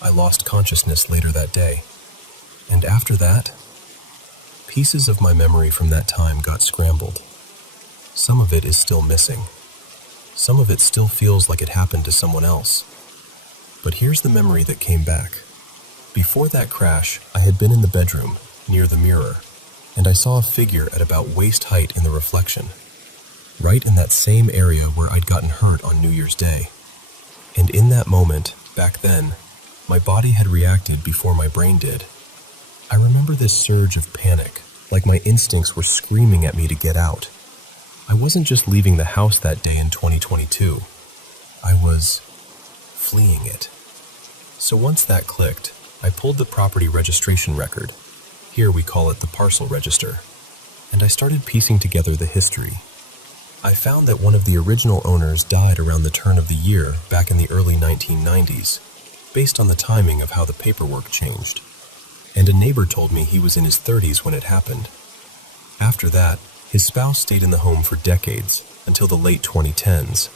I lost consciousness later that day. And after that, pieces of my memory from that time got scrambled. Some of it is still missing. Some of it still feels like it happened to someone else. But here's the memory that came back. Before that crash, I had been in the bedroom, near the mirror, and I saw a figure at about waist height in the reflection, right in that same area where I'd gotten hurt on New Year's Day. And in that moment, back then, my body had reacted before my brain did. I remember this surge of panic, like my instincts were screaming at me to get out. I wasn't just leaving the house that day in 2022. I was fleeing it. So once that clicked, I pulled the property registration record. Here we call it the parcel register. And I started piecing together the history. I found that one of the original owners died around the turn of the year back in the early 1990s, based on the timing of how the paperwork changed. And a neighbor told me he was in his 30s when it happened. After that, his spouse stayed in the home for decades, until the late 2010s,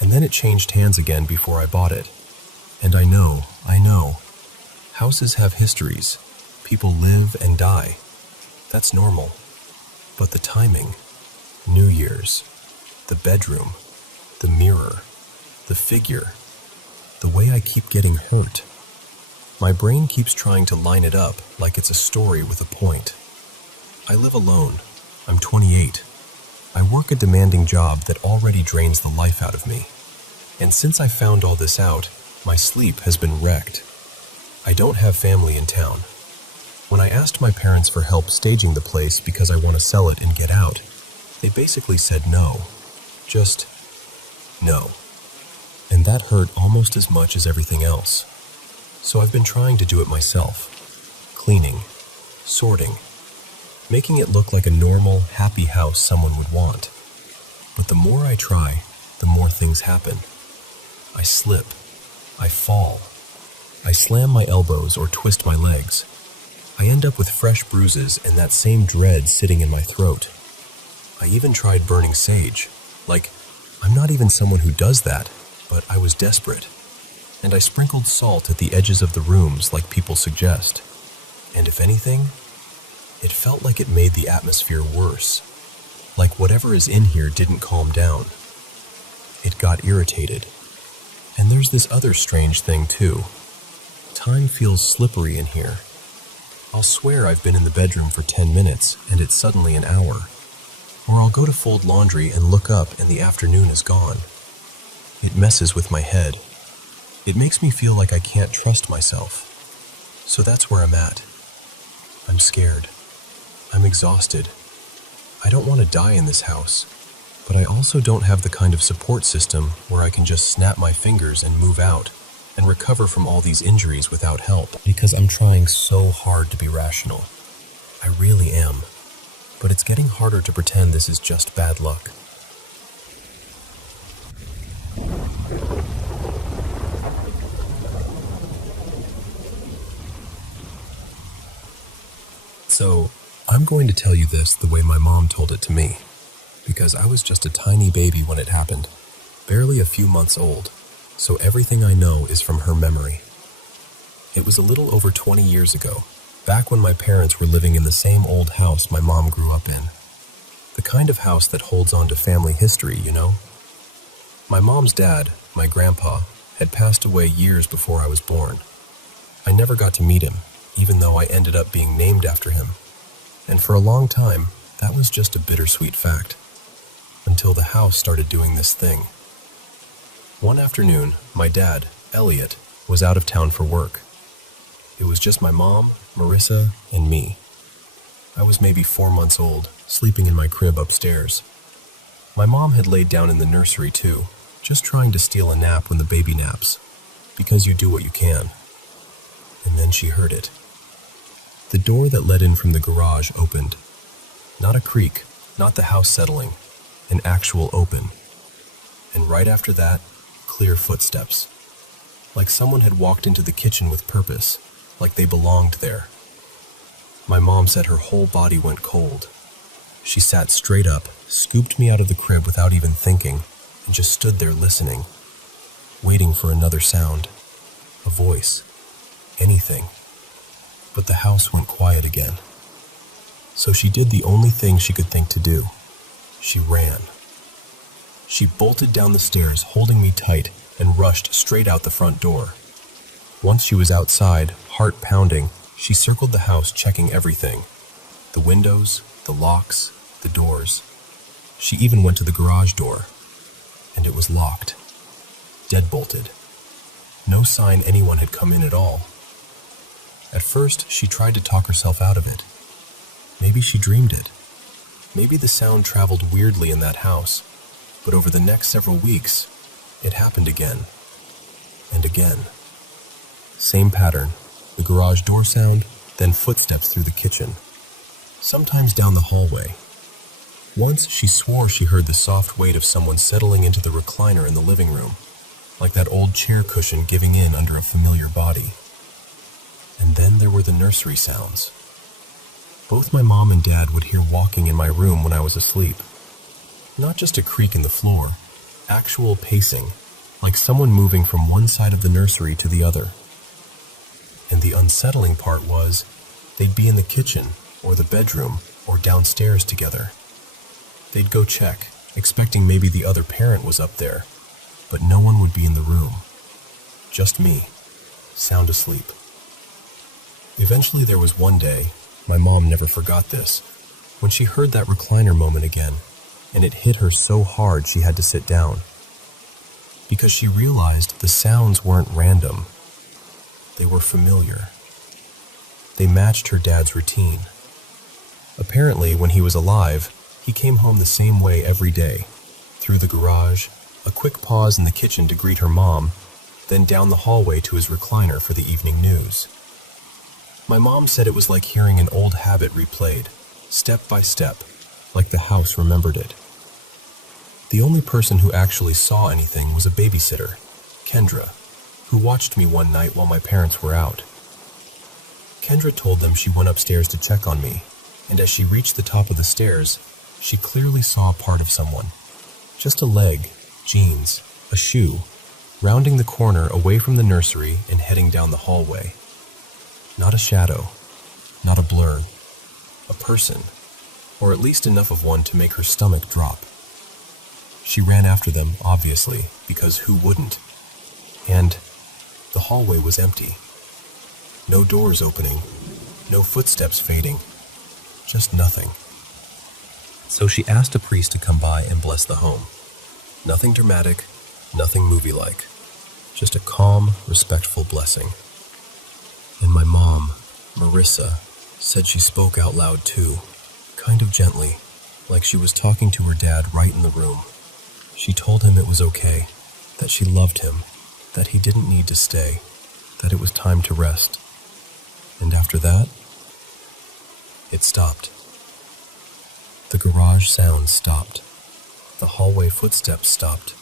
and then it changed hands again before I bought it. And I know, houses have histories. People live and die. That's normal. But the timing, New Year's, the bedroom, the mirror, the figure, the way I keep getting hurt. My brain keeps trying to line it up like it's a story with a point. I live alone. I'm 28. I work a demanding job that already drains the life out of me. And since I found all this out, my sleep has been wrecked. I don't have family in town. When I asked my parents for help staging the place because I want to sell it and get out, they basically said no. Just no. and that hurt almost as much as everything else. So I've been trying to do it myself. Cleaning, sorting, making it look like a normal, happy house someone would want. But the more I try, the more things happen. I slip, I fall, I slam my elbows or twist my legs. I end up with fresh bruises and that same dread sitting in my throat. I even tried burning sage. Like, I'm not even someone who does that, but I was desperate. And I sprinkled salt at the edges of the rooms like people suggest. And if anything, it felt like it made the atmosphere worse. Like whatever is in here didn't calm down. It got irritated. And there's this other strange thing too. Time feels slippery in here. I'll swear I've been in the bedroom for 10 minutes and it's suddenly an hour. Or I'll go to fold laundry and look up and the afternoon is gone. It messes with my head. It makes me feel like I can't trust myself. So that's where I'm at. I'm scared. I'm exhausted. I don't want to die in this house, but I also don't have the kind of support system where I can just snap my fingers and move out and recover from all these injuries without help. Because I'm trying so hard to be rational. I really am. But it's getting harder to pretend this is just bad luck. So, I'm going to tell you this the way my mom told it to me, because I was just a tiny baby when it happened, barely a few months old, so everything I know is from her memory. It was a little over 20 years ago, back when my parents were living in the same old house my mom grew up in. The kind of house that holds on to family history, you know? My mom's dad, my grandpa, had passed away years before I was born. I never got to meet him, even though I ended up being named after him. And for a long time, that was just a bittersweet fact. Until the house started doing this thing. One afternoon, my dad, Elliot, was out of town for work. It was just my mom, Marissa, and me. I was maybe 4 months old, sleeping in my crib upstairs. My mom had laid down in the nursery too, just trying to steal a nap when the baby naps, because you do what you can. And then she heard it. The door that led in from the garage opened. Not a creak, not the house settling, an actual open. And right after that, clear footsteps. Like someone had walked into the kitchen with purpose, like they belonged there. My mom said her whole body went cold. She sat straight up, scooped me out of the crib without even thinking, and just stood there listening, waiting for another sound, a voice, anything. But the house went quiet again. So she did the only thing she could think to do. She ran. She bolted down the stairs, holding me tight, and rushed straight out the front door. Once she was outside, heart pounding, she circled the house checking everything. The windows, the locks, the doors. She even went to the garage door, and it was locked. Deadbolted. No sign anyone had come in at all. At first, she tried to talk herself out of it. Maybe she dreamed it. Maybe the sound traveled weirdly in that house, but over the next several weeks, it happened again. And again. Same pattern, the garage door sound, then footsteps through the kitchen. Sometimes down the hallway. Once she swore she heard the soft weight of someone settling into the recliner in the living room, like that old chair cushion giving in under a familiar body. And then there were the nursery sounds. Both my mom and dad would hear walking in my room when I was asleep. Not just a creak in the floor, actual pacing, like someone moving from one side of the nursery to the other. And the unsettling part was, they'd be in the kitchen, or the bedroom, or downstairs together. They'd go check, expecting maybe the other parent was up there, but no one would be in the room. Just me, sound asleep. Eventually there was one day, my mom never forgot this, when she heard that recliner moment again, and it hit her so hard she had to sit down. Because she realized the sounds weren't random. They were familiar. They matched her dad's routine. Apparently, when he was alive, he came home the same way every day, through the garage, A quick pause in the kitchen to greet her mom, then down the hallway to his recliner for the evening news. My mom said it was like hearing an old habit replayed, step by step, like the house remembered it. The only person who actually saw anything was a babysitter, Kendra, who watched me one night while my parents were out. Kendra told them she went upstairs to check on me, and as she reached the top of the stairs, she clearly saw a part of someone. Just a leg, jeans, a shoe, rounding the corner away from the nursery and heading down the hallway. Not a shadow, not a blur, a person, or at least enough of one to make her stomach drop. She ran after them, obviously, because who wouldn't? And the hallway was empty. No doors opening, no footsteps fading, just nothing. So she asked a priest to come by and bless the home. Nothing dramatic, nothing movie-like, just a calm, respectful blessing. And my mom, Marissa, said she spoke out loud too, kind of gently, like she was talking to her dad right in the room. She told him it was okay, that she loved him, that he didn't need to stay, that it was time to rest. And after that, it stopped. The garage sounds stopped. The hallway footsteps stopped.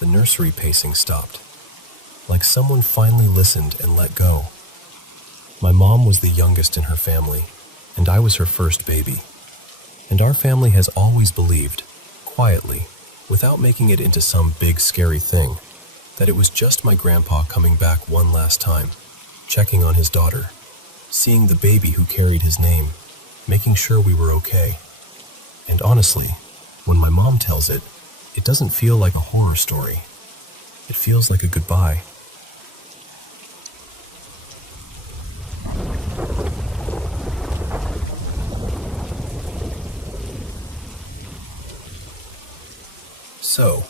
The nursery pacing stopped. Like someone finally listened and let go. My mom was the youngest in her family, and I was her first baby. And our family has always believed, quietly, without making it into some big scary thing, that it was just my grandpa coming back one last time, checking on his daughter, seeing the baby who carried his name, making sure we were okay. And honestly, when my mom tells it, it doesn't feel like a horror story. It feels like a goodbye. So,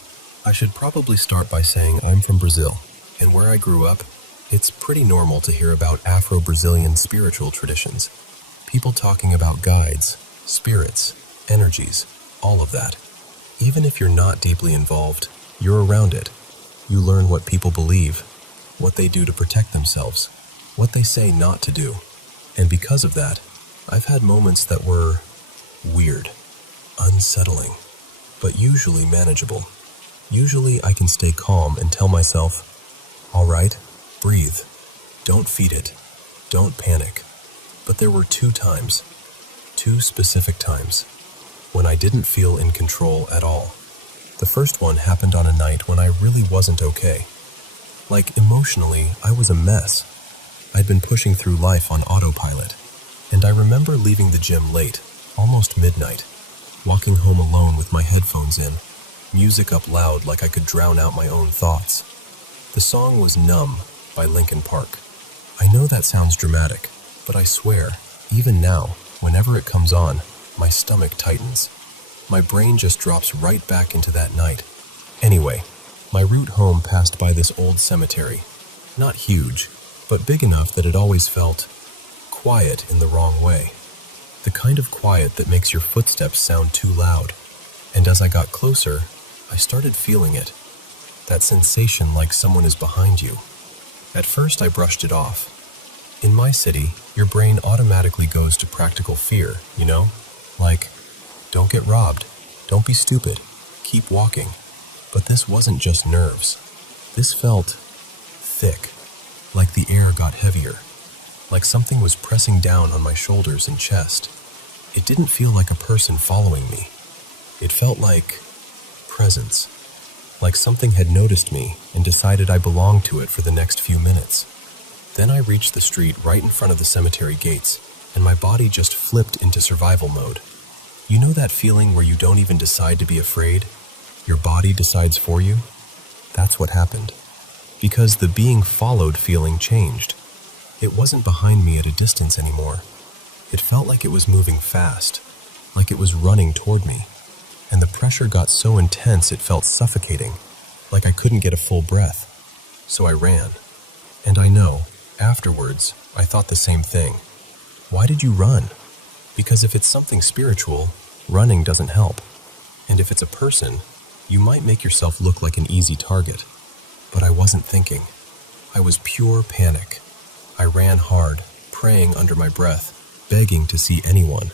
I should probably start by saying I'm from Brazil, and where I grew up, it's pretty normal to hear about Afro-Brazilian spiritual traditions. People talking about guides, spirits, energies, all of that. Even if you're not deeply involved, you're around it. You learn what people believe, what they do to protect themselves, what they say not to do. And because of that, I've had moments that were weird, unsettling, but usually manageable. Usually I can stay calm and tell myself, all right, breathe, don't feed it, don't panic. But there were two specific times, when I didn't feel in control at all. The first one happened on a night when I really wasn't okay. Like emotionally, I was a mess. I'd been pushing through life on autopilot, and I remember leaving the gym late, almost midnight, walking home alone with my headphones in, music up loud like I could drown out my own thoughts. The song was Numb by Linkin Park. I know that sounds dramatic, but I swear, even now, whenever it comes on, my stomach tightens. My brain just drops right back into that night. Anyway, my route home passed by this old cemetery. Not huge, but big enough that it always felt quiet in the wrong way. The kind of quiet that makes your footsteps sound too loud. And as I got closer, I started feeling it. That sensation like someone is behind you. At first I brushed it off. In my city, your brain automatically goes to practical fear, you know? Like, don't get robbed, don't be stupid, keep walking. But this wasn't just nerves. This felt thick, like the air got heavier, like something was pressing down on my shoulders and chest. It didn't feel like a person following me. It felt like presence, like something had noticed me and decided I belonged to it for the next few minutes. Then I reached the street right in front of the cemetery gates, and my body just flipped into survival mode. You know that feeling where you don't even decide to be afraid? Your body decides for you? That's what happened. Because the being followed feeling changed. It wasn't behind me at a distance anymore. It felt like it was moving fast, like it was running toward me. And the pressure got so intense it felt suffocating, like I couldn't get a full breath. So I ran. And I know, afterwards, I thought the same thing. Why did you run? Because if it's something spiritual, running doesn't help. And if it's a person, You might make yourself look like an easy target, but I wasn't thinking. I was pure panic. I ran hard, praying under my breath, begging to see anyone.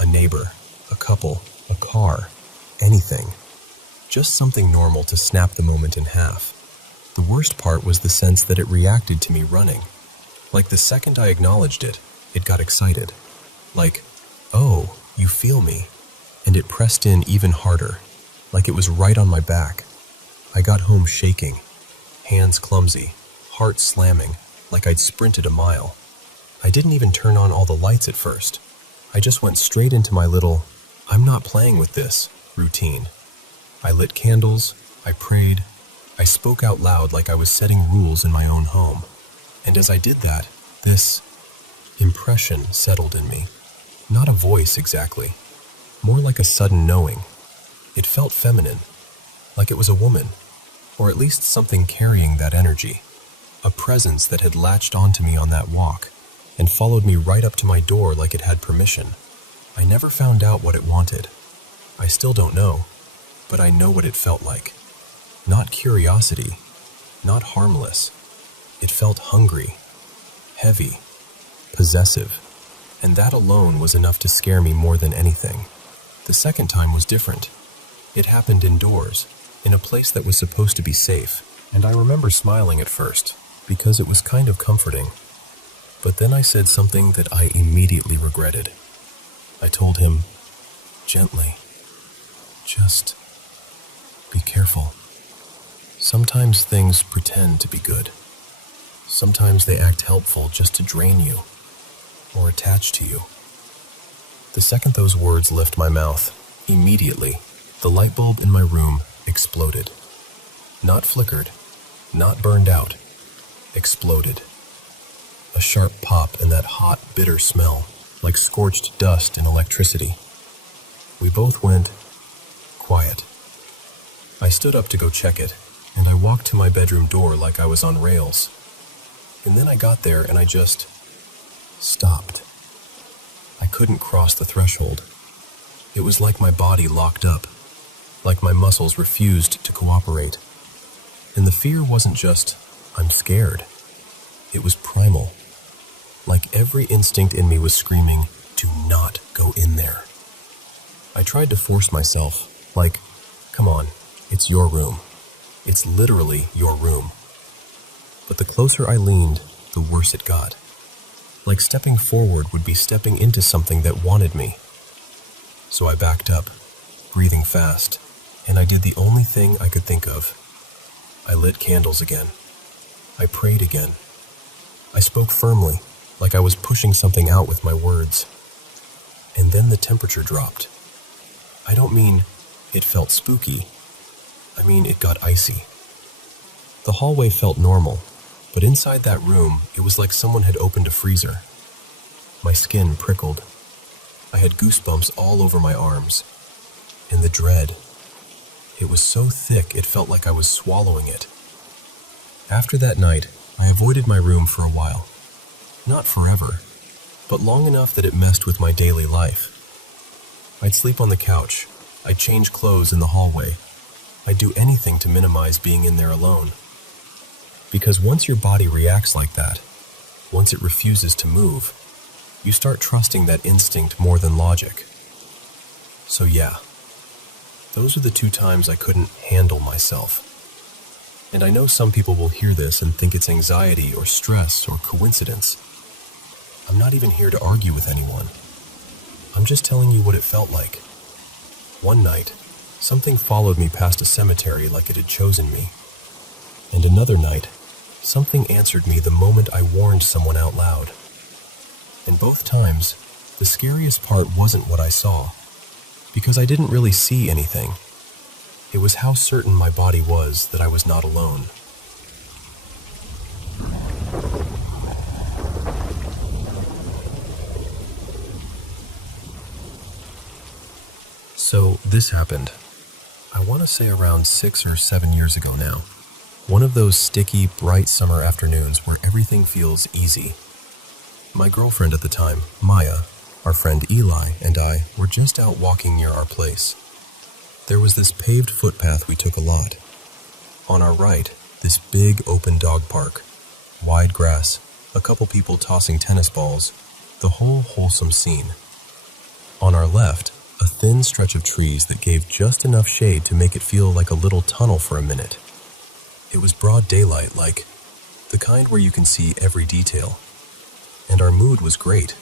A neighbor, a couple, a car, anything. Just something normal to snap the moment in half. The worst part was the sense that it reacted to me running. Like the second I acknowledged it, it got excited. Like, oh, you feel me. And it pressed in even harder, like it was right on my back. I got home shaking, hands clumsy, heart slamming, like I'd sprinted a mile. I didn't even turn on all the lights at first. I just went straight into my little, I'm not playing with this, routine. I lit candles, I prayed, I spoke out loud like I was setting rules in my own home. And as I did that, this impression settled in me. Not a voice exactly, more like a sudden knowing. It felt feminine, like it was a woman, or at least something carrying that energy. A presence that had latched onto me on that walk and followed me right up to my door like it had permission. I never found out what it wanted. I still don't know, but I know what it felt like. Not curiosity, not harmless. It felt hungry, heavy, possessive, and that alone was enough to scare me more than anything. The second time was different. It happened indoors, in a place that was supposed to be safe, and I remember smiling at first, because it was kind of comforting. But then I said something that I immediately regretted. I told him, gently, just be careful. Sometimes things pretend to be good. Sometimes they act helpful just to drain you, or attach to you. The second those words left my mouth, immediately, the light bulb in my room exploded. Not flickered, not burned out, exploded. A sharp pop and that hot, bitter smell, like scorched dust and electricity. We both went quiet. I stood up to go check it, and I walked to my bedroom door like I was on rails. And then I got there and I just stopped. I couldn't cross the threshold. It was like my body locked up, like my muscles refused to cooperate. And the fear wasn't just, I'm scared. It was primal. Like every instinct in me was screaming, do not go in there. I tried to force myself, like, come on, it's your room. It's literally your room. But the closer I leaned, the worse it got. Like stepping forward would be stepping into something that wanted me. So I backed up, breathing fast, and I did the only thing I could think of. I lit candles again. I prayed again. I spoke firmly, like I was pushing something out with my words. And then the temperature dropped. I don't mean it felt spooky. I mean it got icy. The hallway felt normal, but inside that room, it was like someone had opened a freezer. My skin prickled. I had goosebumps all over my arms. And the dread. It was so thick it felt like I was swallowing it. After that night, I avoided my room for a while. Not forever, but long enough that it messed with my daily life. I'd sleep on the couch. I'd change clothes in the hallway. I'd do anything to minimize being in there alone. Because once your body reacts like that, once it refuses to move, you start trusting that instinct more than logic. So yeah, those are the 2 times I couldn't handle myself. And I know some people will hear this and think it's anxiety or stress or coincidence. I'm not even here to argue with anyone. I'm just telling you what it felt like. One night, something followed me past a cemetery like it had chosen me. And another night, something answered me the moment I warned someone out loud. And both times, the scariest part wasn't what I saw, because I didn't really see anything. It was how certain my body was that I was not alone. So this happened. I want to say around 6 or 7 years ago now. One of those sticky, bright summer afternoons where everything feels easy. My girlfriend at the time, Maya, our friend Eli, and I were just out walking near our place. There was this paved footpath we took a lot. On our right, this big open dog park, wide grass, a couple people tossing tennis balls, the whole wholesome scene. On our left, a thin stretch of trees that gave just enough shade to make it feel like a little tunnel for a minute. It was broad daylight, like the kind where you can see every detail. And our mood was great.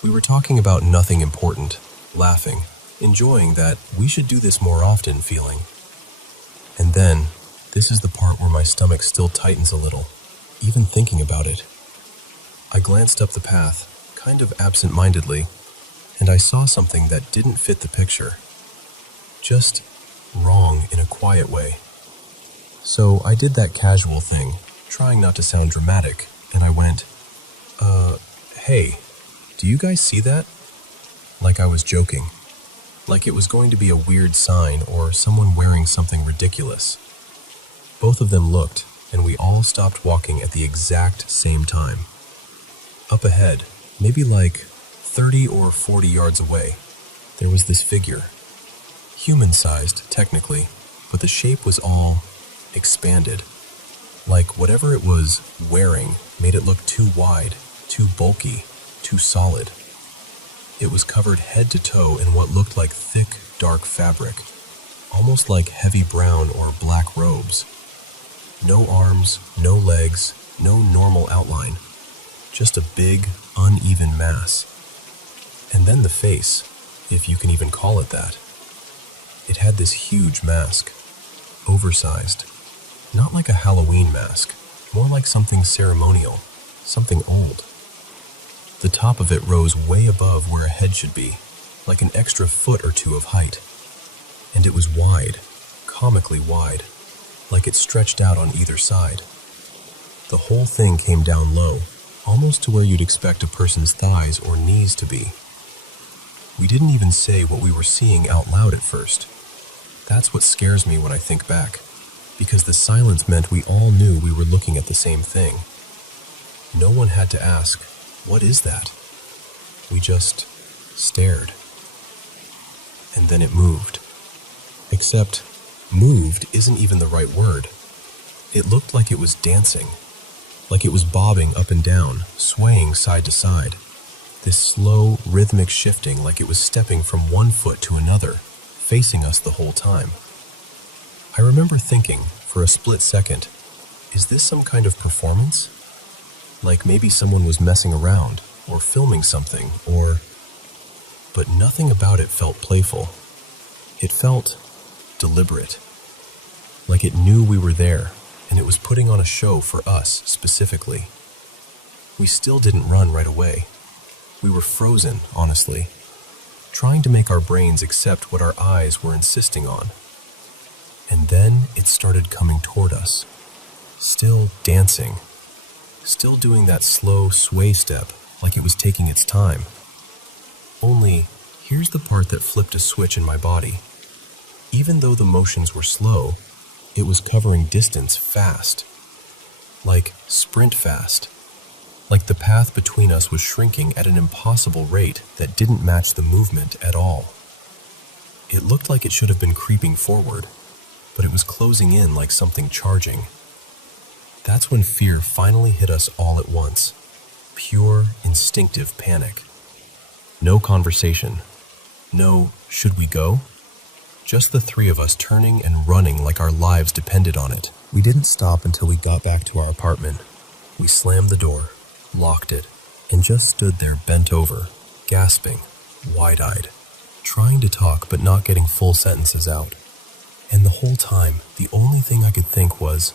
We were talking about nothing important, laughing, enjoying that we should do this more often feeling. And then, this is the part where my stomach still tightens a little, even thinking about it. I glanced up the path, kind of absent-mindedly, and I saw something that didn't fit the picture. Just wrong in a quiet way. So I did that casual thing, trying not to sound dramatic, and I went, hey, do you guys see that? Like I was joking. Like it was going to be a weird sign or someone wearing something ridiculous. Both of them looked, and we all stopped walking at the exact same time. Up ahead, maybe like 30 or 40 yards away, there was this figure. Human-sized, technically, but the shape was all expanded. Like whatever it was wearing made it look too wide, too bulky, too solid. It was covered head to toe in what looked like thick, dark fabric, almost like heavy brown or black robes. No arms, no legs, no normal outline, just a big, uneven mass. And then the face, if you can even call it that. It had this huge mask, oversized, not like a Halloween mask, more like something ceremonial, something old. The top of it rose way above where a head should be, like an extra foot or two of height. And it was wide, comically wide, like it stretched out on either side. The whole thing came down low, almost to where you'd expect a person's thighs or knees to be. We didn't even say what we were seeing out loud at first. That's what scares me when I think back, because the silence meant we all knew we were looking at the same thing. No one had to ask, "What is that?" We just stared. And then it moved. Except, moved isn't even the right word. It looked like it was dancing, like it was bobbing up and down, swaying side to side. This slow, rhythmic shifting like it was stepping from one foot to another, facing us the whole time. I remember thinking, for a split second, is this some kind of performance? Like maybe someone was messing around, or filming something, or... But nothing about it felt playful. It felt deliberate. Like it knew we were there, and it was putting on a show for us specifically. We still didn't run right away. We were frozen, honestly, trying to make our brains accept what our eyes were insisting on. And then it started coming toward us, still dancing, still doing that slow sway step like it was taking its time. Only, here's the part that flipped a switch in my body. Even though the motions were slow, it was covering distance fast. Like sprint fast. Like the path between us was shrinking at an impossible rate that didn't match the movement at all. It looked like it should have been creeping forward, but it was closing in like something charging. That's when fear finally hit us all at once. Pure, instinctive panic. No conversation. No, should we go? Just the three of us turning and running like our lives depended on it. We didn't stop until we got back to our apartment. We slammed the door, locked it, and just stood there bent over, gasping, wide-eyed, trying to talk but not getting full sentences out. And the whole time, the only thing I could think was,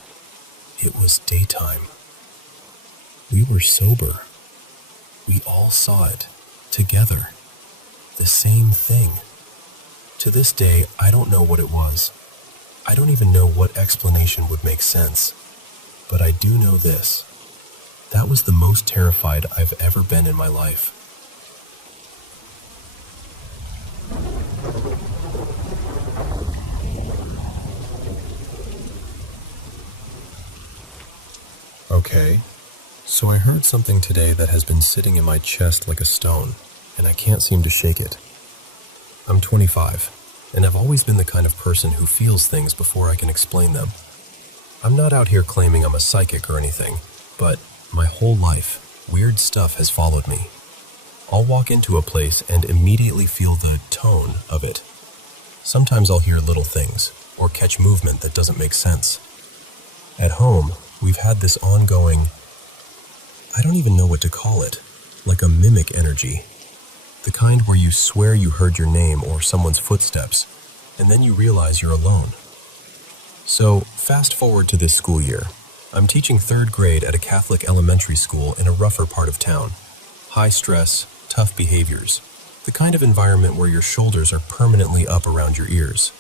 it was daytime. We were sober. We all saw it, together. The same thing. To this day, I don't know what it was. I don't even know what explanation would make sense. But I do know this. That was the most terrified I've ever been in my life. Okay, so I heard something today that has been sitting in my chest like a stone, and I can't seem to shake it. I'm 25, and I've always been the kind of person who feels things before I can explain them. I'm not out here claiming I'm a psychic or anything, but my whole life, weird stuff has followed me. I'll walk into a place and immediately feel the tone of it. Sometimes I'll hear little things, or catch movement that doesn't make sense. At home, we've had this ongoing, I don't even know what to call it, like a mimic energy. The kind where you swear you heard your name or someone's footsteps, and then you realize you're alone. So, fast forward to this school year. I'm teaching 3rd grade at a Catholic elementary school in a rougher part of town. High stress, tough behaviors, the kind of environment where your shoulders are permanently up around your ears.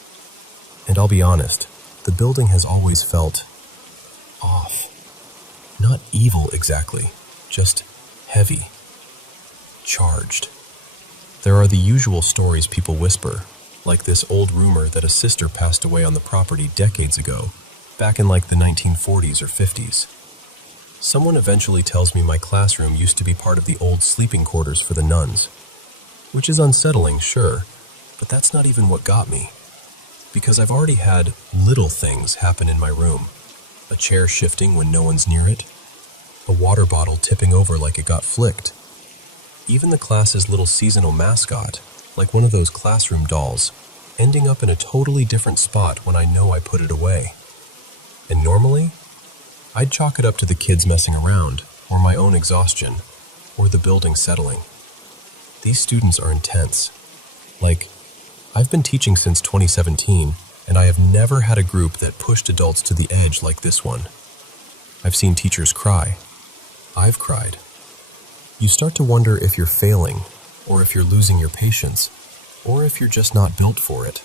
And I'll be honest, the building has always felt off. Not evil exactly, just heavy, charged. There are the usual stories people whisper, like this old rumor that a sister passed away on the property decades ago, back in like the 1940s or 50s. Someone eventually tells me my classroom used to be part of the old sleeping quarters for the nuns, which is unsettling, sure, but that's not even what got me. Because I've already had little things happen in my room. A chair shifting when no one's near it, a water bottle tipping over like it got flicked. Even the class's little seasonal mascot, like one of those classroom dolls, ending up in a totally different spot when I know I put it away. And normally, I'd chalk it up to the kids messing around, or my own exhaustion, or the building settling. These students are intense. Like, I've been teaching since 2017, and I have never had a group that pushed adults to the edge like this one. I've seen teachers cry. I've cried. You start to wonder if you're failing, or if you're losing your patience, or if you're just not built for it.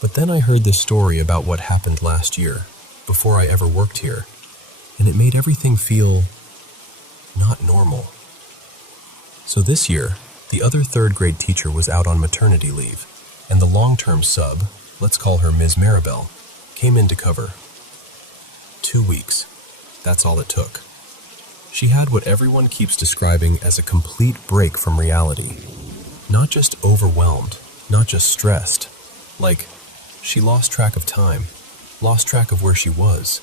But then I heard this story about what happened last year, before I ever worked here, and it made everything feel not normal. So this year, the other 3rd grade teacher was out on maternity leave, and the long-term sub, let's call her Ms. Maribel, came in to cover. 2 weeks. That's all it took. She had what everyone keeps describing as a complete break from reality. Not just overwhelmed, not just stressed. Like, she lost track of time, lost track of where she was.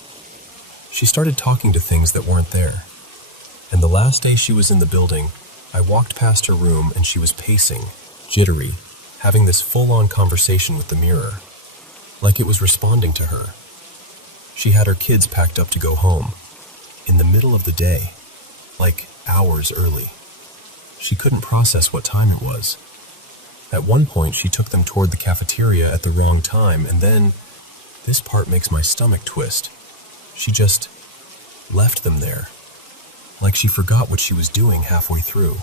She started talking to things that weren't there. And the last day she was in the building, I walked past her room and she was pacing, jittery, having this full-on conversation with the mirror, like it was responding to her. She had her kids packed up to go home, in the middle of the day, like hours early. She couldn't process what time it was. At one point, she took them toward the cafeteria at the wrong time, and then, this part makes my stomach twist, she just left them there, like she forgot what she was doing halfway through.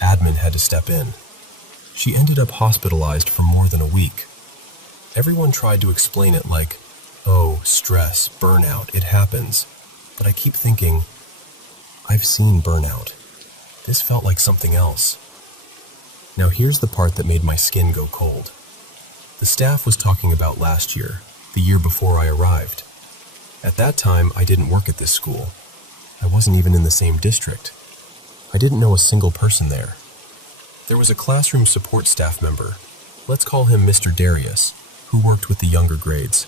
Admin had to step in. She ended up hospitalized for more than a week. Everyone tried to explain it like, oh, stress, burnout, it happens. But I keep thinking, I've seen burnout. This felt like something else. Now here's the part that made my skin go cold. The staff was talking about last year, the year before I arrived. At that time, I didn't work at this school. I wasn't even in the same district. I didn't know a single person there. There was a classroom support staff member, let's call him Mr. Darius, who worked with the younger grades.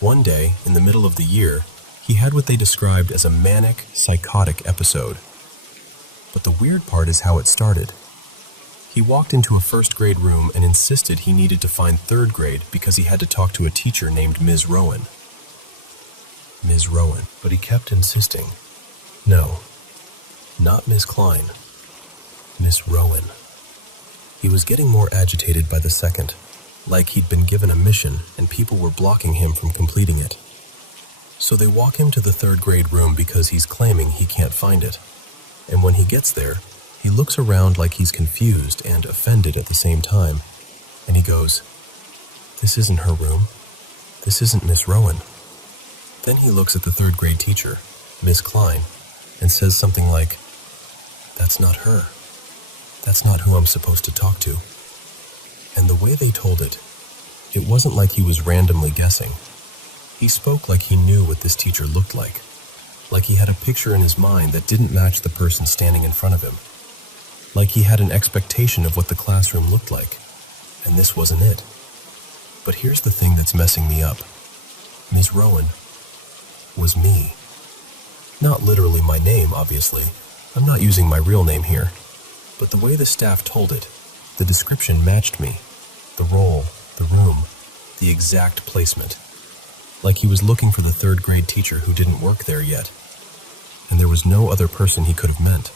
One day, in the middle of the year, he had what they described as a manic, psychotic episode. But the weird part is how it started. He walked into a 1st grade room and insisted he needed to find 3rd grade because he had to talk to a teacher named Ms. Rowan. Ms. Rowan, but he kept insisting. No, not Ms. Klein. Miss Rowan. He was getting more agitated by the second, like he'd been given a mission and people were blocking him from completing it. So they walk him to the 3rd grade room because he's claiming he can't find it. And when he gets there, he looks around like he's confused and offended at the same time. And he goes, "This isn't her room. This isn't Miss Rowan." Then he looks at the 3rd grade teacher, Miss Klein, and says something like, "That's not her. That's not who I'm supposed to talk to." And the way they told it, it wasn't like he was randomly guessing. He spoke like he knew what this teacher looked like he had a picture in his mind that didn't match the person standing in front of him, like he had an expectation of what the classroom looked like, and this wasn't it. But here's the thing that's messing me up. Ms. Rowan was me. Not literally my name, obviously. I'm not using my real name here. But the way the staff told it, the description matched me. The role, the room, the exact placement. Like he was looking for the third-grade teacher who didn't work there yet. And there was no other person he could have meant.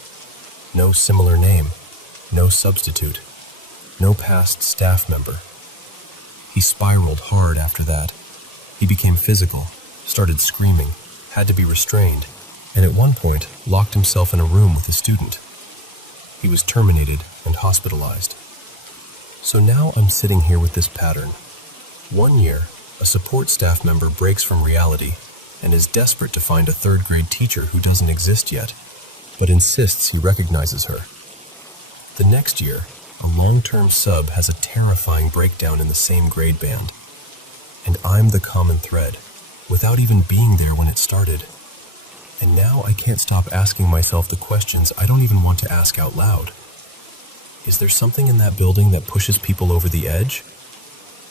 No similar name, no substitute, no past staff member. He spiraled hard after that. He became physical, started screaming, had to be restrained, and at one point locked himself in a room with a student. He was terminated and hospitalized. So now I'm sitting here with this pattern. 1 year, a support staff member breaks from reality and is desperate to find a third-grade teacher who doesn't exist yet, but insists he recognizes her. The next year, a long-term sub has a terrifying breakdown in the same grade band. And I'm the common thread, without even being there when it started. And now I can't stop asking myself the questions I don't even want to ask out loud. Is there something in that building that pushes people over the edge?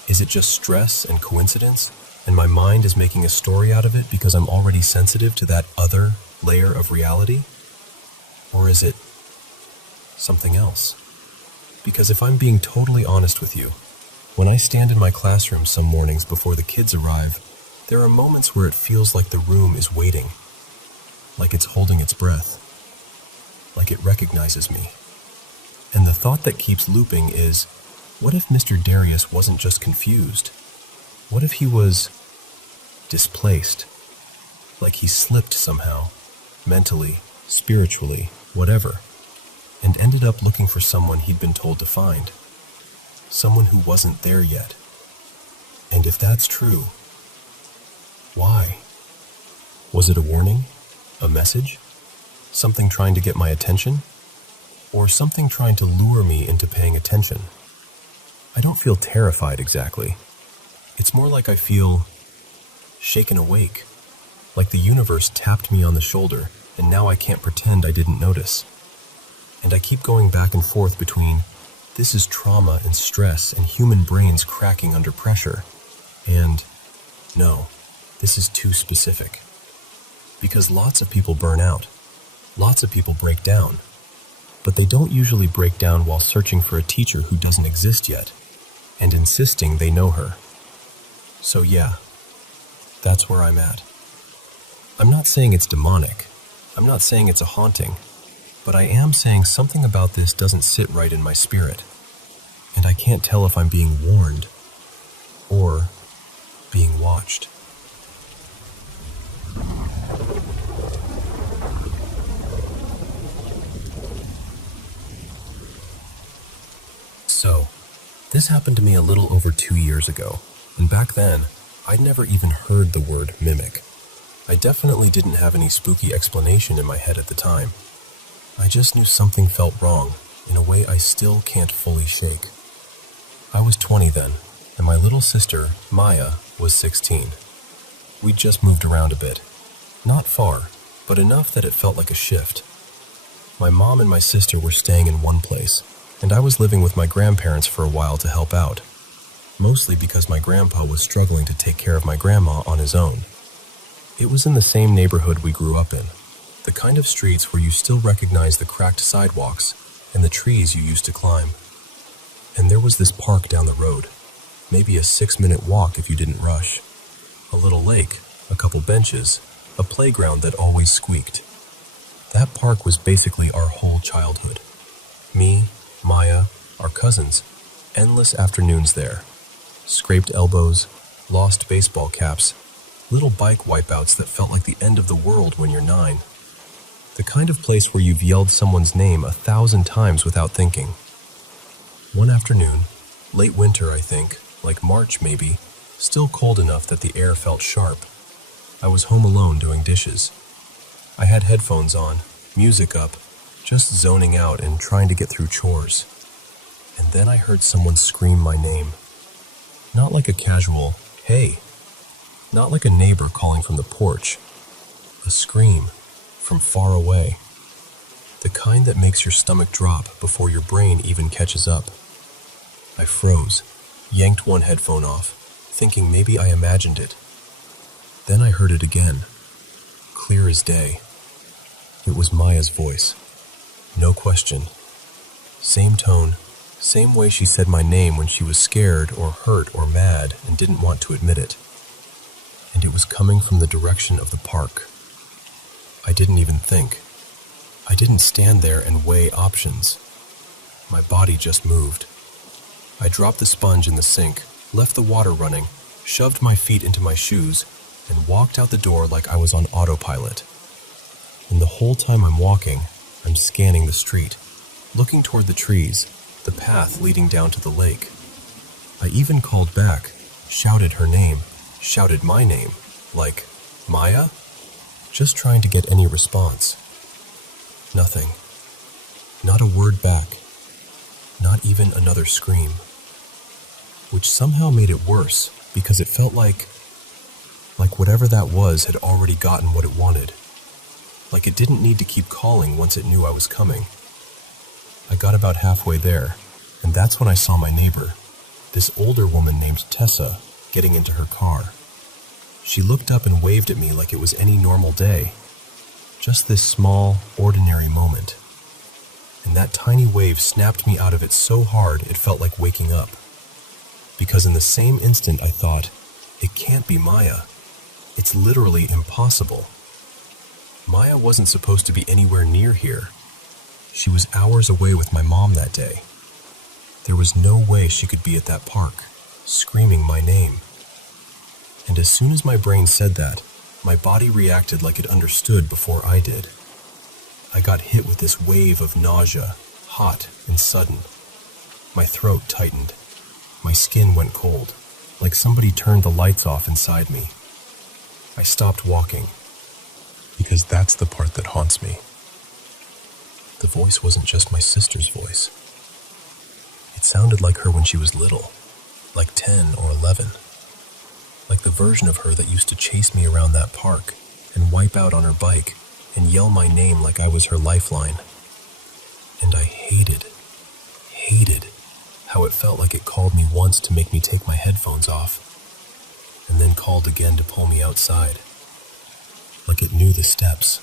Is it just stress and coincidence, and my mind is making a story out of it because I'm already sensitive to that other layer of reality? Or is it something else? Because if I'm being totally honest with you, when I stand in my classroom some mornings before the kids arrive, there are moments where it feels like the room is waiting, like it's holding its breath, like it recognizes me. And the thought that keeps looping is, what if Mr. Darius wasn't just confused? What if he was displaced? Like he slipped somehow, mentally, spiritually, whatever, and ended up looking for someone he'd been told to find. Someone who wasn't there yet. And if that's true, why? Was it a warning? A message? Something trying to get my attention? Or something trying to lure me into paying attention? I don't feel terrified exactly. It's more like I feel shaken awake. Like the universe tapped me on the shoulder, and now I can't pretend I didn't notice. And I keep going back and forth between this is trauma and stress and human brains cracking under pressure, and no, this is too specific. Because lots of people burn out. Lots of people break down. But they don't usually break down while searching for a teacher who doesn't exist yet, and insisting they know her. So yeah, that's where I'm at. I'm not saying it's demonic. I'm not saying it's a haunting. But I am saying something about this doesn't sit right in my spirit. And I can't tell if I'm being warned or being watched. So, this happened to me a little over 2 years ago, and back then, I'd never even heard the word mimic. I definitely didn't have any spooky explanation in my head at the time. I just knew something felt wrong, in a way I still can't fully shake. I was 20 then, and my little sister, Maya, was 16. We'd just moved around a bit. Not far, but enough that it felt like a shift. My mom and my sister were staying in one place, and I was living with my grandparents for a while to help out, mostly because my grandpa was struggling to take care of my grandma on his own. It was in the same neighborhood we grew up in, the kind of streets where you still recognize the cracked sidewalks and the trees you used to climb. And there was this park down the road, maybe a 6-minute walk if you didn't rush. A little lake, a couple benches, a playground that always squeaked. That park was basically our whole childhood. Me, Maya, our cousins, endless afternoons there. Scraped elbows, lost baseball caps, little bike wipeouts that felt like the end of the world when you're 9. The kind of place where you've yelled someone's name 1,000 times without thinking. One afternoon, late winter I think, like March maybe, still cold enough that the air felt sharp. I was home alone doing dishes. I had headphones on, music up, just zoning out and trying to get through chores. And then I heard someone scream my name. Not like a casual, "Hey." Not like a neighbor calling from the porch. A scream from far away. The kind that makes your stomach drop before your brain even catches up. I froze, yanked one headphone off, thinking maybe I imagined it. Then I heard it again, clear as day. It was Maya's voice. No question. Same tone, same way she said my name when she was scared or hurt or mad and didn't want to admit it. And it was coming from the direction of the park. I didn't even think. I didn't stand there and weigh options. My body just moved. I dropped the sponge in the sink, left the water running, shoved my feet into my shoes, and walked out the door like I was on autopilot. And the whole time I'm walking, I'm scanning the street, looking toward the trees, the path leading down to the lake. I even called back, shouted her name, shouted my name, like, Maya? Just trying to get any response. Nothing. Not a word back. Not even another scream. Which somehow made it worse, because it felt like whatever that was had already gotten what it wanted. Like it didn't need to keep calling once it knew I was coming. I got about halfway there, and that's when I saw my neighbor, this older woman named Tessa, getting into her car. She looked up and waved at me like it was any normal day. Just this small, ordinary moment. And that tiny wave snapped me out of it so hard it felt like waking up. Because in the same instant I thought, it can't be Maya. It's literally impossible. Maya wasn't supposed to be anywhere near here. She was hours away with my mom that day. There was no way she could be at that park, screaming my name. And as soon as my brain said that, my body reacted like it understood before I did. I got hit with this wave of nausea, hot and sudden. My throat tightened. My skin went cold, like somebody turned the lights off inside me. I stopped walking, because that's the part that haunts me. The voice wasn't just my sister's voice. It sounded like her when she was little, like 10 or 11. Like the version of her that used to chase me around that park and wipe out on her bike and yell my name like I was her lifeline. And I hated how it felt like it called me once to make me take my headphones off, and then called again to pull me outside. Like it knew the steps.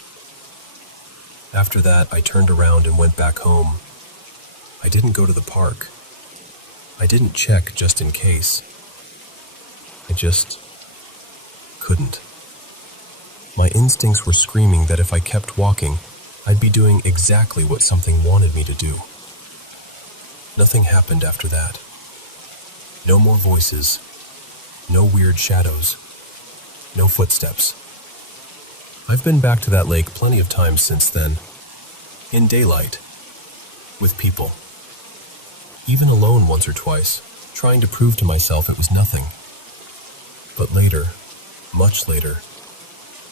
After that, I turned around and went back home. I didn't go to the park. I didn't check just in case. I just couldn't. My instincts were screaming that if I kept walking, I'd be doing exactly what something wanted me to do. Nothing happened after that. No more voices. No weird shadows. No footsteps. I've been back to that lake plenty of times since then. In daylight. With people. Even alone once or twice, trying to prove to myself it was nothing. But later, much later,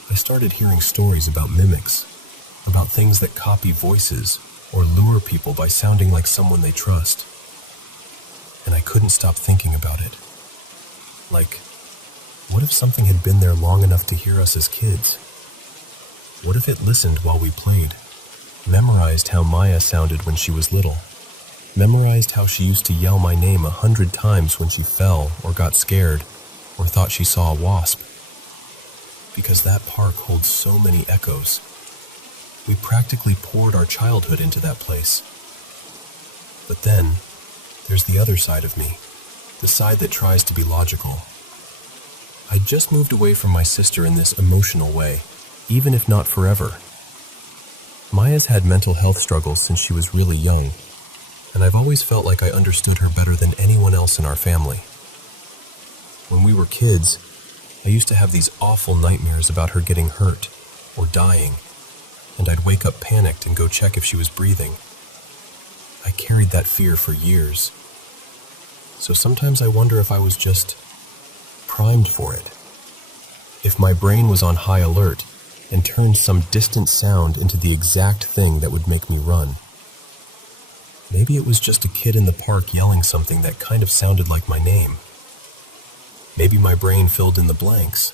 I started hearing stories about mimics, about things that copy voices or lure people by sounding like someone they trust. And I couldn't stop thinking about it. Like, what if something had been there long enough to hear us as kids? What if it listened while we played, memorized how Maya sounded when she was little, memorized how she used to yell my name 100 times when she fell or got scared or thought she saw a wasp? Because that park holds so many echoes. We practically poured our childhood into that place. But then, there's the other side of me, the side that tries to be logical. I'd just moved away from my sister in this emotional way, even if not forever. Maya's had mental health struggles since she was really young, and I've always felt like I understood her better than anyone else in our family. When we were kids, I used to have these awful nightmares about her getting hurt or dying, and I'd wake up panicked and go check if she was breathing. I carried that fear for years. So sometimes I wonder if I was just primed for it. If my brain was on high alert and turned some distant sound into the exact thing that would make me run. Maybe it was just a kid in the park yelling something that kind of sounded like my name. Maybe my brain filled in the blanks.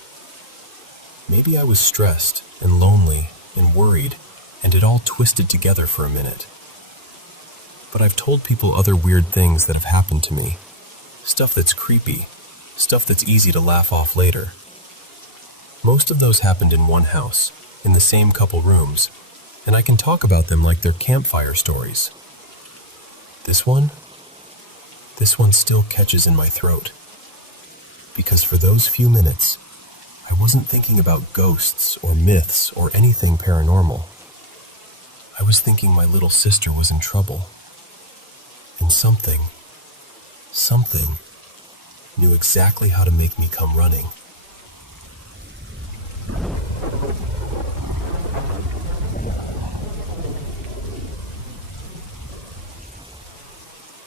Maybe I was stressed and lonely and worried, and it all twisted together for a minute. But I've told people other weird things that have happened to me, stuff that's creepy, stuff that's easy to laugh off later. Most of those happened in one house, in the same couple rooms, and I can talk about them like they're campfire stories. This one still catches in my throat. Because for those few minutes, I wasn't thinking about ghosts or myths or anything paranormal. I was thinking my little sister was in trouble. And something knew exactly how to make me come running.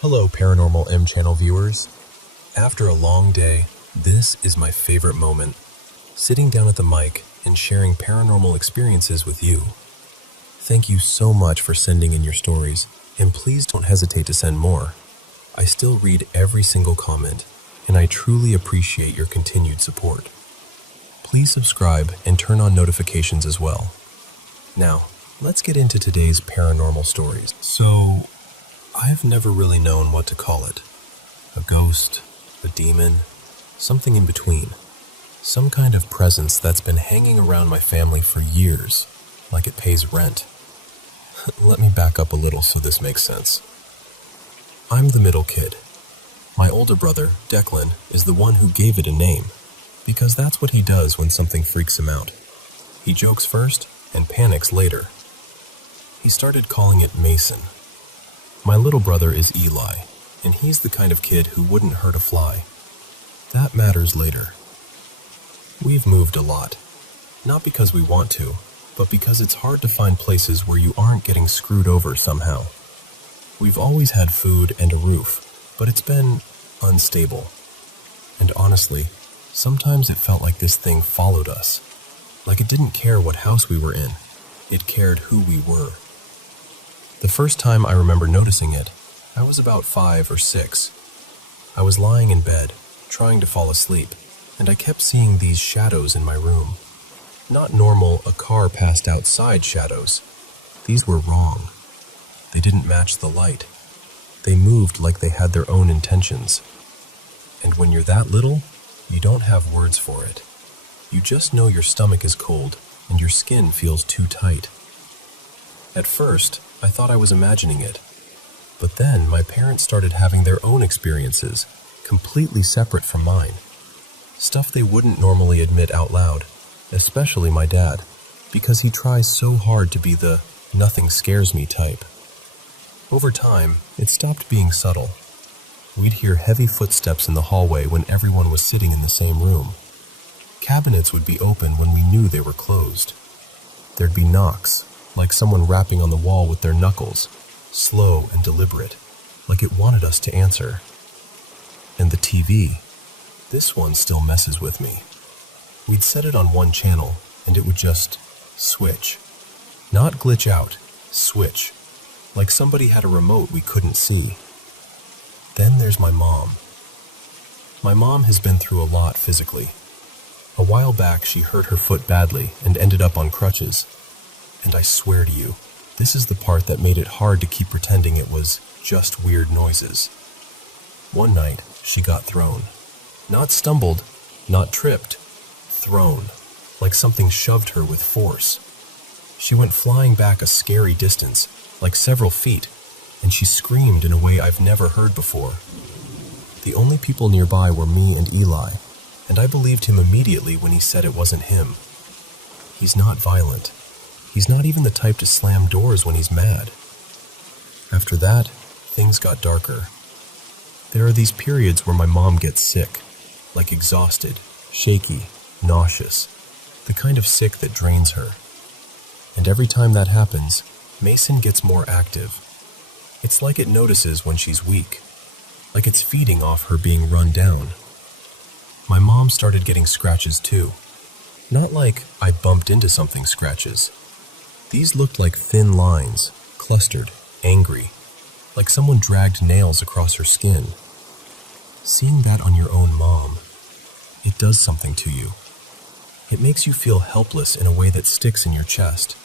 Hello, Paranormal M Channel viewers. After a long day, this is my favorite moment, sitting down at the mic and sharing paranormal experiences with you. Thank you so much for sending in your stories, and please don't hesitate to send more. I still read every single comment, and I truly appreciate your continued support. Please subscribe and turn on notifications as well. Now, let's get into today's paranormal stories. So, I've never really known what to call it. A ghost, a demon, something in between. Some kind of presence that's been hanging around my family for years, like it pays rent. Let me back up a little so this makes sense. I'm the middle kid. My older brother, Declan, is the one who gave it a name, because that's what he does when something freaks him out. He jokes first and panics later. He started calling it Mason. My little brother is Eli, and he's the kind of kid who wouldn't hurt a fly. That matters later. We've moved a lot, not because we want to, but because it's hard to find places where you aren't getting screwed over somehow. We've always had food and a roof, but it's been unstable. And honestly, sometimes it felt like this thing followed us. Like it didn't care what house we were in. It cared who we were. The first time I remember noticing it, I was about 5 or 6. I was lying in bed, trying to fall asleep, and I kept seeing these shadows in my room. Not normal, a car passed outside shadows. These were wrong. They didn't match the light. They moved like they had their own intentions. And when you're that little, you don't have words for it. You just know your stomach is cold and your skin feels too tight. At first, I thought I was imagining it. But then my parents started having their own experiences, completely separate from mine. Stuff they wouldn't normally admit out loud, especially my dad, because he tries so hard to be the nothing scares me type. Over time, it stopped being subtle. We'd hear heavy footsteps in the hallway when everyone was sitting in the same room. Cabinets would be open when we knew they were closed. There'd be knocks, like someone rapping on the wall with their knuckles, slow and deliberate, like it wanted us to answer. And the TV, this one still messes with me. We'd set it on one channel, and it would just switch. Not glitch out, switch. Like somebody had a remote we couldn't see. Then there's my mom. My mom has been through a lot physically. A while back, she hurt her foot badly and ended up on crutches. And I swear to you, this is the part that made it hard to keep pretending it was just weird noises. One night, she got thrown. Not stumbled, not tripped. Thrown, like something shoved her with force. She went flying back a scary distance, like several feet, and she screamed in a way I've never heard before. The only people nearby were me and Eli, and I believed him immediately when he said it wasn't him. He's not violent. He's not even the type to slam doors when he's mad. After that, things got darker. There are these periods where my mom gets sick, like exhausted, shaky, nauseous, the kind of sick that drains her. And every time that happens, Mason gets more active. It's like it notices when she's weak, like it's feeding off her being run down. My mom started getting scratches too. Not like I bumped into something scratches. These looked like thin lines, clustered, angry, like someone dragged nails across her skin. Seeing that on your own mom, it does something to you. It makes you feel helpless in a way that sticks in your chest.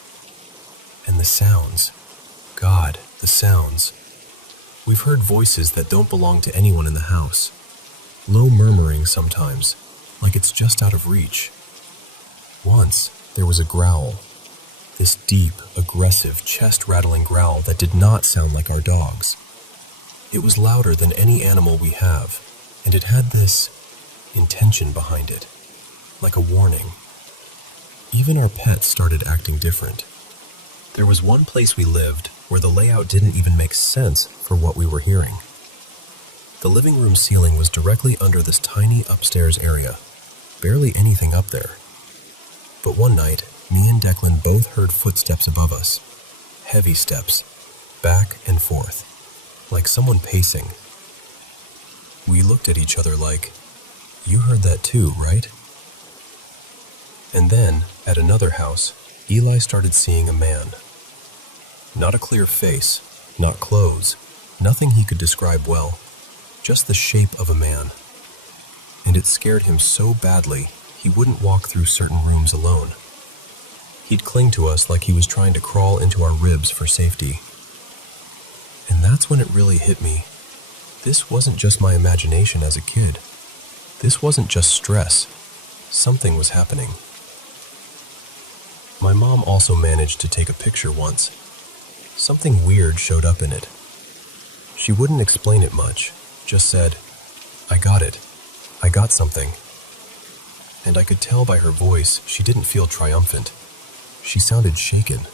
And the sounds. God, the sounds. We've heard voices that don't belong to anyone in the house. low murmuring sometimes, like it's just out of reach. Once, there was a growl. This deep, aggressive, chest-rattling growl that did not sound like our dog's. It was louder than any animal we have, and it had this intention behind it, like a warning. Even our pets started acting different. There was one place we lived where the layout didn't even make sense for what we were hearing. The living room ceiling was directly under this tiny upstairs area, barely anything up there. But one night, me and Declan both heard footsteps above us, heavy steps, back and forth, like someone pacing. We looked at each other like, "You heard that too, right?" And then, at another house, Eli started seeing a man. Not a clear face, not clothes, nothing he could describe well, just the shape of a man. And it scared him so badly, he wouldn't walk through certain rooms alone. He'd cling to us like he was trying to crawl into our ribs for safety. And that's when it really hit me. This wasn't just my imagination as a kid. This wasn't just stress. Something was happening. My mom also managed to take a picture once. Something weird showed up in it. She wouldn't explain it much, just said, "I got it. I got something." And I could tell by her voice she didn't feel triumphant. She sounded shaken.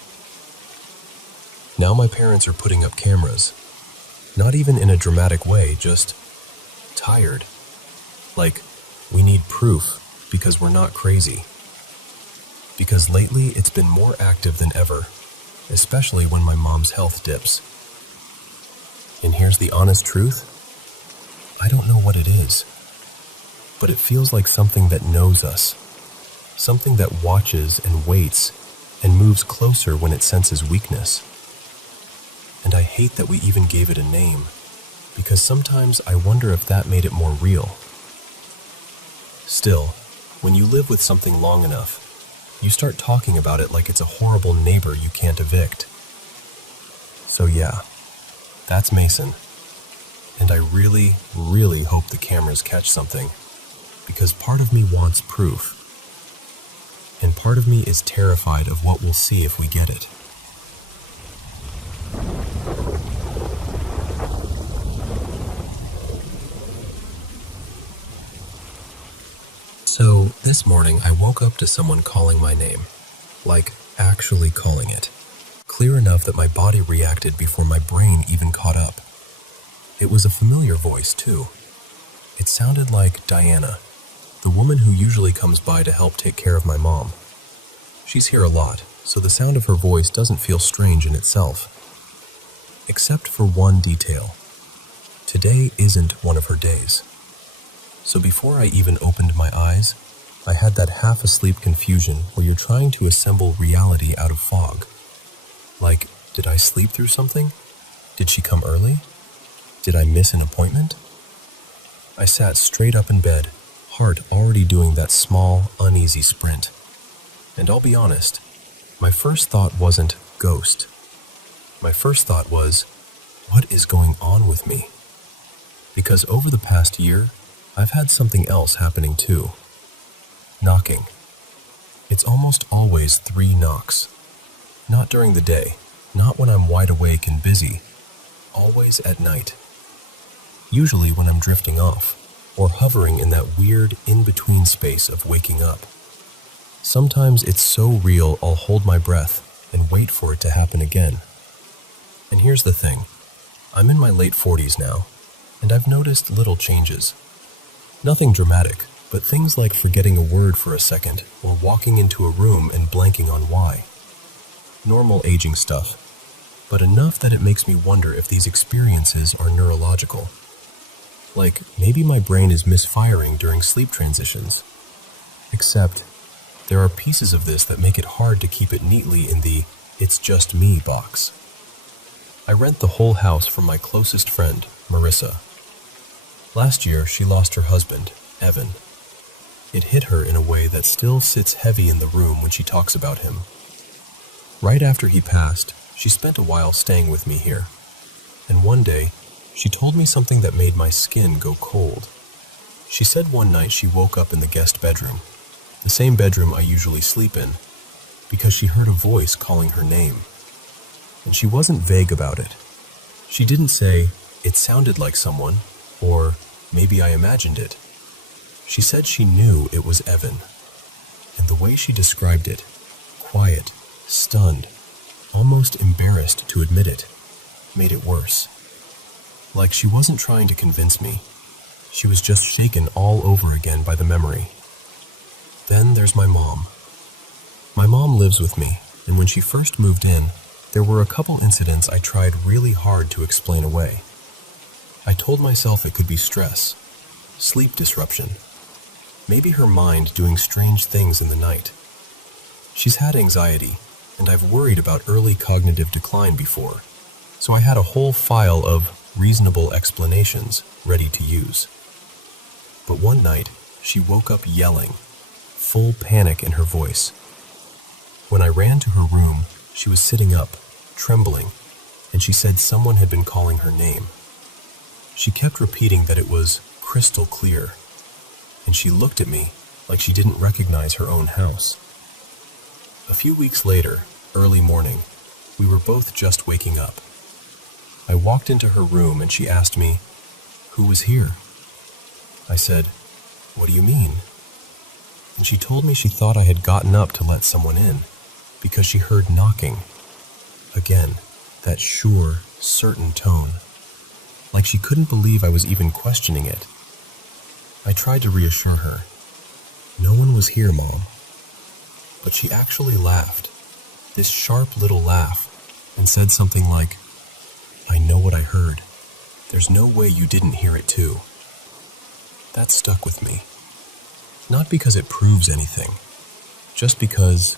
Now my parents are putting up cameras. Not even in a dramatic way, just tired. Like, we need proof because we're not crazy. Because lately it's been more active than ever, especially when my mom's health dips. And here's the honest truth. I don't know what it is, but it feels like something that knows us, something that watches and waits and moves closer when it senses weakness. And I hate that we even gave it a name, because sometimes I wonder if that made it more real. Still, when you live with something long enough, you start talking about it like it's a horrible neighbor you can't evict. So yeah, that's Mason. And I really, really hope the cameras catch something, because part of me wants proof. And part of me is terrified of what we'll see if we get it. So, this morning I woke up to someone calling my name. Like, actually calling it. Clear enough that my body reacted before my brain even caught up. It was a familiar voice, too. It sounded like Diana, the woman who usually comes by to help take care of my mom. She's here a lot, so the sound of her voice doesn't feel strange in itself. Except for one detail. Today isn't one of her days. So before I even opened my eyes, I had that half-asleep confusion where you're trying to assemble reality out of fog. Like, did I sleep through something? Did she come early? Did I miss an appointment? I sat straight up in bed, heart already doing that small, uneasy sprint. And I'll be honest, my first thought wasn't ghost. My first thought was, what is going on with me? Because over the past year, I've had something else happening too. Knocking. It's almost always 3 knocks. Not during the day, not when I'm wide awake and busy. Always at night. Usually when I'm drifting off, or hovering in that weird in-between space of waking up. Sometimes it's so real I'll hold my breath and wait for it to happen again. And here's the thing. I'm in my late 40s now, and I've noticed little changes. Nothing dramatic, but things like forgetting a word for a second or walking into a room and blanking on why. Normal aging stuff, but enough that it makes me wonder if these experiences are neurological. Like, maybe my brain is misfiring during sleep transitions. Except, there are pieces of this that make it hard to keep it neatly in the "it's just me" box. I rent the whole house from my closest friend, Marissa. Last year, she lost her husband, Evan. It hit her in a way that still sits heavy in the room when she talks about him. Right after he passed, she spent a while staying with me here. And one day, she told me something that made my skin go cold. She said one night she woke up in the guest bedroom, the same bedroom I usually sleep in, because she heard a voice calling her name. And she wasn't vague about it. She didn't say, "It sounded like someone," or "Maybe I imagined it." She said she knew it was Evan. And the way she described it, quiet, stunned, almost embarrassed to admit it, made it worse. Like she wasn't trying to convince me. She was just shaken all over again by the memory. Then there's my mom. My mom lives with me, and when she first moved in, there were a couple incidents I tried really hard to explain away. I told myself it could be stress, sleep disruption, maybe her mind doing strange things in the night. She's had anxiety, and I've worried about early cognitive decline before, so I had a whole file of reasonable explanations ready to use. But one night, she woke up yelling, full panic in her voice. When I ran to her room, she was sitting up, trembling, and she said someone had been calling her name. She kept repeating that it was crystal clear, and she looked at me like she didn't recognize her own house. A few weeks later, early morning, we were both just waking up. I walked into her room and she asked me, "Who was here?" I said, "What do you mean?" And she told me she thought I had gotten up to let someone in because she heard knocking. Again, that sure, certain tone. Like she couldn't believe I was even questioning it. I tried to reassure her. "No one was here, Mom." But she actually laughed, this sharp little laugh, and said something like, "I know what I heard. There's no way you didn't hear it too." That stuck with me. Not because it proves anything, just because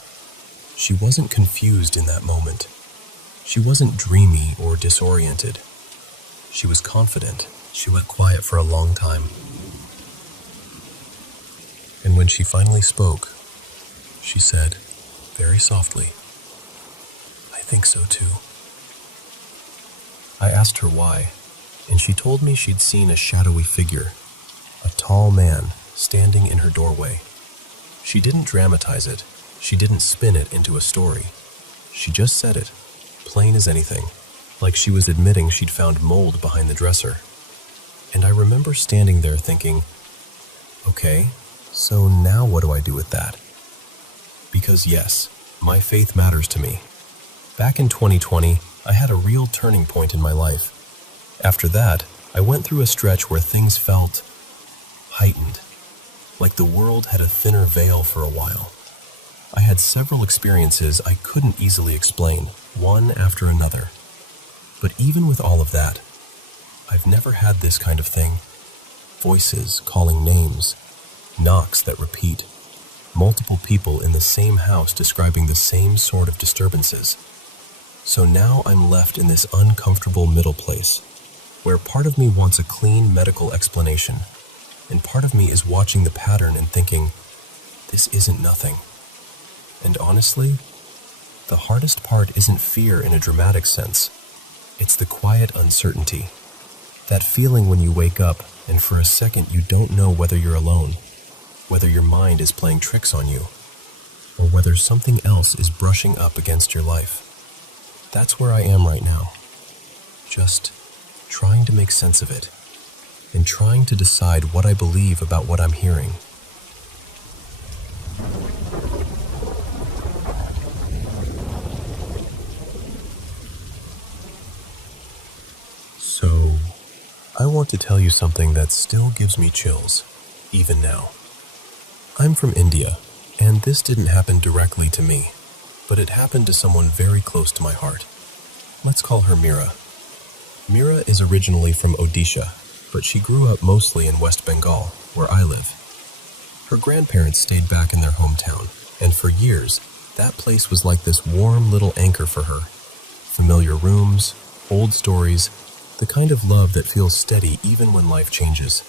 she wasn't confused in that moment. She wasn't dreamy or disoriented. She was confident. She went quiet for a long time. And when she finally spoke, she said, very softly, "I think so too." I asked her why, and she told me she'd seen a shadowy figure, a tall man, standing in her doorway. She didn't dramatize it. She didn't spin it into a story. She just said it, plain as anything, like she was admitting she'd found mold behind the dresser. And I remember standing there thinking, okay, so now what do I do with that? Because yes, my faith matters to me. Back in 2020, I had a real turning point in my life. After that, I went through a stretch where things felt heightened, like the world had a thinner veil for a while. I had several experiences I couldn't easily explain, one after another. But even with all of that, I've never had this kind of thing. Voices calling names, knocks that repeat, multiple people in the same house describing the same sort of disturbances. So now I'm left in this uncomfortable middle place, where part of me wants a clean medical explanation, and part of me is watching the pattern and thinking, this isn't nothing. And honestly, the hardest part isn't fear in a dramatic sense. It's the quiet uncertainty. That feeling when you wake up and for a second you don't know whether you're alone, whether your mind is playing tricks on you, or whether something else is brushing up against your life. That's where I am right now. Just trying to make sense of it, and trying to decide what I believe about what I'm hearing. So, I want to tell you something that still gives me chills, even now. I'm from India, and this didn't happen directly to me, but it happened to someone very close to my heart. Let's call her Mira. Mira is originally from Odisha, but she grew up mostly in West Bengal, where I live. Her grandparents stayed back in their hometown, and for years, that place was like this warm little anchor for her. Familiar rooms, old stories, the kind of love that feels steady even when life changes.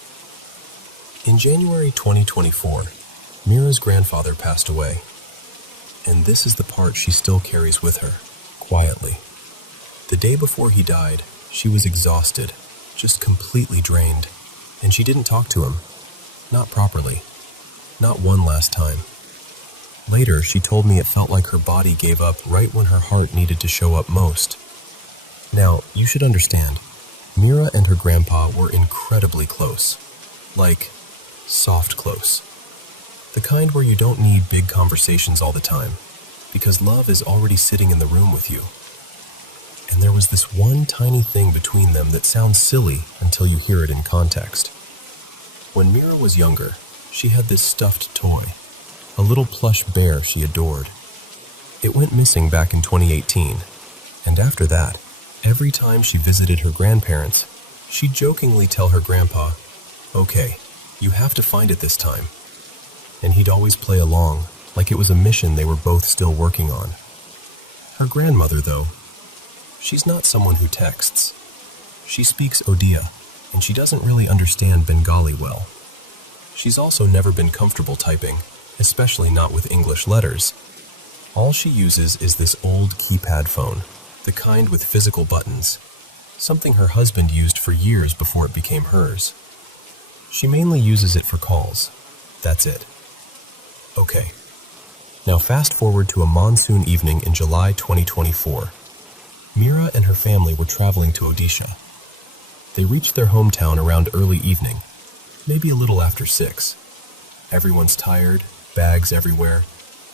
In January 2024, Mira's grandfather passed away, and this is the part she still carries with her, quietly. The day before he died, she was exhausted, just completely drained, and she didn't talk to him. Not properly. Not one last time. Later, she told me it felt like her body gave up right when her heart needed to show up most. Now, you should understand, Mira and her grandpa were incredibly close. Like, soft close. The kind where you don't need big conversations all the time, because love is already sitting in the room with you. And there was this one tiny thing between them that sounds silly until you hear it in context. When Mira was younger, she had this stuffed toy, a little plush bear she adored. It went missing back in 2018, and after that, every time she visited her grandparents, she'd jokingly tell her grandpa, "Okay, you have to find it this time." And he'd always play along, like it was a mission they were both still working on. Her grandmother, though, she's not someone who texts. She speaks Odia, and she doesn't really understand Bengali well. She's also never been comfortable typing, especially not with English letters. All she uses is this old keypad phone, the kind with physical buttons, something her husband used for years before it became hers. She mainly uses it for calls. That's it. Okay. Now fast forward to a monsoon evening in July 2024. Mira and her family were traveling to Odisha. They reached their hometown around early evening, maybe a little after 6. Everyone's tired, bags everywhere,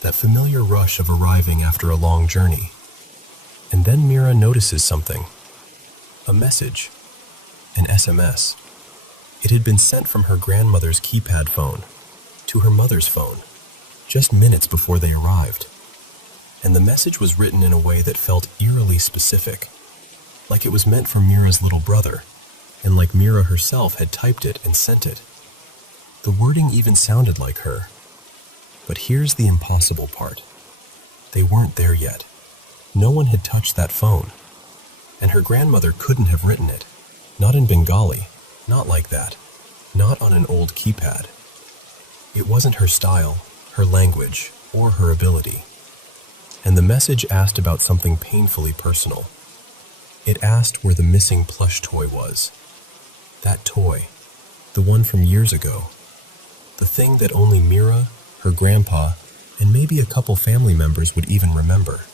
that familiar rush of arriving after a long journey. And then Mira notices something. A message. An SMS. It had been sent from her grandmother's keypad phone to her mother's phone, just minutes before they arrived. And the message was written in a way that felt eerily specific, like it was meant for Mira's little brother, and like Mira herself had typed it and sent it. The wording even sounded like her. But here's the impossible part. They weren't there yet. No one had touched that phone, and her grandmother couldn't have written it. Not in Bengali, not like that, not on an old keypad. It wasn't her style, her language, or her ability. And the message asked about something painfully personal. It asked where the missing plush toy was. That toy, the one from years ago. The thing that only Mira, her grandpa, and maybe a couple family members would even remember.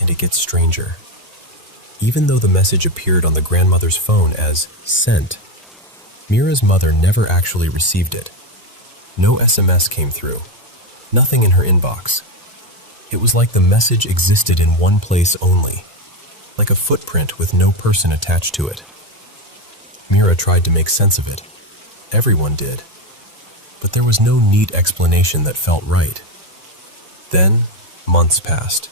And it gets stranger. Even though the message appeared on the grandmother's phone as sent, Mira's mother never actually received it. No SMS came through. Nothing in her inbox. It was like the message existed in one place only, like a footprint with no person attached to it. Mira tried to make sense of it. Everyone did. But there was no neat explanation that felt right. Then, months passed.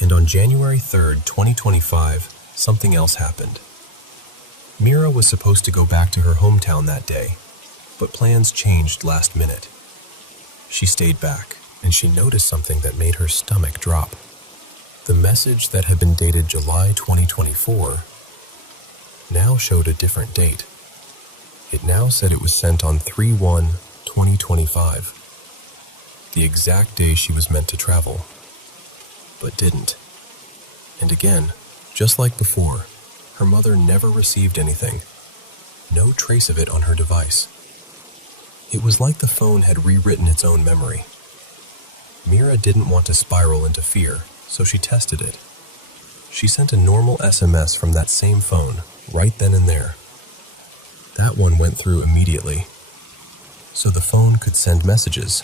And on January 3rd, 2025, something else happened. Mira was supposed to go back to her hometown that day, but plans changed last minute. She stayed back, and she noticed something that made her stomach drop. The message that had been dated July 2024 now showed a different date. It now said it was sent on 3/1/2025, the exact day she was meant to travel, but didn't. And again, just like before, her mother never received anything. No trace of it on her device. It was like the phone had rewritten its own memory. Mira didn't want to spiral into fear, so she tested it. She sent a normal SMS from that same phone, right then and there. That one went through immediately, so the phone could send messages.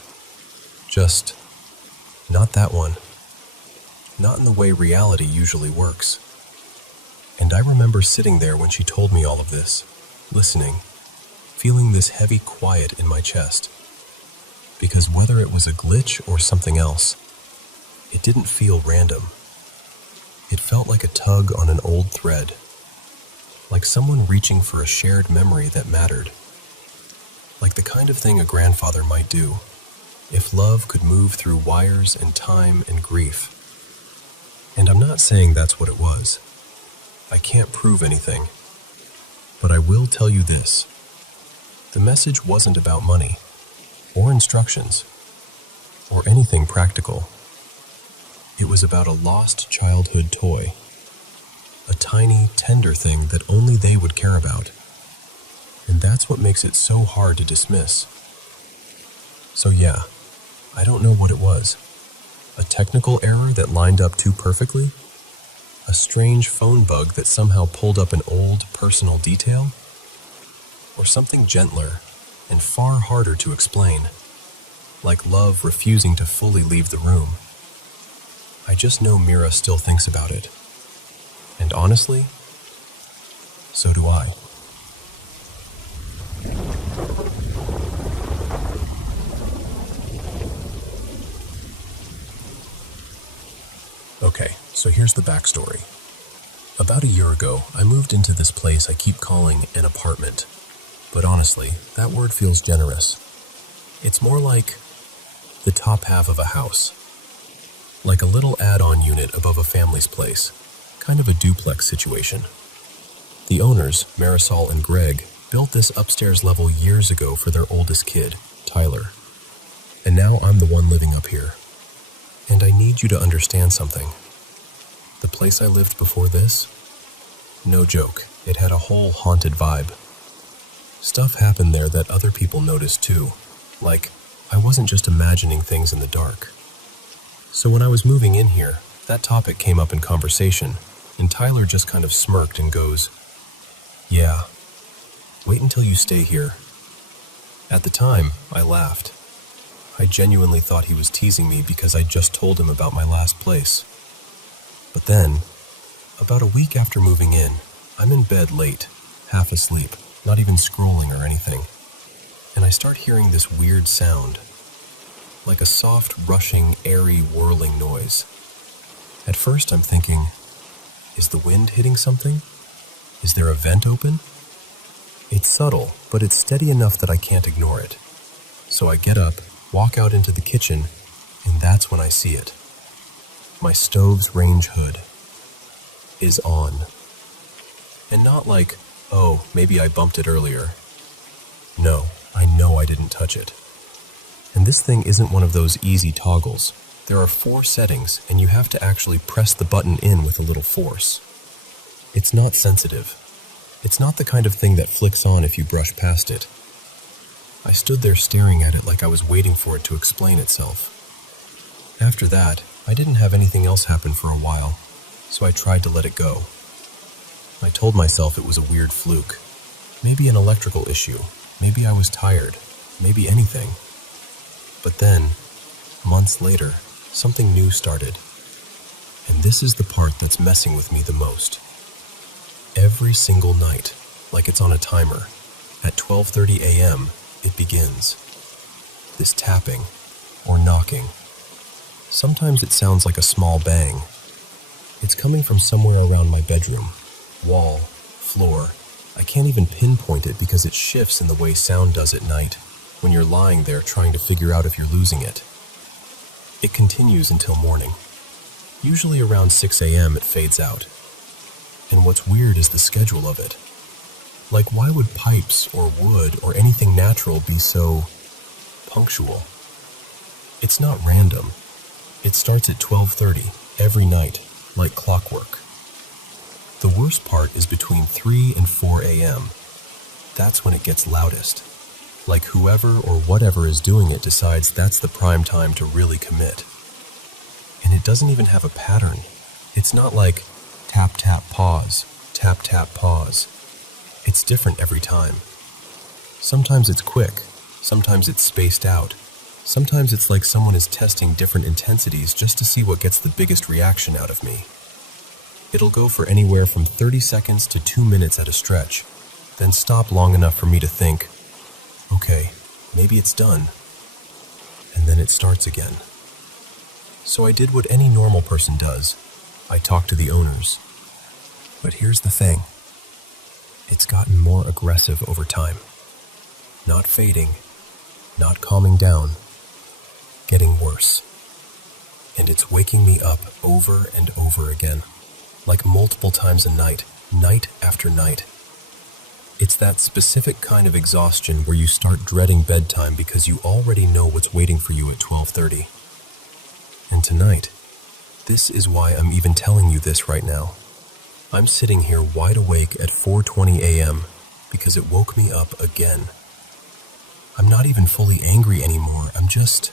Just not that one. Not in the way reality usually works. And I remember sitting there when she told me all of this, listening, feeling this heavy quiet in my chest. Because whether it was a glitch or something else, it didn't feel random. It felt like a tug on an old thread, like someone reaching for a shared memory that mattered. Like the kind of thing a grandfather might do, if love could move through wires and time and grief. And I'm not saying that's what it was. I can't prove anything. But I will tell you this. The message wasn't about money, or instructions, or anything practical. It was about a lost childhood toy. A tiny, tender thing that only they would care about. And that's what makes it so hard to dismiss. So yeah, I don't know what it was. A technical error that lined up too perfectly? A strange phone bug that somehow pulled up an old, personal detail? Or something gentler and far harder to explain, like love refusing to fully leave the room. I just know Mira still thinks about it. And honestly, so do I. Okay, so here's the backstory. About a year ago, I moved into this place I keep calling an apartment. But honestly, that word feels generous. It's more like the top half of a house. Like a little add-on unit above a family's place. Kind of a duplex situation. The owners, Marisol and Greg, built this upstairs level years ago for their oldest kid, Tyler. And now I'm the one living up here. And I need you to understand something. The place I lived before this? No joke, it had a whole haunted vibe. Stuff happened there that other people noticed too. Like, I wasn't just imagining things in the dark. So when I was moving in here, that topic came up in conversation, and Tyler just kind of smirked and goes, "Yeah, wait until you stay here." At the time, I laughed. I genuinely thought he was teasing me because I just told him about my last place. But then, about a week after moving in, I'm in bed late, half asleep, not even scrolling or anything, and I start hearing this weird sound, like a soft, rushing, airy, whirling noise. At first I'm thinking, is the wind hitting something? Is there a vent open? It's subtle, but it's steady enough that I can't ignore it. So I get up, walk out into the kitchen, and that's when I see it. My stove's range hood is on. And not like, oh, maybe I bumped it earlier. No, I know I didn't touch it. And this thing isn't one of those easy toggles. There are 4 settings, and you have to actually press the button in with a little force. It's not sensitive. It's not the kind of thing that flicks on if you brush past it. I stood there staring at it like I was waiting for it to explain itself. After that, I didn't have anything else happen for a while, so I tried to let it go. I told myself it was a weird fluke. Maybe an electrical issue. Maybe I was tired. Maybe anything. But then, months later, something new started. And this is the part that's messing with me the most. Every single night, like it's on a timer, at 12:30 a.m., it begins. This tapping, or knocking. Sometimes it sounds like a small bang. It's coming from somewhere around my bedroom. Wall, floor. I can't even pinpoint it because it shifts in the way sound does at night, when you're lying there trying to figure out if you're losing it. It continues until morning. Usually around 6 a.m. it fades out. And what's weird is the schedule of it. Like, why would pipes or wood or anything natural be so punctual? It's not random. It starts at 12:30 every night, like clockwork. The worst part is between 3 and 4 a.m. That's when it gets loudest. Like whoever or whatever is doing it decides that's the prime time to really commit. And it doesn't even have a pattern. It's not like tap, tap, pause, tap, tap, pause. It's different every time. Sometimes it's quick, sometimes it's spaced out. Sometimes it's like someone is testing different intensities just to see what gets the biggest reaction out of me. It'll go for anywhere from 30 seconds to 2 minutes at a stretch, then stop long enough for me to think, okay, maybe it's done. And then it starts again. So I did what any normal person does. I talked to the owners. But here's the thing. It's gotten more aggressive over time. Not fading, not calming down, getting worse. And it's waking me up over and over again, like multiple times a night, night after night. It's that specific kind of exhaustion where you start dreading bedtime because you already know what's waiting for you at 12:30. And tonight, this is why I'm even telling you this right now. I'm sitting here wide awake at 4:20 a.m. because it woke me up again. I'm not even fully angry anymore, I'm just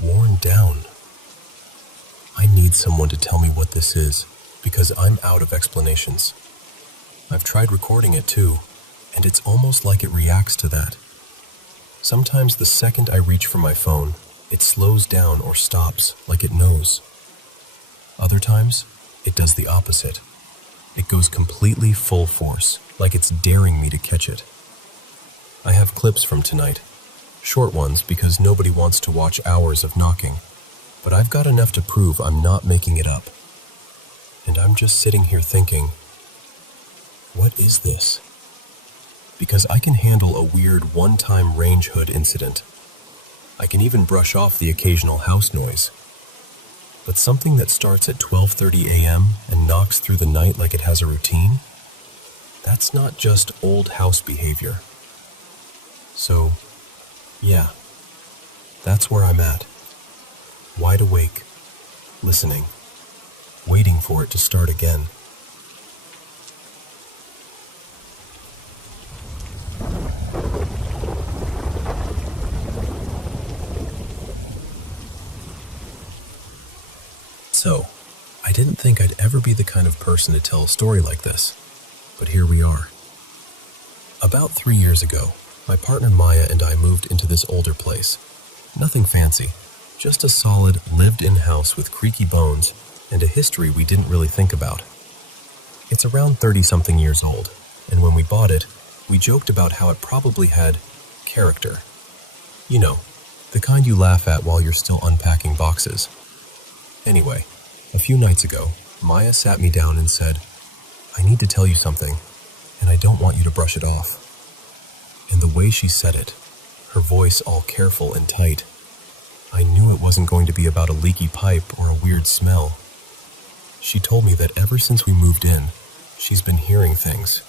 worn down. I need someone to tell me what this is, because I'm out of explanations. I've tried recording it too, and it's almost like it reacts to that. Sometimes the second I reach for my phone, it slows down or stops like it knows. Other times, it does the opposite. It goes completely full force, like it's daring me to catch it. I have clips from tonight, short ones because nobody wants to watch hours of knocking, but I've got enough to prove I'm not making it up. And I'm just sitting here thinking, what is this? Because I can handle a weird one-time range hood incident. I can even brush off the occasional house noise. But something that starts at 12:30 a.m. and knocks through the night like it has a routine? That's not just old house behavior. So, yeah, that's where I'm at. Wide awake, listening, waiting for it to start again. So, I didn't think I'd ever be the kind of person to tell a story like this, but here we are. About 3 years ago, my partner Maya and I moved into this older place. Nothing fancy, just a solid, lived-in house with creaky bones and a history we didn't really think about. It's around 30-something years old, and when we bought it, we joked about how it probably had character. You know, the kind you laugh at while you're still unpacking boxes. Anyway, a few nights ago, Maya sat me down and said, "I need to tell you something, and I don't want you to brush it off." And the way she said it, her voice all careful and tight, I knew it wasn't going to be about a leaky pipe or a weird smell. She told me that ever since we moved in, she's been hearing things.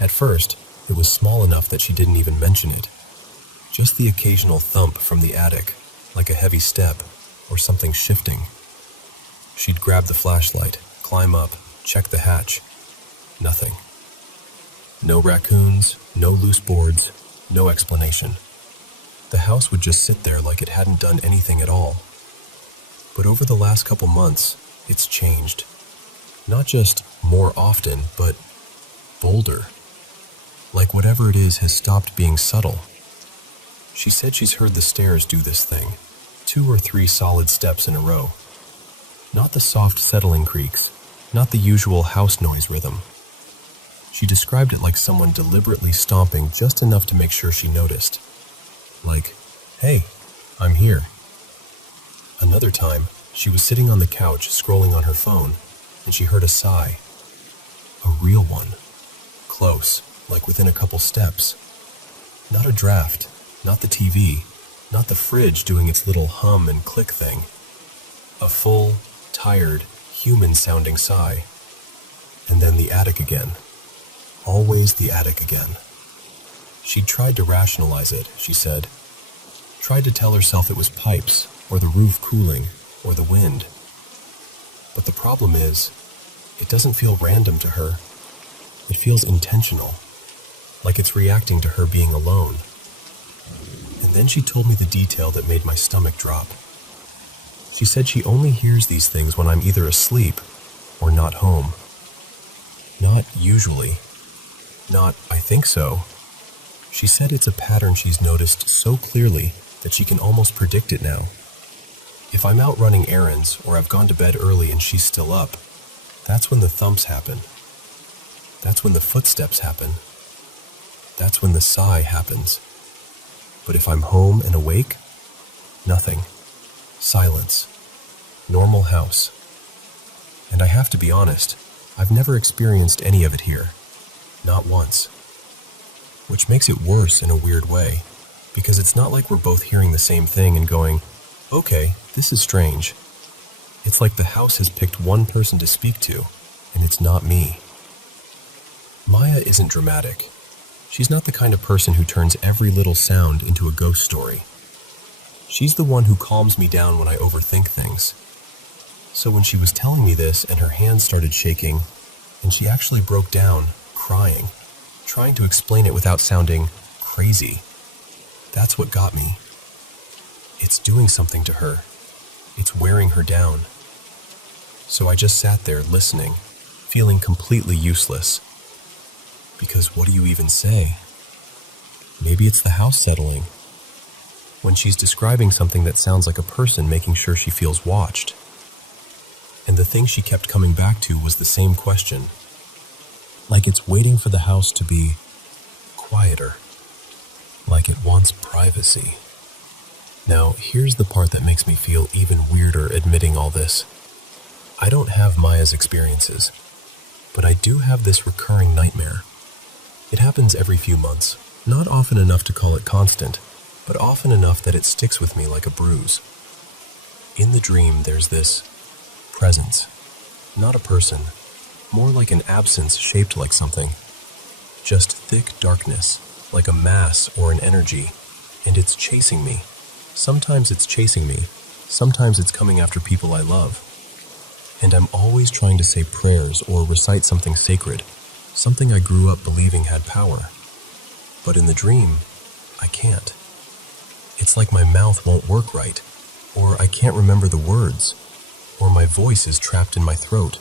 At first, it was small enough that she didn't even mention it. Just the occasional thump from the attic, like a heavy step, or something shifting. She'd grab the flashlight, climb up, check the hatch. Nothing. No raccoons, no loose boards, no explanation. The house would just sit there like it hadn't done anything at all. But over the last couple months, it's changed. Not just more often, but bolder. Like whatever it is has stopped being subtle. She said she's heard the stairs do this thing. 2 or 3 solid steps in a row. Not the soft settling creaks, not the usual house noise rhythm. She described it like someone deliberately stomping just enough to make sure she noticed. Like, "Hey, I'm here." Another time, she was sitting on the couch scrolling on her phone, and she heard a sigh. A real one. Close, like within a couple steps. Not a draft, not the TV, not the fridge doing its little hum and click thing. A full, tired, human-sounding sigh. And then the attic again. Always the attic again. She'd tried to rationalize it, she said. Tried to tell herself it was pipes, or the roof cooling, or the wind. But the problem is, it doesn't feel random to her. It feels intentional, like it's reacting to her being alone. And then she told me the detail that made my stomach drop. She said she only hears these things when I'm either asleep or not home. Not usually. Not, "I think so." She said it's a pattern she's noticed so clearly that she can almost predict it now. If I'm out running errands or I've gone to bed early and she's still up, that's when the thumps happen. That's when the footsteps happen. That's when the sigh happens. But if I'm home and awake, nothing. Silence. Normal house. And I have to be honest, I've never experienced any of it here. Not once. Which makes it worse in a weird way, because it's not like we're both hearing the same thing and going, "Okay, this is strange." It's like the house has picked one person to speak to, and it's not me. Maya isn't dramatic. She's not the kind of person who turns every little sound into a ghost story. She's the one who calms me down when I overthink things. So when she was telling me this and her hands started shaking, and she actually broke down, crying, trying to explain it without sounding crazy. That's what got me. It's doing something to her. It's wearing her down. So I just sat there listening, feeling completely useless. Because what do you even say? Maybe it's the house settling. When she's describing something that sounds like a person making sure she feels watched. And the thing she kept coming back to was the same question. Like it's waiting for the house to be quieter. Like it wants privacy. Now, here's the part that makes me feel even weirder admitting all this. I don't have Maya's experiences, but I do have this recurring nightmare. It happens every few months, not often enough to call it constant, but often enough that it sticks with me like a bruise. In the dream, there's this presence, not a person, more like an absence shaped like something. Just thick darkness, like a mass or an energy, and it's chasing me. Sometimes it's chasing me, sometimes it's coming after people I love. And I'm always trying to say prayers or recite something sacred, something I grew up believing had power. But in the dream, I can't. It's like my mouth won't work right, or I can't remember the words, or my voice is trapped in my throat.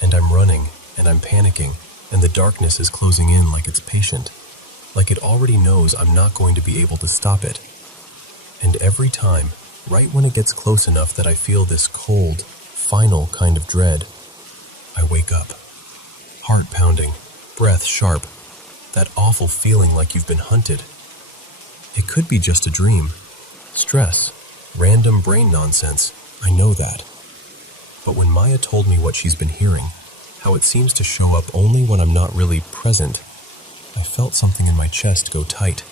And I'm running, and I'm panicking, and the darkness is closing in like it's patient, like it already knows I'm not going to be able to stop it. And every time, right when it gets close enough that I feel this cold, final kind of dread, I wake up. Heart pounding, breath sharp, that awful feeling like you've been hunted. It could be just a dream. Stress, random brain nonsense, I know that. But when Maya told me what she's been hearing, how it seems to show up only when I'm not really present, I felt something in my chest go tight.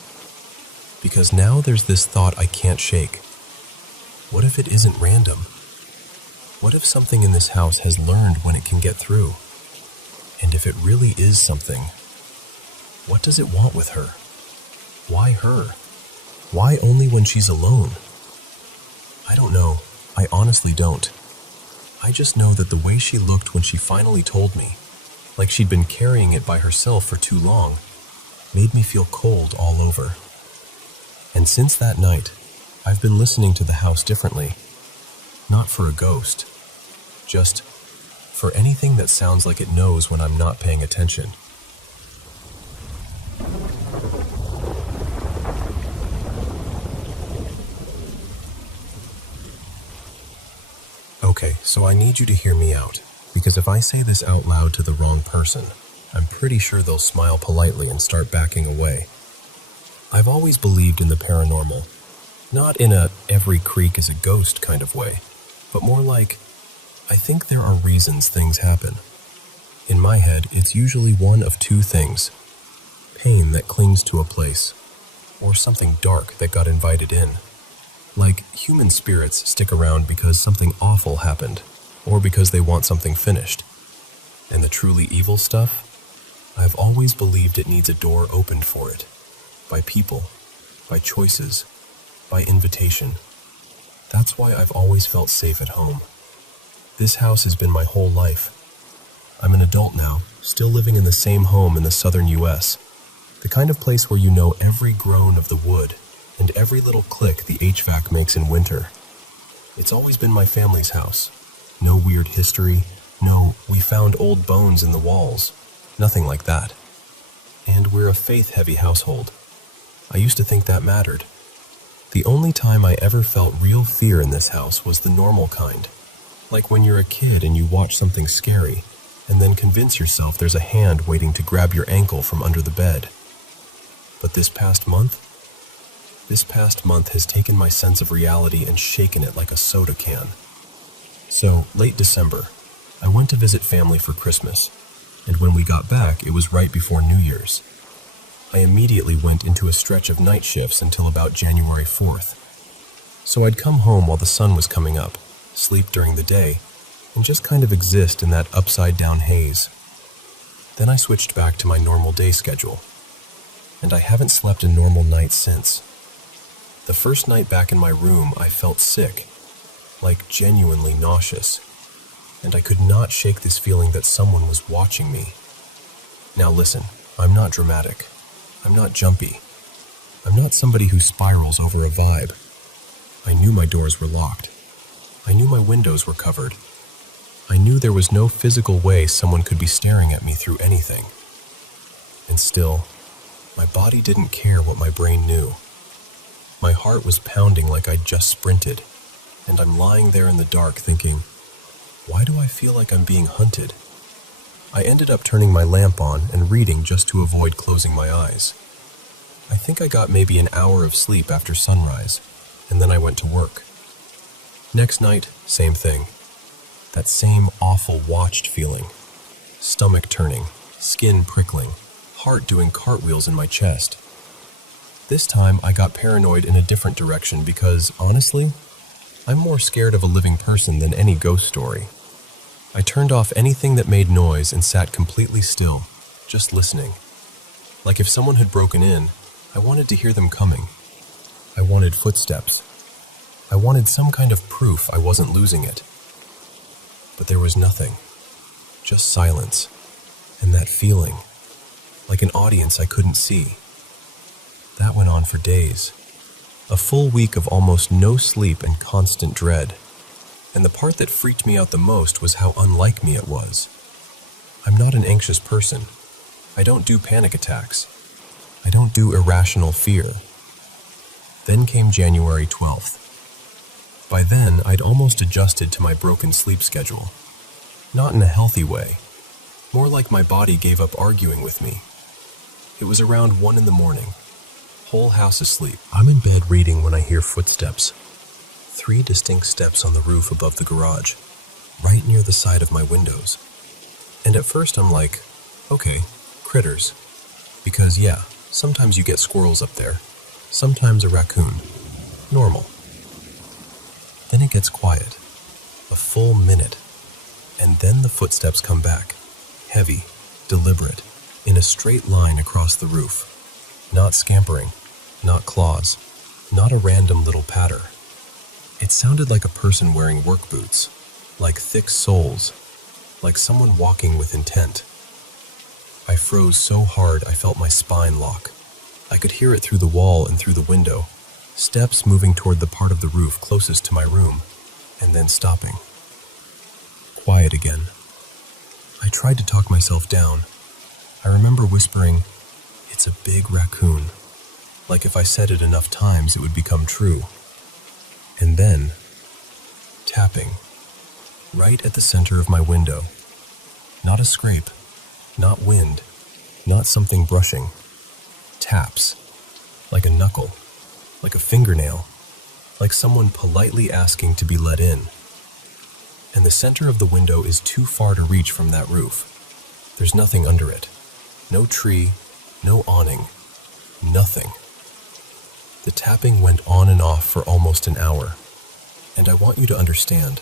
Because now there's this thought I can't shake. What if it isn't random? What if something in this house has learned when it can get through? And if it really is something, what does it want with her? Why her? Why only when she's alone? I don't know. I honestly don't. I just know that the way she looked when she finally told me, like she'd been carrying it by herself for too long, made me feel cold all over. And since that night, I've been listening to the house differently. Not for a ghost, just for anything that sounds like it knows when I'm not paying attention. Okay, so I need you to hear me out, because if I say this out loud to the wrong person, I'm pretty sure they'll smile politely and start backing away. I've always believed in the paranormal, not in a every creak is a ghost kind of way, but more like, I think there are reasons things happen. In my head, it's usually one of two things: pain that clings to a place, or something dark that got invited in. Like human spirits stick around because something awful happened, or because they want something finished. And the truly evil stuff? I've always believed it needs a door opened for it. By people, by choices, by invitation. That's why I've always felt safe at home. This house has been my whole life. I'm an adult now, still living in the same home in the southern US. The kind of place where you know every groan of the wood and every little click the HVAC makes in winter. It's always been my family's house. No weird history, no we found old bones in the walls, nothing like that. And we're a faith-heavy household. I used to think that mattered. The only time I ever felt real fear in this house was the normal kind. Like when you're a kid and you watch something scary, and then convince yourself there's a hand waiting to grab your ankle from under the bed. But this past month has taken my sense of reality and shaken it like a soda can. So, late December, I went to visit family for Christmas, and when we got back, it was right before New Year's. I immediately went into a stretch of night shifts until about January 4th. So I'd come home while the sun was coming up, sleep during the day, and just kind of exist in that upside-down haze. Then I switched back to my normal day schedule, and I haven't slept a normal night since. The first night back in my room, I felt sick, like genuinely nauseous, and I could not shake this feeling that someone was watching me. Now listen, I'm not dramatic. I'm not jumpy. I'm not somebody who spirals over a vibe. I knew my doors were locked. I knew my windows were covered. I knew there was no physical way someone could be staring at me through anything. And still, my body didn't care what my brain knew. My heart was pounding like I'd just sprinted, and I'm lying there in the dark thinking, why do I feel like I'm being hunted? I ended up turning my lamp on and reading just to avoid closing my eyes. I think I got maybe an hour of sleep after sunrise, and then I went to work. Next night, same thing. That same awful watched feeling. Stomach turning, skin prickling, heart doing cartwheels in my chest. This time I got paranoid in a different direction because, honestly, I'm more scared of a living person than any ghost story. I turned off anything that made noise and sat completely still, just listening. Like if someone had broken in, I wanted to hear them coming. I wanted footsteps. I wanted some kind of proof I wasn't losing it. But there was nothing. Just silence. And that feeling. Like an audience I couldn't see. That went on for days. A full week of almost no sleep and constant dread. And the part that freaked me out the most was how unlike me it was. I'm not an anxious person. I don't do panic attacks. I don't do irrational fear. Then came January 12th. By then, I'd almost adjusted to my broken sleep schedule. Not in a healthy way. More like my body gave up arguing with me. It was around 1 a.m. Whole house asleep. I'm in bed reading when I hear footsteps. 3 distinct steps on the roof above the garage, right near the side of my windows. And at first I'm like, okay, critters. Because yeah, sometimes you get squirrels up there, sometimes a raccoon. Normal. Then it gets quiet. A full minute. And then the footsteps come back. Heavy, deliberate, in a straight line across the roof. Not scampering, not claws, not a random little patter. It sounded like a person wearing work boots, like thick soles, like someone walking with intent. I froze so hard I felt my spine lock. I could hear it through the wall and through the window, steps moving toward the part of the roof closest to my room, and then stopping. Quiet again. I tried to talk myself down. I remember whispering, "It's a big raccoon." Like if I said it enough times, it would become true. And then, tapping, right at the center of my window. Not a scrape, not wind, not something brushing. Taps, like a knuckle, like a fingernail, like someone politely asking to be let in. And the center of the window is too far to reach from that roof. There's nothing under it. No tree, no awning, nothing. The tapping went on and off for almost an hour. And I want you to understand,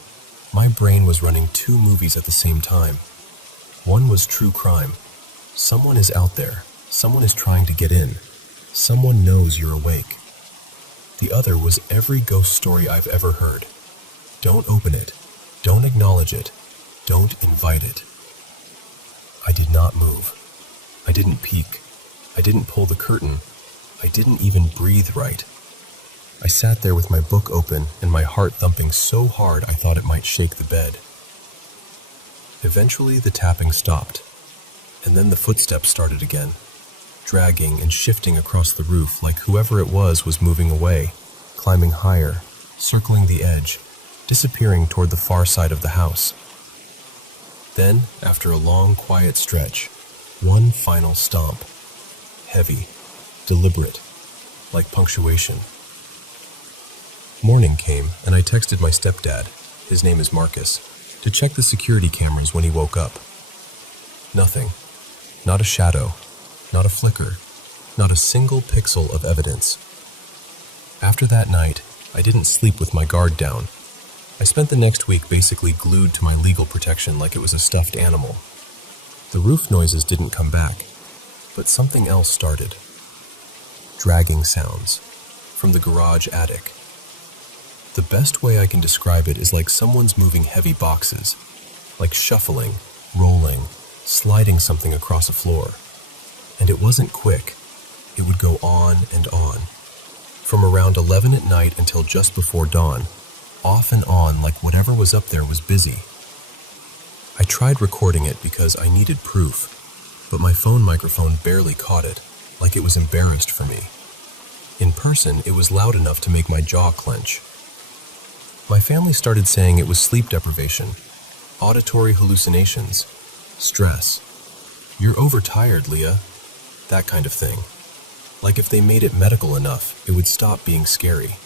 my brain was running 2 movies at the same time. One was true crime. Someone is out there. Someone is trying to get in. Someone knows you're awake. The other was every ghost story I've ever heard. Don't open it. Don't acknowledge it. Don't invite it. I did not move. I didn't peek. I didn't pull the curtain. I didn't even breathe right. I sat there with my book open and my heart thumping so hard I thought it might shake the bed. Eventually the tapping stopped, and then the footsteps started again, dragging and shifting across the roof like whoever it was moving away, climbing higher, circling the edge, disappearing toward the far side of the house. Then, after a long, quiet stretch, one final stomp. Heavy, deliberate, like punctuation. Morning came, and I texted my stepdad, his name is Marcus, to check the security cameras when he woke up. Nothing. Not a shadow. Not a flicker. Not a single pixel of evidence. After that night, I didn't sleep with my guard down. I spent the next week basically glued to my legal protection like it was a stuffed animal. The roof noises didn't come back, but something else started. Dragging sounds from the garage attic. The best way I can describe it is like someone's moving heavy boxes, like shuffling, rolling, sliding something across a floor. And it wasn't quick. It would go on and on. From around 11 at night until just before dawn, off and on like whatever was up there was busy. I tried recording it because I needed proof, but my phone microphone barely caught it, like it was embarrassed for me. In person, it was loud enough to make my jaw clench. My family started saying it was sleep deprivation, auditory hallucinations, stress. "You're overtired, Leah," that kind of thing. Like if they made it medical enough, it would stop being scary.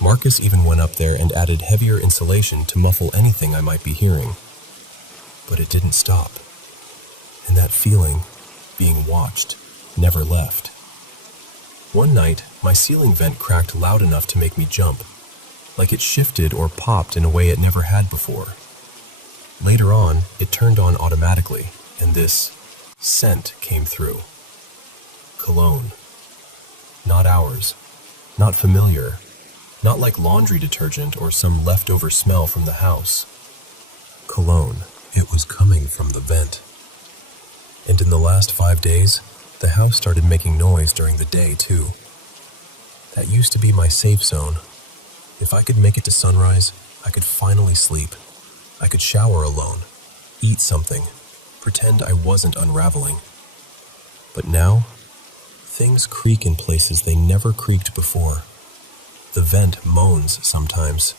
Marcus even went up there and added heavier insulation to muffle anything I might be hearing. But it didn't stop. And that feeling, being watched, never left. One night, my ceiling vent cracked loud enough to make me jump, like it shifted or popped in a way it never had before. Later on, it turned on automatically, and this scent came through. Cologne. Not ours. Not familiar. Not like laundry detergent or some leftover smell from the house. Cologne. It was coming from the vent. And in the last 5 days, the house started making noise during the day, too. That used to be my safe zone. If I could make it to sunrise, I could finally sleep. I could shower alone, eat something, pretend I wasn't unraveling. But now, things creak in places they never creaked before. The vent moans sometimes,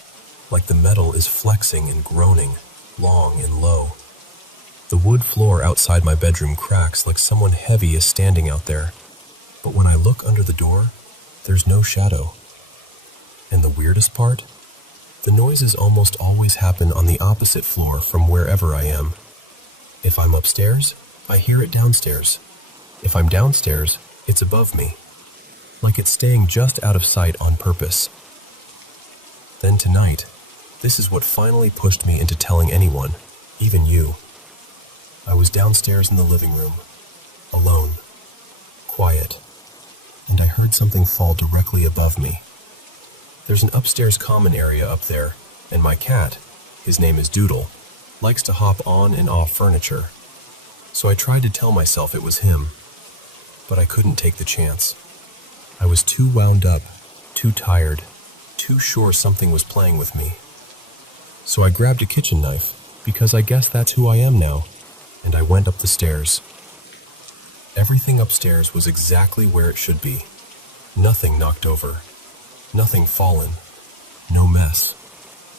like the metal is flexing and groaning, long and low. The wood floor outside my bedroom cracks like someone heavy is standing out there. But when I look under the door, there's no shadow. And the weirdest part? The noises almost always happen on the opposite floor from wherever I am. If I'm upstairs, I hear it downstairs. If I'm downstairs, it's above me. Like it's staying just out of sight on purpose. Then tonight, this is what finally pushed me into telling anyone, even you. I was downstairs in the living room, alone, quiet, and I heard something fall directly above me. There's an upstairs common area up there, and my cat, his name is Doodle, likes to hop on and off furniture. So I tried to tell myself it was him, but I couldn't take the chance. I was too wound up, too tired, too sure something was playing with me. So I grabbed a kitchen knife, because I guess that's who I am now, and I went up the stairs. Everything upstairs was exactly where it should be. Nothing knocked over. Nothing fallen. No mess.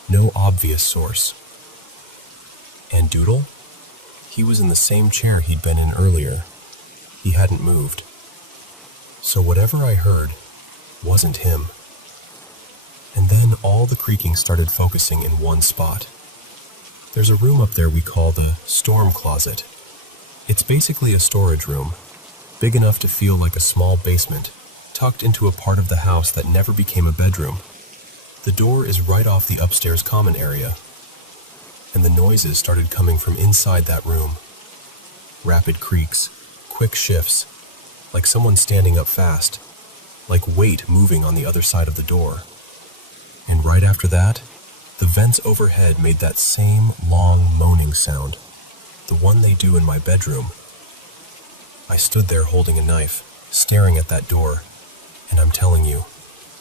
No obvious source. And Doodle? He was in the same chair he'd been in earlier. He hadn't moved. So whatever I heard wasn't him. And then all the creaking started focusing in one spot. There's a room up there we call the storm closet. It's basically a storage room, big enough to feel like a small basement, tucked into a part of the house that never became a bedroom. The door is right off the upstairs common area, and the noises started coming from inside that room. Rapid creaks, quick shifts, like someone standing up fast, like weight moving on the other side of the door. And right after that, the vents overhead made that same long moaning sound, the one they do in my bedroom. I stood there holding a knife, staring at that door, and I'm telling you,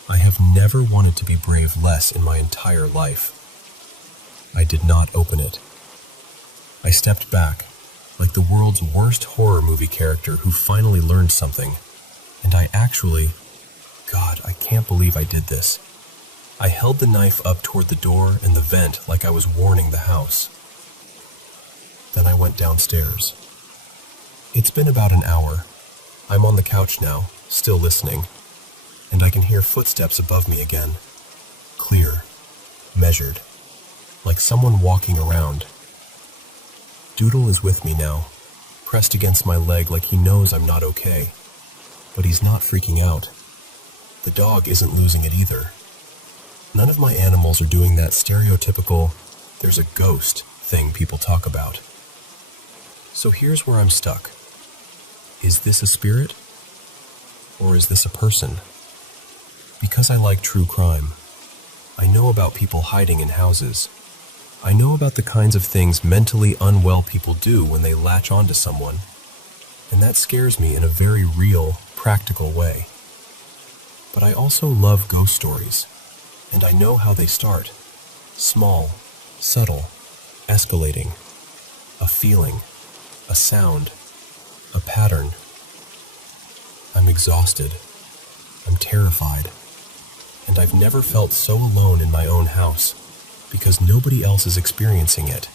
I have never wanted to be brave less in my entire life. I did not open it. I stepped back, like the world's worst horror movie character who finally learned something, and God, I can't believe I did this. I held the knife up toward the door and the vent like I was warning the house. Then I went downstairs. It's been about an hour. I'm on the couch now, still listening, and I can hear footsteps above me again. Clear, measured, like someone walking around. Doodle is with me now, pressed against my leg like he knows I'm not okay. But he's not freaking out. The dog isn't losing it either. None of my animals are doing that stereotypical, there's a ghost thing people talk about. So here's where I'm stuck. Is this a spirit? Or is this a person? Because I like true crime, I know about people hiding in houses. I know about the kinds of things mentally unwell people do when they latch onto someone. and that scares me in a very real, practical way. But I also love ghost stories, and I know how they start. Small, subtle, escalating. A feeling, a sound, a pattern. I'm exhausted. I'm terrified. And I've never felt so alone in my own house, because nobody else is experiencing it.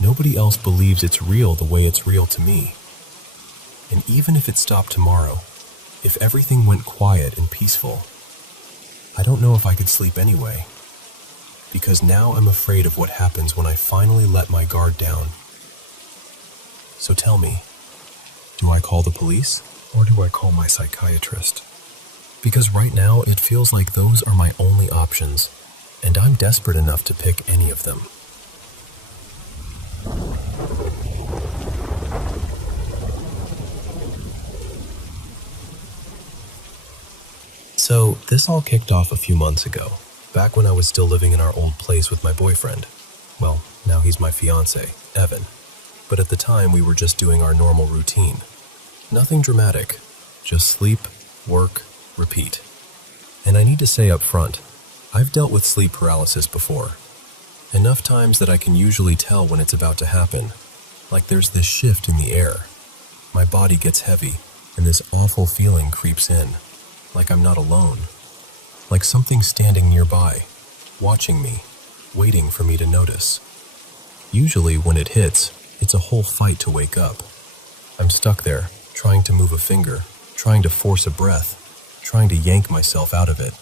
Nobody else believes it's real the way it's real to me. And even if it stopped tomorrow, if everything went quiet and peaceful, I don't know if I could sleep anyway. Because now I'm afraid of what happens when I finally let my guard down. So tell me, do I call the police or do I call my psychiatrist? Because right now it feels like those are my only options, and I'm desperate enough to pick any of them. So, this all kicked off a few months ago, back when I was still living in our old place with my boyfriend. Well, now he's my fiancé, Evan. But at the time, we were just doing our normal routine. Nothing dramatic, just sleep, work, repeat. And I need to say up front, I've dealt with sleep paralysis before. Enough times that I can usually tell when it's about to happen. Like there's this shift in the air. My body gets heavy, and this awful feeling creeps in. Like I'm not alone. Like something's standing nearby, watching me, waiting for me to notice. Usually when it hits, it's a whole fight to wake up. I'm stuck there, trying to move a finger, trying to force a breath, trying to yank myself out of it.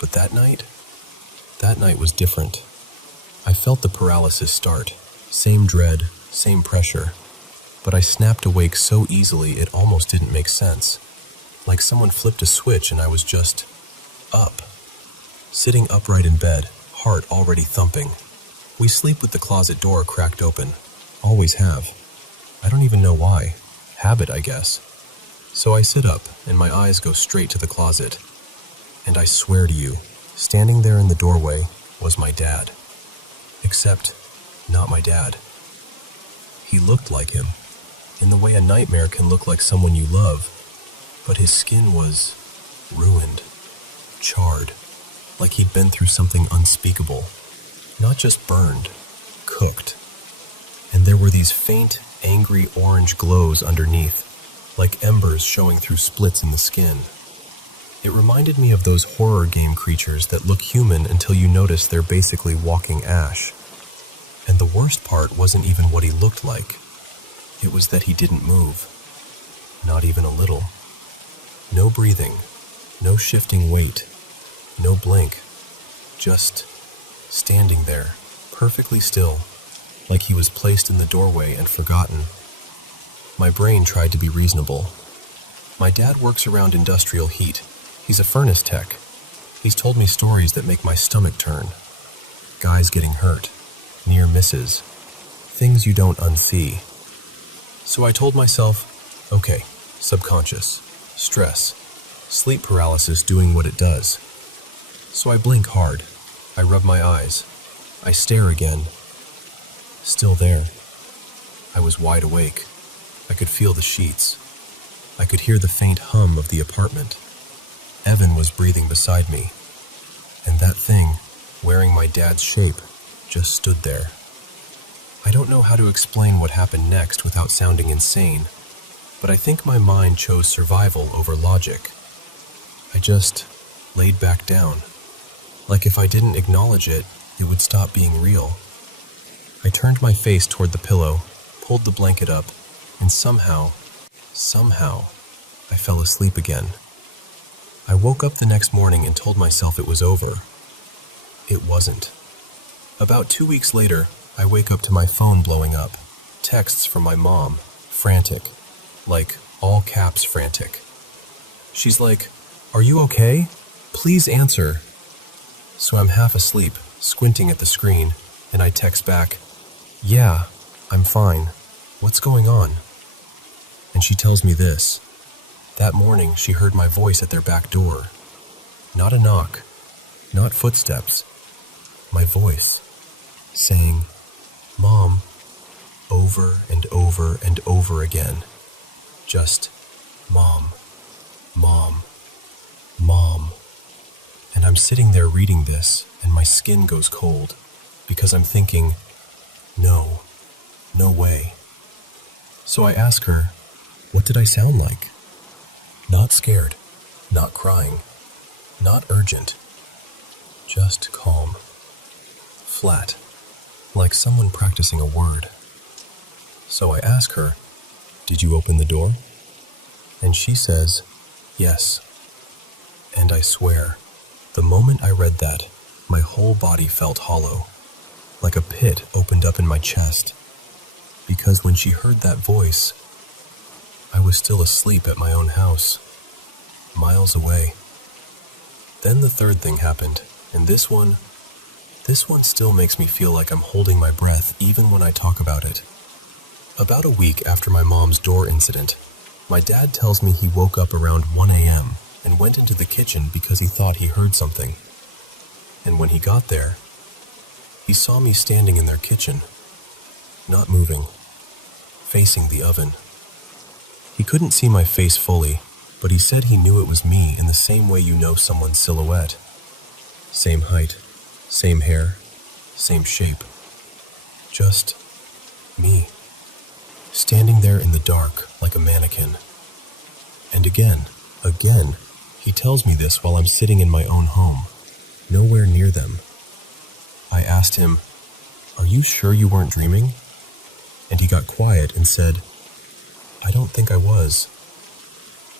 But that night was different. I felt the paralysis start, same dread, same pressure, but I snapped awake so easily it almost didn't make sense. Like someone flipped a switch and I was just up. Sitting upright in bed, heart already thumping. We sleep with the closet door cracked open. Always have. I don't even know why. Habit, I guess. So I sit up and my eyes go straight to the closet. And I swear to you, standing there in the doorway was my dad. Except, not my dad. He looked like him, in the way a nightmare can look like someone you love, but his skin was ruined, charred, like he'd been through something unspeakable. Not just burned, cooked. And there were these faint, angry orange glows underneath, like embers showing through splits in the skin. It reminded me of those horror game creatures that look human until you notice they're basically walking ash. And the worst part wasn't even what he looked like. It was that he didn't move. Not even a little. No breathing, no shifting weight, no blink. Just standing there, perfectly still, like he was placed in the doorway and forgotten. My brain tried to be reasonable. My dad works around industrial heat. He's a furnace tech. He's told me stories that make my stomach turn. Guys getting hurt, near misses, things you don't unsee. So I told myself, okay, subconscious, stress, sleep paralysis doing what it does. So I blink hard. I rub my eyes. I stare again. Still there. I was wide awake. I could feel the sheets. I could hear the faint hum of the apartment. Evan was breathing beside me. And that thing, wearing my dad's shape, just stood there. I don't know how to explain what happened next without sounding insane, but I think my mind chose survival over logic. I just laid back down. Like if I didn't acknowledge it, it would stop being real. I turned my face toward the pillow, pulled the blanket up, and somehow, I fell asleep again. I woke up the next morning and told myself it was over. It wasn't. About 2 weeks later, I wake up to my phone blowing up. Texts from my mom, frantic. Like, all caps frantic. She's like, "Are you okay? Please answer." So I'm half asleep, squinting at the screen, and I text back, "Yeah, I'm fine. What's going on?" And she tells me this. That morning, she heard my voice at their back door. Not a knock, not footsteps. My voice, saying, "Mom," over and over and over again. Just, Mom, Mom, Mom. And I'm sitting there reading this, and my skin goes cold, because I'm thinking, no, no way. So I ask her, what did I sound like? Not scared, not crying, not urgent, just calm, flat, like someone practicing a word. So I ask her, did you open the door? And she says, yes. And I swear, the moment I read that, my whole body felt hollow, like a pit opened up in my chest. Because when she heard that voice, I was still asleep at my own house, miles away. Then the third thing happened, and this one still makes me feel like I'm holding my breath even when I talk about it. About a week after my mom's door incident, my dad tells me he woke up around 1 a.m. and went into the kitchen because he thought he heard something. And when he got there, he saw me standing in their kitchen, not moving, facing the oven. He couldn't see my face fully, but he said he knew it was me in the same way you know someone's silhouette. Same height, same hair, same shape. Just me, standing there in the dark like a mannequin. And again, he tells me this while I'm sitting in my own home, nowhere near them. I asked him, are you sure you weren't dreaming? And he got quiet and said, I don't think I was.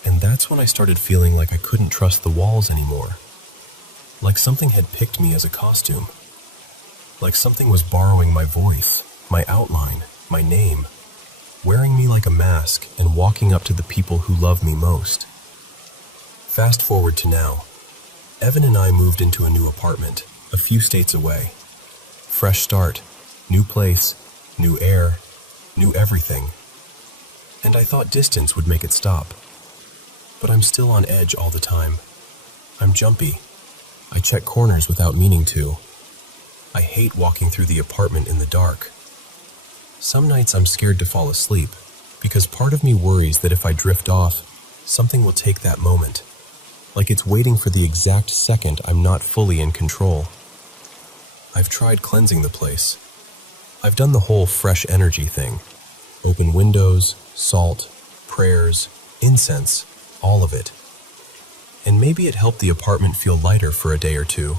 And that's when I started feeling like I couldn't trust the walls anymore. Like something had picked me as a costume. Like something was borrowing my voice, my outline, my name, wearing me like a mask and walking up to the people who love me most. Fast forward to now. Evan and I moved into a new apartment, a few states away. Fresh start, new place, new air, new everything. And I thought distance would make it stop. But I'm still on edge all the time. I'm jumpy. I check corners without meaning to. I hate walking through the apartment in the dark. Some nights I'm scared to fall asleep, because part of me worries that if I drift off, something will take that moment. Like it's waiting for the exact second I'm not fully in control. I've tried cleansing the place. I've done the whole fresh energy thing. Open windows, salt, prayers, incense, all of it. And maybe it helped the apartment feel lighter for a day or two.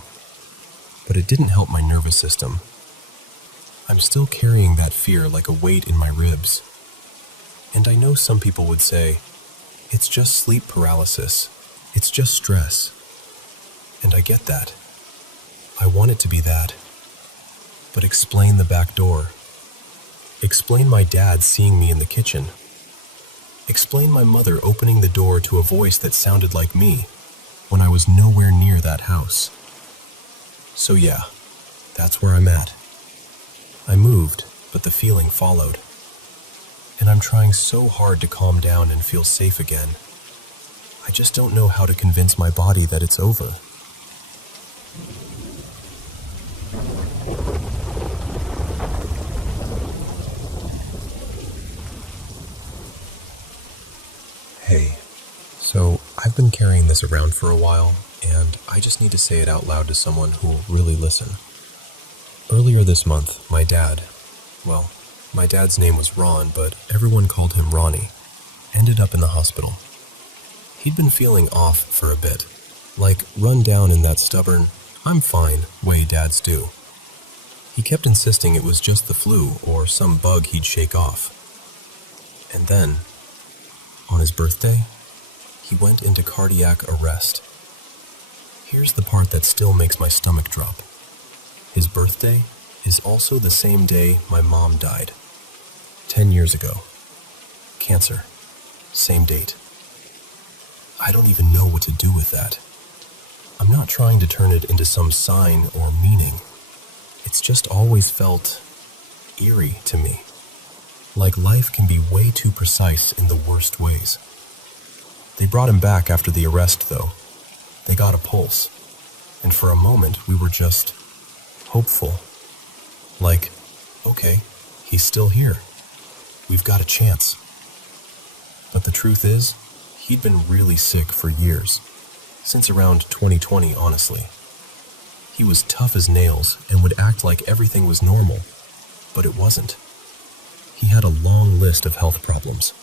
But it didn't help my nervous system. I'm still carrying that fear like a weight in my ribs. And I know some people would say, it's just sleep paralysis. It's just stress. And I get that. I want it to be that. But explain the back door. Explain my dad seeing me in the kitchen. Explain my mother opening the door to a voice that sounded like me when I was nowhere near that house. So yeah, that's where I'm at. I moved, but the feeling followed. And I'm trying so hard to calm down and feel safe again. I just don't know how to convince my body that it's over. Hey, so I've been carrying this around for a while, and I just need to say it out loud to someone who will really listen. Earlier this month, my dad's name was Ron, but everyone called him Ronnie, ended up in the hospital. He'd been feeling off for a bit, like run down in that stubborn, I'm fine way dads do. He kept insisting it was just the flu or some bug he'd shake off. And then, on his birthday, he went into cardiac arrest. Here's the part that still makes my stomach drop. His birthday is also the same day my mom died. 10 years ago. Cancer. Same date. I don't even know what to do with that. I'm not trying to turn it into some sign or meaning. It's just always felt eerie to me. Like life can be way too precise in the worst ways. They brought him back after the arrest, though. They got a pulse. And for a moment, we were just hopeful. Like, okay, he's still here. We've got a chance. But the truth is, he'd been really sick for years. Since around 2020, honestly. He was tough as nails and would act like everything was normal, but it wasn't. He had a long list of health problems.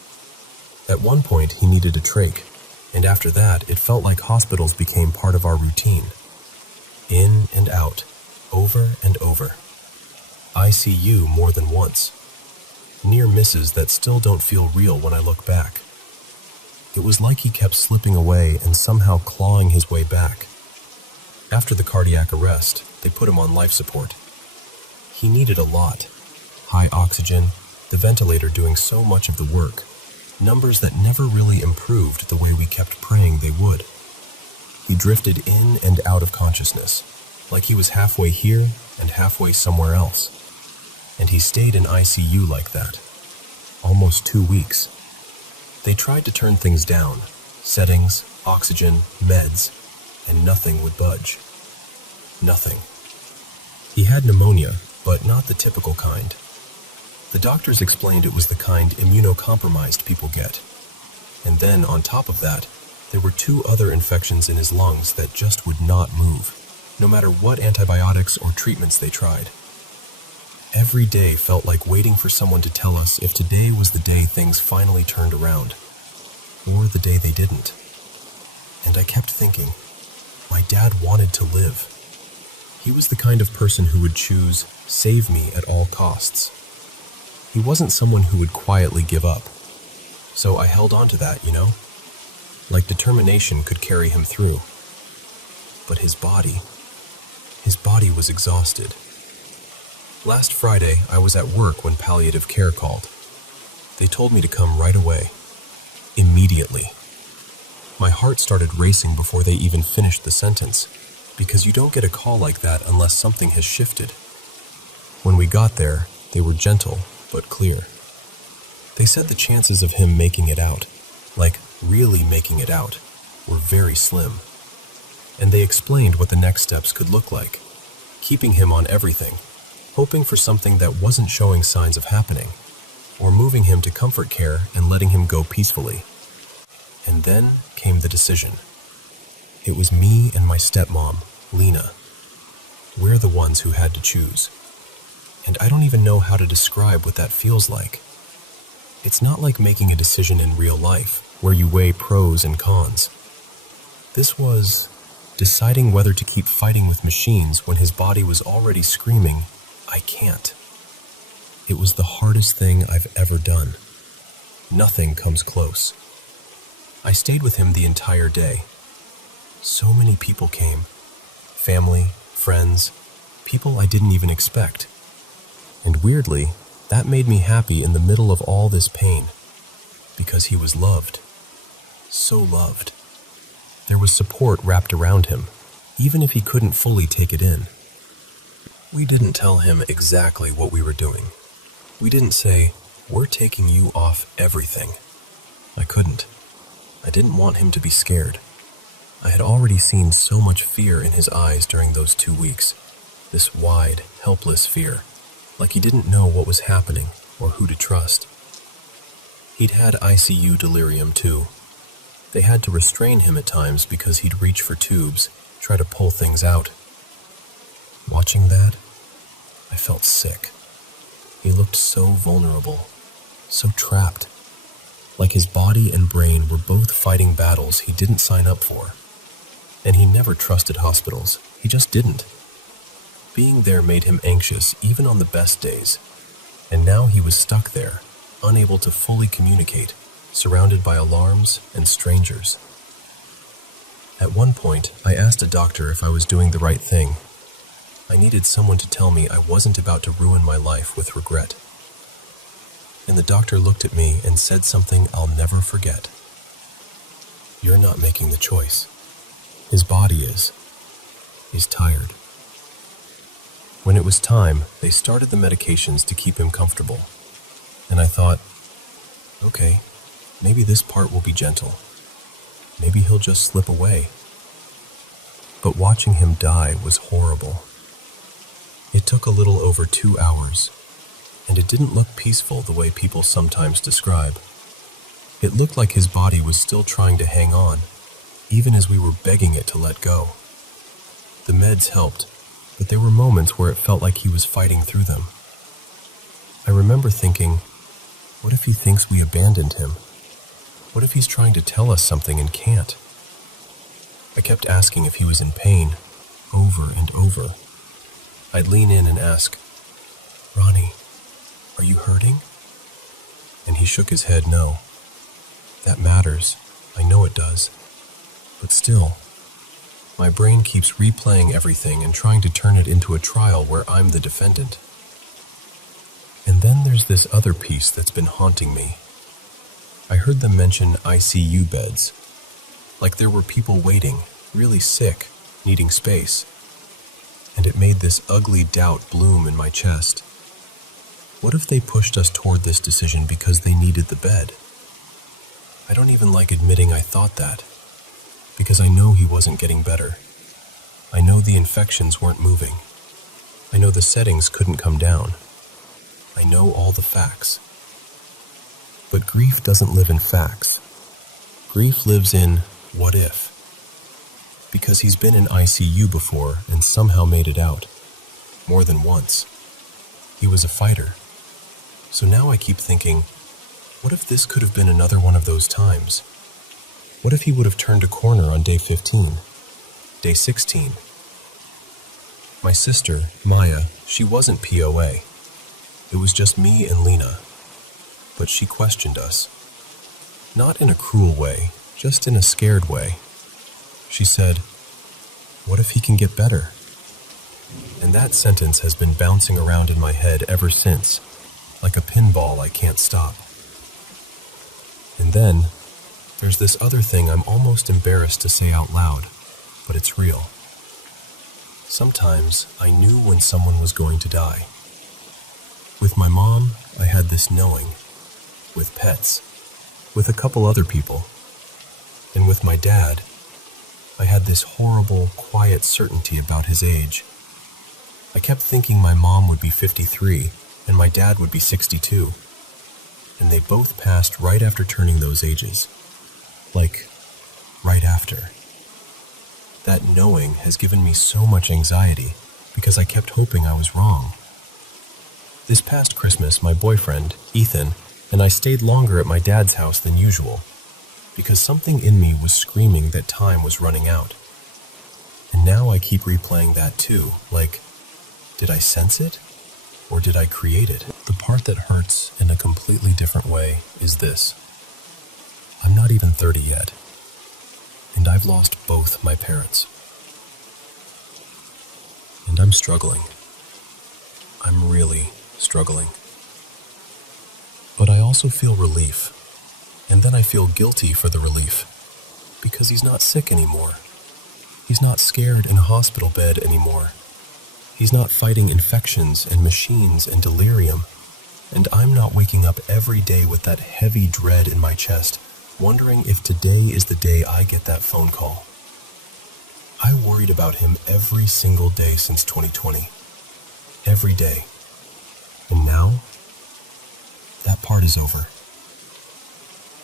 At one point, he needed a trach, and after that, it felt like hospitals became part of our routine. In and out, over and over. ICU more than once. Near misses that still don't feel real when I look back. It was like he kept slipping away and somehow clawing his way back. After the cardiac arrest, they put him on life support. He needed a lot. High oxygen, the ventilator doing so much of the work. Numbers that never really improved the way we kept praying they would. He drifted in and out of consciousness, like he was halfway here and halfway somewhere else. And he stayed in ICU like that. Almost 2 weeks. They tried to turn things down, settings, oxygen, meds, and nothing would budge. Nothing. He had pneumonia, but not the typical kind. The doctors explained it was the kind immunocompromised people get. And then, on top of that, there were 2 other infections in his lungs that just would not move, no matter what antibiotics or treatments they tried. Every day felt like waiting for someone to tell us if today was the day things finally turned around, or the day they didn't. And I kept thinking, my dad wanted to live. He was the kind of person who would choose, save me at all costs. He wasn't someone who would quietly give up. So I held on to that, Like determination could carry him through. But his body was exhausted. Last Friday, I was at work when palliative care called. They told me to come right away. Immediately. My heart started racing before they even finished the sentence, because you don't get a call like that unless something has shifted. When we got there, they were gentle, but clear. They said the chances of him making it out, like really making it out, were very slim. And they explained what the next steps could look like, keeping him on everything, hoping for something that wasn't showing signs of happening, or moving him to comfort care and letting him go peacefully. And then came the decision. It was me and my stepmom, Lena. We're the ones who had to choose. And I don't even know how to describe what that feels like. It's not like making a decision in real life, where you weigh pros and cons. This was deciding whether to keep fighting with machines when his body was already screaming, I can't. It was the hardest thing I've ever done. Nothing comes close. I stayed with him the entire day. So many people came. Family, friends, people I didn't even expect. And weirdly, that made me happy in the middle of all this pain, because he was loved. So loved. There was support wrapped around him, even if he couldn't fully take it in. We didn't tell him exactly what we were doing. We didn't say, we're taking you off everything. I couldn't. I didn't want him to be scared. I had already seen so much fear in his eyes during those 2 weeks. This wide, helpless fear, like he didn't know what was happening or who to trust. He'd had ICU delirium too. They had to restrain him at times because he'd reach for tubes, try to pull things out. Watching that, I felt sick. He looked so vulnerable, so trapped, like his body and brain were both fighting battles he didn't sign up for. And he never trusted hospitals. He just didn't. Being there made him anxious even on the best days. And now he was stuck there, unable to fully communicate, surrounded by alarms and strangers. At one point, I asked a doctor if I was doing the right thing. I needed someone to tell me I wasn't about to ruin my life with regret. And the doctor looked at me and said something I'll never forget. You're not making the choice. His body is. He's tired. When it was time, they started the medications to keep him comfortable. And I thought, okay, maybe this part will be gentle. Maybe he'll just slip away. But watching him die was horrible. It took a little over 2 hours, and it didn't look peaceful the way people sometimes describe. It looked like his body was still trying to hang on, even as we were begging it to let go. The meds helped, but there were moments where it felt like he was fighting through them. I remember thinking, what if he thinks we abandoned him? What if he's trying to tell us something and can't? I kept asking if he was in pain, over and over. I'd lean in and ask, Ronnie, are you hurting? And he shook his head no. That matters. I know it does. But still, my brain keeps replaying everything and trying to turn it into a trial where I'm the defendant. And then there's this other piece that's been haunting me. I heard them mention ICU beds. Like there were people waiting, really sick, needing space. And it made this ugly doubt bloom in my chest. What if they pushed us toward this decision because they needed the bed? I don't even like admitting I thought that, because I know he wasn't getting better. I know the infections weren't moving. I know the settings couldn't come down. I know all the facts. But grief doesn't live in facts. Grief lives in what if. Because he's been in ICU before and somehow made it out. More than once. He was a fighter. So now I keep thinking, what if this could have been another one of those times? What if he would have turned a corner on day 15? Day 16? My sister, Maya, she wasn't POA. It was just me and Lena. But she questioned us. Not in a cruel way, just in a scared way. She said, what if he can get better? And that sentence has been bouncing around in my head ever since, like a pinball I can't stop. And then, there's this other thing I'm almost embarrassed to say out loud, but it's real. Sometimes I knew when someone was going to die. With my mom, I had this knowing. With pets. With a couple other people. And with my dad, I had this horrible, quiet certainty about his age. I kept thinking my mom would be 53 and my dad would be 62. And they both passed right after turning those ages. Like, right after. That knowing has given me so much anxiety because I kept hoping I was wrong. This past Christmas, my boyfriend, Ethan, and I stayed longer at my dad's house than usual because something in me was screaming that time was running out. And now I keep replaying that too, like, did I sense it? Or did I create it? The part that hurts in a completely different way is this. I'm not even 30 yet, and I've lost both my parents. And I'm struggling. I'm really struggling. But I also feel relief, and then I feel guilty for the relief, because he's not sick anymore. He's not scared in a hospital bed anymore. He's not fighting infections and machines and delirium, and I'm not waking up every day with that heavy dread in my chest, wondering if today is the day I get that phone call. I worried about him every single day since 2020. Every day. And now, that part is over.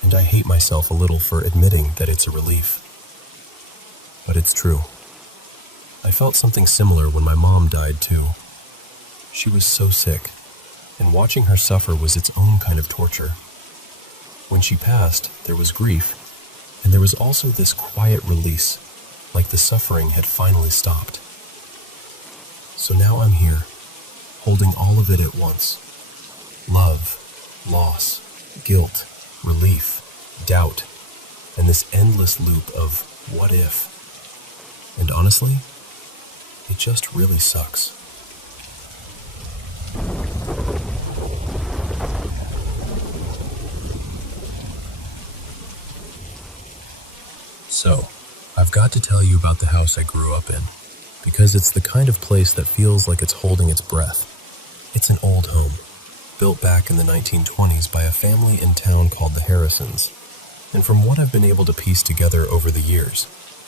And I hate myself a little for admitting that it's a relief. But it's true. I felt something similar when my mom died too. She was so sick, and watching her suffer was its own kind of torture. When she passed, there was grief, and there was also this quiet release, like the suffering had finally stopped. So now I'm here, holding all of it at once. Love, loss, guilt, relief, doubt, and this endless loop of what if. And honestly, it just really sucks. So, I've got to tell you about the house I grew up in, because it's the kind of place that feels like it's holding its breath. It's an old home, built back in the 1920s by a family in town called the Harrisons. And from what I've been able to piece together over the years,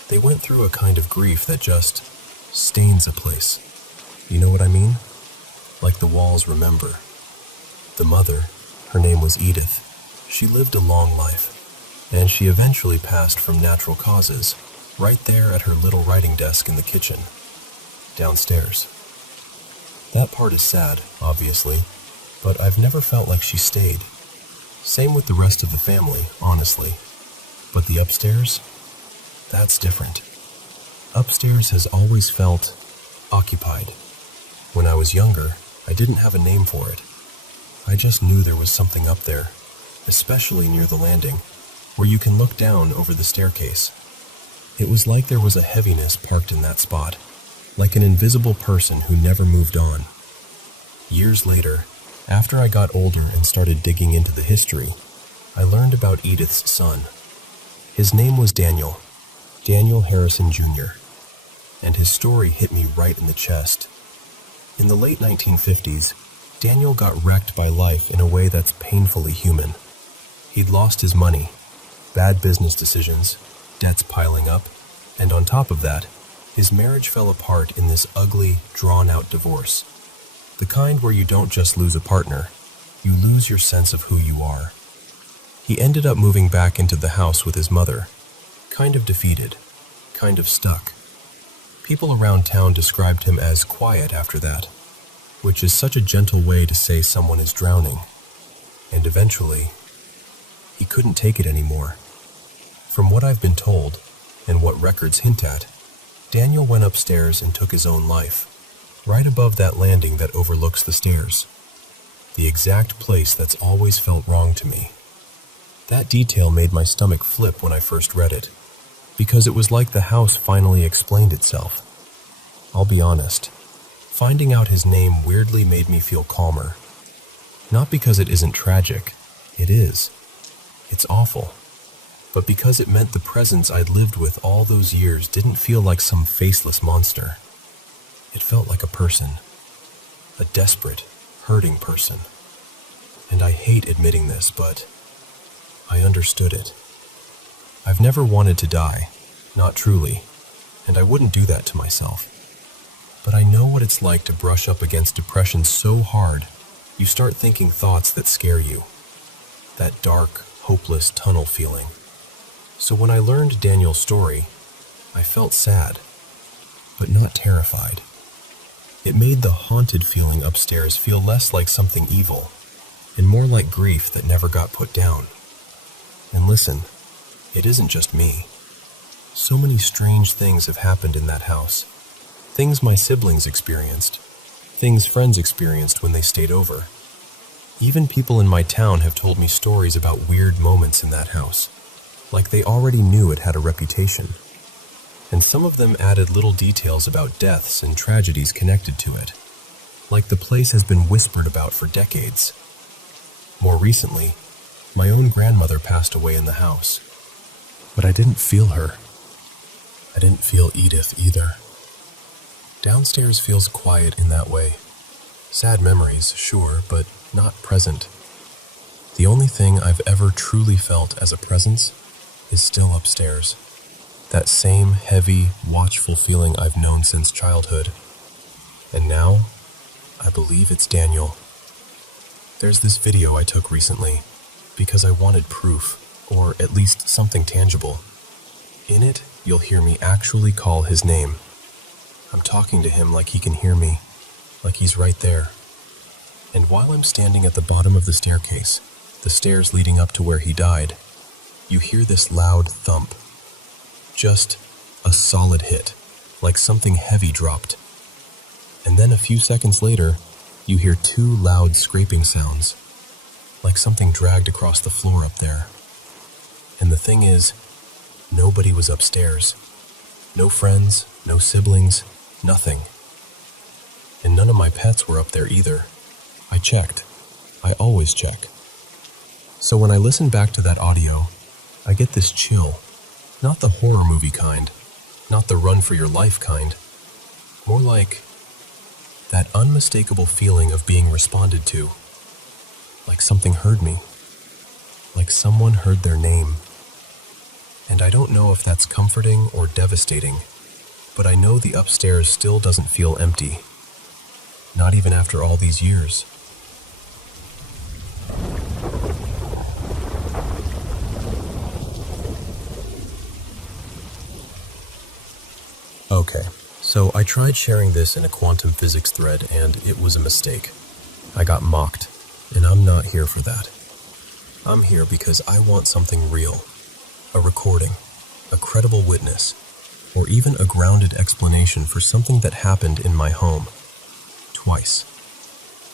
they went through a kind of grief that just stains a place. You know what I mean? Like the walls remember. The mother, her name was Edith. She lived a long life, and she eventually passed from natural causes, right there at her little writing desk in the kitchen, downstairs. That part is sad, obviously, but I've never felt like she stayed. Same with the rest of the family, honestly. But the upstairs? That's different. Upstairs has always felt occupied. When I was younger, I didn't have a name for it. I just knew there was something up there, especially near the landing, where you can look down over the staircase. It was like there was a heaviness parked in that spot, like an invisible person who never moved on. Years later, after I got older and started digging into the history, I learned about Edith's son. His name was Daniel Harrison Jr., and his story hit me right in the chest. In the late 1950s, Daniel got wrecked by life in a way that's painfully human. He'd lost his money, bad business decisions, debts piling up, and on top of that, his marriage fell apart in this ugly, drawn-out divorce. The kind where you don't just lose a partner, you lose your sense of who you are. He ended up moving back into the house with his mother, kind of defeated, kind of stuck. People around town described him as quiet after that, which is such a gentle way to say someone is drowning. And eventually, he couldn't take it anymore. From what I've been told, and what records hint at, Daniel went upstairs and took his own life, right above that landing that overlooks the stairs. The exact place that's always felt wrong to me. That detail made my stomach flip when I first read it, because it was like the house finally explained itself. I'll be honest, finding out his name weirdly made me feel calmer. Not because it isn't tragic, it is. It's awful. But because it meant the presence I'd lived with all those years didn't feel like some faceless monster. It felt like a person. A desperate, hurting person. And I hate admitting this, but I understood it. I've never wanted to die, not truly, and I wouldn't do that to myself. But I know what it's like to brush up against depression so hard, you start thinking thoughts that scare you. That dark, hopeless tunnel feeling. So when I learned Daniel's story, I felt sad, but not terrified. It made the haunted feeling upstairs feel less like something evil, and more like grief that never got put down. And listen, it isn't just me. So many strange things have happened in that house. Things my siblings experienced. Things friends experienced when they stayed over. Even people in my town have told me stories about weird moments in that house, like they already knew it had a reputation. And some of them added little details about deaths and tragedies connected to it, like the place has been whispered about for decades. More recently, my own grandmother passed away in the house, but I didn't feel her. I didn't feel Edith either. Downstairs feels quiet in that way. Sad memories, sure, but not present. The only thing I've ever truly felt as a presence is still upstairs. That same heavy, watchful feeling I've known since childhood. And now, I believe it's Daniel. There's this video I took recently because I wanted proof, or at least something tangible. In it, you'll hear me actually call his name. I'm talking to him like he can hear me, like he's right there. And while I'm standing at the bottom of the staircase, the stairs leading up to where he died, you hear this loud thump. Just a solid hit, like something heavy dropped. And then a few seconds later, you hear two loud scraping sounds, like something dragged across the floor up there. And the thing is, nobody was upstairs. No friends, no siblings, nothing. And none of my pets were up there either. I checked. I always check. So when I listen back to that audio, I get this chill. Not the horror movie kind, not the run for your life kind. More like that unmistakable feeling of being responded to. Like something heard me. Like someone heard their name. And I don't know if that's comforting or devastating, but I know the upstairs still doesn't feel empty. Not even after all these years. So I tried sharing this in a quantum physics thread, and it was a mistake. I got mocked, and I'm not here for that. I'm here because I want something real. A recording, a credible witness, or even a grounded explanation for something that happened in my home. Twice.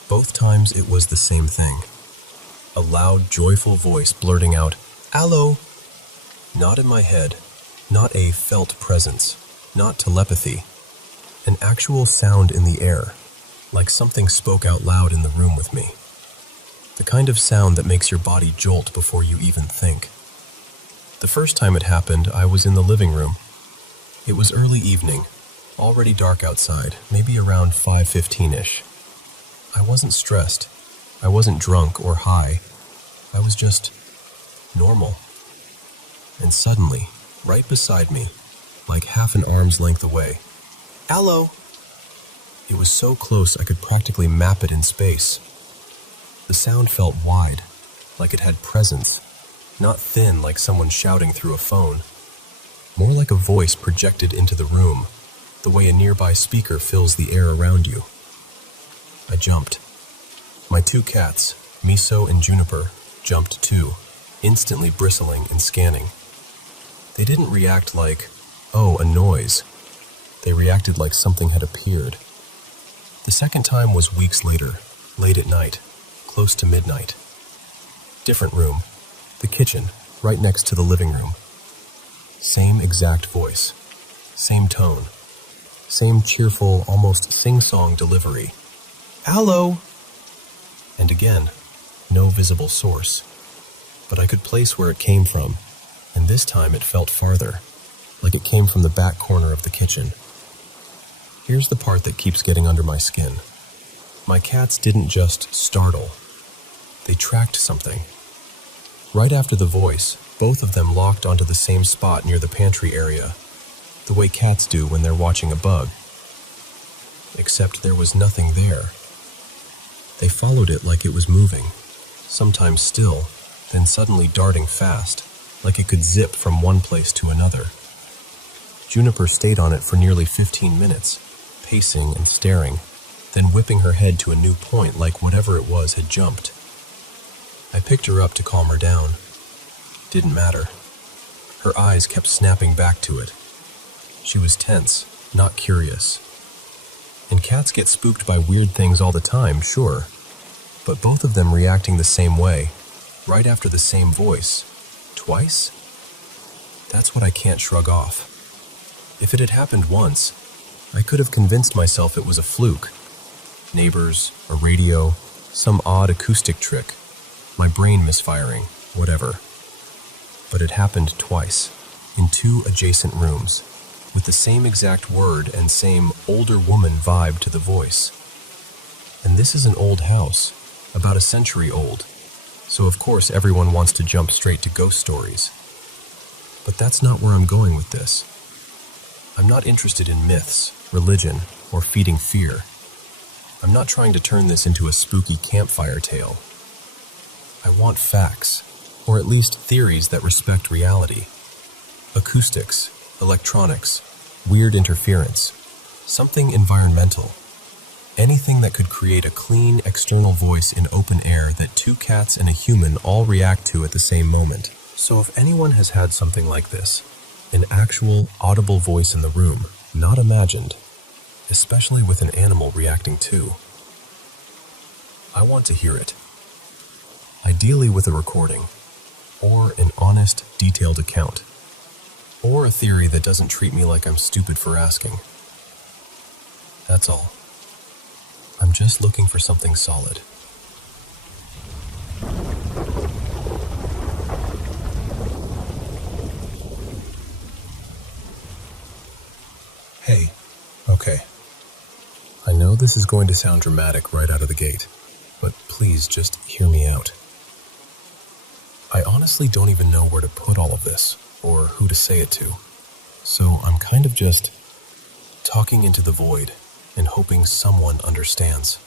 Both times it was the same thing. A loud, joyful voice blurting out, "Allo!" Not in my head, not a felt presence, not telepathy. An actual sound in the air, like something spoke out loud in the room with me. The kind of sound that makes your body jolt before you even think. The first time it happened, I was in the living room. It was early evening, already dark outside, maybe around 5:15-ish. I wasn't stressed. I wasn't drunk or high. I was just normal. And suddenly, right beside me, like half an arm's length away, "Allo!" It was so close I could practically map it in space. The sound felt wide, like it had presence, not thin like someone shouting through a phone. More like a voice projected into the room, the way a nearby speaker fills the air around you. I jumped. My 2 cats, Miso and Juniper, jumped too, instantly bristling and scanning. They didn't react like, "Oh, a noise." They reacted like something had appeared. The second time was weeks later, late at night, close to midnight. Different room, the kitchen, right next to the living room. Same exact voice, same tone, same cheerful, almost sing-song delivery. "Allo!" And again, no visible source. But I could place where it came from, and this time it felt farther, like it came from the back corner of the kitchen. Here's the part that keeps getting under my skin. My cats didn't just startle. They tracked something. Right after the voice, both of them locked onto the same spot near the pantry area, the way cats do when they're watching a bug. Except there was nothing there. They followed it like it was moving, sometimes still, then suddenly darting fast, like it could zip from one place to another. Juniper stayed on it for nearly 15 minutes, pacing and staring, then whipping her head to a new point like whatever it was had jumped. I picked her up to calm her down. Didn't matter. Her eyes kept snapping back to it. She was tense, not curious. And cats get spooked by weird things all the time, sure, but both of them reacting the same way, right after the same voice, twice? That's what I can't shrug off. If it had happened once, I could have convinced myself it was a fluke. Neighbors, a radio, some odd acoustic trick, my brain misfiring, whatever. But it happened twice, in 2 adjacent rooms, with the same exact word and same older woman vibe to the voice. And this is an old house, about a century old, so of course everyone wants to jump straight to ghost stories. But that's not where I'm going with this. I'm not interested in myths, religion, or feeding fear. I'm not trying to turn this into a spooky campfire tale. I want facts, or at least theories that respect reality. Acoustics, electronics, weird interference, something environmental. Anything that could create a clean external voice in open air that 2 cats and a human all react to at the same moment. So if anyone has had something like this, an actual audible voice in the room, not imagined, especially with an animal reacting too, I want to hear it. Ideally with a recording, or an honest, detailed account, or a theory that doesn't treat me like I'm stupid for asking. That's all. I'm just looking for something solid. Hey, okay. I know this is going to sound dramatic right out of the gate, but please just hear me out. I honestly don't even know where to put all of this, or who to say it to, so I'm kind of just talking into the void and hoping someone understands.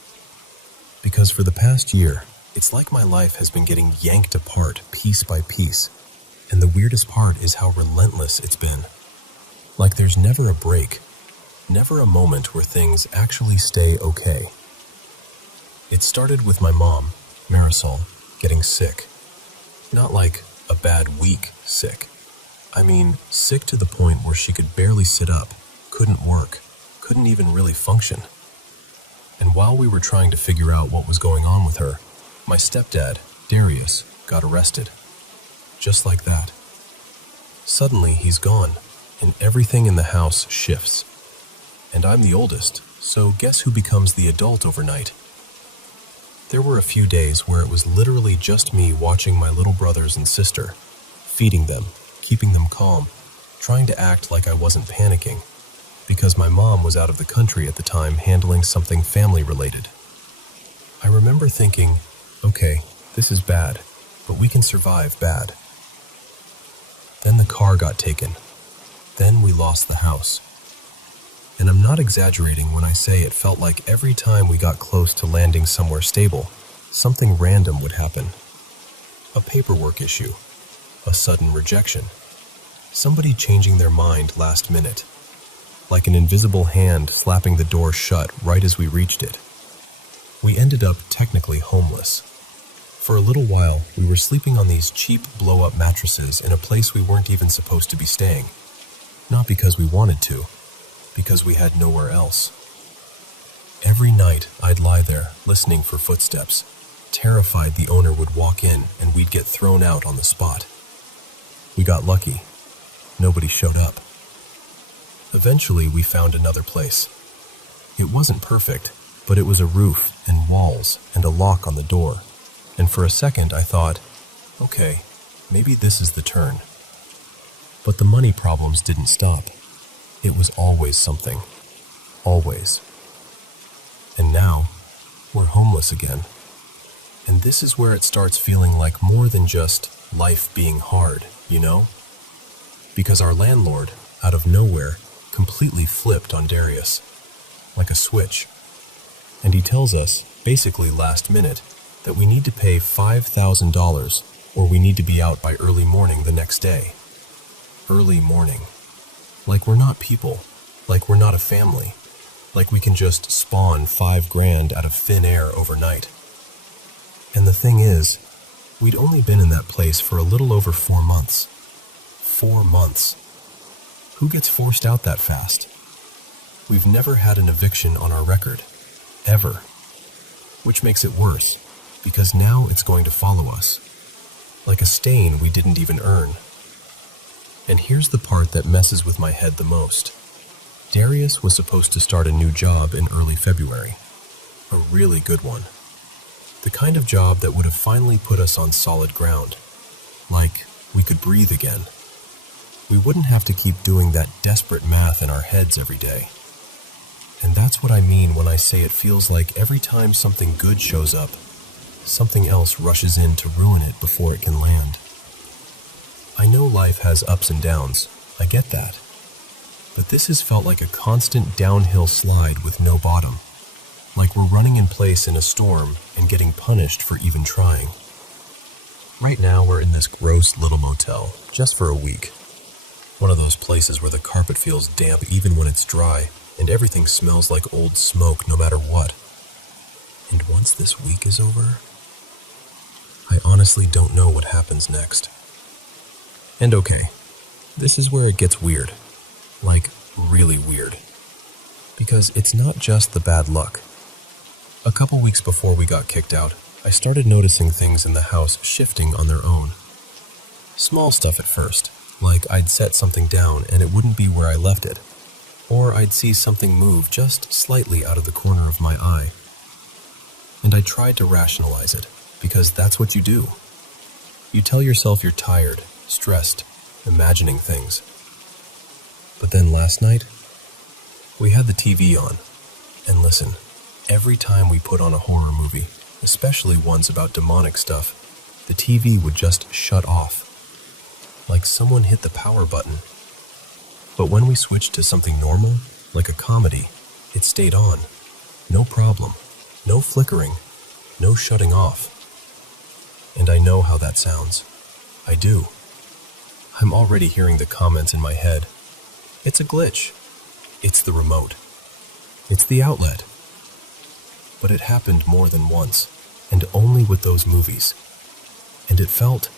Because for the past year, it's like my life has been getting yanked apart piece by piece, and the weirdest part is how relentless it's been. Like there's never a break. never a moment where things actually stay okay. It started with my mom, Marisol, getting sick. Not like a bad week sick. I mean, sick to the point where she could barely sit up, couldn't work, couldn't even really function. And while we were trying to figure out what was going on with her, my stepdad, Darius, got arrested. Just like that. Suddenly he's gone, and everything in the house shifts. And I'm the oldest, so guess who becomes the adult overnight? There were a few days where it was literally just me watching my little brothers and sister, feeding them, keeping them calm, trying to act like I wasn't panicking, because my mom was out of the country at the time handling something family-related. I remember thinking, okay, this is bad, but we can survive bad. Then the car got taken. Then we lost the house. And I'm not exaggerating when I say it felt like every time we got close to landing somewhere stable, something random would happen. A paperwork issue, a sudden rejection, somebody changing their mind last minute, like an invisible hand slapping the door shut right as we reached it. We ended up technically homeless. For a little while, we were sleeping on these cheap blow-up mattresses in a place we weren't even supposed to be staying. Not because we wanted to, because we had nowhere else. Every night, I'd lie there, listening for footsteps, terrified the owner would walk in and we'd get thrown out on the spot. We got lucky. Nobody showed up. Eventually, we found another place. It wasn't perfect, but it was a roof and walls and a lock on the door. And for a second, I thought, okay, maybe this is the turn. But the money problems didn't stop. It was always something. Always. And now, we're homeless again. And this is where it starts feeling like more than just life being hard, you know? Because our landlord, out of nowhere, completely flipped on Darius, like a switch. And he tells us, basically last minute, that we need to pay $5,000 or we need to be out by early morning the next day. Early morning. Like we're not people, like we're not a family, like we can just spawn $5,000 out of thin air overnight. And the thing is, we'd only been in that place for a little over 4 months. 4 months. Who gets forced out that fast? We've never had an eviction on our record. Ever. Which makes it worse, because now it's going to follow us. Like a stain we didn't even earn. And here's the part that messes with my head the most. Darius was supposed to start a new job in early February. A really good one. The kind of job that would have finally put us on solid ground. Like we could breathe again. We wouldn't have to keep doing that desperate math in our heads every day. And that's what I mean when I say it feels like every time something good shows up, something else rushes in to ruin it before it can land. I know life has ups and downs, I get that. But this has felt like a constant downhill slide with no bottom. Like we're running in place in a storm and getting punished for even trying. Right now we're in this gross little motel, just for a week. One of those places where the carpet feels damp even when it's dry, and everything smells like old smoke no matter what. And once this week is over, I honestly don't know what happens next. And okay, this is where it gets weird. Like, really weird. Because it's not just the bad luck. A couple weeks before we got kicked out, I started noticing things in the house shifting on their own. Small stuff at first, like I'd set something down and it wouldn't be where I left it. Or I'd see something move just slightly out of the corner of my eye. And I tried to rationalize it, because that's what you do. You tell yourself you're tired, stressed, imagining things. But then last night, we had the TV on, and listen, every time we put on a horror movie, especially ones about demonic stuff, the TV would just shut off, like someone hit the power button. But when we switched to something normal, like a comedy, it stayed on. No problem, no flickering, no shutting off. And I know how that sounds. I do. I'm already hearing the comments in my head. It's a glitch. It's the remote. It's the outlet. But it happened more than once, and only with those movies. And it felt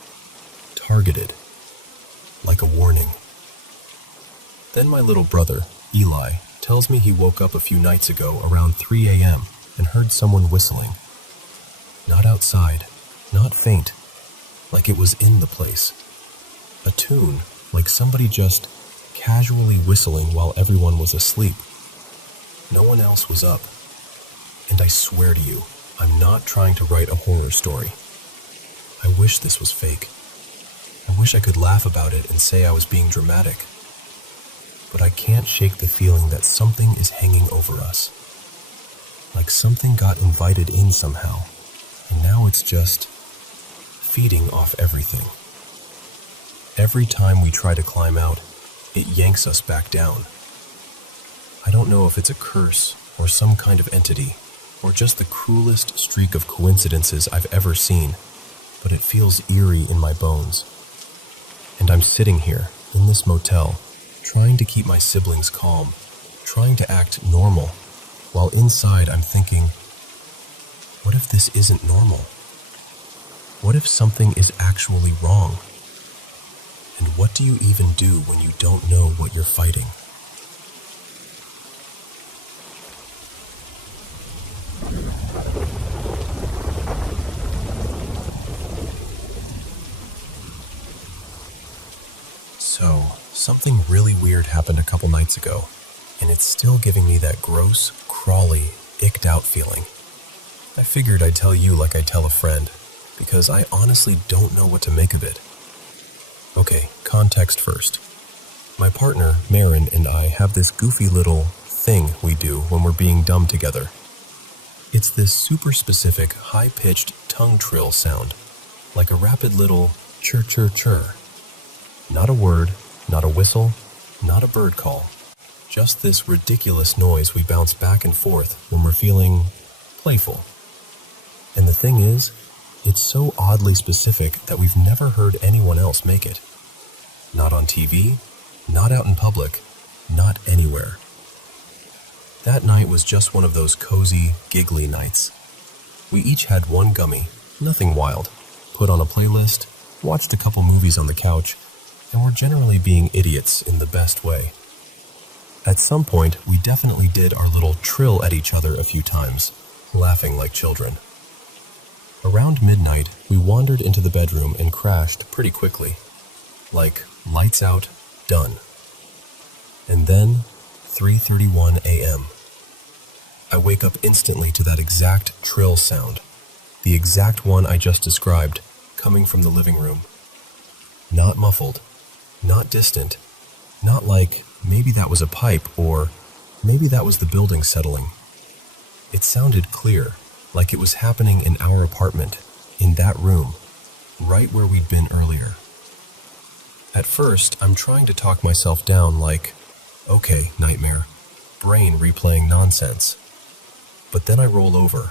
targeted, like a warning. Then my little brother, Eli, tells me he woke up a few nights ago around 3 a.m. and heard someone whistling. Not outside, not faint, like it was in the place. A tune, like somebody just casually whistling while everyone was asleep. No one else was up. And I swear to you, I'm not trying to write a horror story. I wish this was fake. I wish I could laugh about it and say I was being dramatic. But I can't shake the feeling that something is hanging over us. Like something got invited in somehow, and now it's just feeding off everything. Every time we try to climb out, it yanks us back down. I don't know if it's a curse or some kind of entity, or just the cruelest streak of coincidences I've ever seen, but it feels eerie in my bones. And I'm sitting here, in this motel, trying to keep my siblings calm, trying to act normal, while inside I'm thinking, what if this isn't normal? What if something is actually wrong? And what do you even do when you don't know what you're fighting? So, something really weird happened a couple nights ago, and it's still giving me that gross, crawly, icked out feeling. I figured I'd tell you like I'd tell a friend, because I honestly don't know what to make of it. Okay, context first. My partner, Marin, and I have this goofy little thing we do when we're being dumb together. It's this super specific, high-pitched tongue trill sound, like a rapid little chir-chir-chir. Not a word, not a whistle, not a bird call. Just this ridiculous noise we bounce back and forth when we're feeling playful. And the thing is, it's so oddly specific that we've never heard anyone else make it. Not on TV, not out in public, not anywhere. That night was just one of those cozy, giggly nights. We each had one gummy, nothing wild, put on a playlist, watched a couple movies on the couch, and we're generally being idiots in the best way. At some point, we definitely did our little trill at each other a few times, laughing like children. Around midnight, we wandered into the bedroom and crashed pretty quickly. Like, lights out, done. And then, 3:31 a.m. I wake up instantly to that exact trill sound, the exact one I just described, coming from the living room. Not muffled, not distant, not like maybe that was a pipe or maybe that was the building settling. It sounded clear, like it was happening in our apartment, in that room, right where we'd been earlier. At first, I'm trying to talk myself down like, okay, nightmare, brain replaying nonsense. But then I roll over,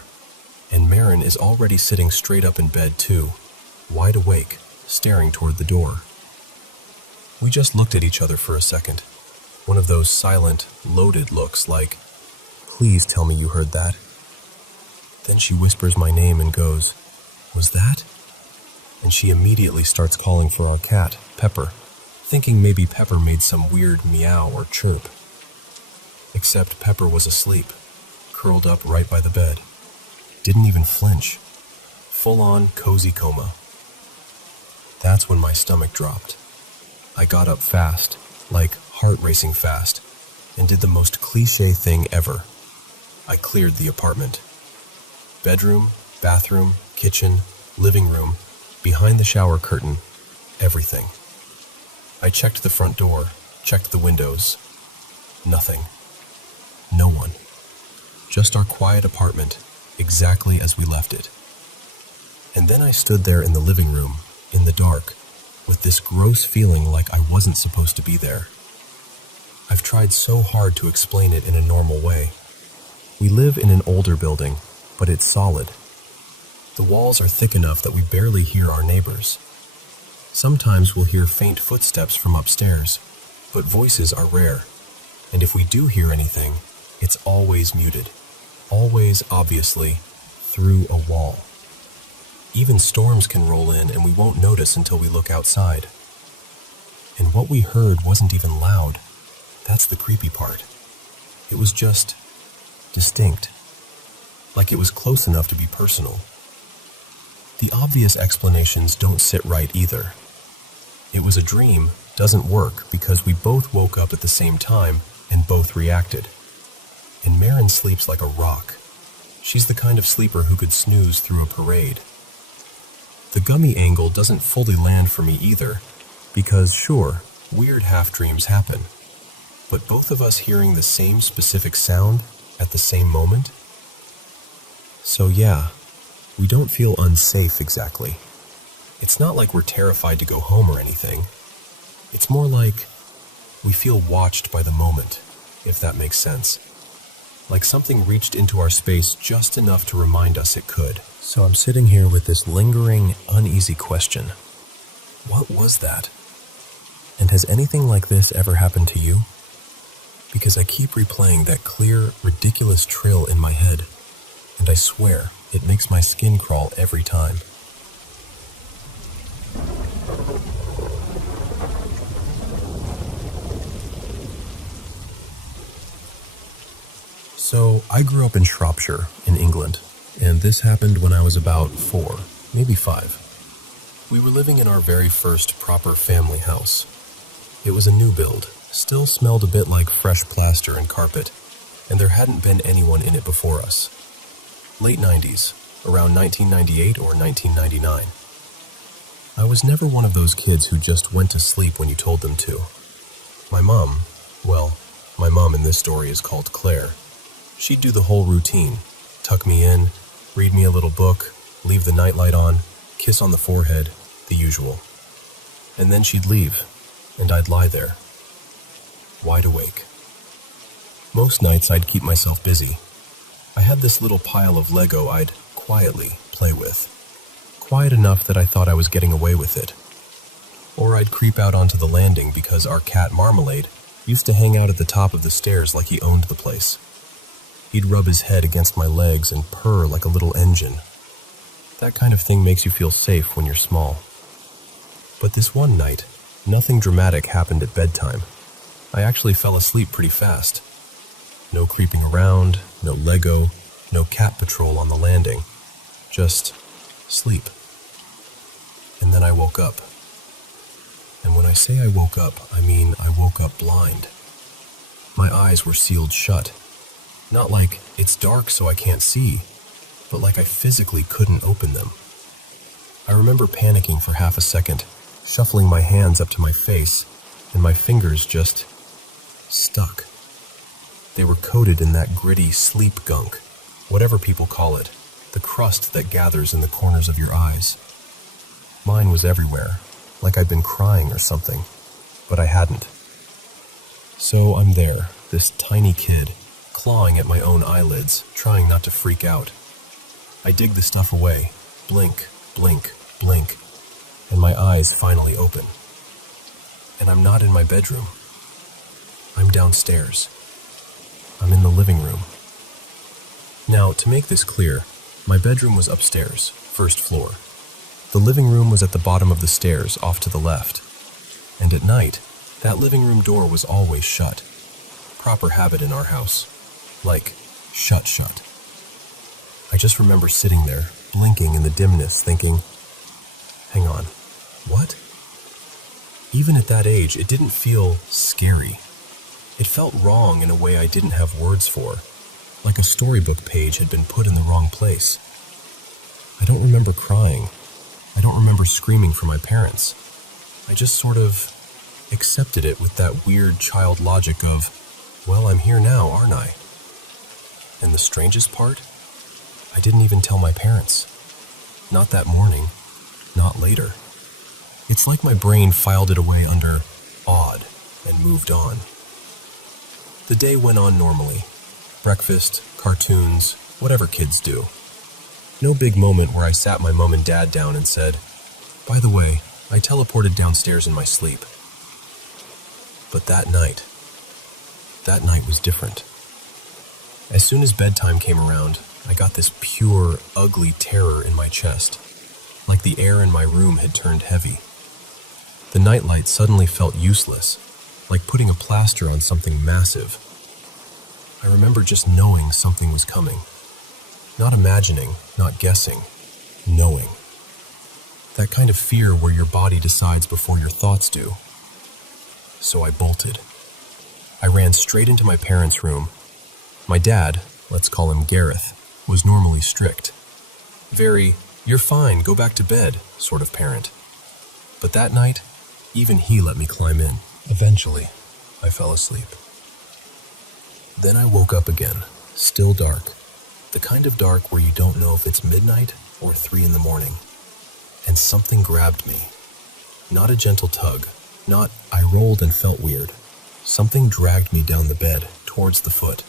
and Marin is already sitting straight up in bed too, wide awake, staring toward the door. We just looked at each other for a second, one of those silent, loaded looks like, please tell me you heard that. Then she whispers my name and goes, was that? And she immediately starts calling for our cat, Pepper, thinking maybe Pepper made some weird meow or chirp. Except Pepper was asleep, curled up right by the bed. Didn't even flinch. Full-on cozy coma. That's when my stomach dropped. I got up fast, like heart racing fast, and did the most cliché thing ever. I cleared the apartment. Bedroom, bathroom, kitchen, living room, behind the shower curtain, everything. I checked the front door, checked the windows. Nothing. No one. Just our quiet apartment, exactly as we left it. And then I stood there in the living room, in the dark, with this gross feeling like I wasn't supposed to be there. I've tried so hard to explain it in a normal way. We live in an older building, but it's solid. The walls are thick enough that we barely hear our neighbors. Sometimes we'll hear faint footsteps from upstairs, but voices are rare. And if we do hear anything, it's always muted. Always, obviously, through a wall. Even storms can roll in and we won't notice until we look outside. And what we heard wasn't even loud. That's the creepy part. It was just distinct. Like it was close enough to be personal. The obvious explanations don't sit right either. It was a dream doesn't work because we both woke up at the same time and both reacted. And Marin sleeps like a rock. She's the kind of sleeper who could snooze through a parade. The gummy angle doesn't fully land for me either, because sure, weird half-dreams happen. But both of us hearing the same specific sound at the same moment? So yeah, we don't feel unsafe exactly. It's not like we're terrified to go home or anything. It's more like we feel watched by the moment, if that makes sense. Like something reached into our space just enough to remind us it could. So I'm sitting here with this lingering, uneasy question. What was that? And has anything like this ever happened to you? Because I keep replaying that clear, ridiculous trill in my head, and I swear it makes my skin crawl every time. So, I grew up in Shropshire, in England, and this happened when I was about 4, maybe 5. We were living in our very first proper family house. It was a new build, still smelled a bit like fresh plaster and carpet, and there hadn't been anyone in it before us. Late 90s, around 1998 or 1999. I was never one of those kids who just went to sleep when you told them to. My mom in this story is called Claire. She'd do the whole routine, tuck me in, read me a little book, leave the nightlight on, kiss on the forehead, the usual. And then she'd leave, and I'd lie there, wide awake. Most nights I'd keep myself busy. I had this little pile of Lego I'd quietly play with. Quiet enough that I thought I was getting away with it. Or I'd creep out onto the landing because our cat Marmalade used to hang out at the top of the stairs like he owned the place. He'd rub his head against my legs and purr like a little engine. That kind of thing makes you feel safe when you're small. But this one night, nothing dramatic happened at bedtime. I actually fell asleep pretty fast. No creeping around, no Lego, no cat patrol on the landing. Just sleep. And then I woke up. And when I say I woke up, I mean I woke up blind. My eyes were sealed shut. Not like it's dark so I can't see, but like I physically couldn't open them. I remember panicking for half a second, shuffling my hands up to my face, and my fingers just stuck. They were coated in that gritty sleep gunk, whatever people call it, the crust that gathers in the corners of your eyes. Mine was everywhere, like I'd been crying or something, but I hadn't. So I'm there, this tiny kid, clawing at my own eyelids, trying not to freak out. I dig the stuff away, blink, blink, blink, and my eyes finally open. And I'm not in my bedroom. I'm downstairs. I'm in the living room. Now, to make this clear, my bedroom was upstairs, first floor. The living room was at the bottom of the stairs, off to the left. And at night, that living room door was always shut. Proper habit in our house. Like, shut. I just remember sitting there, blinking in the dimness, thinking, hang on, what? Even at that age, it didn't feel scary. It felt wrong in a way I didn't have words for, like a storybook page had been put in the wrong place. I don't remember crying. I don't remember screaming for my parents. I just sort of accepted it with that weird child logic of, well, I'm here now, aren't I? And the strangest part? I didn't even tell my parents. Not that morning, not later. It's like my brain filed it away under odd and moved on. The day went on normally. Breakfast, cartoons, whatever kids do. No big moment where I sat my mom and dad down and said, by the way, I teleported downstairs in my sleep. But that that night was different. As soon as bedtime came around, I got this pure, ugly terror in my chest, like the air in my room had turned heavy. The nightlight suddenly felt useless, like putting a plaster on something massive. I remember just knowing something was coming. Not imagining, not guessing, knowing. That kind of fear where your body decides before your thoughts do. So I bolted. I ran straight into my parents' room. My dad, let's call him Gareth, was normally strict. Very, "You're fine, go back to bed," sort of parent. But that night, even he let me climb in. Eventually, I fell asleep. Then I woke up again, still dark. The kind of dark where you don't know if it's midnight or 3 in the morning. And something grabbed me. Not a gentle tug, not I rolled and felt weird. Something dragged me down the bed, towards the foot.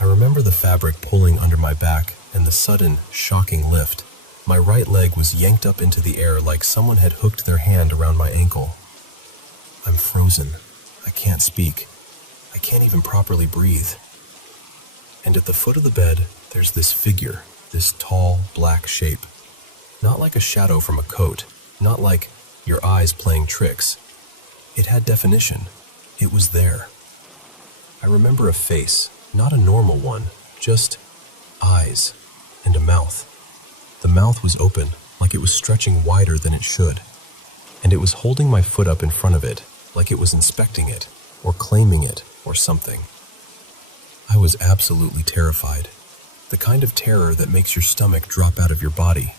I remember the fabric pulling under my back and the sudden, shocking lift. My right leg was yanked up into the air like someone had hooked their hand around my ankle. I'm frozen. I can't speak. I can't even properly breathe. And at the foot of the bed, there's this figure, this tall, black shape. Not like a shadow from a coat, not like your eyes playing tricks. It had definition. It was there. I remember a face, not a normal one, just eyes and a mouth. The mouth was open, like it was stretching wider than it should. And it was holding my foot up in front of it, like it was inspecting it, or claiming it, or something. I was absolutely terrified. The kind of terror that makes your stomach drop out of your body.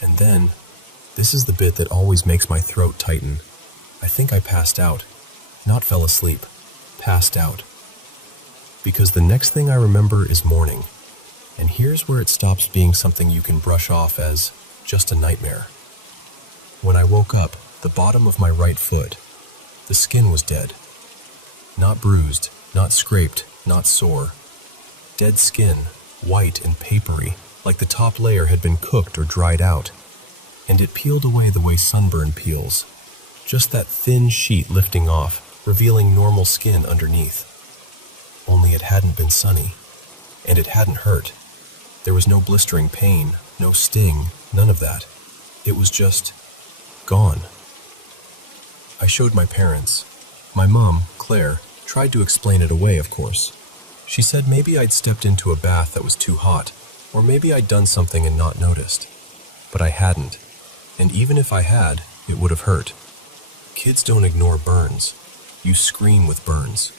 And then, this is the bit that always makes my throat tighten. I think I passed out. Not fell asleep. Passed out. Because the next thing I remember is morning. And here's where it stops being something you can brush off as just a nightmare. When I woke up, the bottom of my right foot, the skin was dead. Not bruised, not scraped, not sore. Dead skin, white and papery, like the top layer had been cooked or dried out. And it peeled away the way sunburn peels. Just that thin sheet lifting off, revealing normal skin underneath. Only it hadn't been sunny. And it hadn't hurt. There was no blistering pain, no sting, none of that. It was just gone. I showed my parents. My mom, Claire, tried to explain it away, of course. She said maybe I'd stepped into a bath that was too hot, or maybe I'd done something and not noticed. But I hadn't. And even if I had, it would have hurt. Kids don't ignore burns. You scream with burns.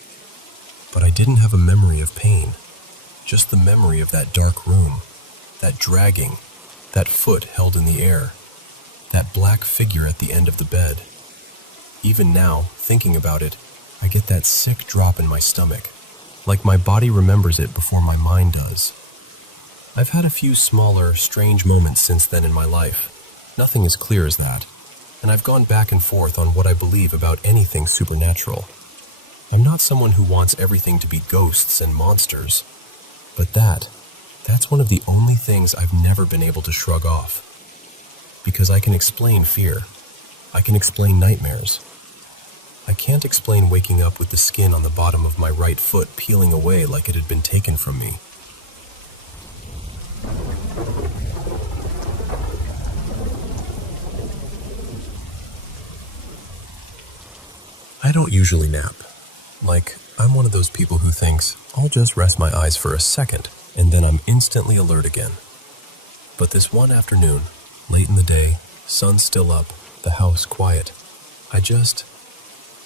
But I didn't have a memory of pain. Just the memory of that dark room, that dragging, that foot held in the air, that black figure at the end of the bed. Even now, thinking about it, I get that sick drop in my stomach, like my body remembers it before my mind does. I've had a few smaller, strange moments since then in my life. Nothing as clear as that, and I've gone back and forth on what I believe about anything supernatural. I'm not someone who wants everything to be ghosts and monsters. But that's one of the only things I've never been able to shrug off. Because I can explain fear. I can explain nightmares. I can't explain waking up with the skin on the bottom of my right foot peeling away like it had been taken from me. I don't usually nap. Like, I'm one of those people who thinks, I'll just rest my eyes for a second, and then I'm instantly alert again. But this one afternoon, late in the day, sun still up, the house quiet, I just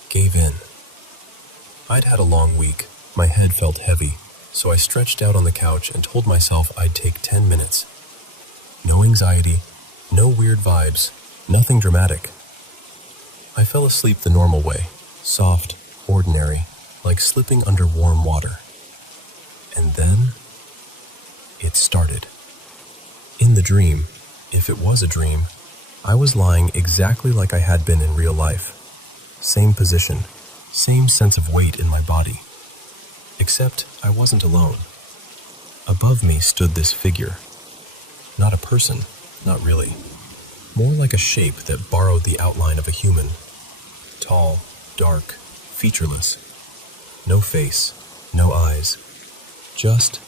gave in. I'd had a long week, my head felt heavy, so I stretched out on the couch and told myself I'd take 10 minutes. No anxiety, no weird vibes, nothing dramatic. I fell asleep the normal way, soft, ordinary, like slipping under warm water. And then, it started. In the dream, if it was a dream, I was lying exactly like I had been in real life. Same position, same sense of weight in my body. Except I wasn't alone. Above me stood this figure. Not a person, not really. More like a shape that borrowed the outline of a human. Tall, dark, featureless. No face, no eyes, just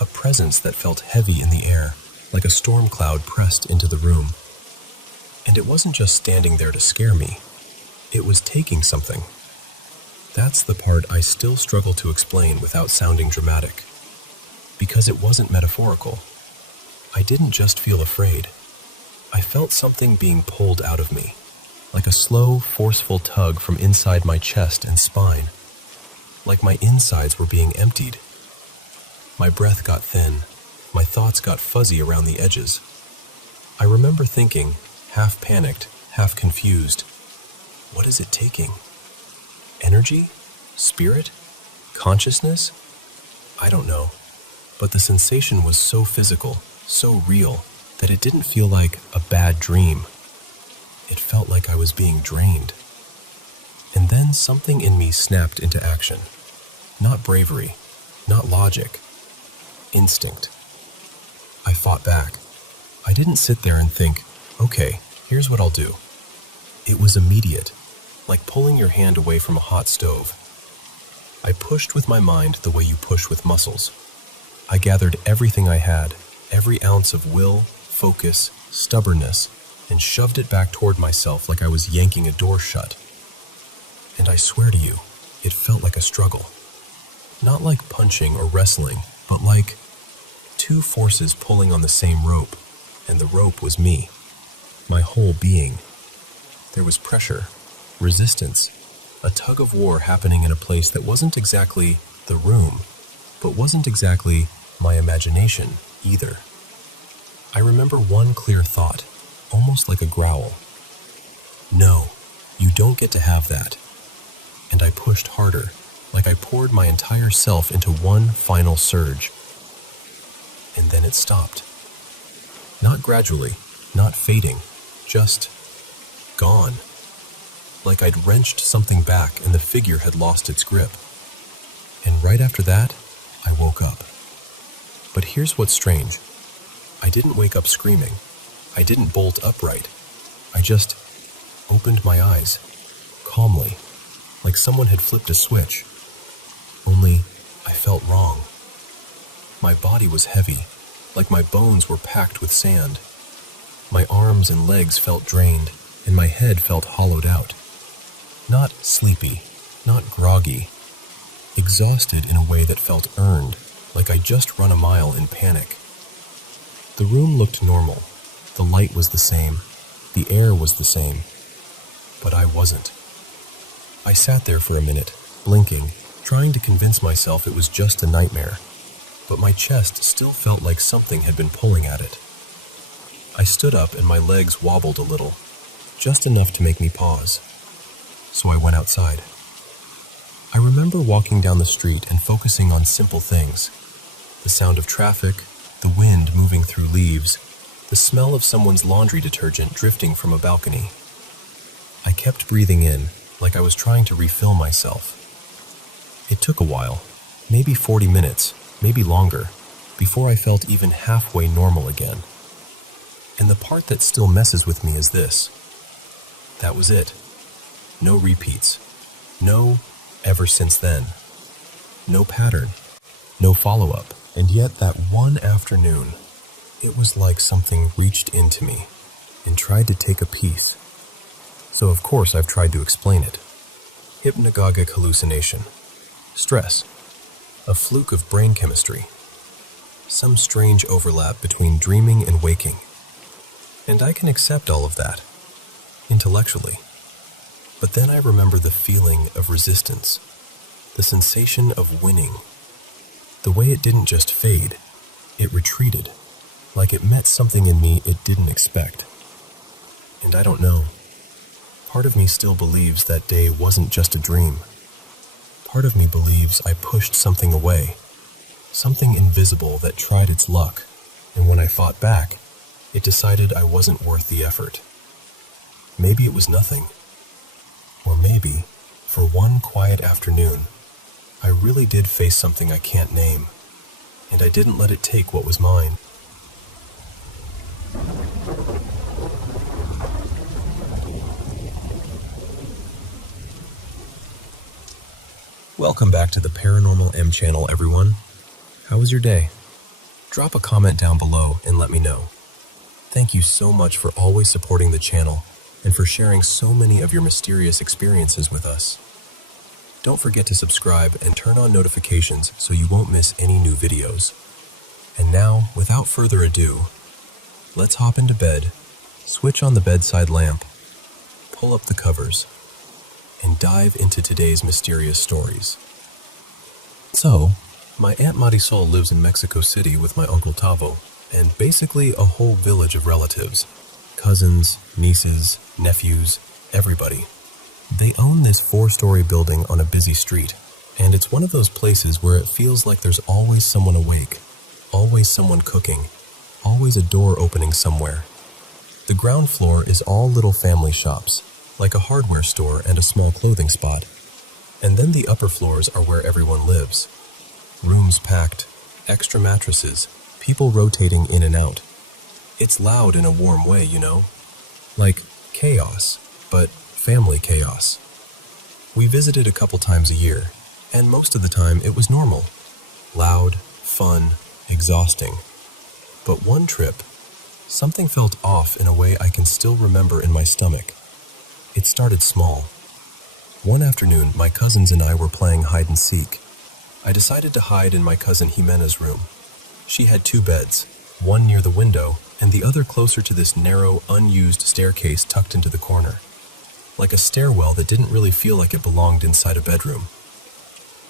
a presence that felt heavy in the air, like a storm cloud pressed into the room. And it wasn't just standing there to scare me, it was taking something. That's the part I still struggle to explain without sounding dramatic. Because it wasn't metaphorical. I didn't just feel afraid. I felt something being pulled out of me, like a slow, forceful tug from inside my chest and spine. Like my insides were being emptied. My breath got thin. My thoughts got fuzzy around the edges. I remember thinking, half panicked, half confused, what is it taking? Energy? Spirit? Consciousness? I don't know. But the sensation was so physical, so real, that it didn't feel like a bad dream. It felt like I was being drained. And then something in me snapped into action. Not bravery, not logic. Instinct. I fought back. I didn't sit there and think, okay, here's what I'll do. It was immediate, like pulling your hand away from a hot stove. I pushed with my mind the way you push with muscles. I gathered everything I had, every ounce of will, focus, stubbornness, and shoved it back toward myself like I was yanking a door shut. And I swear to you, it felt like a struggle. Not like punching or wrestling, but like two forces pulling on the same rope, and the rope was me, my whole being. There was pressure, resistance, a tug of war happening in a place that wasn't exactly the room, but wasn't exactly my imagination either. I remember one clear thought, almost like a growl. No, you don't get to have that. And I pushed harder, like I poured my entire self into one final surge. And then it stopped. Not gradually, not fading, just gone. Like I'd wrenched something back and the figure had lost its grip. And right after that, I woke up. But here's what's strange. I didn't wake up screaming. I didn't bolt upright. I just opened my eyes, calmly, like someone had flipped a switch. Only, I felt wrong. My body was heavy, like my bones were packed with sand. My arms and legs felt drained, and my head felt hollowed out. Not sleepy, not groggy. Exhausted in a way that felt earned, like I'd just run a mile in panic. The room looked normal. The light was the same. The air was the same. But I wasn't. I sat there for a minute, blinking, trying to convince myself it was just a nightmare. But my chest still felt like something had been pulling at it. I stood up and my legs wobbled a little, just enough to make me pause. So I went outside. I remember walking down the street and focusing on simple things. The sound of traffic, the wind moving through leaves, the smell of someone's laundry detergent drifting from a balcony. I kept breathing in, like I was trying to refill myself. It took a while, maybe 40 minutes, maybe longer, before I felt even halfway normal again. And the part that still messes with me is this. That was it. No repeats. No ever since then. No pattern. No follow-up. And yet that one afternoon, it was like something reached into me and tried to take a piece. So of course I've tried to explain it. Hypnagogic hallucination. Stress. A fluke of brain chemistry. Some strange overlap between dreaming and waking. And I can accept all of that, intellectually. But then I remember the feeling of resistance, the sensation of winning. The way it didn't just fade, it retreated, like it met something in me it didn't expect. And I don't know. Part of me still believes that day wasn't just a dream. Part of me believes I pushed something away, something invisible that tried its luck, and when I fought back, it decided I wasn't worth the effort. Maybe it was nothing. Or maybe, for one quiet afternoon, I really did face something I can't name, and I didn't let it take what was mine. Welcome back to the Paranormal M channel, everyone. How was your day? Drop a comment down below and let me know. Thank you so much for always supporting the channel and for sharing so many of your mysterious experiences with us. Don't forget to subscribe and turn on notifications so you won't miss any new videos. And now, without further ado, let's hop into bed, switch on the bedside lamp, pull up the covers, and dive into today's mysterious stories. So, my Aunt Marisol lives in Mexico City with my Uncle Tavo, and basically a whole village of relatives. Cousins, nieces, nephews, everybody. They own this 4-story building on a busy street, and it's one of those places where it feels like there's always someone awake, always someone cooking, always a door opening somewhere. The ground floor is all little family shops, like a hardware store and a small clothing spot. And then the upper floors are where everyone lives. Rooms packed, extra mattresses, people rotating in and out. It's loud in a warm way, you know? Like chaos, but family chaos. We visited a couple times a year, and most of the time it was normal. Loud, fun, exhausting. But one trip, something felt off in a way I can still remember in my stomach. It started small. One afternoon, my cousins and I were playing hide and seek. I decided to hide in my cousin Jimena's room. She had 2 beds, one near the window and the other closer to this narrow, unused staircase tucked into the corner. Like a stairwell that didn't really feel like it belonged inside a bedroom.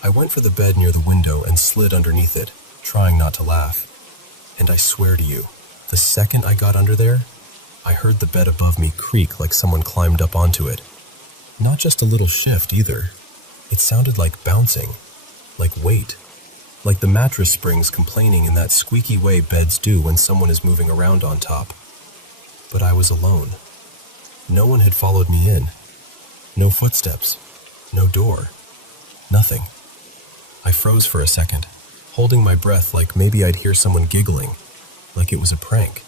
I went for the bed near the window and slid underneath it, trying not to laugh. And I swear to you, the second I got under there, I heard the bed above me creak like someone climbed up onto it. Not just a little shift either. It sounded like bouncing, like weight, like the mattress springs complaining in that squeaky way beds do when someone is moving around on top. But I was alone. No one had followed me in. No footsteps. No door. Nothing. I froze for a second, holding my breath like maybe I'd hear someone giggling, like it was a prank.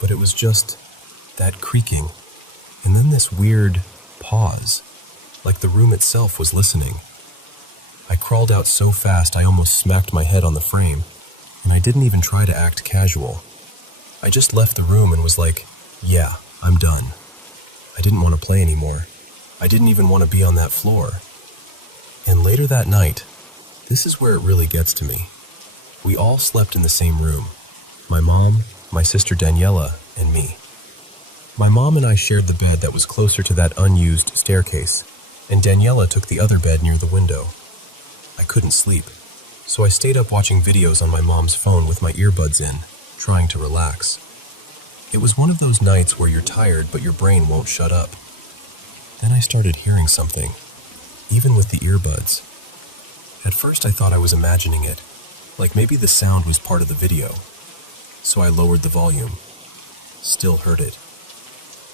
But it was just that creaking, and then this weird pause, like the room itself was listening. I crawled out so fast I almost smacked my head on the frame, and I didn't even try to act casual. I just left the room and was like, yeah, I'm done. I didn't want to play anymore. I didn't even want to be on that floor. And later that night, this is where it really gets to me. We all slept in the same room. My mom, my sister Daniela, and me. My mom and I shared the bed that was closer to that unused staircase, and Daniela took the other bed near the window. I couldn't sleep, so I stayed up watching videos on my mom's phone with my earbuds in, trying to relax. It was one of those nights where you're tired but your brain won't shut up. Then I started hearing something, even with the earbuds. At first I thought I was imagining it, like maybe the sound was part of the video. So I lowered the volume. Still heard it.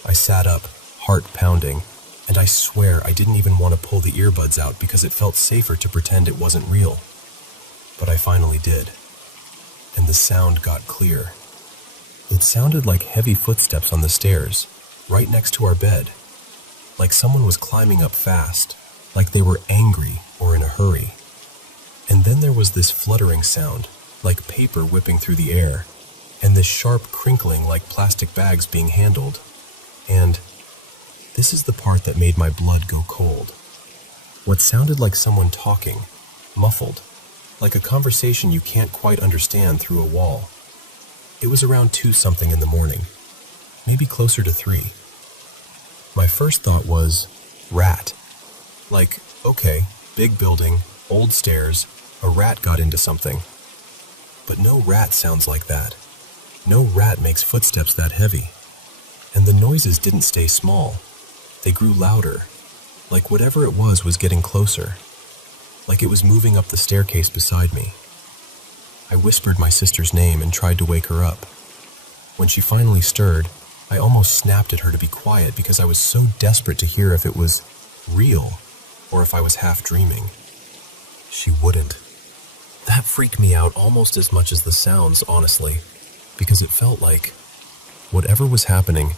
I sat up, heart pounding, and I swear I didn't even want to pull the earbuds out because it felt safer to pretend it wasn't real. But I finally did. And the sound got clear. It sounded like heavy footsteps on the stairs, right next to our bed. Like someone was climbing up fast, like they were angry or in a hurry. And then there was this fluttering sound, like paper whipping through the air, and this sharp crinkling like plastic bags being handled. And this is the part that made my blood go cold. What sounded like someone talking, muffled, like a conversation you can't quite understand through a wall. It was around 2-something in the morning, maybe closer to 3. My first thought was, rat. Like, okay, big building, old stairs, a rat got into something. But no rat sounds like that. No rat makes footsteps that heavy. And the noises didn't stay small. They grew louder, like whatever it was getting closer, like it was moving up the staircase beside me. I whispered my sister's name and tried to wake her up. When she finally stirred, I almost snapped at her to be quiet because I was so desperate to hear if it was real or if I was half dreaming. She wouldn't. That freaked me out almost as much as the sounds, honestly, because it felt like whatever was happening,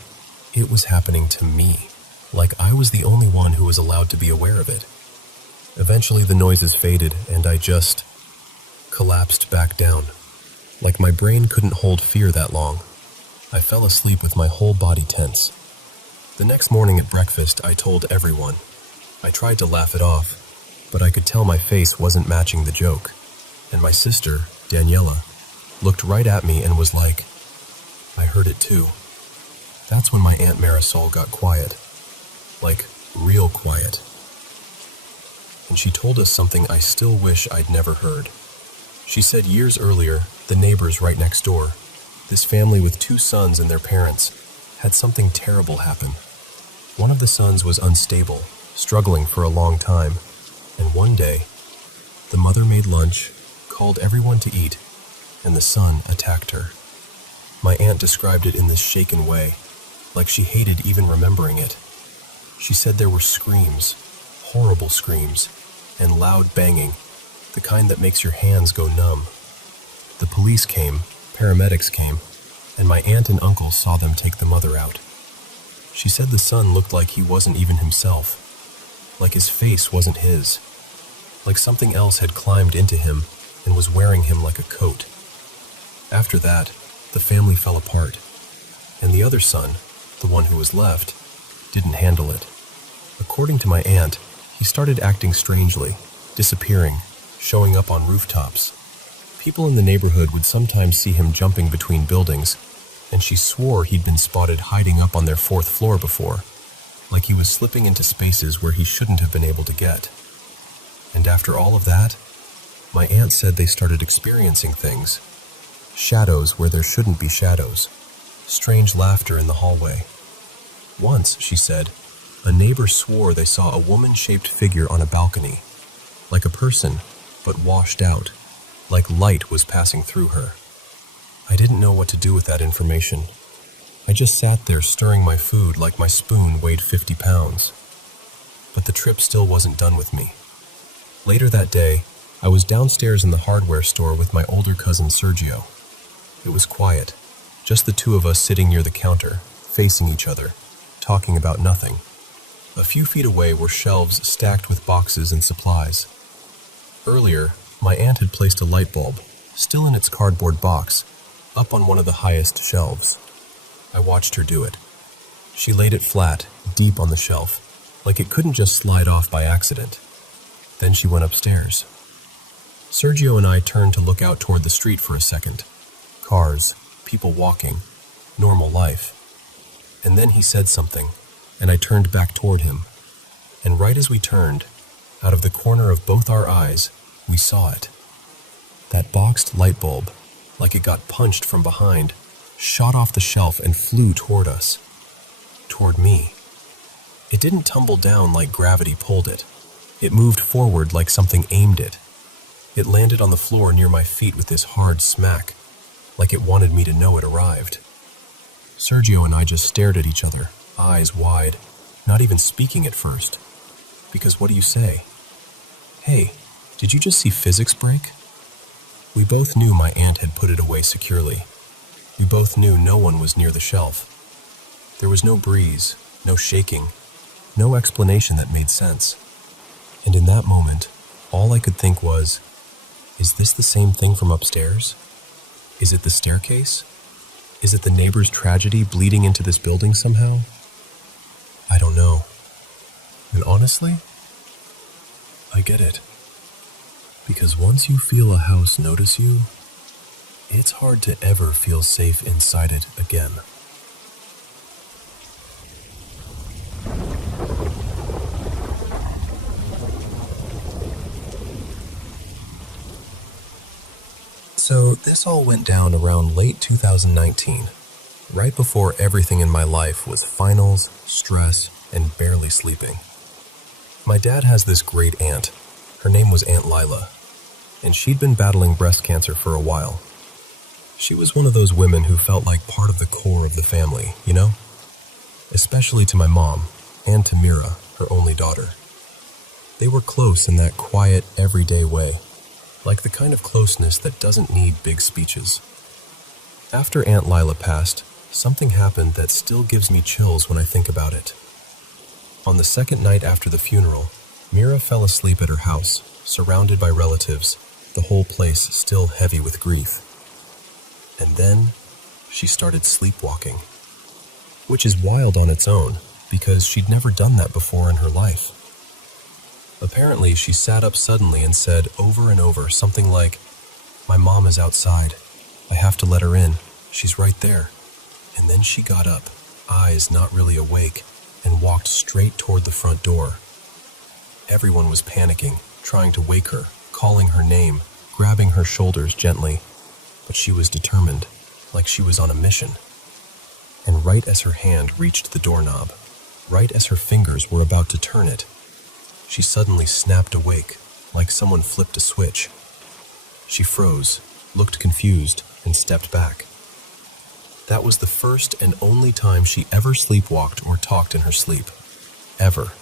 it was happening to me, like I was the only one who was allowed to be aware of it. Eventually the noises faded and I just collapsed back down. Like my brain couldn't hold fear that long. I fell asleep with my whole body tense. The next morning at breakfast, I told everyone. I tried to laugh it off, but I could tell my face wasn't matching the joke. And my sister, Daniela, looked right at me and was like, I heard it too. That's when my Aunt Marisol got quiet. Like, real quiet. And she told us something I still wish I'd never heard. She said years earlier, the neighbors right next door, this family with 2 sons and their parents, had something terrible happen. One of the sons was unstable, struggling for a long time, and one day, the mother made lunch, called everyone to eat, and the son attacked her. My aunt described it in this shaken way, like she hated even remembering it. She said there were screams, horrible screams, and loud banging, the kind that makes your hands go numb. The police came, paramedics came, and my aunt and uncle saw them take the mother out. She said the son looked like he wasn't even himself, like his face wasn't his, like something else had climbed into him and was wearing him like a coat. After that, the family fell apart, and the other son, the one who was left, didn't handle it. According to my aunt, he started acting strangely, disappearing, showing up on rooftops. People in the neighborhood would sometimes see him jumping between buildings, and she swore he'd been spotted hiding up on their 4th floor before, like he was slipping into spaces where he shouldn't have been able to get. And after all of that, my aunt said they started experiencing things. Shadows where there shouldn't be shadows. Strange laughter in the hallway. Once, she said, a neighbor swore they saw a woman-shaped figure on a balcony, like a person, but washed out, like light was passing through her. I didn't know what to do with that information. I just sat there stirring my food like my spoon weighed 50 pounds. But the trip still wasn't done with me. Later that day, I was downstairs in the hardware store with my older cousin Sergio. It was quiet, just the 2 of us sitting near the counter, facing each other, talking about nothing. A few feet away were shelves stacked with boxes and supplies. Earlier, my aunt had placed a light bulb, still in its cardboard box, up on one of the highest shelves. I watched her do it. She laid it flat, deep on the shelf, like it couldn't just slide off by accident. Then she went upstairs. Sergio and I turned to look out toward the street for a second. Cars, people walking, normal life. And then he said something, and I turned back toward him. And right as we turned, out of the corner of both our eyes, we saw it. That boxed light bulb, like it got punched from behind, shot off the shelf and flew toward us. Toward me. It didn't tumble down like gravity pulled it. It moved forward like something aimed it. It landed on the floor near my feet with this hard smack, like it wanted me to know it arrived. Sergio and I just stared at each other, eyes wide, not even speaking at first. Because what do you say? Hey, did you just see physics break? We both knew my aunt had put it away securely. We both knew no one was near the shelf. There was no breeze, no shaking, no explanation that made sense. And in that moment, all I could think was, is this the same thing from upstairs? Is it the staircase? Is it the neighbor's tragedy bleeding into this building somehow? I don't know. And honestly, I get it. Because once you feel a house notice you, it's hard to ever feel safe inside it again. So this all went down around late 2019, right before everything in my life was finals, stress, and barely sleeping. My dad has this great aunt. Her name was Aunt Lila, and she'd been battling breast cancer for a while. She was one of those women who felt like part of the core of the family, you know? Especially to my mom, and to Mira, her only daughter. They were close in that quiet, everyday way, like the kind of closeness that doesn't need big speeches. After Aunt Lila passed, something happened that still gives me chills when I think about it. On the second night after the funeral, Mira fell asleep at her house, surrounded by relatives, the whole place still heavy with grief. And then she started sleepwalking, which is wild on its own because she'd never done that before in her life. Apparently, she sat up suddenly and said over and over something like, "My mom is outside. I have to let her in. She's right there." And then she got up, eyes not really awake, and walked straight toward the front door. Everyone was panicking, trying to wake her, calling her name, grabbing her shoulders gently, but she was determined, like she was on a mission. And right as her hand reached the doorknob, right as her fingers were about to turn it, she suddenly snapped awake, like someone flipped a switch. She froze, looked confused, and stepped back. That was the first and only time she ever sleepwalked or talked in her sleep. Ever.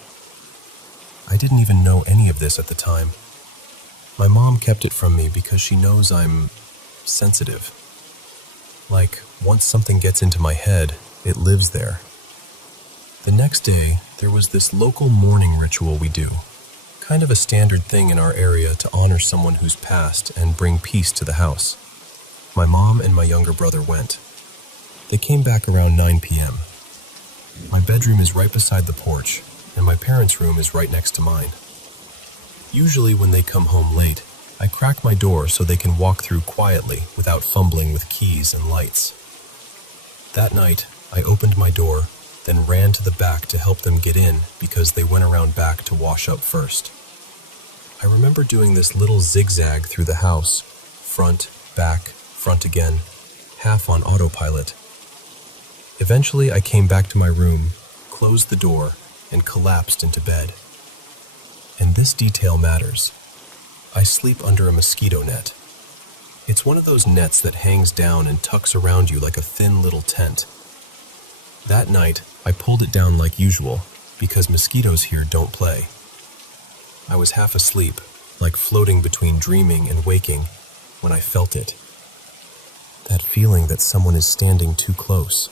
I didn't even know any of this at the time. My mom kept it from me because she knows I'm sensitive. Like, once something gets into my head, it lives there. The next day, there was this local mourning ritual we do. Kind of a standard thing in our area to honor someone who's passed and bring peace to the house. My mom and my younger brother went. They came back around 9 p.m. My bedroom is right beside the porch, and my parents' room is right next to mine. Usually when they come home late, I crack my door so they can walk through quietly without fumbling with keys and lights. That night, I opened my door, then ran to the back to help them get in because they went around back to wash up first. I remember doing this little zigzag through the house, front, back, front again, half on autopilot. Eventually, I came back to my room, closed the door, and collapsed into bed. And this detail matters. I sleep under a mosquito net. It's one of those nets that hangs down and tucks around you like a thin little tent. That night, I pulled it down like usual, because mosquitoes here don't play. I was half asleep, like floating between dreaming and waking, when I felt it. That feeling that someone is standing too close.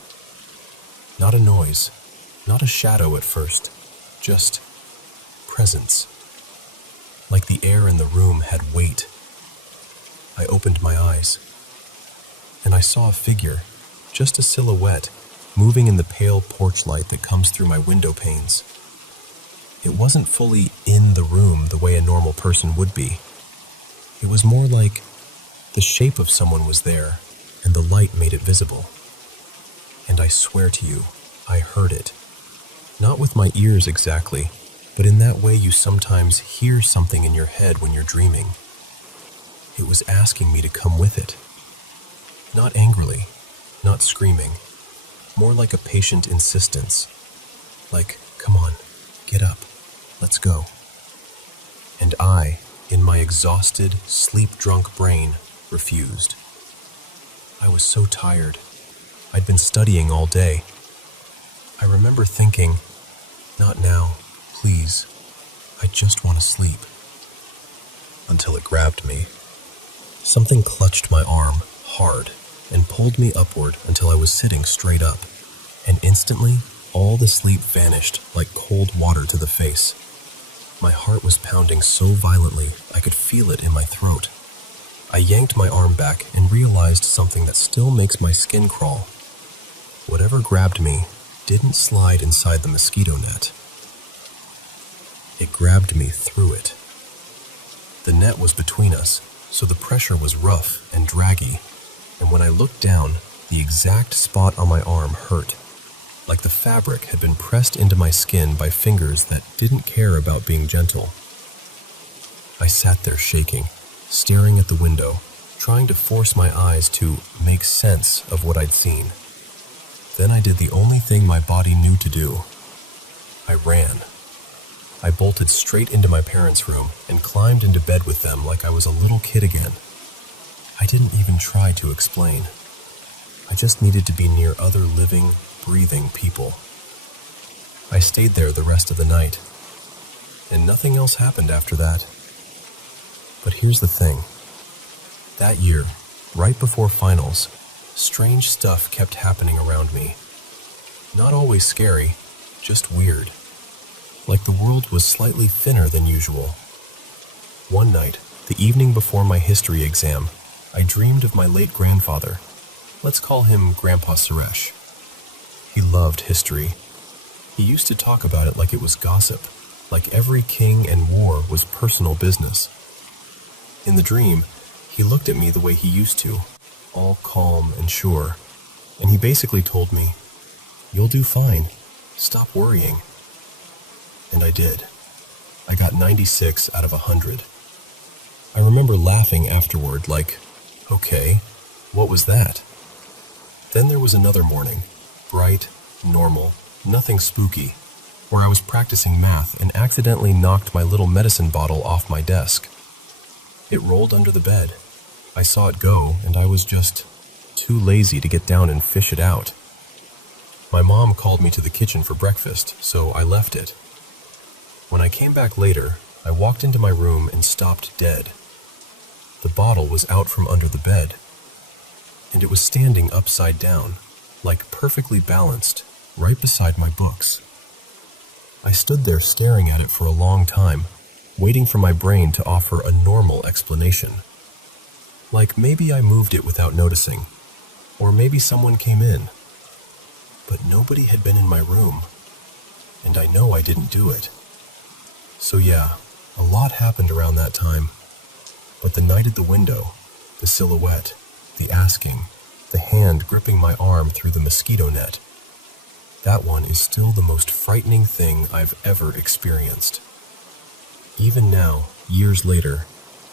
Not a noise, not a shadow at first, just presence. Like the air in the room had weight. I opened my eyes, and I saw a figure, just a silhouette, moving in the pale porch light that comes through my window panes. It wasn't fully in the room the way a normal person would be. It was more like the shape of someone was there, and the light made it visible. And I swear to you, I heard it. Not with my ears exactly, but in that way you sometimes hear something in your head when you're dreaming. It was asking me to come with it. Not angrily, not screaming, more like a patient insistence. Like, come on, get up, let's go. And I, in my exhausted, sleep-drunk brain, refused. I was so tired. I'd been studying all day. I remember thinking, not now, please. I just want to sleep. Until it grabbed me. Something clutched my arm, hard, and pulled me upward until I was sitting straight up. And instantly, all the sleep vanished like cold water to the face. My heart was pounding so violently I could feel it in my throat. I yanked my arm back and realized something that still makes my skin crawl. Whatever grabbed me didn't slide inside the mosquito net. It grabbed me through it. The net was between us, so the pressure was rough and draggy, and when I looked down, the exact spot on my arm hurt, like the fabric had been pressed into my skin by fingers that didn't care about being gentle. I sat there shaking, staring at the window, trying to force my eyes to make sense of what I'd seen. Then I did the only thing my body knew to do. I ran. I bolted straight into my parents' room and climbed into bed with them like I was a little kid again. I didn't even try to explain. I just needed to be near other living, breathing people. I stayed there the rest of the night, and nothing else happened after that. But here's the thing. That year, right before finals, strange stuff kept happening around me. Not always scary, just weird. like the world was slightly thinner than usual. One night, the evening before my history exam, I dreamed of my late grandfather. Let's call him Grandpa Suresh. He loved history. He used to talk about it like it was gossip, like every king and war was personal business. In the dream, he looked at me the way he used to, all calm and sure, and he basically told me, "You'll do fine. Stop worrying." And I did. I got 96 out of 100. I remember laughing afterward like, okay, what was that? Then there was another morning, bright, normal, nothing spooky, where I was practicing math and accidentally knocked my little medicine bottle off my desk. It rolled under the bed. I saw it go, and I was just too lazy to get down and fish it out. My mom called me to the kitchen for breakfast, so I left it. When I came back later, I walked into my room and stopped dead. The bottle was out from under the bed, and it was standing upside down, like perfectly balanced, right beside my books. I stood there staring at it for a long time, waiting for my brain to offer a normal explanation. Like maybe I moved it without noticing, or maybe someone came in. But nobody had been in my room, and I know I didn't do it. So yeah, a lot happened around that time. But the night at the window, the silhouette, the asking, the hand gripping my arm through the mosquito net, that one is still the most frightening thing I've ever experienced. Even now, years later,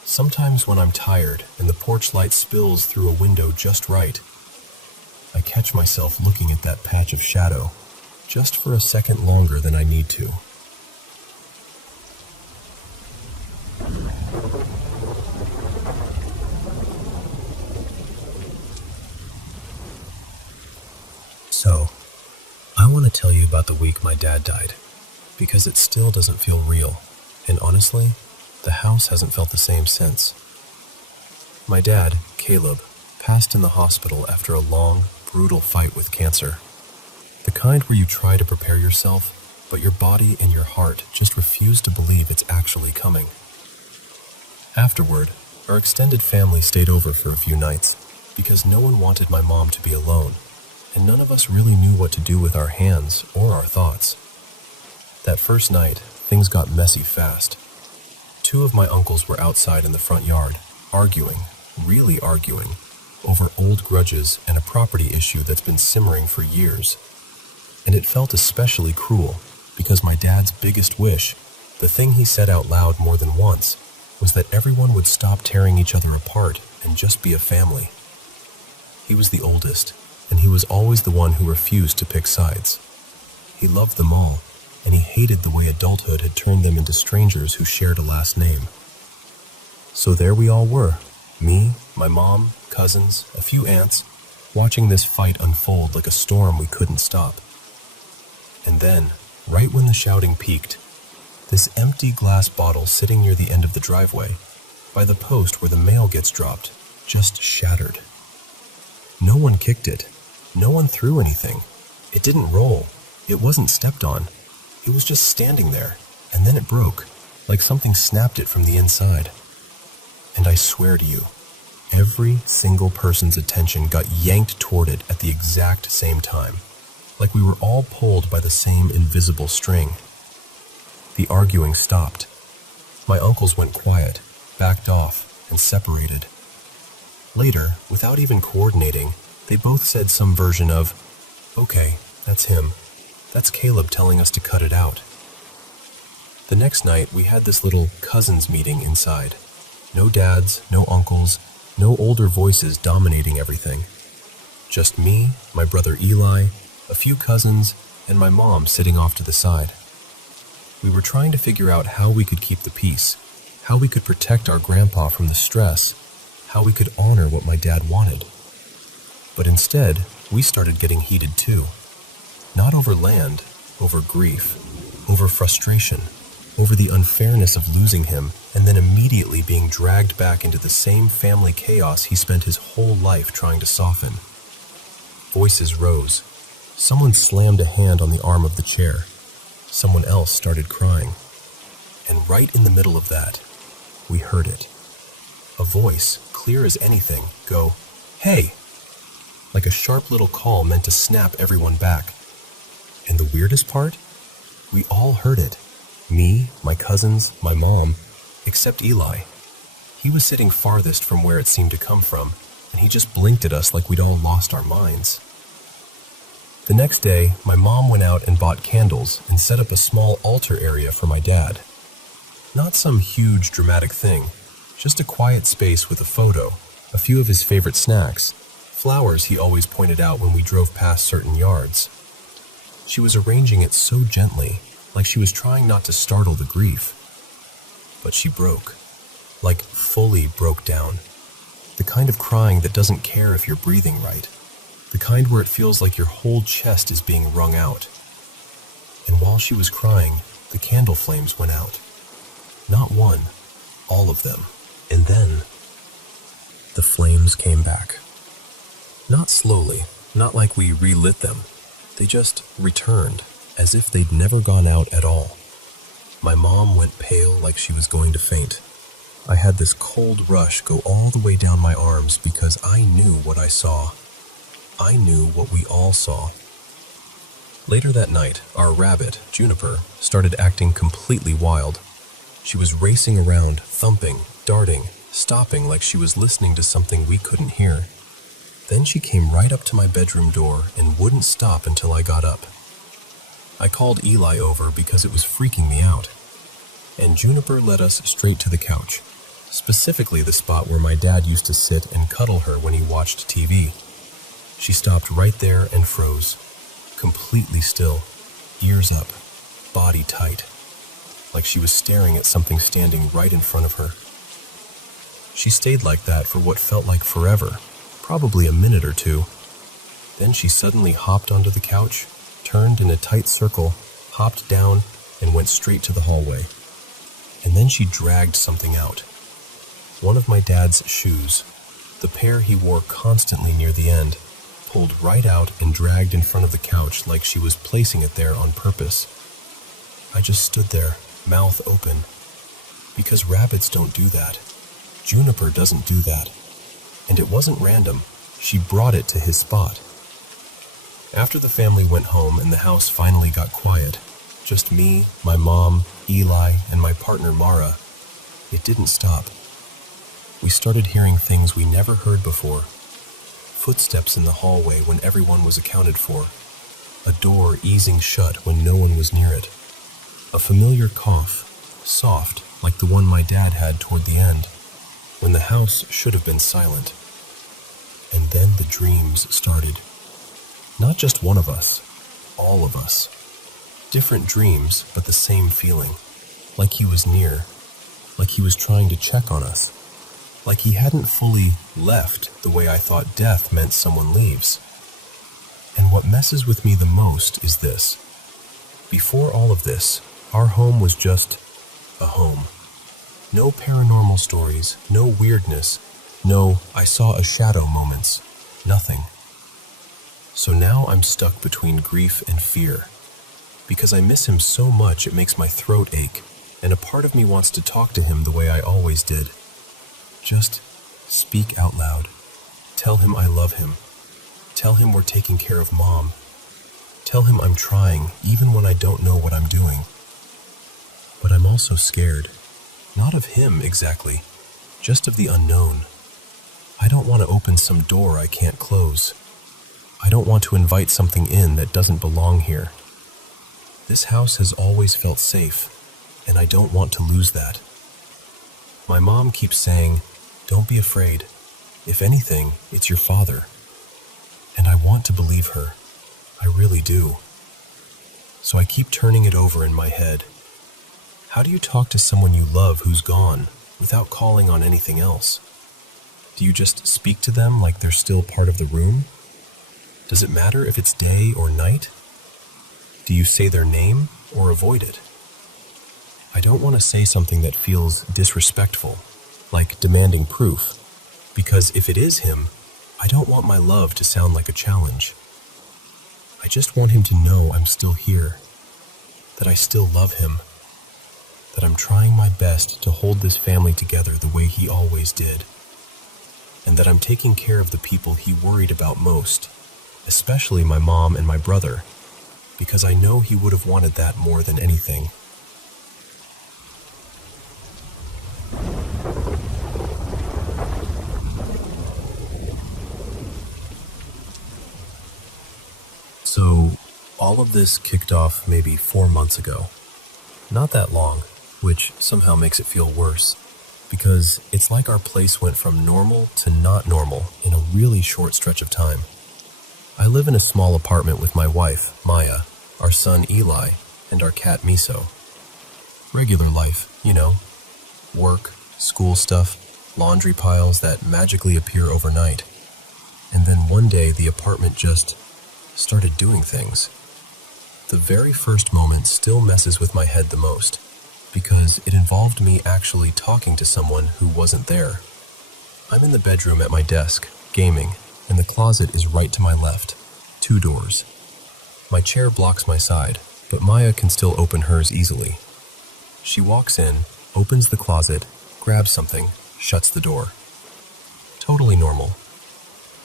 sometimes when I'm tired and the porch light spills through a window just right, I catch myself looking at that patch of shadow just for a second longer than I need to. So, I want to tell you about the week my dad died, because it still doesn't feel real, and honestly, the house hasn't felt the same since. My dad, Caleb, passed in the hospital after a long, brutal fight with cancer. The kind where you try to prepare yourself, but your body and your heart just refuse to believe it's actually coming. Afterward, our extended family stayed over for a few nights, because no one wanted my mom to be alone, and none of us really knew what to do with our hands or our thoughts. That first night, things got messy fast. Two of my uncles were outside in the front yard, arguing, really arguing, over old grudges and a property issue that's been simmering for years. And it felt especially cruel, because my dad's biggest wish, the thing he said out loud more than once, was that everyone would stop tearing each other apart and just be a family. He was the oldest, and he was always the one who refused to pick sides. He loved them all, and he hated the way adulthood had turned them into strangers who shared a last name. So there we all were, me, my mom, cousins, a few aunts, watching this fight unfold like a storm we couldn't stop. And then, right when the shouting peaked, this empty glass bottle sitting near the end of the driveway, by the post where the mail gets dropped, just shattered. No one kicked it. No one threw anything. It didn't roll. It wasn't stepped on. It was just standing there, and then it broke, like something snapped it from the inside. And I swear to you, every single person's attention got yanked toward it at the exact same time, like we were all pulled by the same invisible string. The arguing stopped. My uncles went quiet, backed off, and separated. Later, without even coordinating, they both said some version of, "Okay, that's him. That's Caleb telling us to cut it out." The next night, we had this little cousins meeting inside. No dads, no uncles, no older voices dominating everything. Just me, my brother Eli, a few cousins, and my mom sitting off to the side. We were trying to figure out how we could keep the peace, how we could protect our grandpa from the stress, how we could honor what my dad wanted. But instead, we started getting heated too. Not over land, over grief, over frustration, over the unfairness of losing him and then immediately being dragged back into the same family chaos he spent his whole life trying to soften. Voices rose. Someone slammed a hand on the arm of the chair. someone else started crying. And right in the middle of that, we heard it. A voice, clear as anything, go, "Hey!" Like a sharp little call meant to snap everyone back. And the weirdest part? We all heard it. Me, my cousins, my mom, except Eli. He was sitting farthest from where it seemed to come from, and he just blinked at us like we'd all lost our minds. The next day, my mom went out and bought candles and set up a small altar area for my dad. Not some huge dramatic thing, just a quiet space with a photo, a few of his favorite snacks, flowers he always pointed out when we drove past certain yards. She was arranging it so gently, like she was trying not to startle the grief. But she broke, like fully broke down. The kind of crying that doesn't care if you're breathing right. The kind where it feels like your whole chest is being wrung out. And while she was crying, the candle flames went out. Not one, all of them. And then, the flames came back. Not slowly, not like we relit them. They just returned, as if they'd never gone out at all. My mom went pale like she was going to faint. I had this cold rush go all the way down my arms because I knew what I saw. I knew what we all saw. Later that night, our rabbit, Juniper, started acting completely wild. She was racing around, thumping, darting, stopping like she was listening to something we couldn't hear. Then she came right up to my bedroom door and wouldn't stop until I got up. I called Eli over because it was freaking me out. And Juniper led us straight to the couch, specifically the spot where my dad used to sit and cuddle her when he watched TV. She stopped right there and froze, completely still, ears up, body tight, like she was staring at something standing right in front of her. She stayed like that for what felt like forever, probably a minute or two. Then she suddenly hopped onto the couch, turned in a tight circle, hopped down, and went straight to the hallway. And then she dragged something out. One of my dad's shoes, the pair he wore constantly near the end, pulled right out and dragged in front of the couch like she was placing it there on purpose. I just stood there, mouth open, because rabbits don't do that. Juniper doesn't do that. And it wasn't random. She brought it to his spot. After the family went home and the house finally got quiet, just me, my mom, Eli, and my partner Mara, it didn't stop. We started hearing things we never heard before. Footsteps in the hallway when everyone was accounted for. A door easing shut when no one was near it. A familiar cough, soft like the one my dad had toward the end, when the house should have been silent. And then the dreams started. Not just one of us, all of us. Different dreams, but the same feeling. Like he was near. Like he was trying to check on us. Like he hadn't fully left the way I thought death meant someone leaves. And what messes with me the most is this. Before all of this, our home was just a home. No paranormal stories, no weirdness, no "I saw a shadow" moments, nothing. So now I'm stuck between grief and fear. Because I miss him so much it makes my throat ache, and a part of me wants to talk to him the way I always did. Just speak out loud. Tell him I love him. Tell him we're taking care of Mom. Tell him I'm trying, even when I don't know what I'm doing. But I'm also scared. Not of him exactly, just of the unknown. I don't want to open some door I can't close. I don't want to invite something in that doesn't belong here. This house has always felt safe, and I don't want to lose that. My mom keeps saying, "Don't be afraid. If anything, it's your father." And I want to believe her. I really do. So I keep turning it over in my head. How do you talk to someone you love who's gone without calling on anything else? Do you just speak to them like they're still part of the room? Does it matter if it's day or night? Do you say their name or avoid it? I don't want to say something that feels disrespectful, like demanding proof, because if it is him, I don't want my love to sound like a challenge. I just want him to know I'm still here. that I still love him, that I'm trying my best to hold this family together the way he always did, and that I'm taking care of the people he worried about most, especially my mom and my brother, because I know he would have wanted that more than anything. So, all of this kicked off maybe 4 months ago. Not that long, which somehow makes it feel worse, because it's like our place went from normal to not normal in a really short stretch of time. I live in a small apartment with my wife, Maya, our son Eli, and our cat Miso. Regular life, you know. Work, school stuff, laundry piles that magically appear overnight. And then one day the apartment just started doing things. The very first moment still messes with my head the most, because it involved me actually talking to someone who wasn't there. I'm in the bedroom at my desk, gaming, and the closet is right to my left, 2 doors. My chair blocks my side, but Maya can still open hers easily. She walks in, opens the closet, grabs something, shuts the door. Totally normal.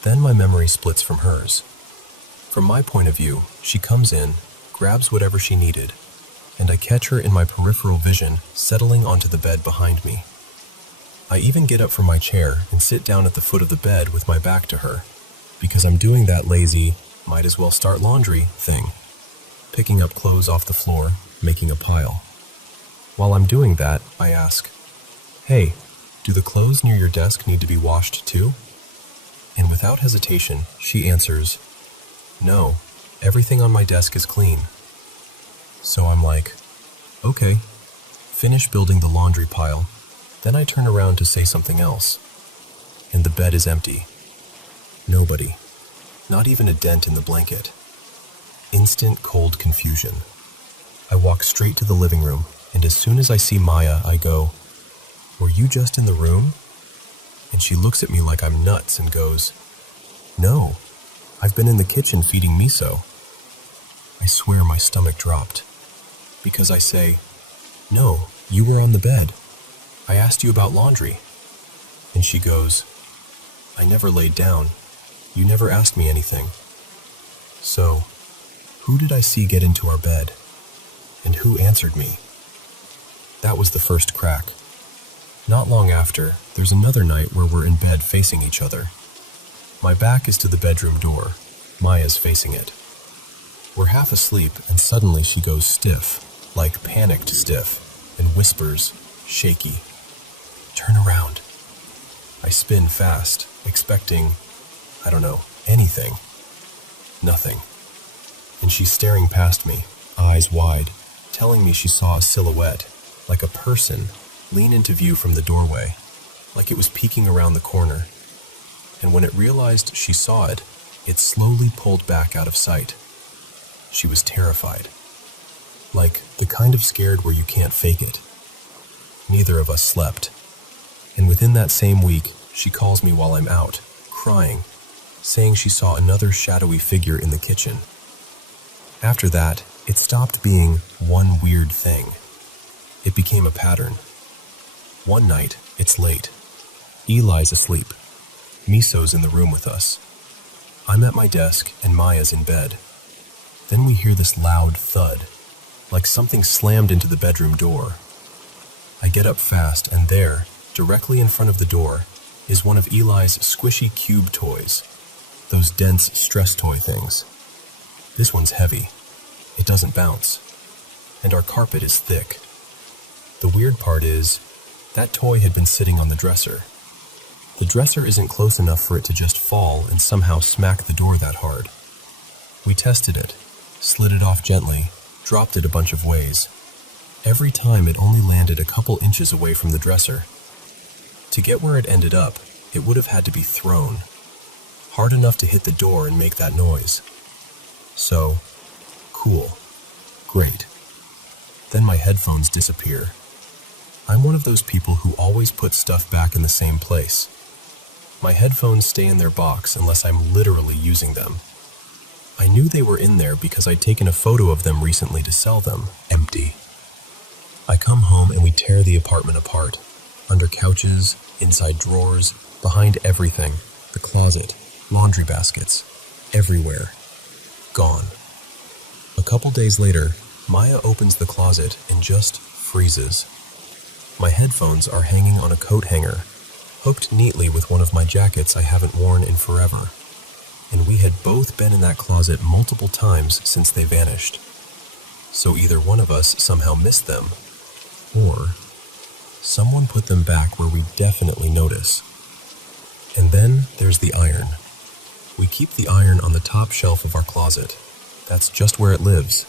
Then my memory splits from hers. From my point of view, she comes in, grabs whatever she needed, and I catch her in my peripheral vision settling onto the bed behind me. I even get up from my chair and sit down at the foot of the bed with my back to her, because I'm doing that lazy, might as well start laundry thing, picking up clothes off the floor, making a pile. While I'm doing that, I ask, "Hey, do the clothes near your desk need to be washed too?" And without hesitation, she answers, "No, everything on my desk is clean." So I'm like, okay, finish building the laundry pile. Then I turn around to say something else, and the bed is empty. Nobody. Not even a dent in the blanket. Instant cold confusion. I walk straight to the living room, and as soon as I see Maya, I go, "Were you just in the room?" And she looks at me like I'm nuts and goes, "No, I've been in the kitchen feeding Miso." I swear my stomach dropped, because I say, "No, you were on the bed. I asked you about laundry." And she goes, "I never laid down. You never asked me anything." So, who did I see get into our bed? And who answered me? That was the first crack. Not long after, there's another night where we're in bed facing each other. My back is to the bedroom door. Maya's facing it. We're half asleep, and suddenly she goes stiff, like panicked stiff, and whispers, shaky, "Turn around." I spin fast, expecting, I don't know, anything. Nothing. And she's staring past me, eyes wide, telling me she saw a silhouette, like a person, lean into view from the doorway, like it was peeking around the corner. And when it realized she saw it, it slowly pulled back out of sight. She was terrified. Like the kind of scared where you can't fake it. Neither of us slept. And within that same week, she calls me while I'm out, crying, saying she saw another shadowy figure in the kitchen. After that, it stopped being one weird thing. It became a pattern. One night, it's late. Eli's asleep. Miso's in the room with us. I'm at my desk and Maya's in bed. Then we hear this loud thud, like something slammed into the bedroom door. I get up fast, and there, directly in front of the door, is one of Eli's squishy cube toys, those dense stress toy things. This one's heavy. It doesn't bounce. And our carpet is thick. The weird part is, that toy had been sitting on the dresser. The dresser isn't close enough for it to just fall and somehow smack the door that hard. We tested it, slid it off gently, dropped it a bunch of ways. Every time it only landed a couple inches away from the dresser. To get where it ended up, it would have had to be thrown, hard enough to hit the door and make that noise. So, cool, great. Then my headphones disappear. I'm one of those people who always put stuff back in the same place. My headphones stay in their box unless I'm literally using them. I knew they were in there because I'd taken a photo of them recently to sell them. Empty. I come home and we tear the apartment apart. Under couches, inside drawers, behind everything. The closet, laundry baskets, everywhere. Gone. A couple days later, Maya opens the closet and just freezes. My headphones are hanging on a coat hanger, hooked neatly with one of my jackets I haven't worn in forever. And we had both been in that closet multiple times since they vanished. So either one of us somehow missed them, or someone put them back where we definitely notice. And then there's the iron. We keep the iron on the top shelf of our closet. That's just where it lives.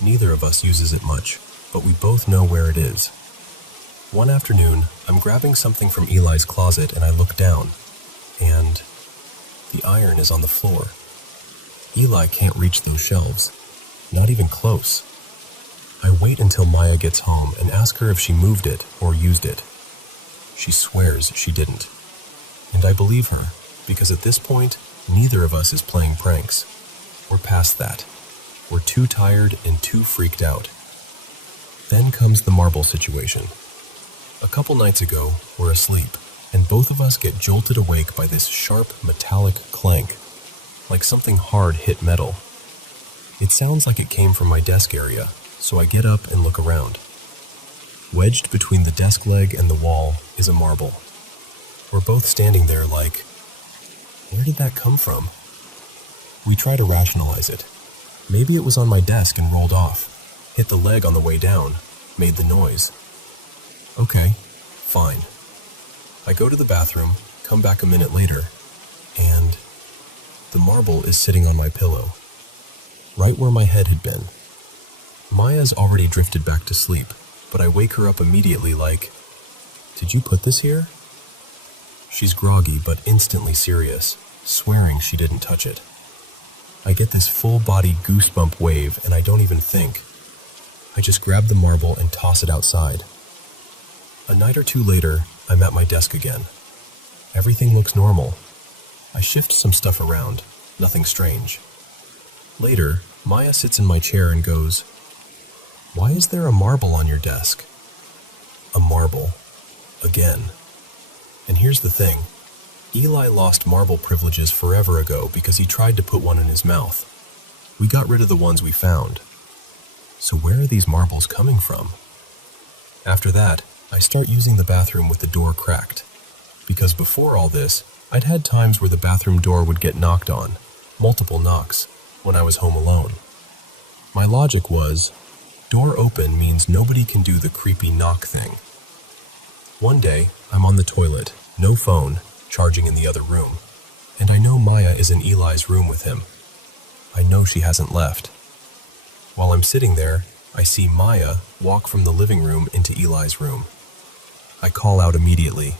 Neither of us uses it much, but we both know where it is. One afternoon, I'm grabbing something from Eli's closet and I look down, and the iron is on the floor. Eli can't reach those shelves, not even close. I wait until Maya gets home and ask her if she moved it or used it. She swears she didn't. And I believe her, because at this point, neither of us is playing pranks. We're past that. We're too tired and too freaked out. Then comes the marble situation. A couple nights ago, we're asleep, and both of us get jolted awake by this sharp metallic clank, like something hard hit metal. It sounds like it came from my desk area, so I get up and look around. Wedged between the desk leg and the wall is a marble. We're both standing there like, where did that come from? We try to rationalize it. Maybe it was on my desk and rolled off, hit the leg on the way down, made the noise. Okay, fine. I go to the bathroom, come back a minute later, and the marble is sitting on my pillow, right where my head had been. Maya's already drifted back to sleep, but I wake her up immediately like, did you put this here? She's groggy but instantly serious, swearing she didn't touch it. I get this full-body goosebump wave and I don't even think. I just grab the marble and toss it outside. A night or two later, I'm at my desk again. Everything looks normal. I shift some stuff around, nothing strange. Later, Maya sits in my chair and goes, why is there a marble on your desk? A marble. Again. And here's the thing. Eli lost marble privileges forever ago because he tried to put one in his mouth. We got rid of the ones we found. So where are these marbles coming from? After that, I start using the bathroom with the door cracked. Because before all this, I'd had times where the bathroom door would get knocked on, multiple knocks, when I was home alone. My logic was, door open means nobody can do the creepy knock thing. One day, I'm on the toilet, no phone, charging in the other room, and I know Maya is in Eli's room with him. I know she hasn't left. While I'm sitting there, I see Maya walk from the living room into Eli's room. I call out immediately,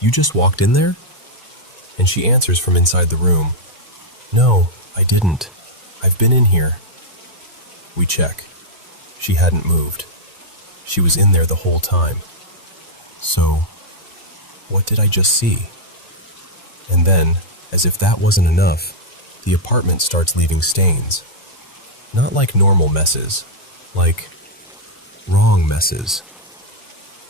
you just walked in there? And she answers from inside the room, no, I didn't. I've been in here. We check. She hadn't moved. She was in there the whole time. So, what did I just see? And then, as if that wasn't enough, the apartment starts leaving stains. Not like normal messes, like wrong messes.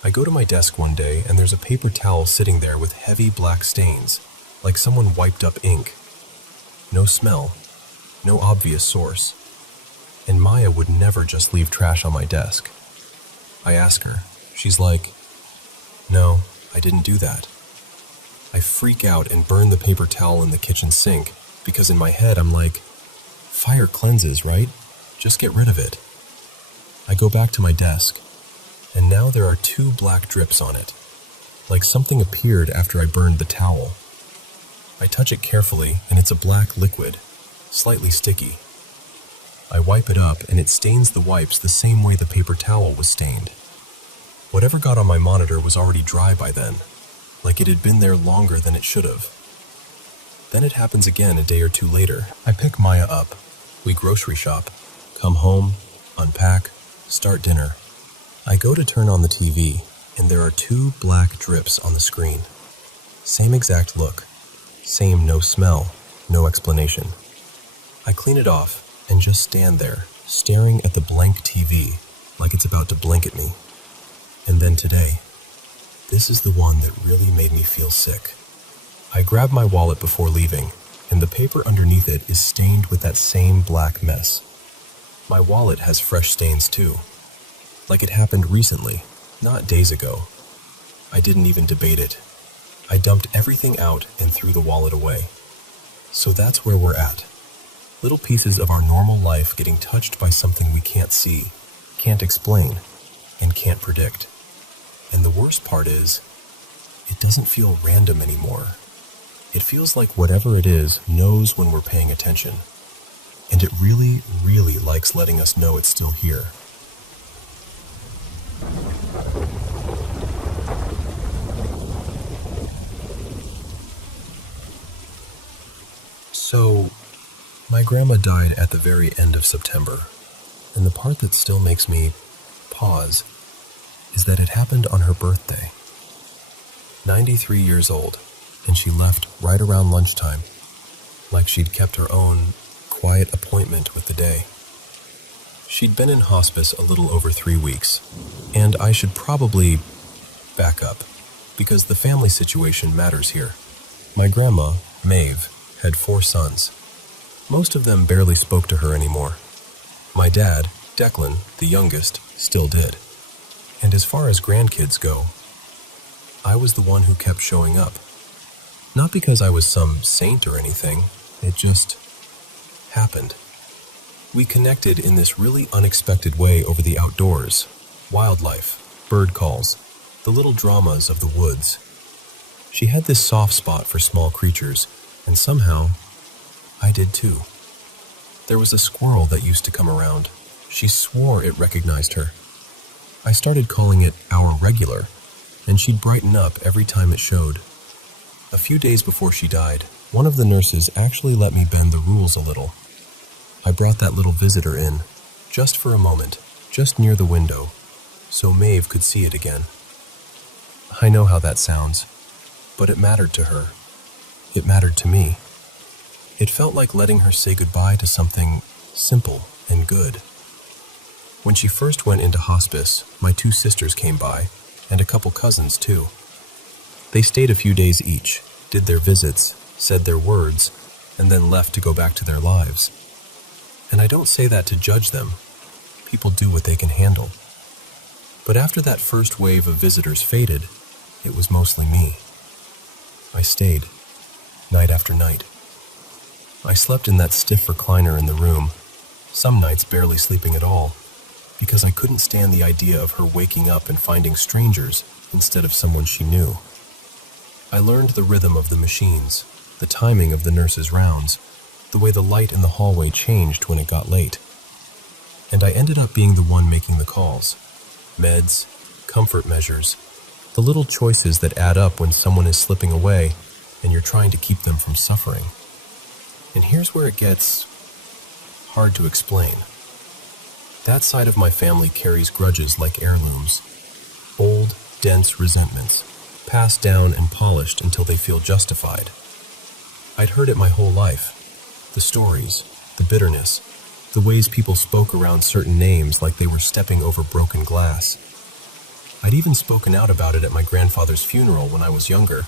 I go to my desk one day and there's a paper towel sitting there with heavy black stains, like someone wiped up ink. No smell, no obvious source. And Maya would never just leave trash on my desk. I ask her. She's like, no, I didn't do that. I freak out and burn the paper towel in the kitchen sink because in my head I'm like, fire cleanses, right? Just get rid of it. I go back to my desk, and now there are 2 black drips on it, like something appeared after I burned the towel. I touch it carefully, and it's a black liquid, slightly sticky. I wipe it up, and it stains the wipes the same way the paper towel was stained. Whatever got on my monitor was already dry by then, like it had been there longer than it should have. Then it happens again a day or 2 later. I pick Maya up. We grocery shop, come home, unpack, start dinner. I go to turn on the TV, and there are 2 black drips on the screen. Same exact look. Same no smell, no explanation. I clean it off and just stand there, staring at the blank TV like it's about to blink at me. And then today, this is the one that really made me feel sick. I grab my wallet before leaving, and the paper underneath it is stained with that same black mess. My wallet has fresh stains too, like it happened recently, not days ago. I didn't even debate it. I dumped everything out and threw the wallet away. So that's where we're at. Little pieces of our normal life getting touched by something we can't see, can't explain, and can't predict. And the worst part is, it doesn't feel random anymore. It feels like whatever it is knows when we're paying attention. And it really, really likes letting us know it's still here. So, my grandma died at the very end of September, and the part that still makes me pause is that it happened on her birthday. 93 years old, and she left right around lunchtime, like she'd kept her own quiet appointment with the day. She'd been in hospice a little over 3 weeks, and I should probably back up, because the family situation matters here. My grandma, Maeve, had 4 sons. Most of them barely spoke to her anymore. My dad, Declan, the youngest, still did. And as far as grandkids go, I was the one who kept showing up. Not because I was some saint or anything, it just happened. We connected in this really unexpected way over the outdoors, wildlife, bird calls, the little dramas of the woods. She had this soft spot for small creatures, and somehow, I did too. There was a squirrel that used to come around. She swore it recognized her. I started calling it our regular, and she'd brighten up every time it showed. A few days before she died, one of the nurses actually let me bend the rules a little. I brought that little visitor in, just for a moment, just near the window, so Maeve could see it again. I know how that sounds, but it mattered to her. It mattered to me. It felt like letting her say goodbye to something simple and good. When she first went into hospice, my 2 sisters came by, and a couple cousins too. They stayed a few days each, did their visits, said their words, and then left to go back to their lives. And I don't say that to judge them. People do what they can handle. But after that first wave of visitors faded, it was mostly me. I stayed, night after night. I slept in that stiff recliner in the room, some nights barely sleeping at all, because I couldn't stand the idea of her waking up and finding strangers instead of someone she knew. I learned the rhythm of the machines, the timing of the nurses' rounds, the way the light in the hallway changed when it got late. And I ended up being the one making the calls. Meds, comfort measures, the little choices that add up when someone is slipping away and you're trying to keep them from suffering. And here's where it gets hard to explain. That side of my family carries grudges like heirlooms. Old, dense resentments, passed down and polished until they feel justified. I'd heard it my whole life. The stories, the bitterness, the ways people spoke around certain names like they were stepping over broken glass. I'd even spoken out about it at my grandfather's funeral when I was younger,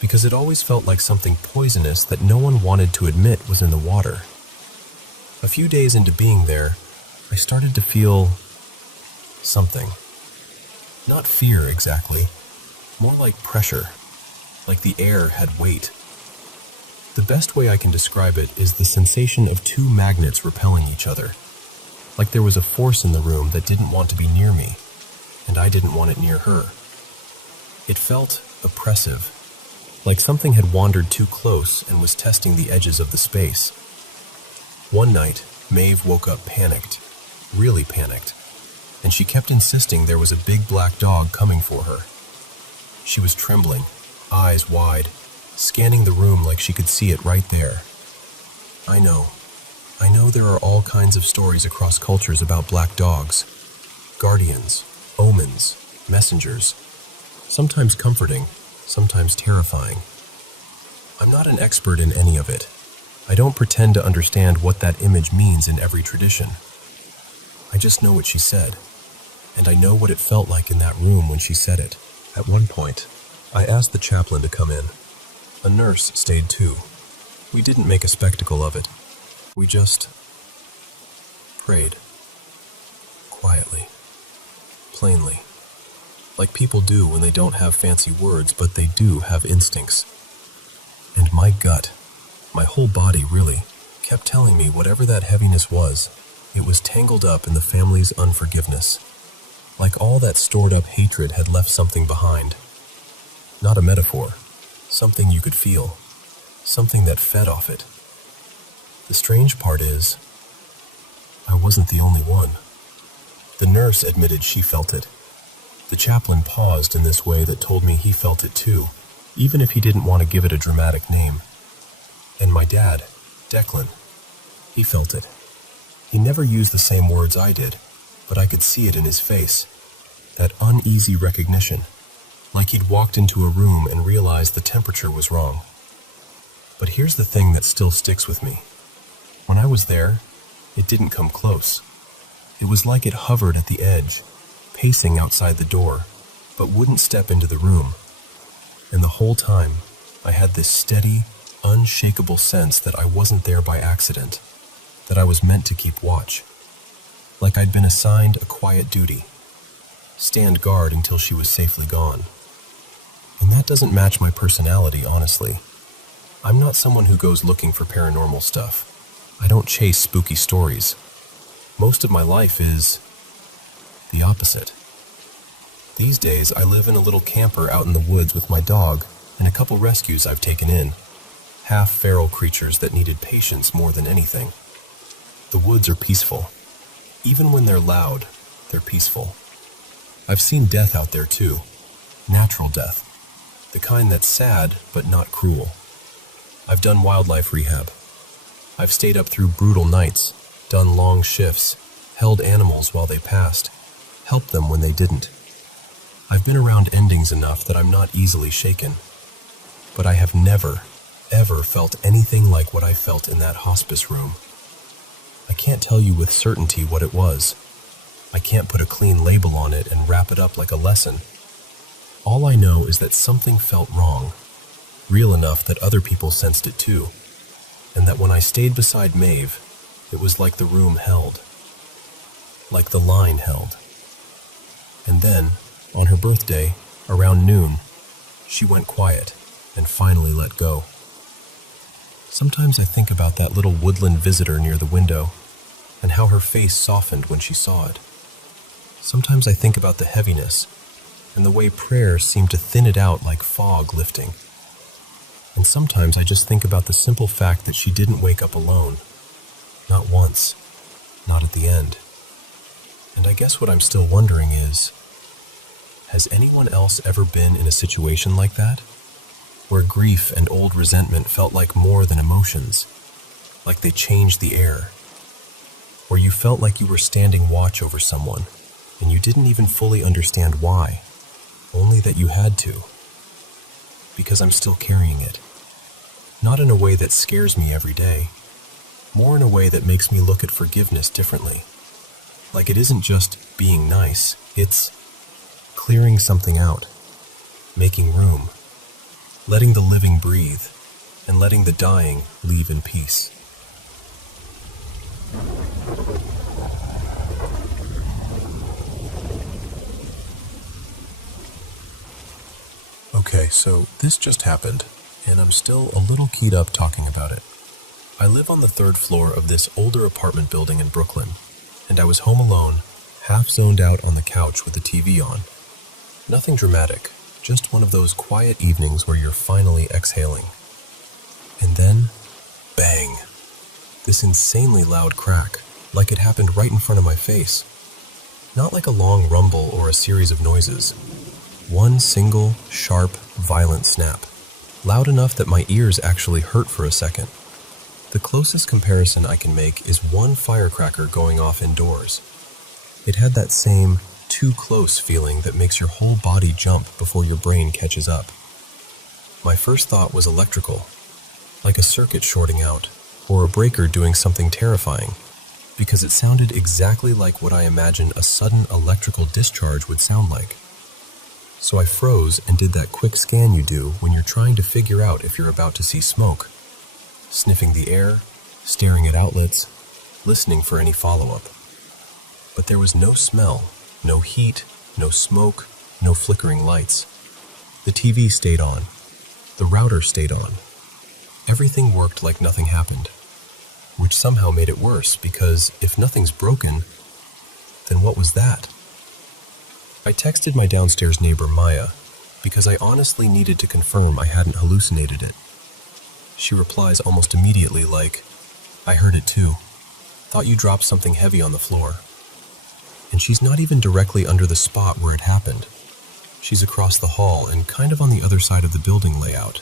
because it always felt like something poisonous that no one wanted to admit was in the water. A few days into being there, I started to feel something. Not fear exactly, more like pressure, like the air had weight. The best way I can describe it is the sensation of 2 magnets repelling each other, like there was a force in the room that didn't want to be near me, and I didn't want it near her. It felt oppressive, like something had wandered too close and was testing the edges of the space. One night, Maeve woke up panicked, really panicked, and she kept insisting there was a big black dog coming for her. She was trembling, eyes wide, scanning the room like she could see it right there. I know there are all kinds of stories across cultures about black dogs. Guardians, omens, messengers. Sometimes comforting, sometimes terrifying. I'm not an expert in any of it. I don't pretend to understand what that image means in every tradition. I just know what she said, and I know what it felt like in that room when she said it. At one point, I asked the chaplain to come in. A nurse stayed too. We didn't make a spectacle of it. We just prayed. Quietly. Plainly. Like people do when they don't have fancy words, but they do have instincts. And my gut, my whole body really, kept telling me whatever that heaviness was, it was tangled up in the family's unforgiveness. Like all that stored up hatred had left something behind. Not a metaphor, something you could feel, something that fed off it. The strange part is, I wasn't the only one. The nurse admitted she felt it. The chaplain paused in this way that told me he felt it too, even if he didn't want to give it a dramatic name. And my dad, Declan, he felt it. He never used the same words I did, but I could see it in his face. That uneasy recognition, like he'd walked into a room and realized the temperature was wrong. But here's the thing that still sticks with me. When I was there, it didn't come close. It was like it hovered at the edge, pacing outside the door, but wouldn't step into the room. And the whole time, I had this steady, unshakable sense that I wasn't there by accident, that I was meant to keep watch. Like I'd been assigned a quiet duty. Stand guard until she was safely gone. And that doesn't match my personality, honestly. I'm not someone who goes looking for paranormal stuff. I don't chase spooky stories. Most of my life is the opposite. These days, I live in a little camper out in the woods with my dog and a couple rescues I've taken in. Half feral creatures that needed patience more than anything. The woods are peaceful. Even when they're loud, they're peaceful. I've seen death out there too. Natural death. The kind that's sad, but not cruel. I've done wildlife rehab. I've stayed up through brutal nights, done long shifts, held animals while they passed, helped them when they didn't. I've been around endings enough that I'm not easily shaken. But I have never, ever felt anything like what I felt in that hospice room. I can't tell you with certainty what it was. I can't put a clean label on it and wrap it up like a lesson. All I know is that something felt wrong, real enough that other people sensed it too, and that when I stayed beside Maeve, it was like the room held, like the line held. And then, on her birthday, around noon, she went quiet and finally let go. Sometimes I think about that little woodland visitor near the window and how her face softened when she saw it. Sometimes I think about the heaviness and the way prayer seemed to thin it out like fog lifting. And sometimes I just think about the simple fact that she didn't wake up alone. Not once. Not at the end. And I guess what I'm still wondering is, has anyone else ever been in a situation like that? Where grief and old resentment felt like more than emotions, like they changed the air. Where you felt like you were standing watch over someone, and you didn't even fully understand why, only that you had to. Because I'm still carrying it. Not in a way that scares me every day, more in a way that makes me look at forgiveness differently. Like it isn't just being nice, it's clearing something out, making room, letting the living breathe, and letting the dying leave in peace. Okay, so this just happened, and I'm still a little keyed up talking about it. I live on the 3rd floor of this older apartment building in Brooklyn, and I was home alone, half zoned out on the couch with the TV on. Nothing dramatic, just one of those quiet evenings where you're finally exhaling. And then, bang! This insanely loud crack, like it happened right in front of my face. Not like a long rumble or a series of noises. One single, sharp, violent snap. Loud enough that my ears actually hurt for a second. The closest comparison I can make is one firecracker going off indoors. It had that same too close feeling that makes your whole body jump before your brain catches up. My first thought was electrical, like a circuit shorting out, or a breaker doing something terrifying, because it sounded exactly like what I imagined a sudden electrical discharge would sound like. So I froze and did that quick scan you do when you're trying to figure out if you're about to see smoke, sniffing the air, staring at outlets, listening for any follow-up. But there was no smell, no heat, no smoke, no flickering lights. The TV stayed on. The router stayed on. Everything worked like nothing happened, which somehow made it worse because if nothing's broken, then what was that? I texted my downstairs neighbor Maya because I honestly needed to confirm I hadn't hallucinated it. She replies almost immediately like, "I heard it too. Thought you dropped something heavy on the floor." And she's not even directly under the spot where it happened. She's across the hall and kind of on the other side of the building layout.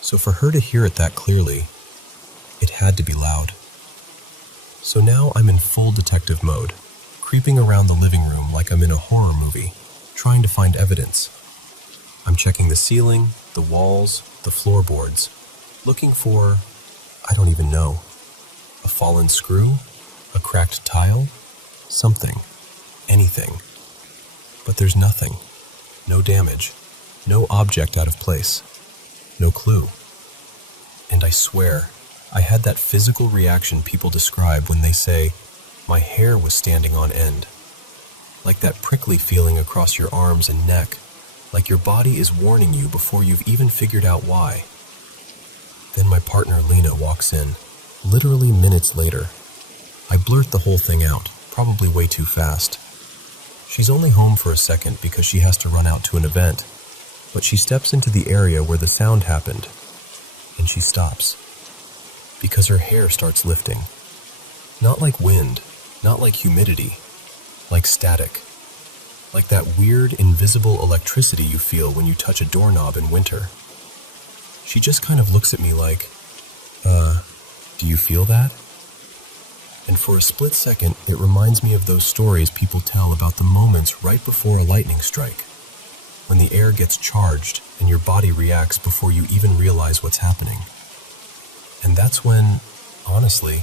So for her to hear it that clearly, it had to be loud. So now I'm in full detective mode, creeping around the living room like I'm in a horror movie, trying to find evidence. I'm checking the ceiling, the walls, the floorboards, looking for, I don't even know, a fallen screw, a cracked tile, something, anything. But there's nothing. No damage, no object out of place, no clue. And I swear, I had that physical reaction people describe when they say, my hair was standing on end. Like that prickly feeling across your arms and neck, like your body is warning you before you've even figured out why. Then my partner Lena walks in, literally minutes later. I blurt the whole thing out, probably way too fast. She's only home for a second because she has to run out to an event, but she steps into the area where the sound happened, and she stops, because her hair starts lifting. Not like wind, not like humidity, like static. Like that weird, invisible electricity you feel when you touch a doorknob in winter. She just kind of looks at me like, do you feel that? And for a split second, it reminds me of those stories people tell about the moments right before a lightning strike, when the air gets charged and your body reacts before you even realize what's happening. And that's when, honestly,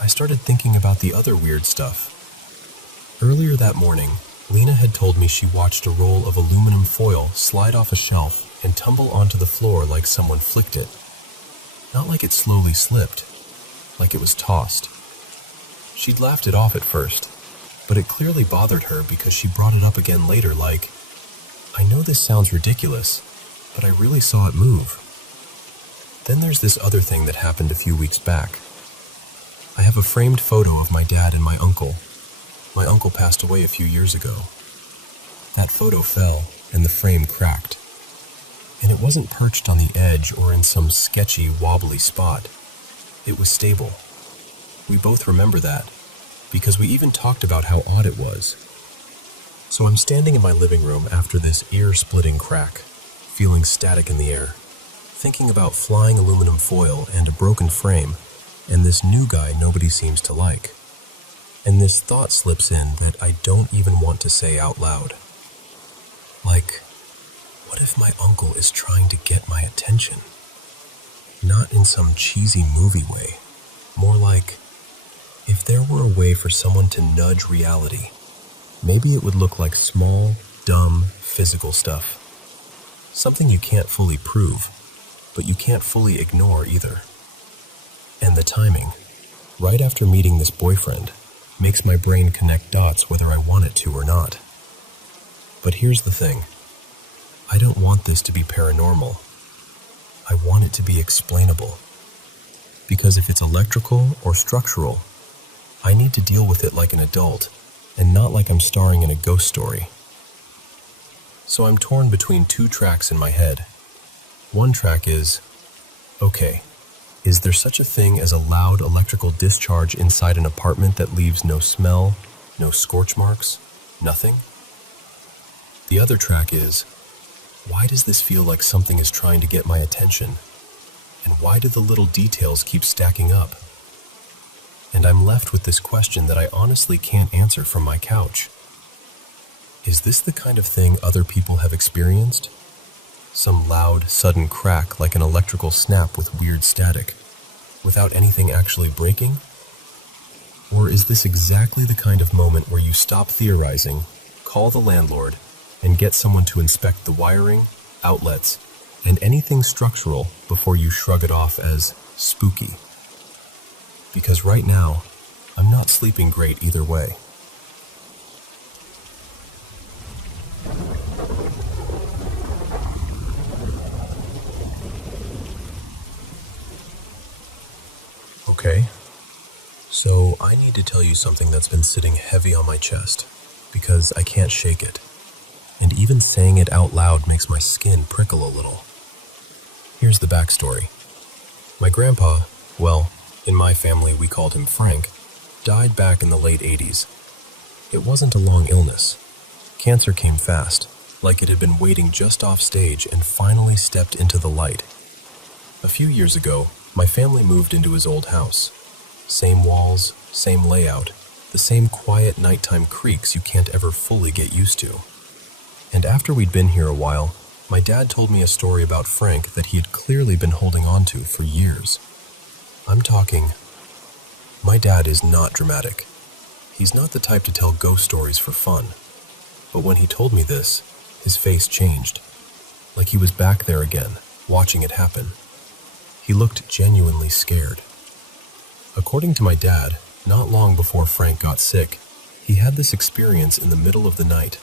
I started thinking about the other weird stuff. Earlier that morning, Lena had told me she watched a roll of aluminum foil slide off a shelf and tumble onto the floor like someone flicked it. Not like it slowly slipped, like it was tossed. She'd laughed it off at first, but it clearly bothered her because she brought it up again later like, I know this sounds ridiculous, but I really saw it move. Then there's this other thing that happened a few weeks back. I have a framed photo of my dad and my uncle. My uncle passed away a few years ago. That photo fell, and the frame cracked. And it wasn't perched on the edge or in some sketchy, wobbly spot. It was stable. We both remember that, because we even talked about how odd it was. So I'm standing in my living room after this ear-splitting crack, feeling static in the air, thinking about flying aluminum foil and a broken frame, and this new guy nobody seems to like. And this thought slips in that I don't even want to say out loud. Like, what if my uncle is trying to get my attention? Not in some cheesy movie way, more like, if there were a way for someone to nudge reality, maybe it would look like small, dumb, physical stuff. Something you can't fully prove, but you can't fully ignore either. And the timing, right after meeting this boyfriend, makes my brain connect dots whether I want it to or not. But here's the thing. I don't want this to be paranormal. I want it to be explainable. Because if it's electrical or structural, I need to deal with it like an adult, and not like I'm starring in a ghost story. So I'm torn between two tracks in my head. One track is, okay, is there such a thing as a loud electrical discharge inside an apartment that leaves no smell, no scorch marks, nothing? The other track is, why does this feel like something is trying to get my attention? And why do the little details keep stacking up? And I'm left with this question that I honestly can't answer from my couch. Is this the kind of thing other people have experienced? Some loud, sudden crack like an electrical snap with weird static? without anything actually breaking? Or is this exactly the kind of moment where you stop theorizing, call the landlord, and get someone to inspect the wiring, outlets, and anything structural before you shrug it off as spooky? Because right now, I'm not sleeping great either way. Okay, so I need to tell you something that's been sitting heavy on my chest, because I can't shake it. And even saying it out loud makes my skin prickle a little. Here's the backstory. My grandpa, well, in my family we called him Frank, died back in the late 80s. It wasn't a long illness. Cancer came fast, like it had been waiting just off stage and finally stepped into the light. A few years ago, my family moved into his old house. Same walls, same layout, the same quiet nighttime creaks you can't ever fully get used to. And after we'd been here a while, my dad told me a story about Frank that he had clearly been holding on to for years. I'm talking... My dad is not dramatic. He's not the type to tell ghost stories for fun. But when he told me this, his face changed. Like he was back there again, watching it happen. He looked genuinely scared. According to my dad, not long before Frank got sick, he had this experience in the middle of the night.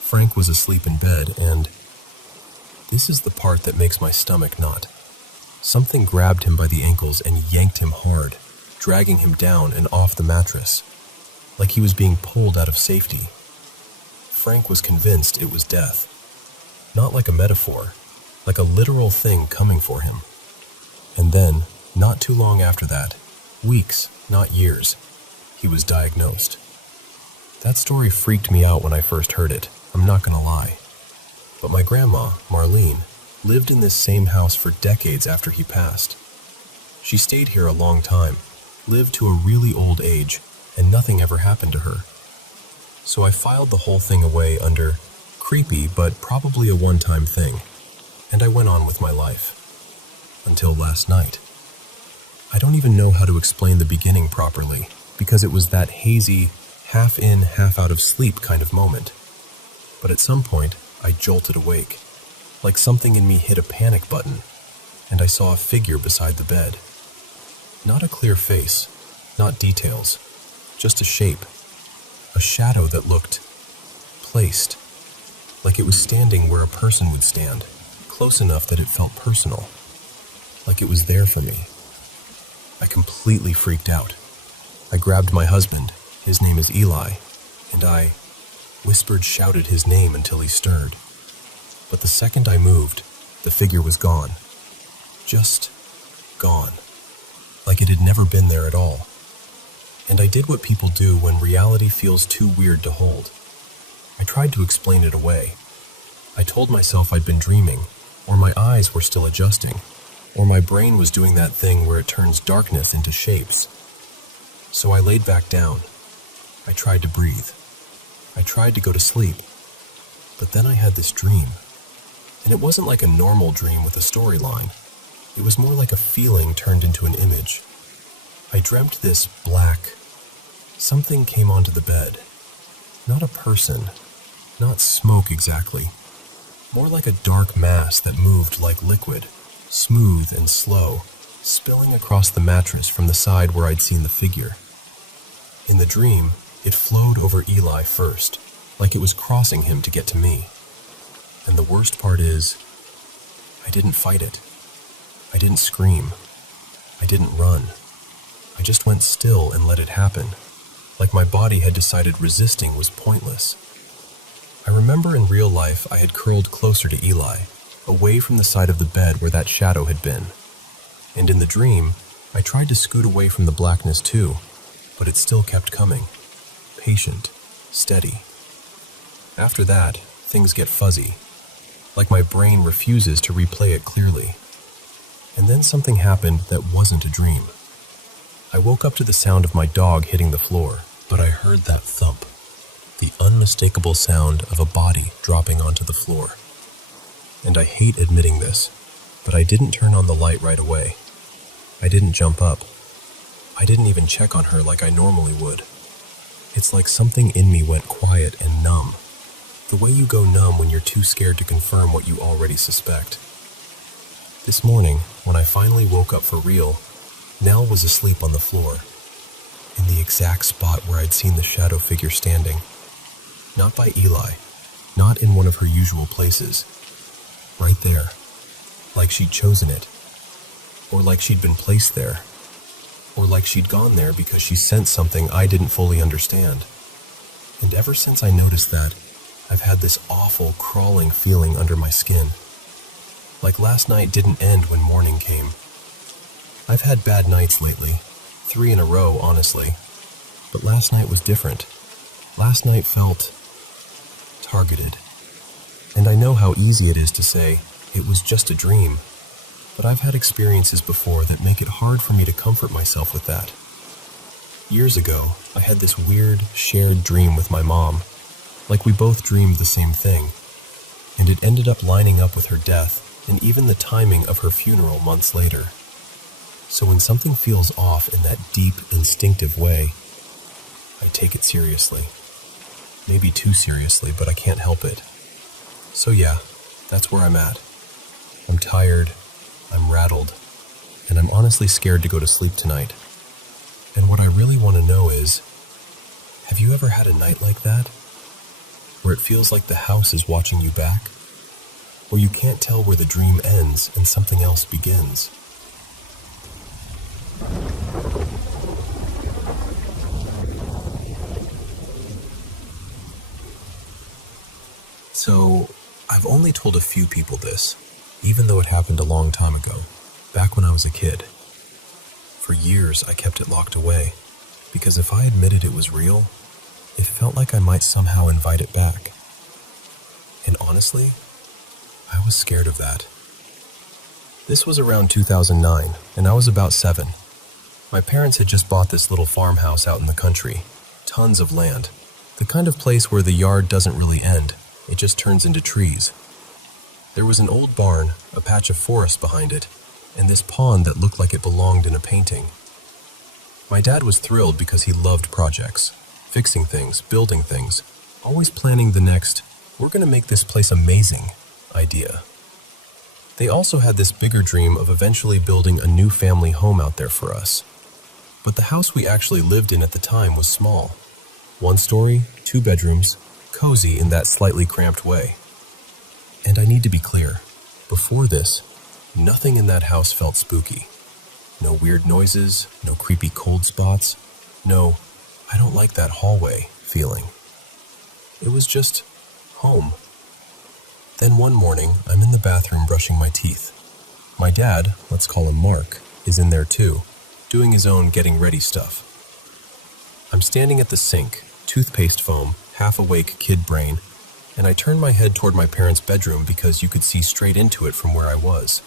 Frank was asleep in bed and... This is the part that makes my stomach knot. Something grabbed him by the ankles and yanked him hard, dragging him down and off the mattress, like he was being pulled out of safety. Frank was convinced it was death. Not like a metaphor, like a literal thing coming for him. And then, not too long after that, weeks, not years, he was diagnosed. That story freaked me out when I first heard it, I'm not gonna lie. But my grandma, Marlene, lived in this same house for decades after he passed. She stayed here a long time, lived to a really old age, and nothing ever happened to her. So I filed the whole thing away under creepy but probably a one-time thing, and I went on with my life. Until last night. I don't even know how to explain the beginning properly, because it was that hazy, half in, half out of sleep kind of moment. But at some point, I jolted awake, like something in me hit a panic button, and I saw a figure beside the bed. Not a clear face, not details, just a shape, a shadow that looked placed, like it was standing where a person would stand, close enough that it felt personal, like it was there for me. I completely freaked out. I grabbed my husband, his name is Eli, and I shouted his name until he stirred. But the second I moved, the figure was gone. Just gone. Like it had never been there at all. And I did what people do when reality feels too weird to hold. I tried to explain it away. I told myself I'd been dreaming, or my eyes were still adjusting, or my brain was doing that thing where it turns darkness into shapes. So I laid back down. I tried to breathe. I tried to go to sleep. But then I had this dream. And it wasn't like a normal dream with a storyline. It was more like a feeling turned into an image. I dreamt this black... Something came onto the bed. Not a person. Not smoke exactly. More like a dark mass that moved like liquid, smooth and slow, spilling across the mattress from the side where I'd seen the figure. In the dream, it flowed over Eli first, like it was crossing him to get to me. And the worst part is, I didn't fight it. I didn't scream. I didn't run. I just went still and let it happen, like my body had decided resisting was pointless. I remember in real life I had curled closer to Eli, away from the side of the bed where that shadow had been. And in the dream, I tried to scoot away from the blackness too, but it still kept coming. Patient, steady. After that, things get fuzzy, like my brain refuses to replay it clearly. And then something happened that wasn't a dream. I woke up to the sound of my dog hitting the floor, but I heard that thump, the unmistakable sound of a body dropping onto the floor. And I hate admitting this, but I didn't turn on the light right away. I didn't jump up. I didn't even check on her like I normally would. It's like something in me went quiet and numb. The way you go numb when you're too scared to confirm what you already suspect. This morning, when I finally woke up for real, Nell was asleep on the floor, in the exact spot where I'd seen the shadow figure standing. Not by Eli, not in one of her usual places. Right there, like she'd chosen it, or like she'd been placed there, or like she'd gone there because she sensed something I didn't fully understand. And ever since I noticed that, I've had this awful crawling feeling under my skin. Like last night didn't end when morning came. I've had bad nights lately, 3 in a row, honestly. But last night was different. Last night felt targeted. And I know how easy it is to say, it was just a dream. But I've had experiences before that make it hard for me to comfort myself with that. Years ago, I had this weird, shared dream with my mom. Like we both dreamed the same thing. And it ended up lining up with her death and even the timing of her funeral months later. So when something feels off in that deep, instinctive way, I take it seriously. Maybe too seriously, but I can't help it. So yeah, that's where I'm at. I'm tired, I'm rattled, and I'm honestly scared to go to sleep tonight. And what I really want to know is, have you ever had a night like that? Where it feels like the house is watching you back? Where you can't tell where the dream ends and something else begins? So, I've only told a few people this, even though it happened a long time ago, back when I was a kid. For years, I kept it locked away, because if I admitted it was real, it felt like I might somehow invite it back. And honestly, I was scared of that. This was around 2009, and I was about 7. My parents had just bought this little farmhouse out in the country. Tons of land. The kind of place where the yard doesn't really end. It just turns into trees. There was an old barn, a patch of forest behind it, and this pond that looked like it belonged in a painting. My dad was thrilled because he loved projects, fixing things, building things, always planning the next, we're going to make this place amazing idea. They also had this bigger dream of eventually building a new family home out there for us. But the house we actually lived in at the time was small. 1 story, 2 bedrooms, cozy in that slightly cramped way. And I need to be clear, before this, nothing in that house felt spooky. No weird noises, no creepy cold spots, no, I don't like that hallway feeling. It was just home. Then one morning, I'm in the bathroom brushing my teeth. My dad, let's call him Mark, is in there too, doing his own getting ready stuff. I'm standing at the sink, toothpaste foam, half-awake kid brain, and I turn my head toward my parents' bedroom because you could see straight into it from where I was.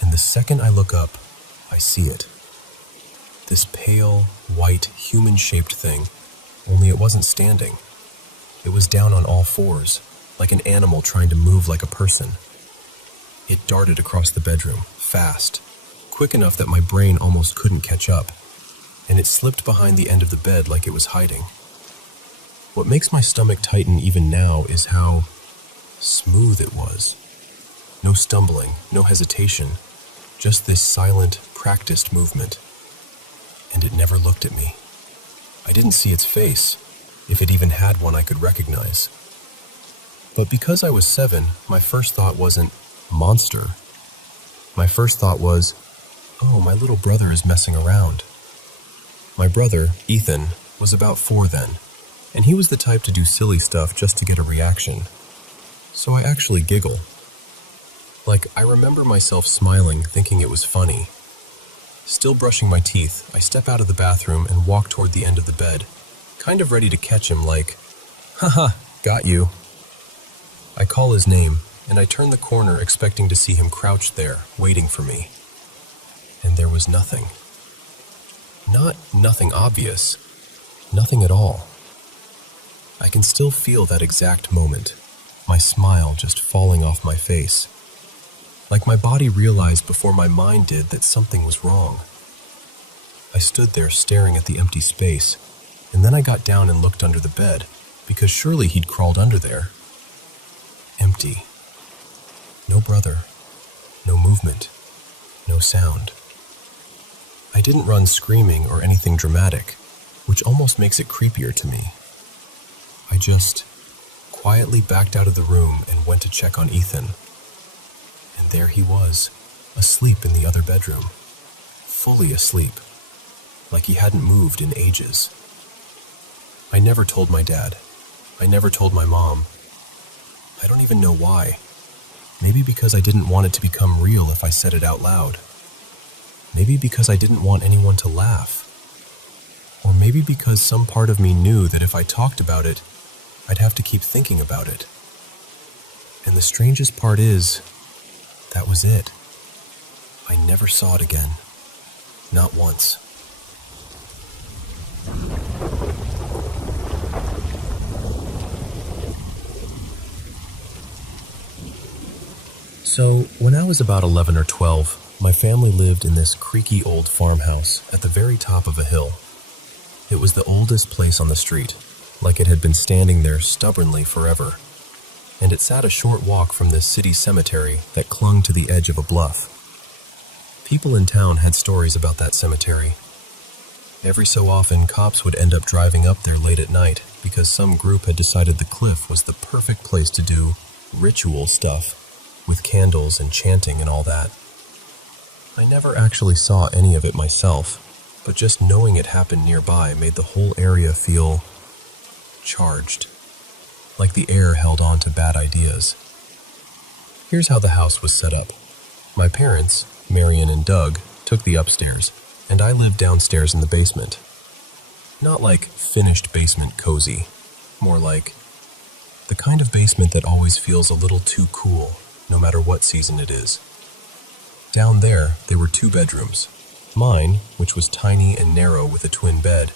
And the second I look up, I see it. This pale, white, human-shaped thing, only it wasn't standing. It was down on all fours, like an animal trying to move like a person. It darted across the bedroom, fast, quick enough that my brain almost couldn't catch up, and it slipped behind the end of the bed like it was hiding. What makes my stomach tighten even now is how smooth it was. No stumbling, no hesitation, just this silent, practiced movement. And it never looked at me. I didn't see its face, if it even had one I could recognize. But because I was 7, my first thought wasn't, monster. My first thought was, oh, my little brother is messing around. My brother, Ethan, was about 4 then, and he was the type to do silly stuff just to get a reaction. So I actually giggle. Like, I remember myself smiling, thinking it was funny. Still brushing my teeth, I step out of the bathroom and walk toward the end of the bed, kind of ready to catch him like, haha, got you. I call his name, and I turn the corner expecting to see him crouched there, waiting for me. And there was nothing. Not nothing obvious. Nothing at all. I can still feel that exact moment, my smile just falling off my face. Like my body realized before my mind did that something was wrong. I stood there staring at the empty space, and then I got down and looked under the bed, because surely he'd crawled under there. Empty. No brother. No movement. No sound. I didn't run screaming or anything dramatic, which almost makes it creepier to me. I just quietly backed out of the room and went to check on Ethan. And there he was, asleep in the other bedroom. Fully asleep. Like he hadn't moved in ages. I never told my dad. I never told my mom. I don't even know why. Maybe because I didn't want it to become real if I said it out loud. Maybe because I didn't want anyone to laugh. Or maybe because some part of me knew that if I talked about it, I'd have to keep thinking about it. And the strangest part is, that was it. I never saw it again. Not once. So, when I was about 11 or 12, my family lived in this creaky old farmhouse at the very top of a hill. It was the oldest place on the street, like it had been standing there stubbornly forever. And it sat a short walk from this city cemetery that clung to the edge of a bluff. People in town had stories about that cemetery. Every so often, cops would end up driving up there late at night because some group had decided the cliff was the perfect place to do ritual stuff, with candles and chanting and all that. I never actually saw any of it myself, but just knowing it happened nearby made the whole area feel charged, like the air held on to bad ideas. Here's how the house was set up. My parents, Marion and Doug, took the upstairs, and I lived downstairs in the basement. Not like finished basement cozy, more like the kind of basement that always feels a little too cool, no matter what season it is. Down there were 2 bedrooms. Mine, which was tiny and narrow with a twin bed,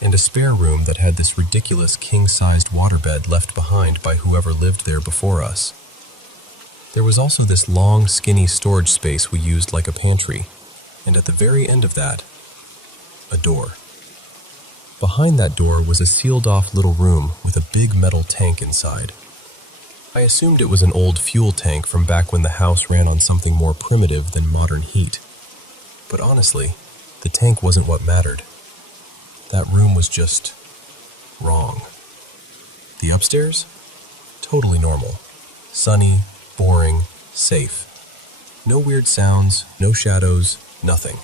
and a spare room that had this ridiculous king-sized waterbed left behind by whoever lived there before us. There was also this long, skinny storage space we used like a pantry, and at the very end of that, a door. Behind that door was a sealed-off little room with a big metal tank inside. I assumed it was an old fuel tank from back when the house ran on something more primitive than modern heat. But honestly, the tank wasn't what mattered. That room was just wrong. The upstairs? Totally normal. Sunny, boring, safe. No weird sounds, no shadows, nothing.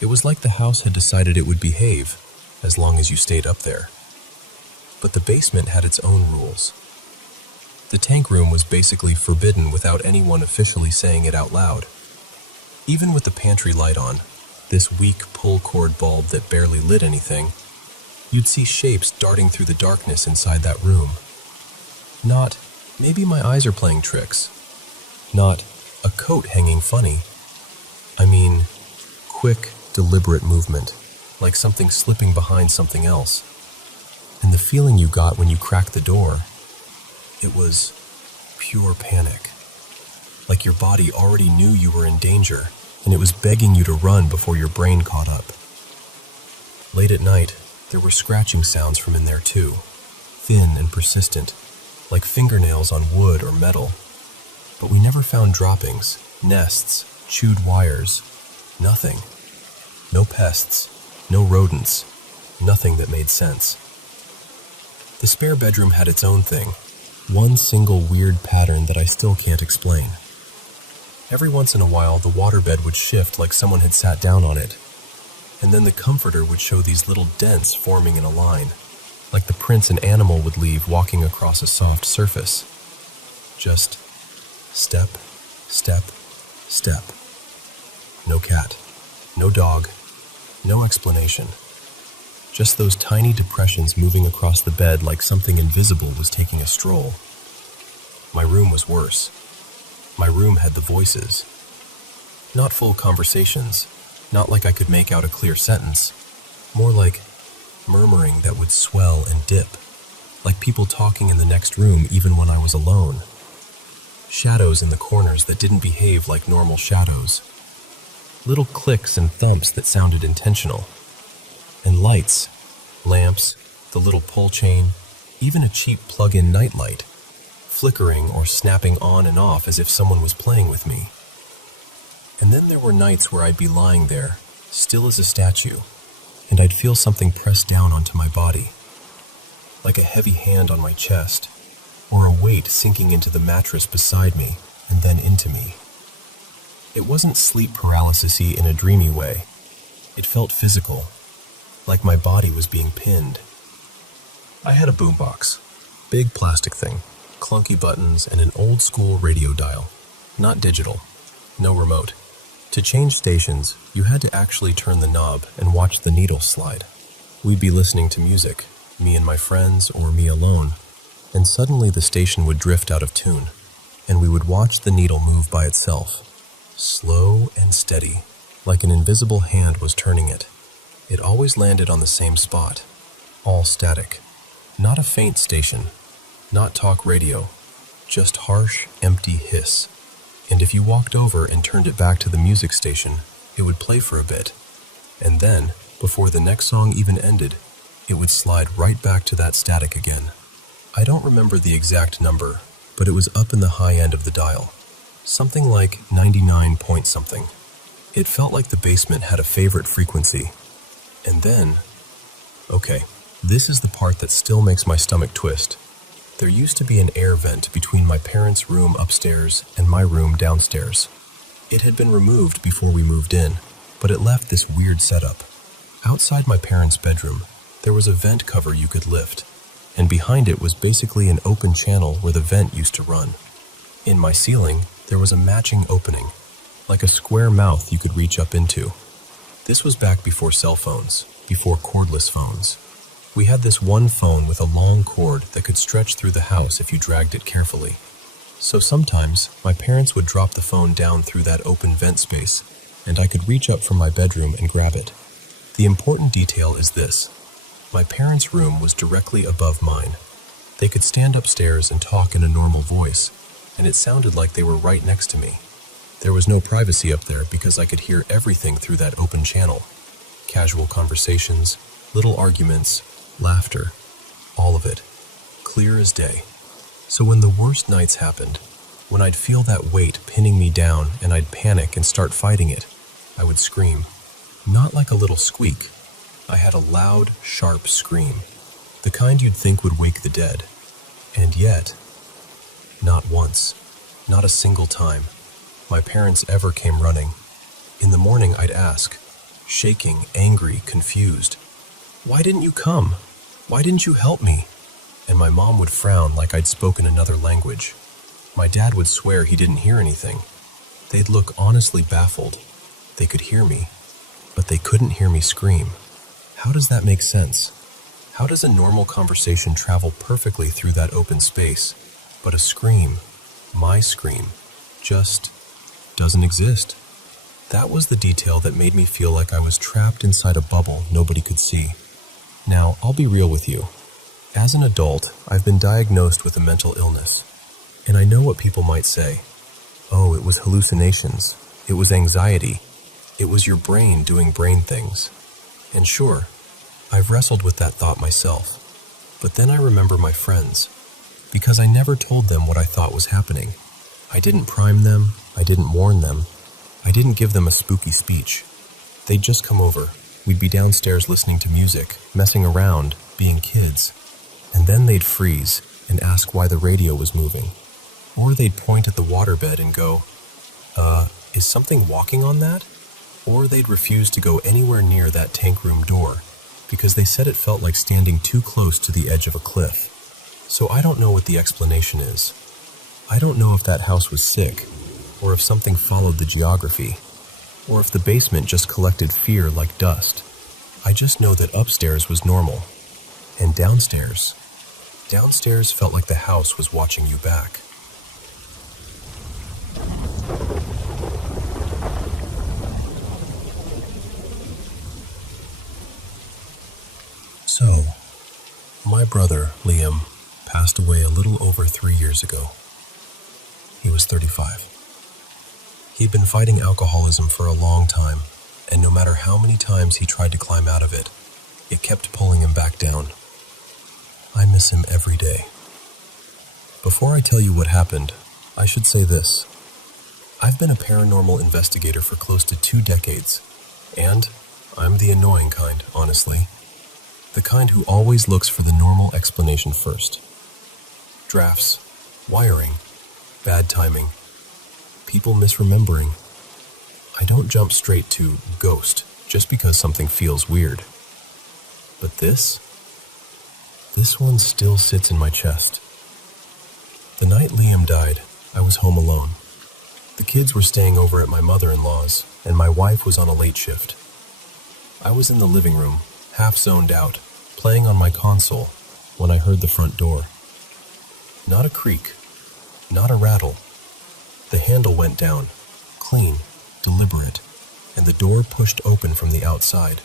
It was like the house had decided it would behave, as long as you stayed up there. But the basement had its own rules. The tank room was basically forbidden without anyone officially saying it out loud. Even with the pantry light on, this weak pull-cord bulb that barely lit anything, you'd see shapes darting through the darkness inside that room. Not, maybe my eyes are playing tricks. Not, a coat hanging funny. I mean, quick, deliberate movement, like something slipping behind something else. And the feeling you got when you cracked the door, it was pure panic. Like your body already knew you were in danger, and it was begging you to run before your brain caught up. Late at night, there were scratching sounds from in there too, thin and persistent, like fingernails on wood or metal. But we never found droppings, nests, chewed wires, nothing. No pests, no rodents, nothing that made sense. The spare bedroom had its own thing, one single weird pattern that I still can't explain. Every once in a while, the waterbed would shift like someone had sat down on it, and then the comforter would show these little dents forming in a line, like the prints an animal would leave walking across a soft surface. Just step, step, step. No cat, no dog, no explanation. Just those tiny depressions moving across the bed like something invisible was taking a stroll. My room was worse. My room had the voices. Not full conversations, not like I could make out a clear sentence. More like murmuring that would swell and dip, like people talking in the next room even when I was alone. shadows in the corners that didn't behave like normal shadows, little clicks and thumps that sounded intentional, and lights, lamps, the little pull chain, even a cheap plug-in nightlight, flickering or snapping on and off as if someone was playing with me. And then there were nights where I'd be lying there, still as a statue, and I'd feel something press down onto my body, like a heavy hand on my chest, or a weight sinking into the mattress beside me and then into me. It wasn't sleep paralysis-y in a dreamy way. It felt physical, like my body was being pinned. I had a boombox, big plastic thing, clunky buttons, and an old-school radio dial, not digital, no remote. To change stations, you had to actually turn the knob and watch the needle slide. We'd be listening to music, me and my friends or me alone, and suddenly the station would drift out of tune, and we would watch the needle move by itself, slow and steady, like an invisible hand was turning it. It always landed on the same spot, all static. Not a faint station, not talk radio, just harsh, empty hiss. And if you walked over and turned it back to the music station, it would play for a bit. And then, before the next song even ended, it would slide right back to that static again. I don't remember the exact number, but it was up in the high end of the dial. Something like 99 point something. It felt like the basement had a favorite frequency. And then, okay, this is the part that still makes my stomach twist. There used to be an air vent between my parents' room upstairs and my room downstairs. It had been removed before we moved in, but it left this weird setup. Outside my parents' bedroom, there was a vent cover you could lift, and behind it was basically an open channel where the vent used to run. In my ceiling, there was a matching opening, like a square mouth you could reach up into. This was back before cell phones, before cordless phones. We had this one phone with a long cord that could stretch through the house if you dragged it carefully. So sometimes, my parents would drop the phone down through that open vent space, and I could reach up from my bedroom and grab it. The important detail is this. My parents' room was directly above mine. They could stand upstairs and talk in a normal voice, and it sounded like they were right next to me. There was no privacy up there because I could hear everything through that open channel. Casual conversations, little arguments, laughter, all of it, clear as day. So when the worst nights happened, when I'd feel that weight pinning me down and I'd panic and start fighting it, I would scream. Not like a little squeak. I had a loud, sharp scream, the kind you'd think would wake the dead. And yet, not once, not a single time, my parents ever came running. In the morning I'd ask, shaking, angry, confused, "Why didn't you come? Why didn't you help me?" And my mom would frown like I'd spoken another language. My dad would swear he didn't hear anything. They'd look honestly baffled. They could hear me, but they couldn't hear me scream. How does that make sense? How does a normal conversation travel perfectly through that open space, but a scream, my scream, just doesn't exist? That was the detail that made me feel like I was trapped inside a bubble nobody could see. Now, I'll be real with you. As an adult, I've been diagnosed with a mental illness, and I know what people might say. Oh, it was hallucinations. It was anxiety. It was your brain doing brain things. And sure, I've wrestled with that thought myself. But then I remember my friends, because I never told them what I thought was happening. I didn't prime them. I didn't warn them. I didn't give them a spooky speech. They'd just come over. We'd be downstairs listening to music, messing around, being kids. And then they'd freeze and ask why the radio was moving. Or they'd point at the waterbed and go, is something walking on that? Or they'd refuse to go anywhere near that tank room door because they said it felt like standing too close to the edge of a cliff. So I don't know what the explanation is. I don't know if that house was sick, or if something followed the geography, or if the basement just collected fear like dust. I just know that upstairs was normal, and downstairs felt like the house was watching you back. So, my brother, Liam, passed away a little over 3 years ago. He was 35. He'd been fighting alcoholism for a long time, and no matter how many times he tried to climb out of it, it kept pulling him back down. I miss him every day. Before I tell you what happened, I should say this. I've been a paranormal investigator for close to 2 decades, and I'm the annoying kind, honestly. The kind who always looks for the normal explanation first. Drafts, wiring, bad timing, people misremembering. I don't jump straight to ghost just because something feels weird. But this one still sits in my chest. The night Liam died, I was home alone. The kids were staying over at my mother-in-law's, and my wife was on a late shift. I was in the living room, half zoned out, playing on my console, when I heard the front door. Not a creak, not a rattle. The handle went down, clean, deliberate, and the door pushed open from the outside.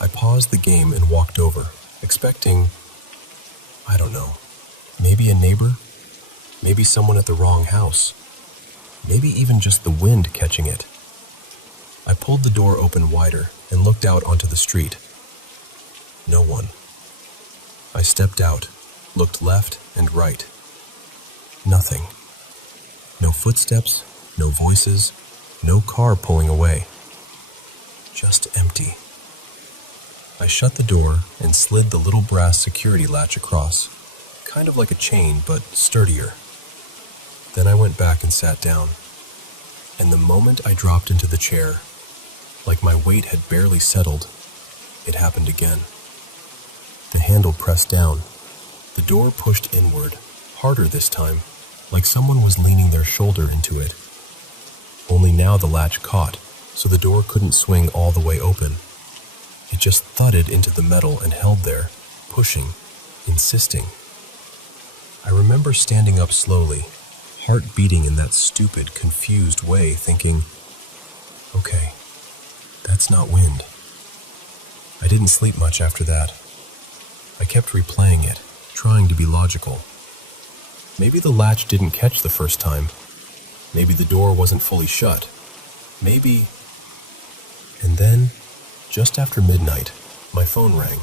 I paused the game and walked over, expecting, I don't know, maybe a neighbor, maybe someone at the wrong house, maybe even just the wind catching it. I pulled the door open wider and looked out onto the street. No one. I stepped out, looked left and right. Nothing. No footsteps, no voices, no car pulling away. Just empty. I shut the door and slid the little brass security latch across, kind of like a chain, but sturdier. Then I went back and sat down. And the moment I dropped into the chair, like my weight had barely settled, it happened again. The handle pressed down. The door pushed inward, harder this time, like someone was leaning their shoulder into it. Only now the latch caught, so the door couldn't swing all the way open. It just thudded into the metal and held there, pushing, insisting. I remember standing up slowly, heart beating in that stupid, confused way, thinking, okay, that's not wind. I didn't sleep much after that. I kept replaying it, trying to be logical. Maybe the latch didn't catch the first time. Maybe the door wasn't fully shut. Maybe... And then, just after midnight, my phone rang.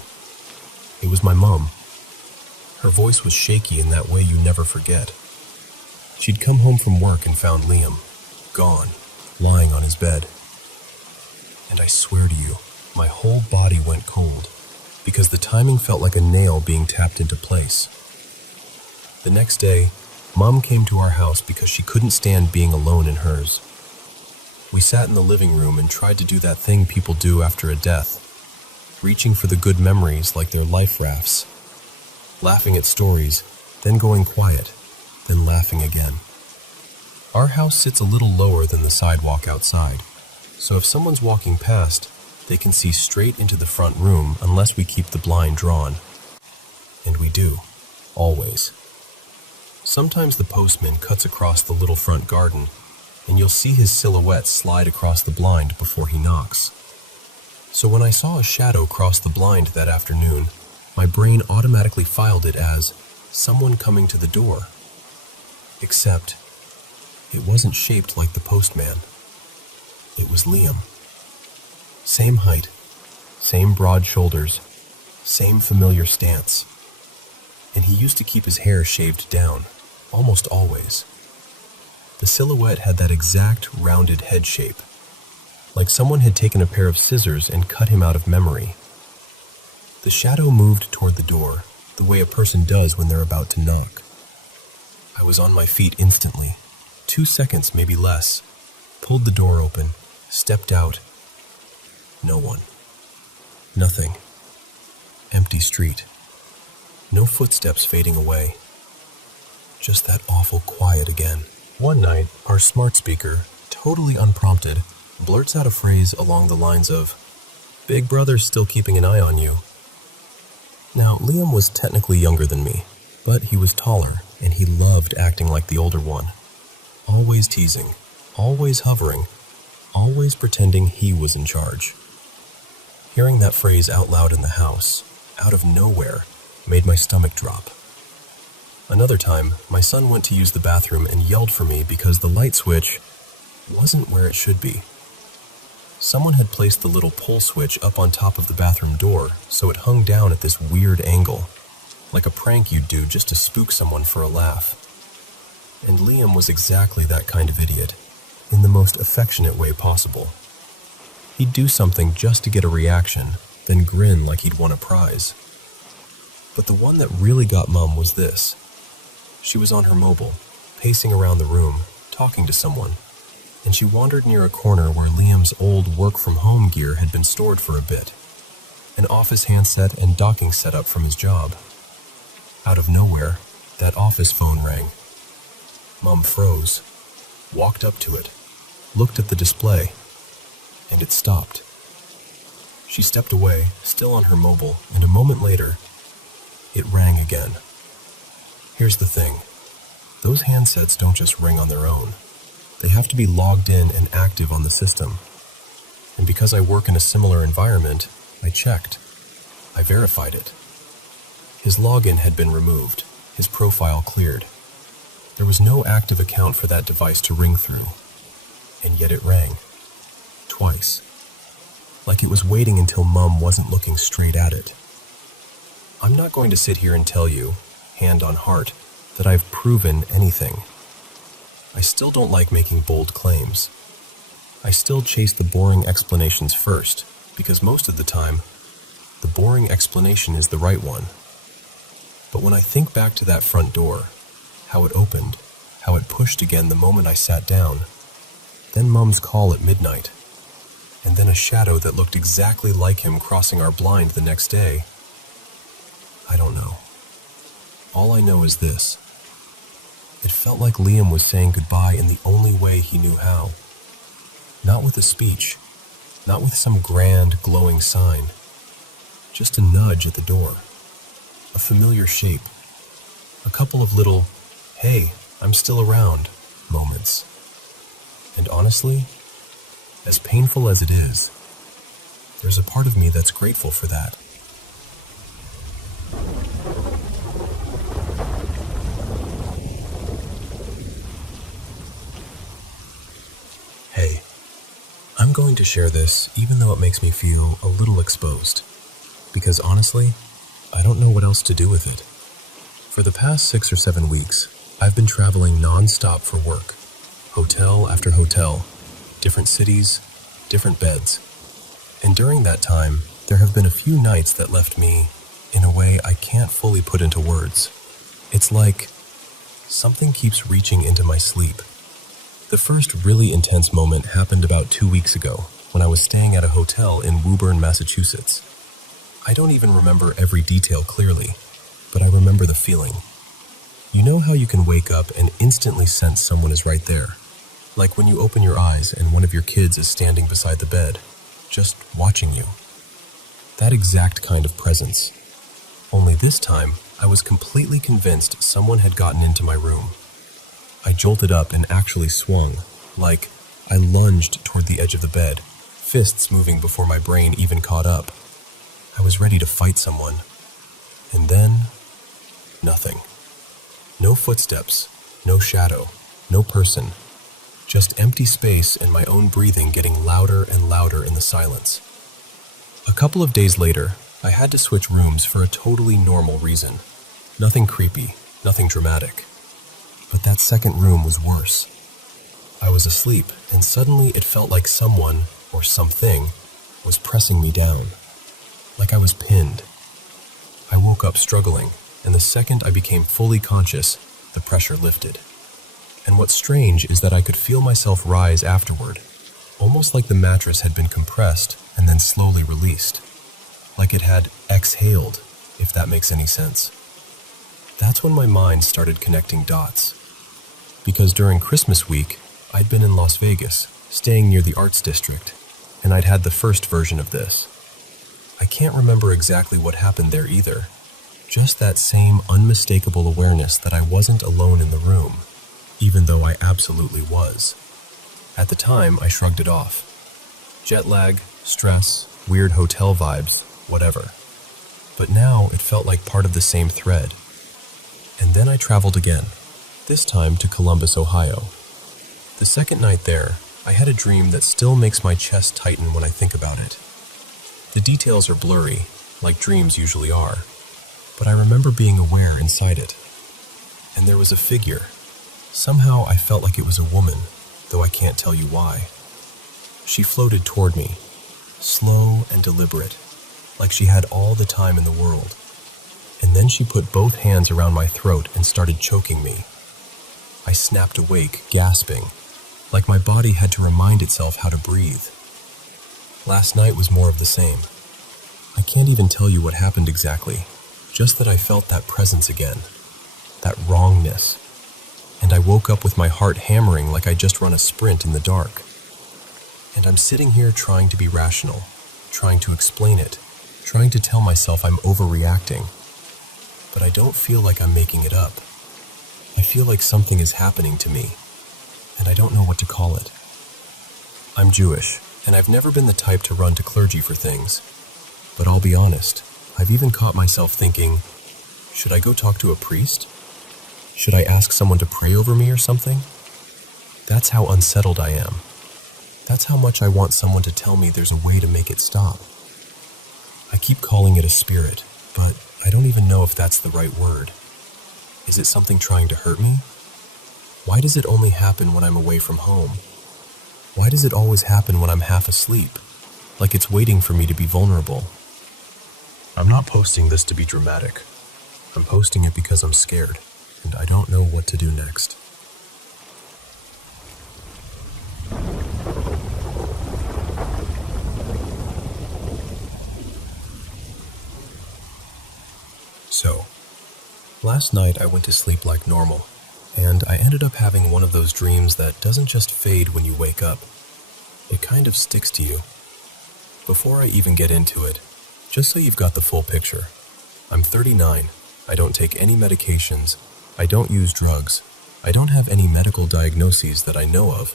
It was my mom. Her voice was shaky in that way you never forget. She'd come home from work and found Liam, gone, lying on his bed. And I swear to you, my whole body went cold, because the timing felt like a nail being tapped into place. The next day, Mom came to our house because she couldn't stand being alone in hers. We sat in the living room and tried to do that thing people do after a death, reaching for the good memories like they're life rafts, laughing at stories, then going quiet, then laughing again. Our house sits a little lower than the sidewalk outside, so if someone's walking past, they can see straight into the front room unless we keep the blind drawn. And we do, always. Sometimes the postman cuts across the little front garden, and you'll see his silhouette slide across the blind before he knocks. So when I saw a shadow cross the blind that afternoon, my brain automatically filed it as someone coming to the door. Except, it wasn't shaped like the postman. It was Liam. Same height, same broad shoulders, same familiar stance. And he used to keep his hair shaved down, almost always. The silhouette had that exact rounded head shape, like someone had taken a pair of scissors and cut him out of memory. The shadow moved toward the door, the way a person does when they're about to knock. I was on my feet instantly, 2 seconds, maybe less, pulled the door open, stepped out. No one. Nothing. Empty street. No footsteps fading away. Just that awful quiet again. One night, our smart speaker, totally unprompted, blurts out a phrase along the lines of, "Big brother's still keeping an eye on you." Now, Liam was technically younger than me, but he was taller, and he loved acting like the older one. Always teasing, always hovering, always pretending he was in charge. Hearing that phrase out loud in the house, out of nowhere, made my stomach drop. Another time, my son went to use the bathroom and yelled for me because the light switch wasn't where it should be. Someone had placed the little pull switch up on top of the bathroom door, so it hung down at this weird angle, like a prank you'd do just to spook someone for a laugh. And Liam was exactly that kind of idiot, in the most affectionate way possible. He'd do something just to get a reaction, then grin like he'd won a prize. But the one that really got Mum was this. She was on her mobile, pacing around the room, talking to someone, and she wandered near a corner where Liam's old work-from-home gear had been stored for a bit, an office handset and docking setup from his job. Out of nowhere, that office phone rang. Mum froze, walked up to it, looked at the display, and it stopped. She stepped away, still on her mobile, and a moment later, it rang again. Here's the thing. Those handsets don't just ring on their own. They have to be logged in and active on the system. And because I work in a similar environment, I checked. I verified it. His login had been removed, his profile cleared. There was no active account for that device to ring through. And yet it rang. Twice. Like it was waiting until Mum wasn't looking straight at it. I'm not going to sit here and tell you, hand on heart, that I've proven anything. I still don't like making bold claims. I still chase the boring explanations first, because most of the time, the boring explanation is the right one. But when I think back to that front door, how it opened, how it pushed again the moment I sat down, then Mum's call at midnight, and then a shadow that looked exactly like him crossing our blind the next day, I don't know. All I know is this. It felt like Liam was saying goodbye in the only way he knew how. Not with a speech, not with some grand, glowing sign. Just a nudge at the door. A familiar shape. A couple of little, hey, I'm still around, moments. And honestly, as painful as it is, there's a part of me that's grateful for that. Hey, I'm going to share this even though it makes me feel a little exposed, because honestly, I don't know what else to do with it. For the past 6 or 7 weeks, I've been traveling non-stop for work, hotel after hotel, different cities, different beds. And during that time, there have been a few nights that left me in a way I can't fully put into words. It's like something keeps reaching into my sleep. The first really intense moment happened about 2 weeks ago when I was staying at a hotel in Woburn, Massachusetts. I don't even remember every detail clearly, but I remember the feeling. You know how you can wake up and instantly sense someone is right there? Like when you open your eyes and one of your kids is standing beside the bed, just watching you. That exact kind of presence. Only this time, I was completely convinced someone had gotten into my room. I jolted up and actually swung, like I lunged toward the edge of the bed, fists moving before my brain even caught up. I was ready to fight someone. And then, nothing. No footsteps, no shadow, no person. Just empty space and my own breathing getting louder and louder in the silence. A couple of days later, I had to switch rooms for a totally normal reason. Nothing creepy, nothing dramatic. But that second room was worse. I was asleep, and suddenly it felt like someone, or something, was pressing me down. Like I was pinned. I woke up struggling, and the second I became fully conscious, the pressure lifted. And what's strange is that I could feel myself rise afterward, almost like the mattress had been compressed and then slowly released. Like it had exhaled, if that makes any sense. That's when my mind started connecting dots. Because during Christmas week, I'd been in Las Vegas, staying near the Arts District, and I'd had the first version of this. I can't remember exactly what happened there either. Just that same unmistakable awareness that I wasn't alone in the room, even though I absolutely was. At the time, I shrugged it off. Jet lag, stress, weird hotel vibes, whatever. But now it felt like part of the same thread. And then I traveled again, this time to Columbus, Ohio. The second night there, I had a dream that still makes my chest tighten when I think about it. The details are blurry, like dreams usually are, but I remember being aware inside it. And there was a figure. Somehow I felt like it was a woman, though I can't tell you why. She floated toward me, slow and deliberate, like she had all the time in the world. And then she put both hands around my throat and started choking me. I snapped awake, gasping, like my body had to remind itself how to breathe. Last night was more of the same. I can't even tell you what happened exactly, just that I felt that presence again, that wrongness. And I woke up with my heart hammering like I just run a sprint in the dark. And I'm sitting here trying to be rational, trying to explain it, trying to tell myself I'm overreacting. But I don't feel like I'm making it up. I feel like something is happening to me, and I don't know what to call it. I'm Jewish, and I've never been the type to run to clergy for things. But I'll be honest, I've even caught myself thinking, should I go talk to a priest? Should I ask someone to pray over me or something? That's how unsettled I am. That's how much I want someone to tell me there's a way to make it stop. I keep calling it a spirit, but I don't even know if that's the right word. Is it something trying to hurt me? Why does it only happen when I'm away from home? Why does it always happen when I'm half asleep, like it's waiting for me to be vulnerable? I'm not posting this to be dramatic. I'm posting it because I'm scared, and I don't know what to do next. So, last night I went to sleep like normal, and I ended up having one of those dreams that doesn't just fade when you wake up. It kind of sticks to you. Before I even get into it, just so you've got the full picture, I'm 39, I don't take any medications, I don't use drugs, I don't have any medical diagnoses that I know of,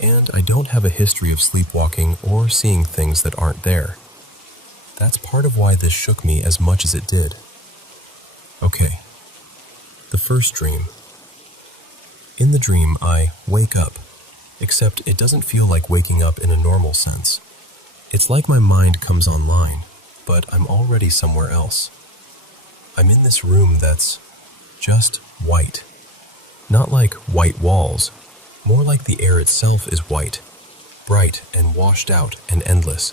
and I don't have a history of sleepwalking or seeing things that aren't there. That's part of why this shook me as much as it did. Okay, the first dream. In the dream, I wake up, except it doesn't feel like waking up in a normal sense. It's like my mind comes online, but I'm already somewhere else. I'm in this room that's just white. Not like white walls, more like the air itself is white, bright and washed out and endless.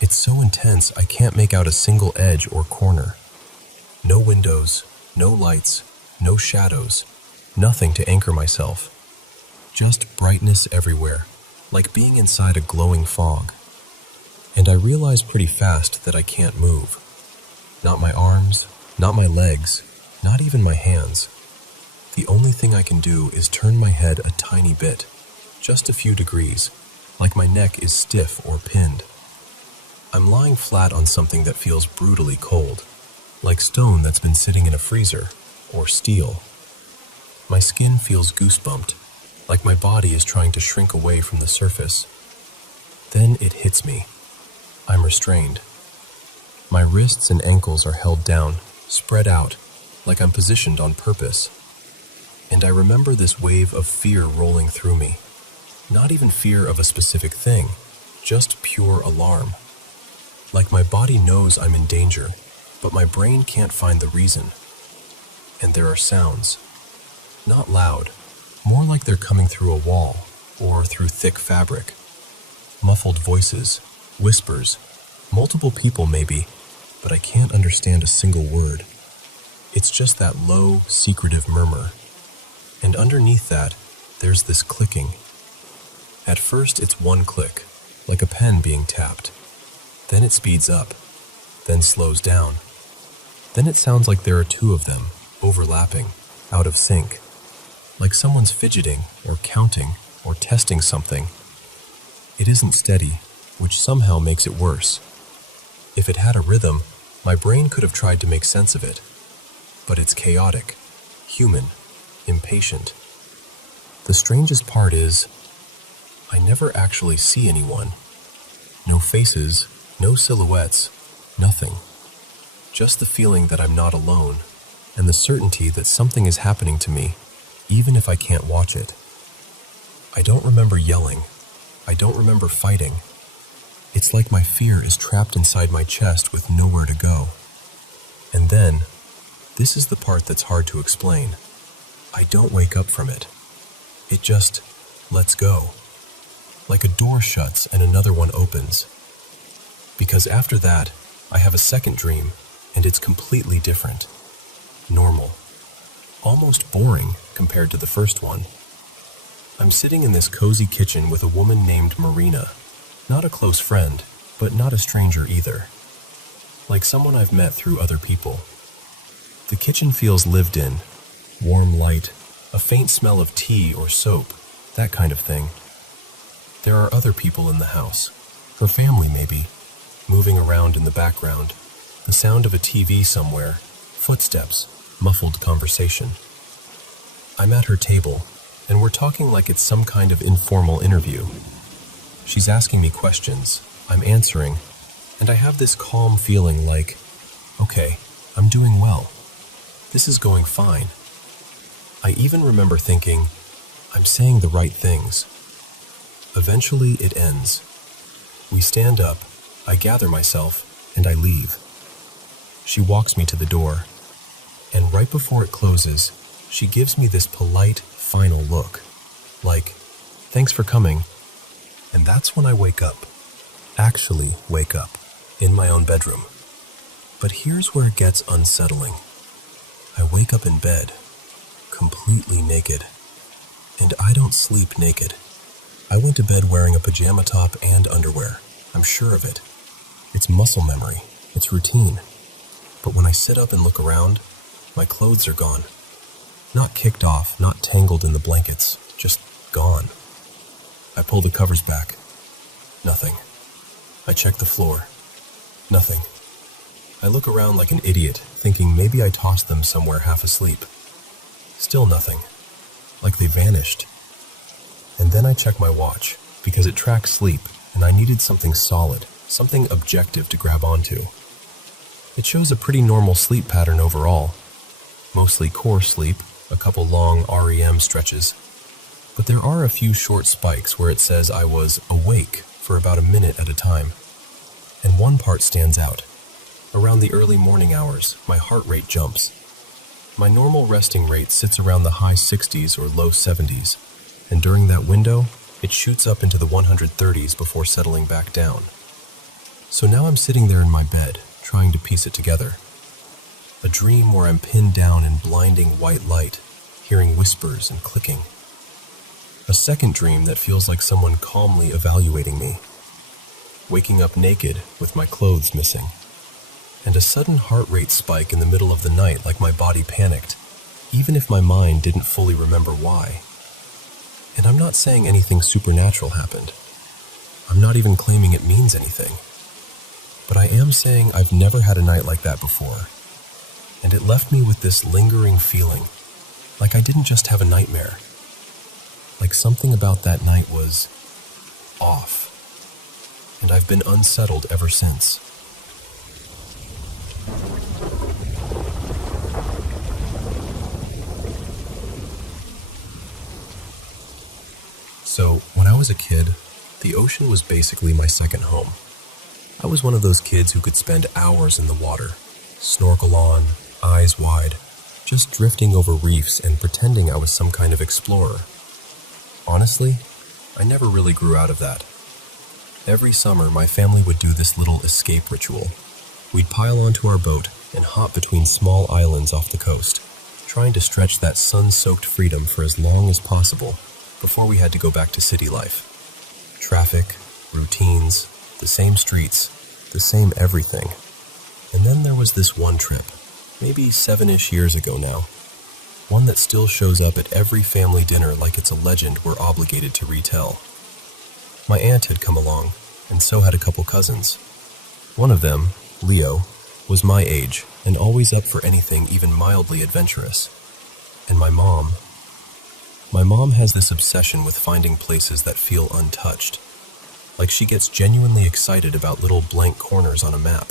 It's so intense I can't make out a single edge or corner. No windows, no lights, no shadows, nothing to anchor myself. Just brightness everywhere, like being inside a glowing fog. And I realize pretty fast that I can't move. Not my arms, not my legs, not even my hands. The only thing I can do is turn my head a tiny bit, just a few degrees, like my neck is stiff or pinned. I'm lying flat on something that feels brutally cold, like stone that's been sitting in a freezer, or steel. My skin feels goosebumped, like my body is trying to shrink away from the surface. Then it hits me. I'm restrained. My wrists and ankles are held down, spread out, like I'm positioned on purpose. And I remember this wave of fear rolling through me. Not even fear of a specific thing, just pure alarm. Like my body knows I'm in danger, but my brain can't find the reason. And there are sounds. Not loud, more like they're coming through a wall, or through thick fabric. Muffled voices, whispers, multiple people maybe, but I can't understand a single word. It's just that low, secretive murmur. And underneath that, there's this clicking. At first it's one click, like a pen being tapped. Then it speeds up, then slows down. Then it sounds like there are two of them, overlapping, out of sync. Like someone's fidgeting, or counting, or testing something. It isn't steady, which somehow makes it worse. If it had a rhythm, my brain could have tried to make sense of it. But it's chaotic, human, impatient. The strangest part is, I never actually see anyone. No faces, no silhouettes, nothing. Just the feeling that I'm not alone, and the certainty that something is happening to me, even if I can't watch it. I don't remember yelling. I don't remember fighting. It's like my fear is trapped inside my chest with nowhere to go. And then, this is the part that's hard to explain. I don't wake up from it. It just lets go. Like a door shuts and another one opens. Because after that, I have a second dream, and it's completely different. Normal. Almost boring compared to the first one. I'm sitting in this cozy kitchen with a woman named Marina. Not a close friend, but not a stranger either. Like someone I've met through other people. The kitchen feels lived in. Warm light, a faint smell of tea or soap, that kind of thing. There are other people in the house. Her family, maybe. Moving around in the background. The sound of a TV somewhere. Footsteps. Muffled conversation. I'm at her table, and we're talking like it's some kind of informal interview. She's asking me questions, I'm answering, and I have this calm feeling like, okay, I'm doing well. This is going fine. I even remember thinking, I'm saying the right things. Eventually it ends. We stand up, I gather myself, and I leave. She walks me to the door, and right before it closes, she gives me this polite, final look, like, thanks for coming. And that's when I wake up. Actually wake up, in my own bedroom. But here's where it gets unsettling. I wake up in bed, completely naked. And I don't sleep naked. I went to bed wearing a pajama top and underwear. I'm sure of it. It's muscle memory. It's routine. But when I sit up and look around, my clothes are gone. Not kicked off, not tangled in the blankets, just gone. I pull the covers back. Nothing. I check the floor. Nothing. I look around like an idiot, thinking maybe I tossed them somewhere half asleep. Still nothing. Like they vanished. And then I check my watch, because it tracks sleep, and I needed something solid, something objective to grab onto. It shows a pretty normal sleep pattern overall. Mostly core sleep, a couple long REM stretches. But there are a few short spikes where it says I was awake for about a minute at a time. And one part stands out. Around the early morning hours, my heart rate jumps. My normal resting rate sits around the high 60s or low 70s, and during that window, it shoots up into the 130s before settling back down. So now I'm sitting there in my bed, trying to piece it together. A dream where I'm pinned down in blinding white light, hearing whispers and clicking. A second dream that feels like someone calmly evaluating me. Waking up naked with my clothes missing. And a sudden heart rate spike in the middle of the night like my body panicked, even if my mind didn't fully remember why. And I'm not saying anything supernatural happened. I'm not even claiming it means anything. But I am saying I've never had a night like that before. And it left me with this lingering feeling, like I didn't just have a nightmare. Like something about that night was off. And I've been unsettled ever since. So, when I was a kid, the ocean was basically my second home. I was one of those kids who could spend hours in the water, snorkel on, eyes wide, just drifting over reefs and pretending I was some kind of explorer. Honestly, I never really grew out of that. Every summer, my family would do this little escape ritual. We'd pile onto our boat and hop between small islands off the coast, trying to stretch that sun-soaked freedom for as long as possible before we had to go back to city life. Traffic, routines, the same streets, the same everything. And then there was this one trip, maybe 7-ish years ago now. One that still shows up at every family dinner like it's a legend we're obligated to retell. My aunt had come along, and so had a couple cousins. One of them, Leo, was my age and always up for anything even mildly adventurous. And my mom has this obsession with finding places that feel untouched. Like she gets genuinely excited about little blank corners on a map.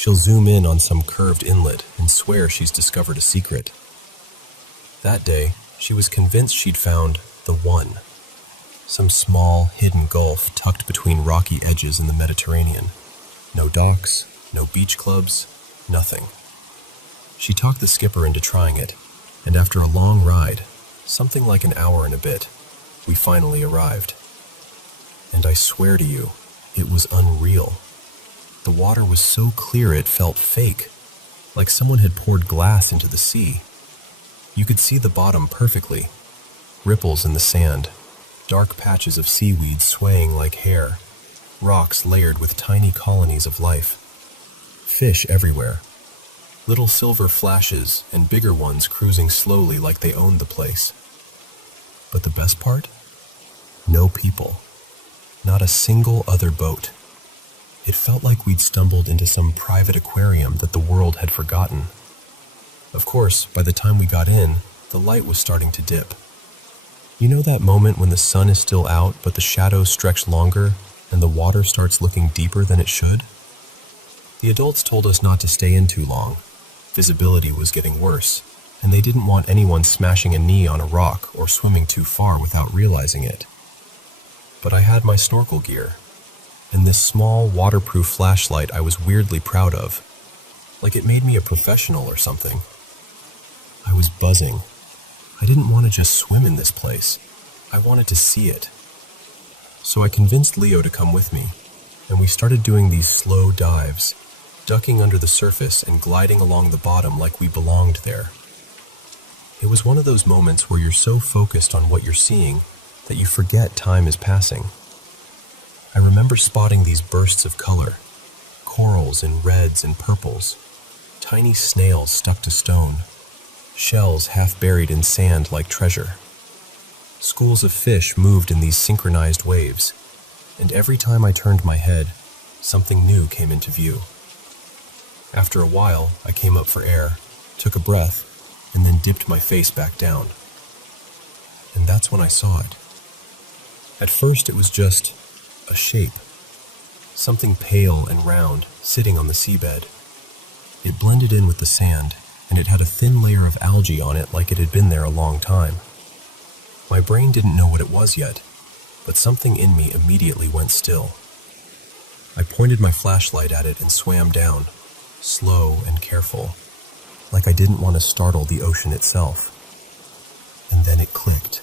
She'll zoom in on some curved inlet and swear she's discovered a secret. That day, she was convinced she'd found the one. Some small, hidden gulf tucked between rocky edges in the Mediterranean. No docks, no beach clubs, nothing. She talked the skipper into trying it, and after a long ride, something like an hour and a bit, we finally arrived. And I swear to you, it was unreal. The water was so clear it felt fake, like someone had poured glass into the sea. You could see the bottom perfectly. Ripples in the sand, dark patches of seaweed swaying like hair, rocks layered with tiny colonies of life. Fish everywhere. Little silver flashes and bigger ones cruising slowly like they owned the place. But the best part? No people. Not a single other boat. It felt like we'd stumbled into some private aquarium that the world had forgotten. Of course, by the time we got in, the light was starting to dip. You know that moment when the sun is still out, but the shadows stretch longer and the water starts looking deeper than it should? The adults told us not to stay in too long. Visibility was getting worse, and they didn't want anyone smashing a knee on a rock or swimming too far without realizing it. But I had my snorkel gear, and this small, waterproof flashlight I was weirdly proud of, like it made me a professional or something. I was buzzing. I didn't want to just swim in this place. I wanted to see it. So I convinced Leo to come with me, and we started doing these slow dives, ducking under the surface and gliding along the bottom like we belonged there. It was one of those moments where you're so focused on what you're seeing that you forget time is passing. I remember spotting these bursts of color, corals in reds and purples, tiny snails stuck to stone, shells half buried in sand like treasure. Schools of fish moved in these synchronized waves, and every time I turned my head, something new came into view. After a while, I came up for air, took a breath, and then dipped my face back down. And that's when I saw it. At first, it was just a shape, something pale and round, sitting on the seabed. It blended in with the sand, and it had a thin layer of algae on it like it had been there a long time. My brain didn't know what it was yet, but something in me immediately went still. I pointed my flashlight at it and swam down, slow and careful, like I didn't want to startle the ocean itself. And then it clicked.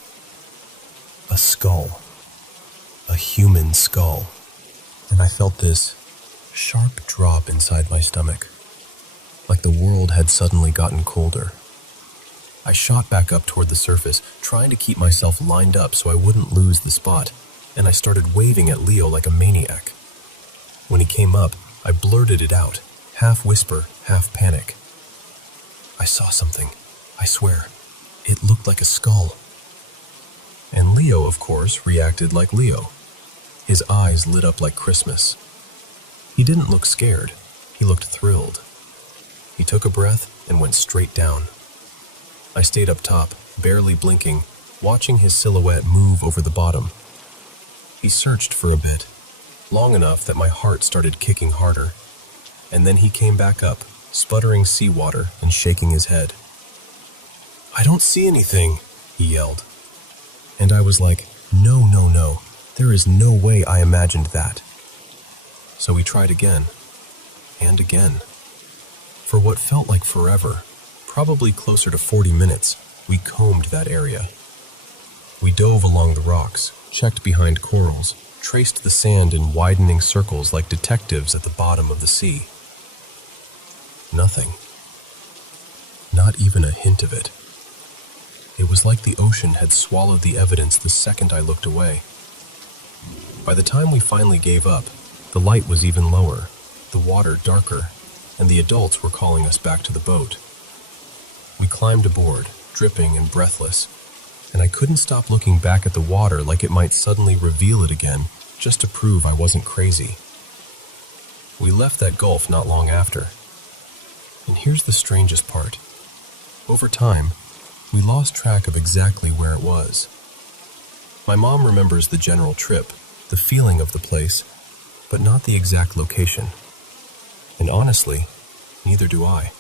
A skull. A human skull. And I felt this sharp drop inside my stomach, like the world had suddenly gotten colder. I shot back up toward the surface, trying to keep myself lined up so I wouldn't lose the spot, and I started waving at Leo like a maniac. When he came up, I blurted it out, half whisper, half panic. I saw something, I swear. It looked like a skull. And Leo, of course, reacted like Leo. His eyes lit up like Christmas. He didn't look scared. He looked thrilled. He took a breath and went straight down. I stayed up top, barely blinking, watching his silhouette move over the bottom. He searched for a bit, long enough that my heart started kicking harder. And then he came back up, sputtering seawater and shaking his head. "I don't see anything," he yelled. And I was like, no, there is no way I imagined that. So we tried again, and again. For what felt like forever, probably closer to 40 minutes, we combed that area. We dove along the rocks, checked behind corals, traced the sand in widening circles like detectives at the bottom of the sea. Nothing. Not even a hint of it. It was like the ocean had swallowed the evidence the second I looked away. By the time we finally gave up, the light was even lower, the water darker, and the adults were calling us back to the boat. We climbed aboard, dripping and breathless, and I couldn't stop looking back at the water like it might suddenly reveal it again, just to prove I wasn't crazy. We left that gulf not long after. And here's the strangest part. Over time, we lost track of exactly where it was. My mom remembers the general trip, the feeling of the place, but not the exact location. And honestly, neither do I.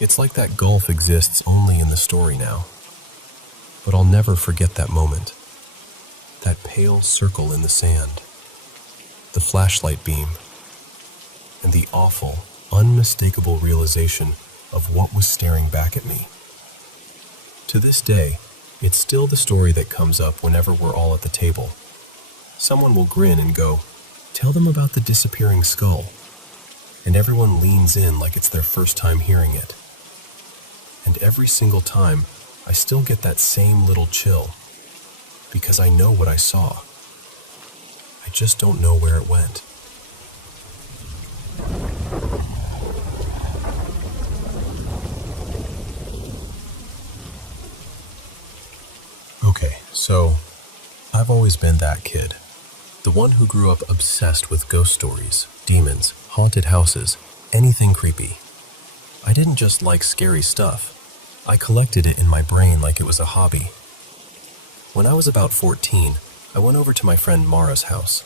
It's like that gulf exists only in the story now. But I'll never forget that moment. That pale circle in the sand, the flashlight beam, and the awful, unmistakable realization of what was staring back at me. To this day, it's still the story that comes up whenever we're all at the table. Someone will grin and go, "Tell them about the disappearing skull." And everyone leans in like it's their first time hearing it. And every single time, I still get that same little chill, because I know what I saw. I just don't know where it went. Okay, so I've always been that kid. The one who grew up obsessed with ghost stories, demons, haunted houses, anything creepy. I didn't just like scary stuff. I collected it in my brain like it was a hobby. When I was about 14, I went over to my friend Mara's house.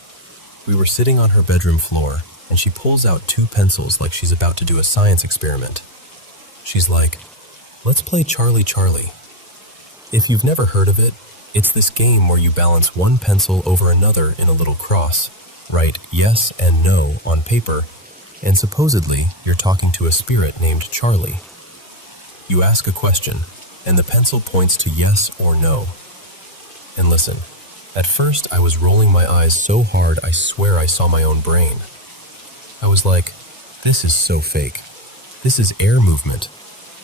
We were sitting on her bedroom floor, and she pulls out 2 pencils like she's about to do a science experiment. She's like, "Let's play Charlie Charlie." If you've never heard of it, it's this game where you balance one pencil over another in a little cross, write yes and no on paper, and supposedly you're talking to a spirit named Charlie. You ask a question, and the pencil points to yes or no. And listen, at first I was rolling my eyes so hard I swear I saw my own brain. I was like, this is so fake. This is air movement.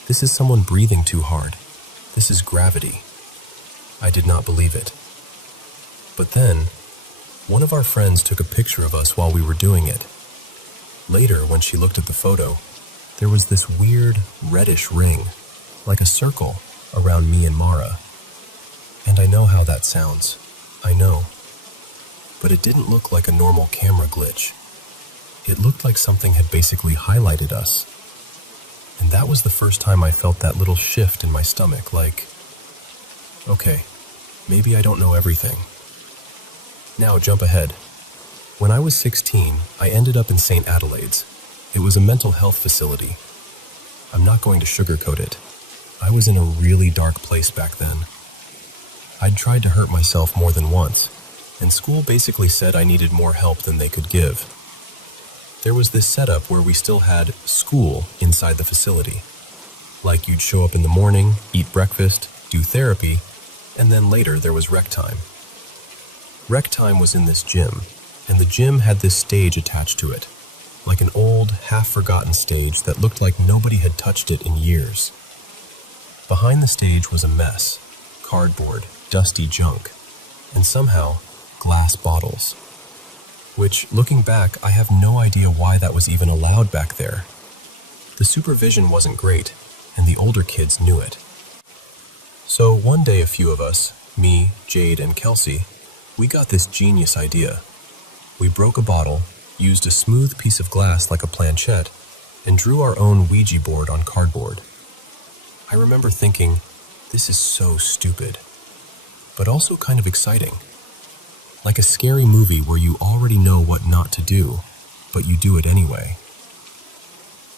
This is someone breathing too hard. This is gravity. I did not believe it. But then, one of our friends took a picture of us while we were doing it. Later, when she looked at the photo, there was this weird reddish ring, like a circle, around me and Mara. And I know how that sounds. I know. But it didn't look like a normal camera glitch. It looked like something had basically highlighted us. And that was the first time I felt that little shift in my stomach, like, okay, maybe I don't know everything. Now jump ahead. When I was 16, I ended up in St. Adelaide's. It was a mental health facility. I'm not going to sugarcoat it. I was in a really dark place back then. I'd tried to hurt myself more than once, and school basically said I needed more help than they could give. There was this setup where we still had school inside the facility. Like you'd show up in the morning, eat breakfast, do therapy, and then later there was rec time. Rec time was in this gym, and the gym had this stage attached to it, like an old, half-forgotten stage that looked like nobody had touched it in years. Behind the stage was a mess, cardboard, dusty junk, and somehow glass bottles. Which, looking back, I have no idea why that was even allowed back there. The supervision wasn't great, and the older kids knew it. So one day a few of us, me, Jade, and Kelsey, we got this genius idea. We broke a bottle, used a smooth piece of glass like a planchette, and drew our own Ouija board on cardboard. I remember thinking, this is so stupid, but also kind of exciting. Like a scary movie where you already know what not to do, but you do it anyway.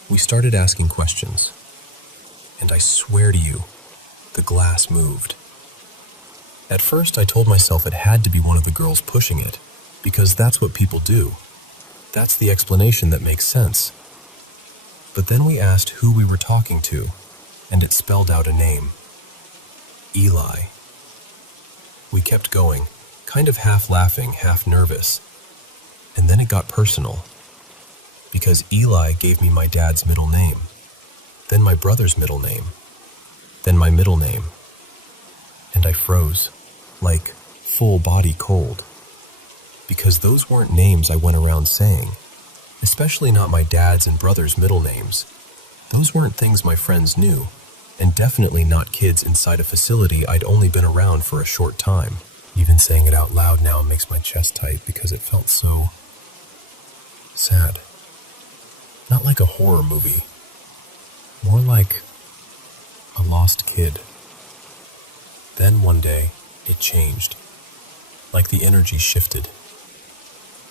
We started asking questions, and I swear to you, the glass moved. At first I told myself it had to be one of the girls pushing it, because that's what people do. That's the explanation that makes sense. But then we asked who we were talking to, and it spelled out a name. Eli. We kept going, kind of half laughing, half nervous. And then it got personal. Because Eli gave me my dad's middle name, then my brother's middle name, then my middle name. And I froze, like full body cold. Because those weren't names I went around saying, especially not my dad's and brother's middle names. Those weren't things my friends knew, and definitely not kids inside a facility I'd only been around for a short time. Even saying it out loud now makes my chest tight because it felt so sad. Not like a horror movie, more like a lost kid. Then one day, it changed, like the energy shifted.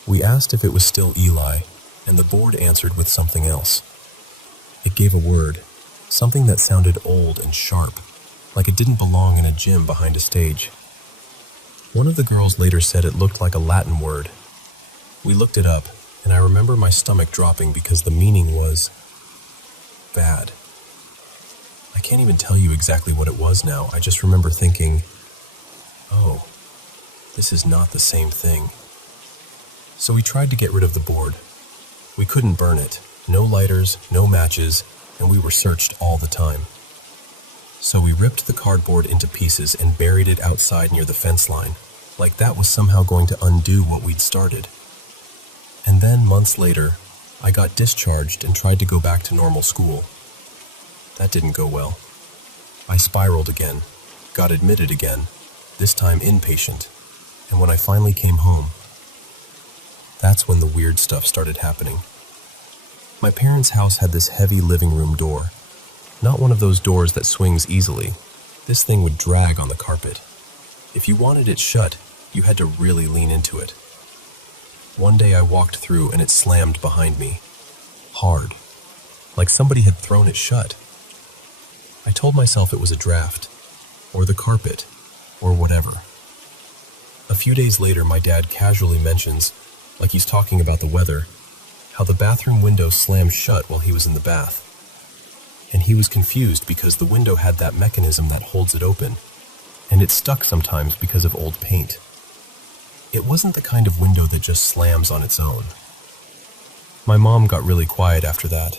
We asked if it was still Eli, and the board answered with something else. It gave a word, something that sounded old and sharp, like it didn't belong in a gym behind a stage. One of the girls later said it looked like a Latin word. We looked it up, and I remember my stomach dropping because the meaning was bad. I can't even tell you exactly what it was now. I just remember thinking, oh, this is not the same thing. So we tried to get rid of the board. We couldn't burn it. No lighters, no matches, and we were searched all the time. So we ripped the cardboard into pieces and buried it outside near the fence line, like that was somehow going to undo what we'd started. And then, months later, I got discharged and tried to go back to normal school. That didn't go well. I spiraled again, got admitted again, this time inpatient, and when I finally came home, that's when the weird stuff started happening. My parents' house had this heavy living room door. Not one of those doors that swings easily. This thing would drag on the carpet. If you wanted it shut, you had to really lean into it. One day I walked through and it slammed behind me. Hard. Like somebody had thrown it shut. I told myself it was a draft, or the carpet, or whatever. A few days later, my dad casually mentions, like he's talking about the weather, how the bathroom window slammed shut while he was in the bath. And he was confused because the window had that mechanism that holds it open, and it stuck sometimes because of old paint. It wasn't the kind of window that just slams on its own. My mom got really quiet after that,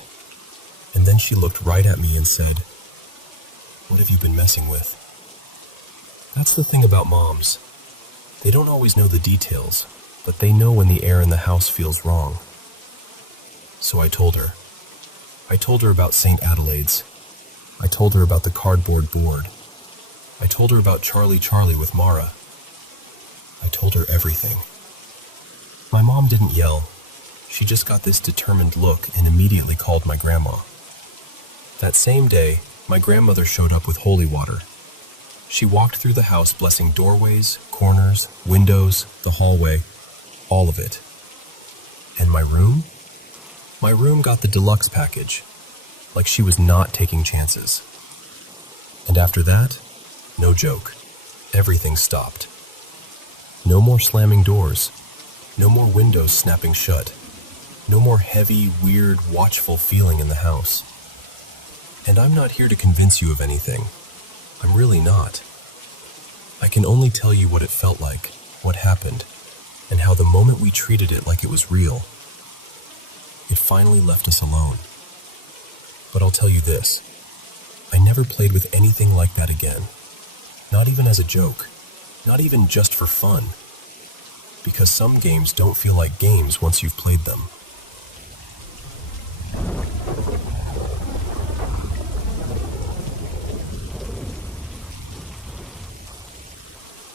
and then she looked right at me and said, "What have you been messing with?" That's the thing about moms. They don't always know the details, but they know when the air in the house feels wrong. So I told her. I told her about St. Adelaide's. I told her about the cardboard board. I told her about Charlie with Mara. I told her everything. My mom didn't yell. She just got this determined look and immediately called my grandma. That same day, my grandmother showed up with holy water. She walked through the house blessing doorways, corners, windows, the hallway, all of it. And my room? My room got the deluxe package, like she was not taking chances. And after that, no joke, everything stopped. No more slamming doors, no more windows snapping shut, no more heavy, weird, watchful feeling in the house. And I'm not here to convince you of anything. I'm really not. I can only tell you what it felt like, what happened, and how the moment we treated it like it was real, it finally left us alone. But I'll tell you this, I never played with anything like that again. Not even as a joke, not even just for fun. Because some games don't feel like games once you've played them.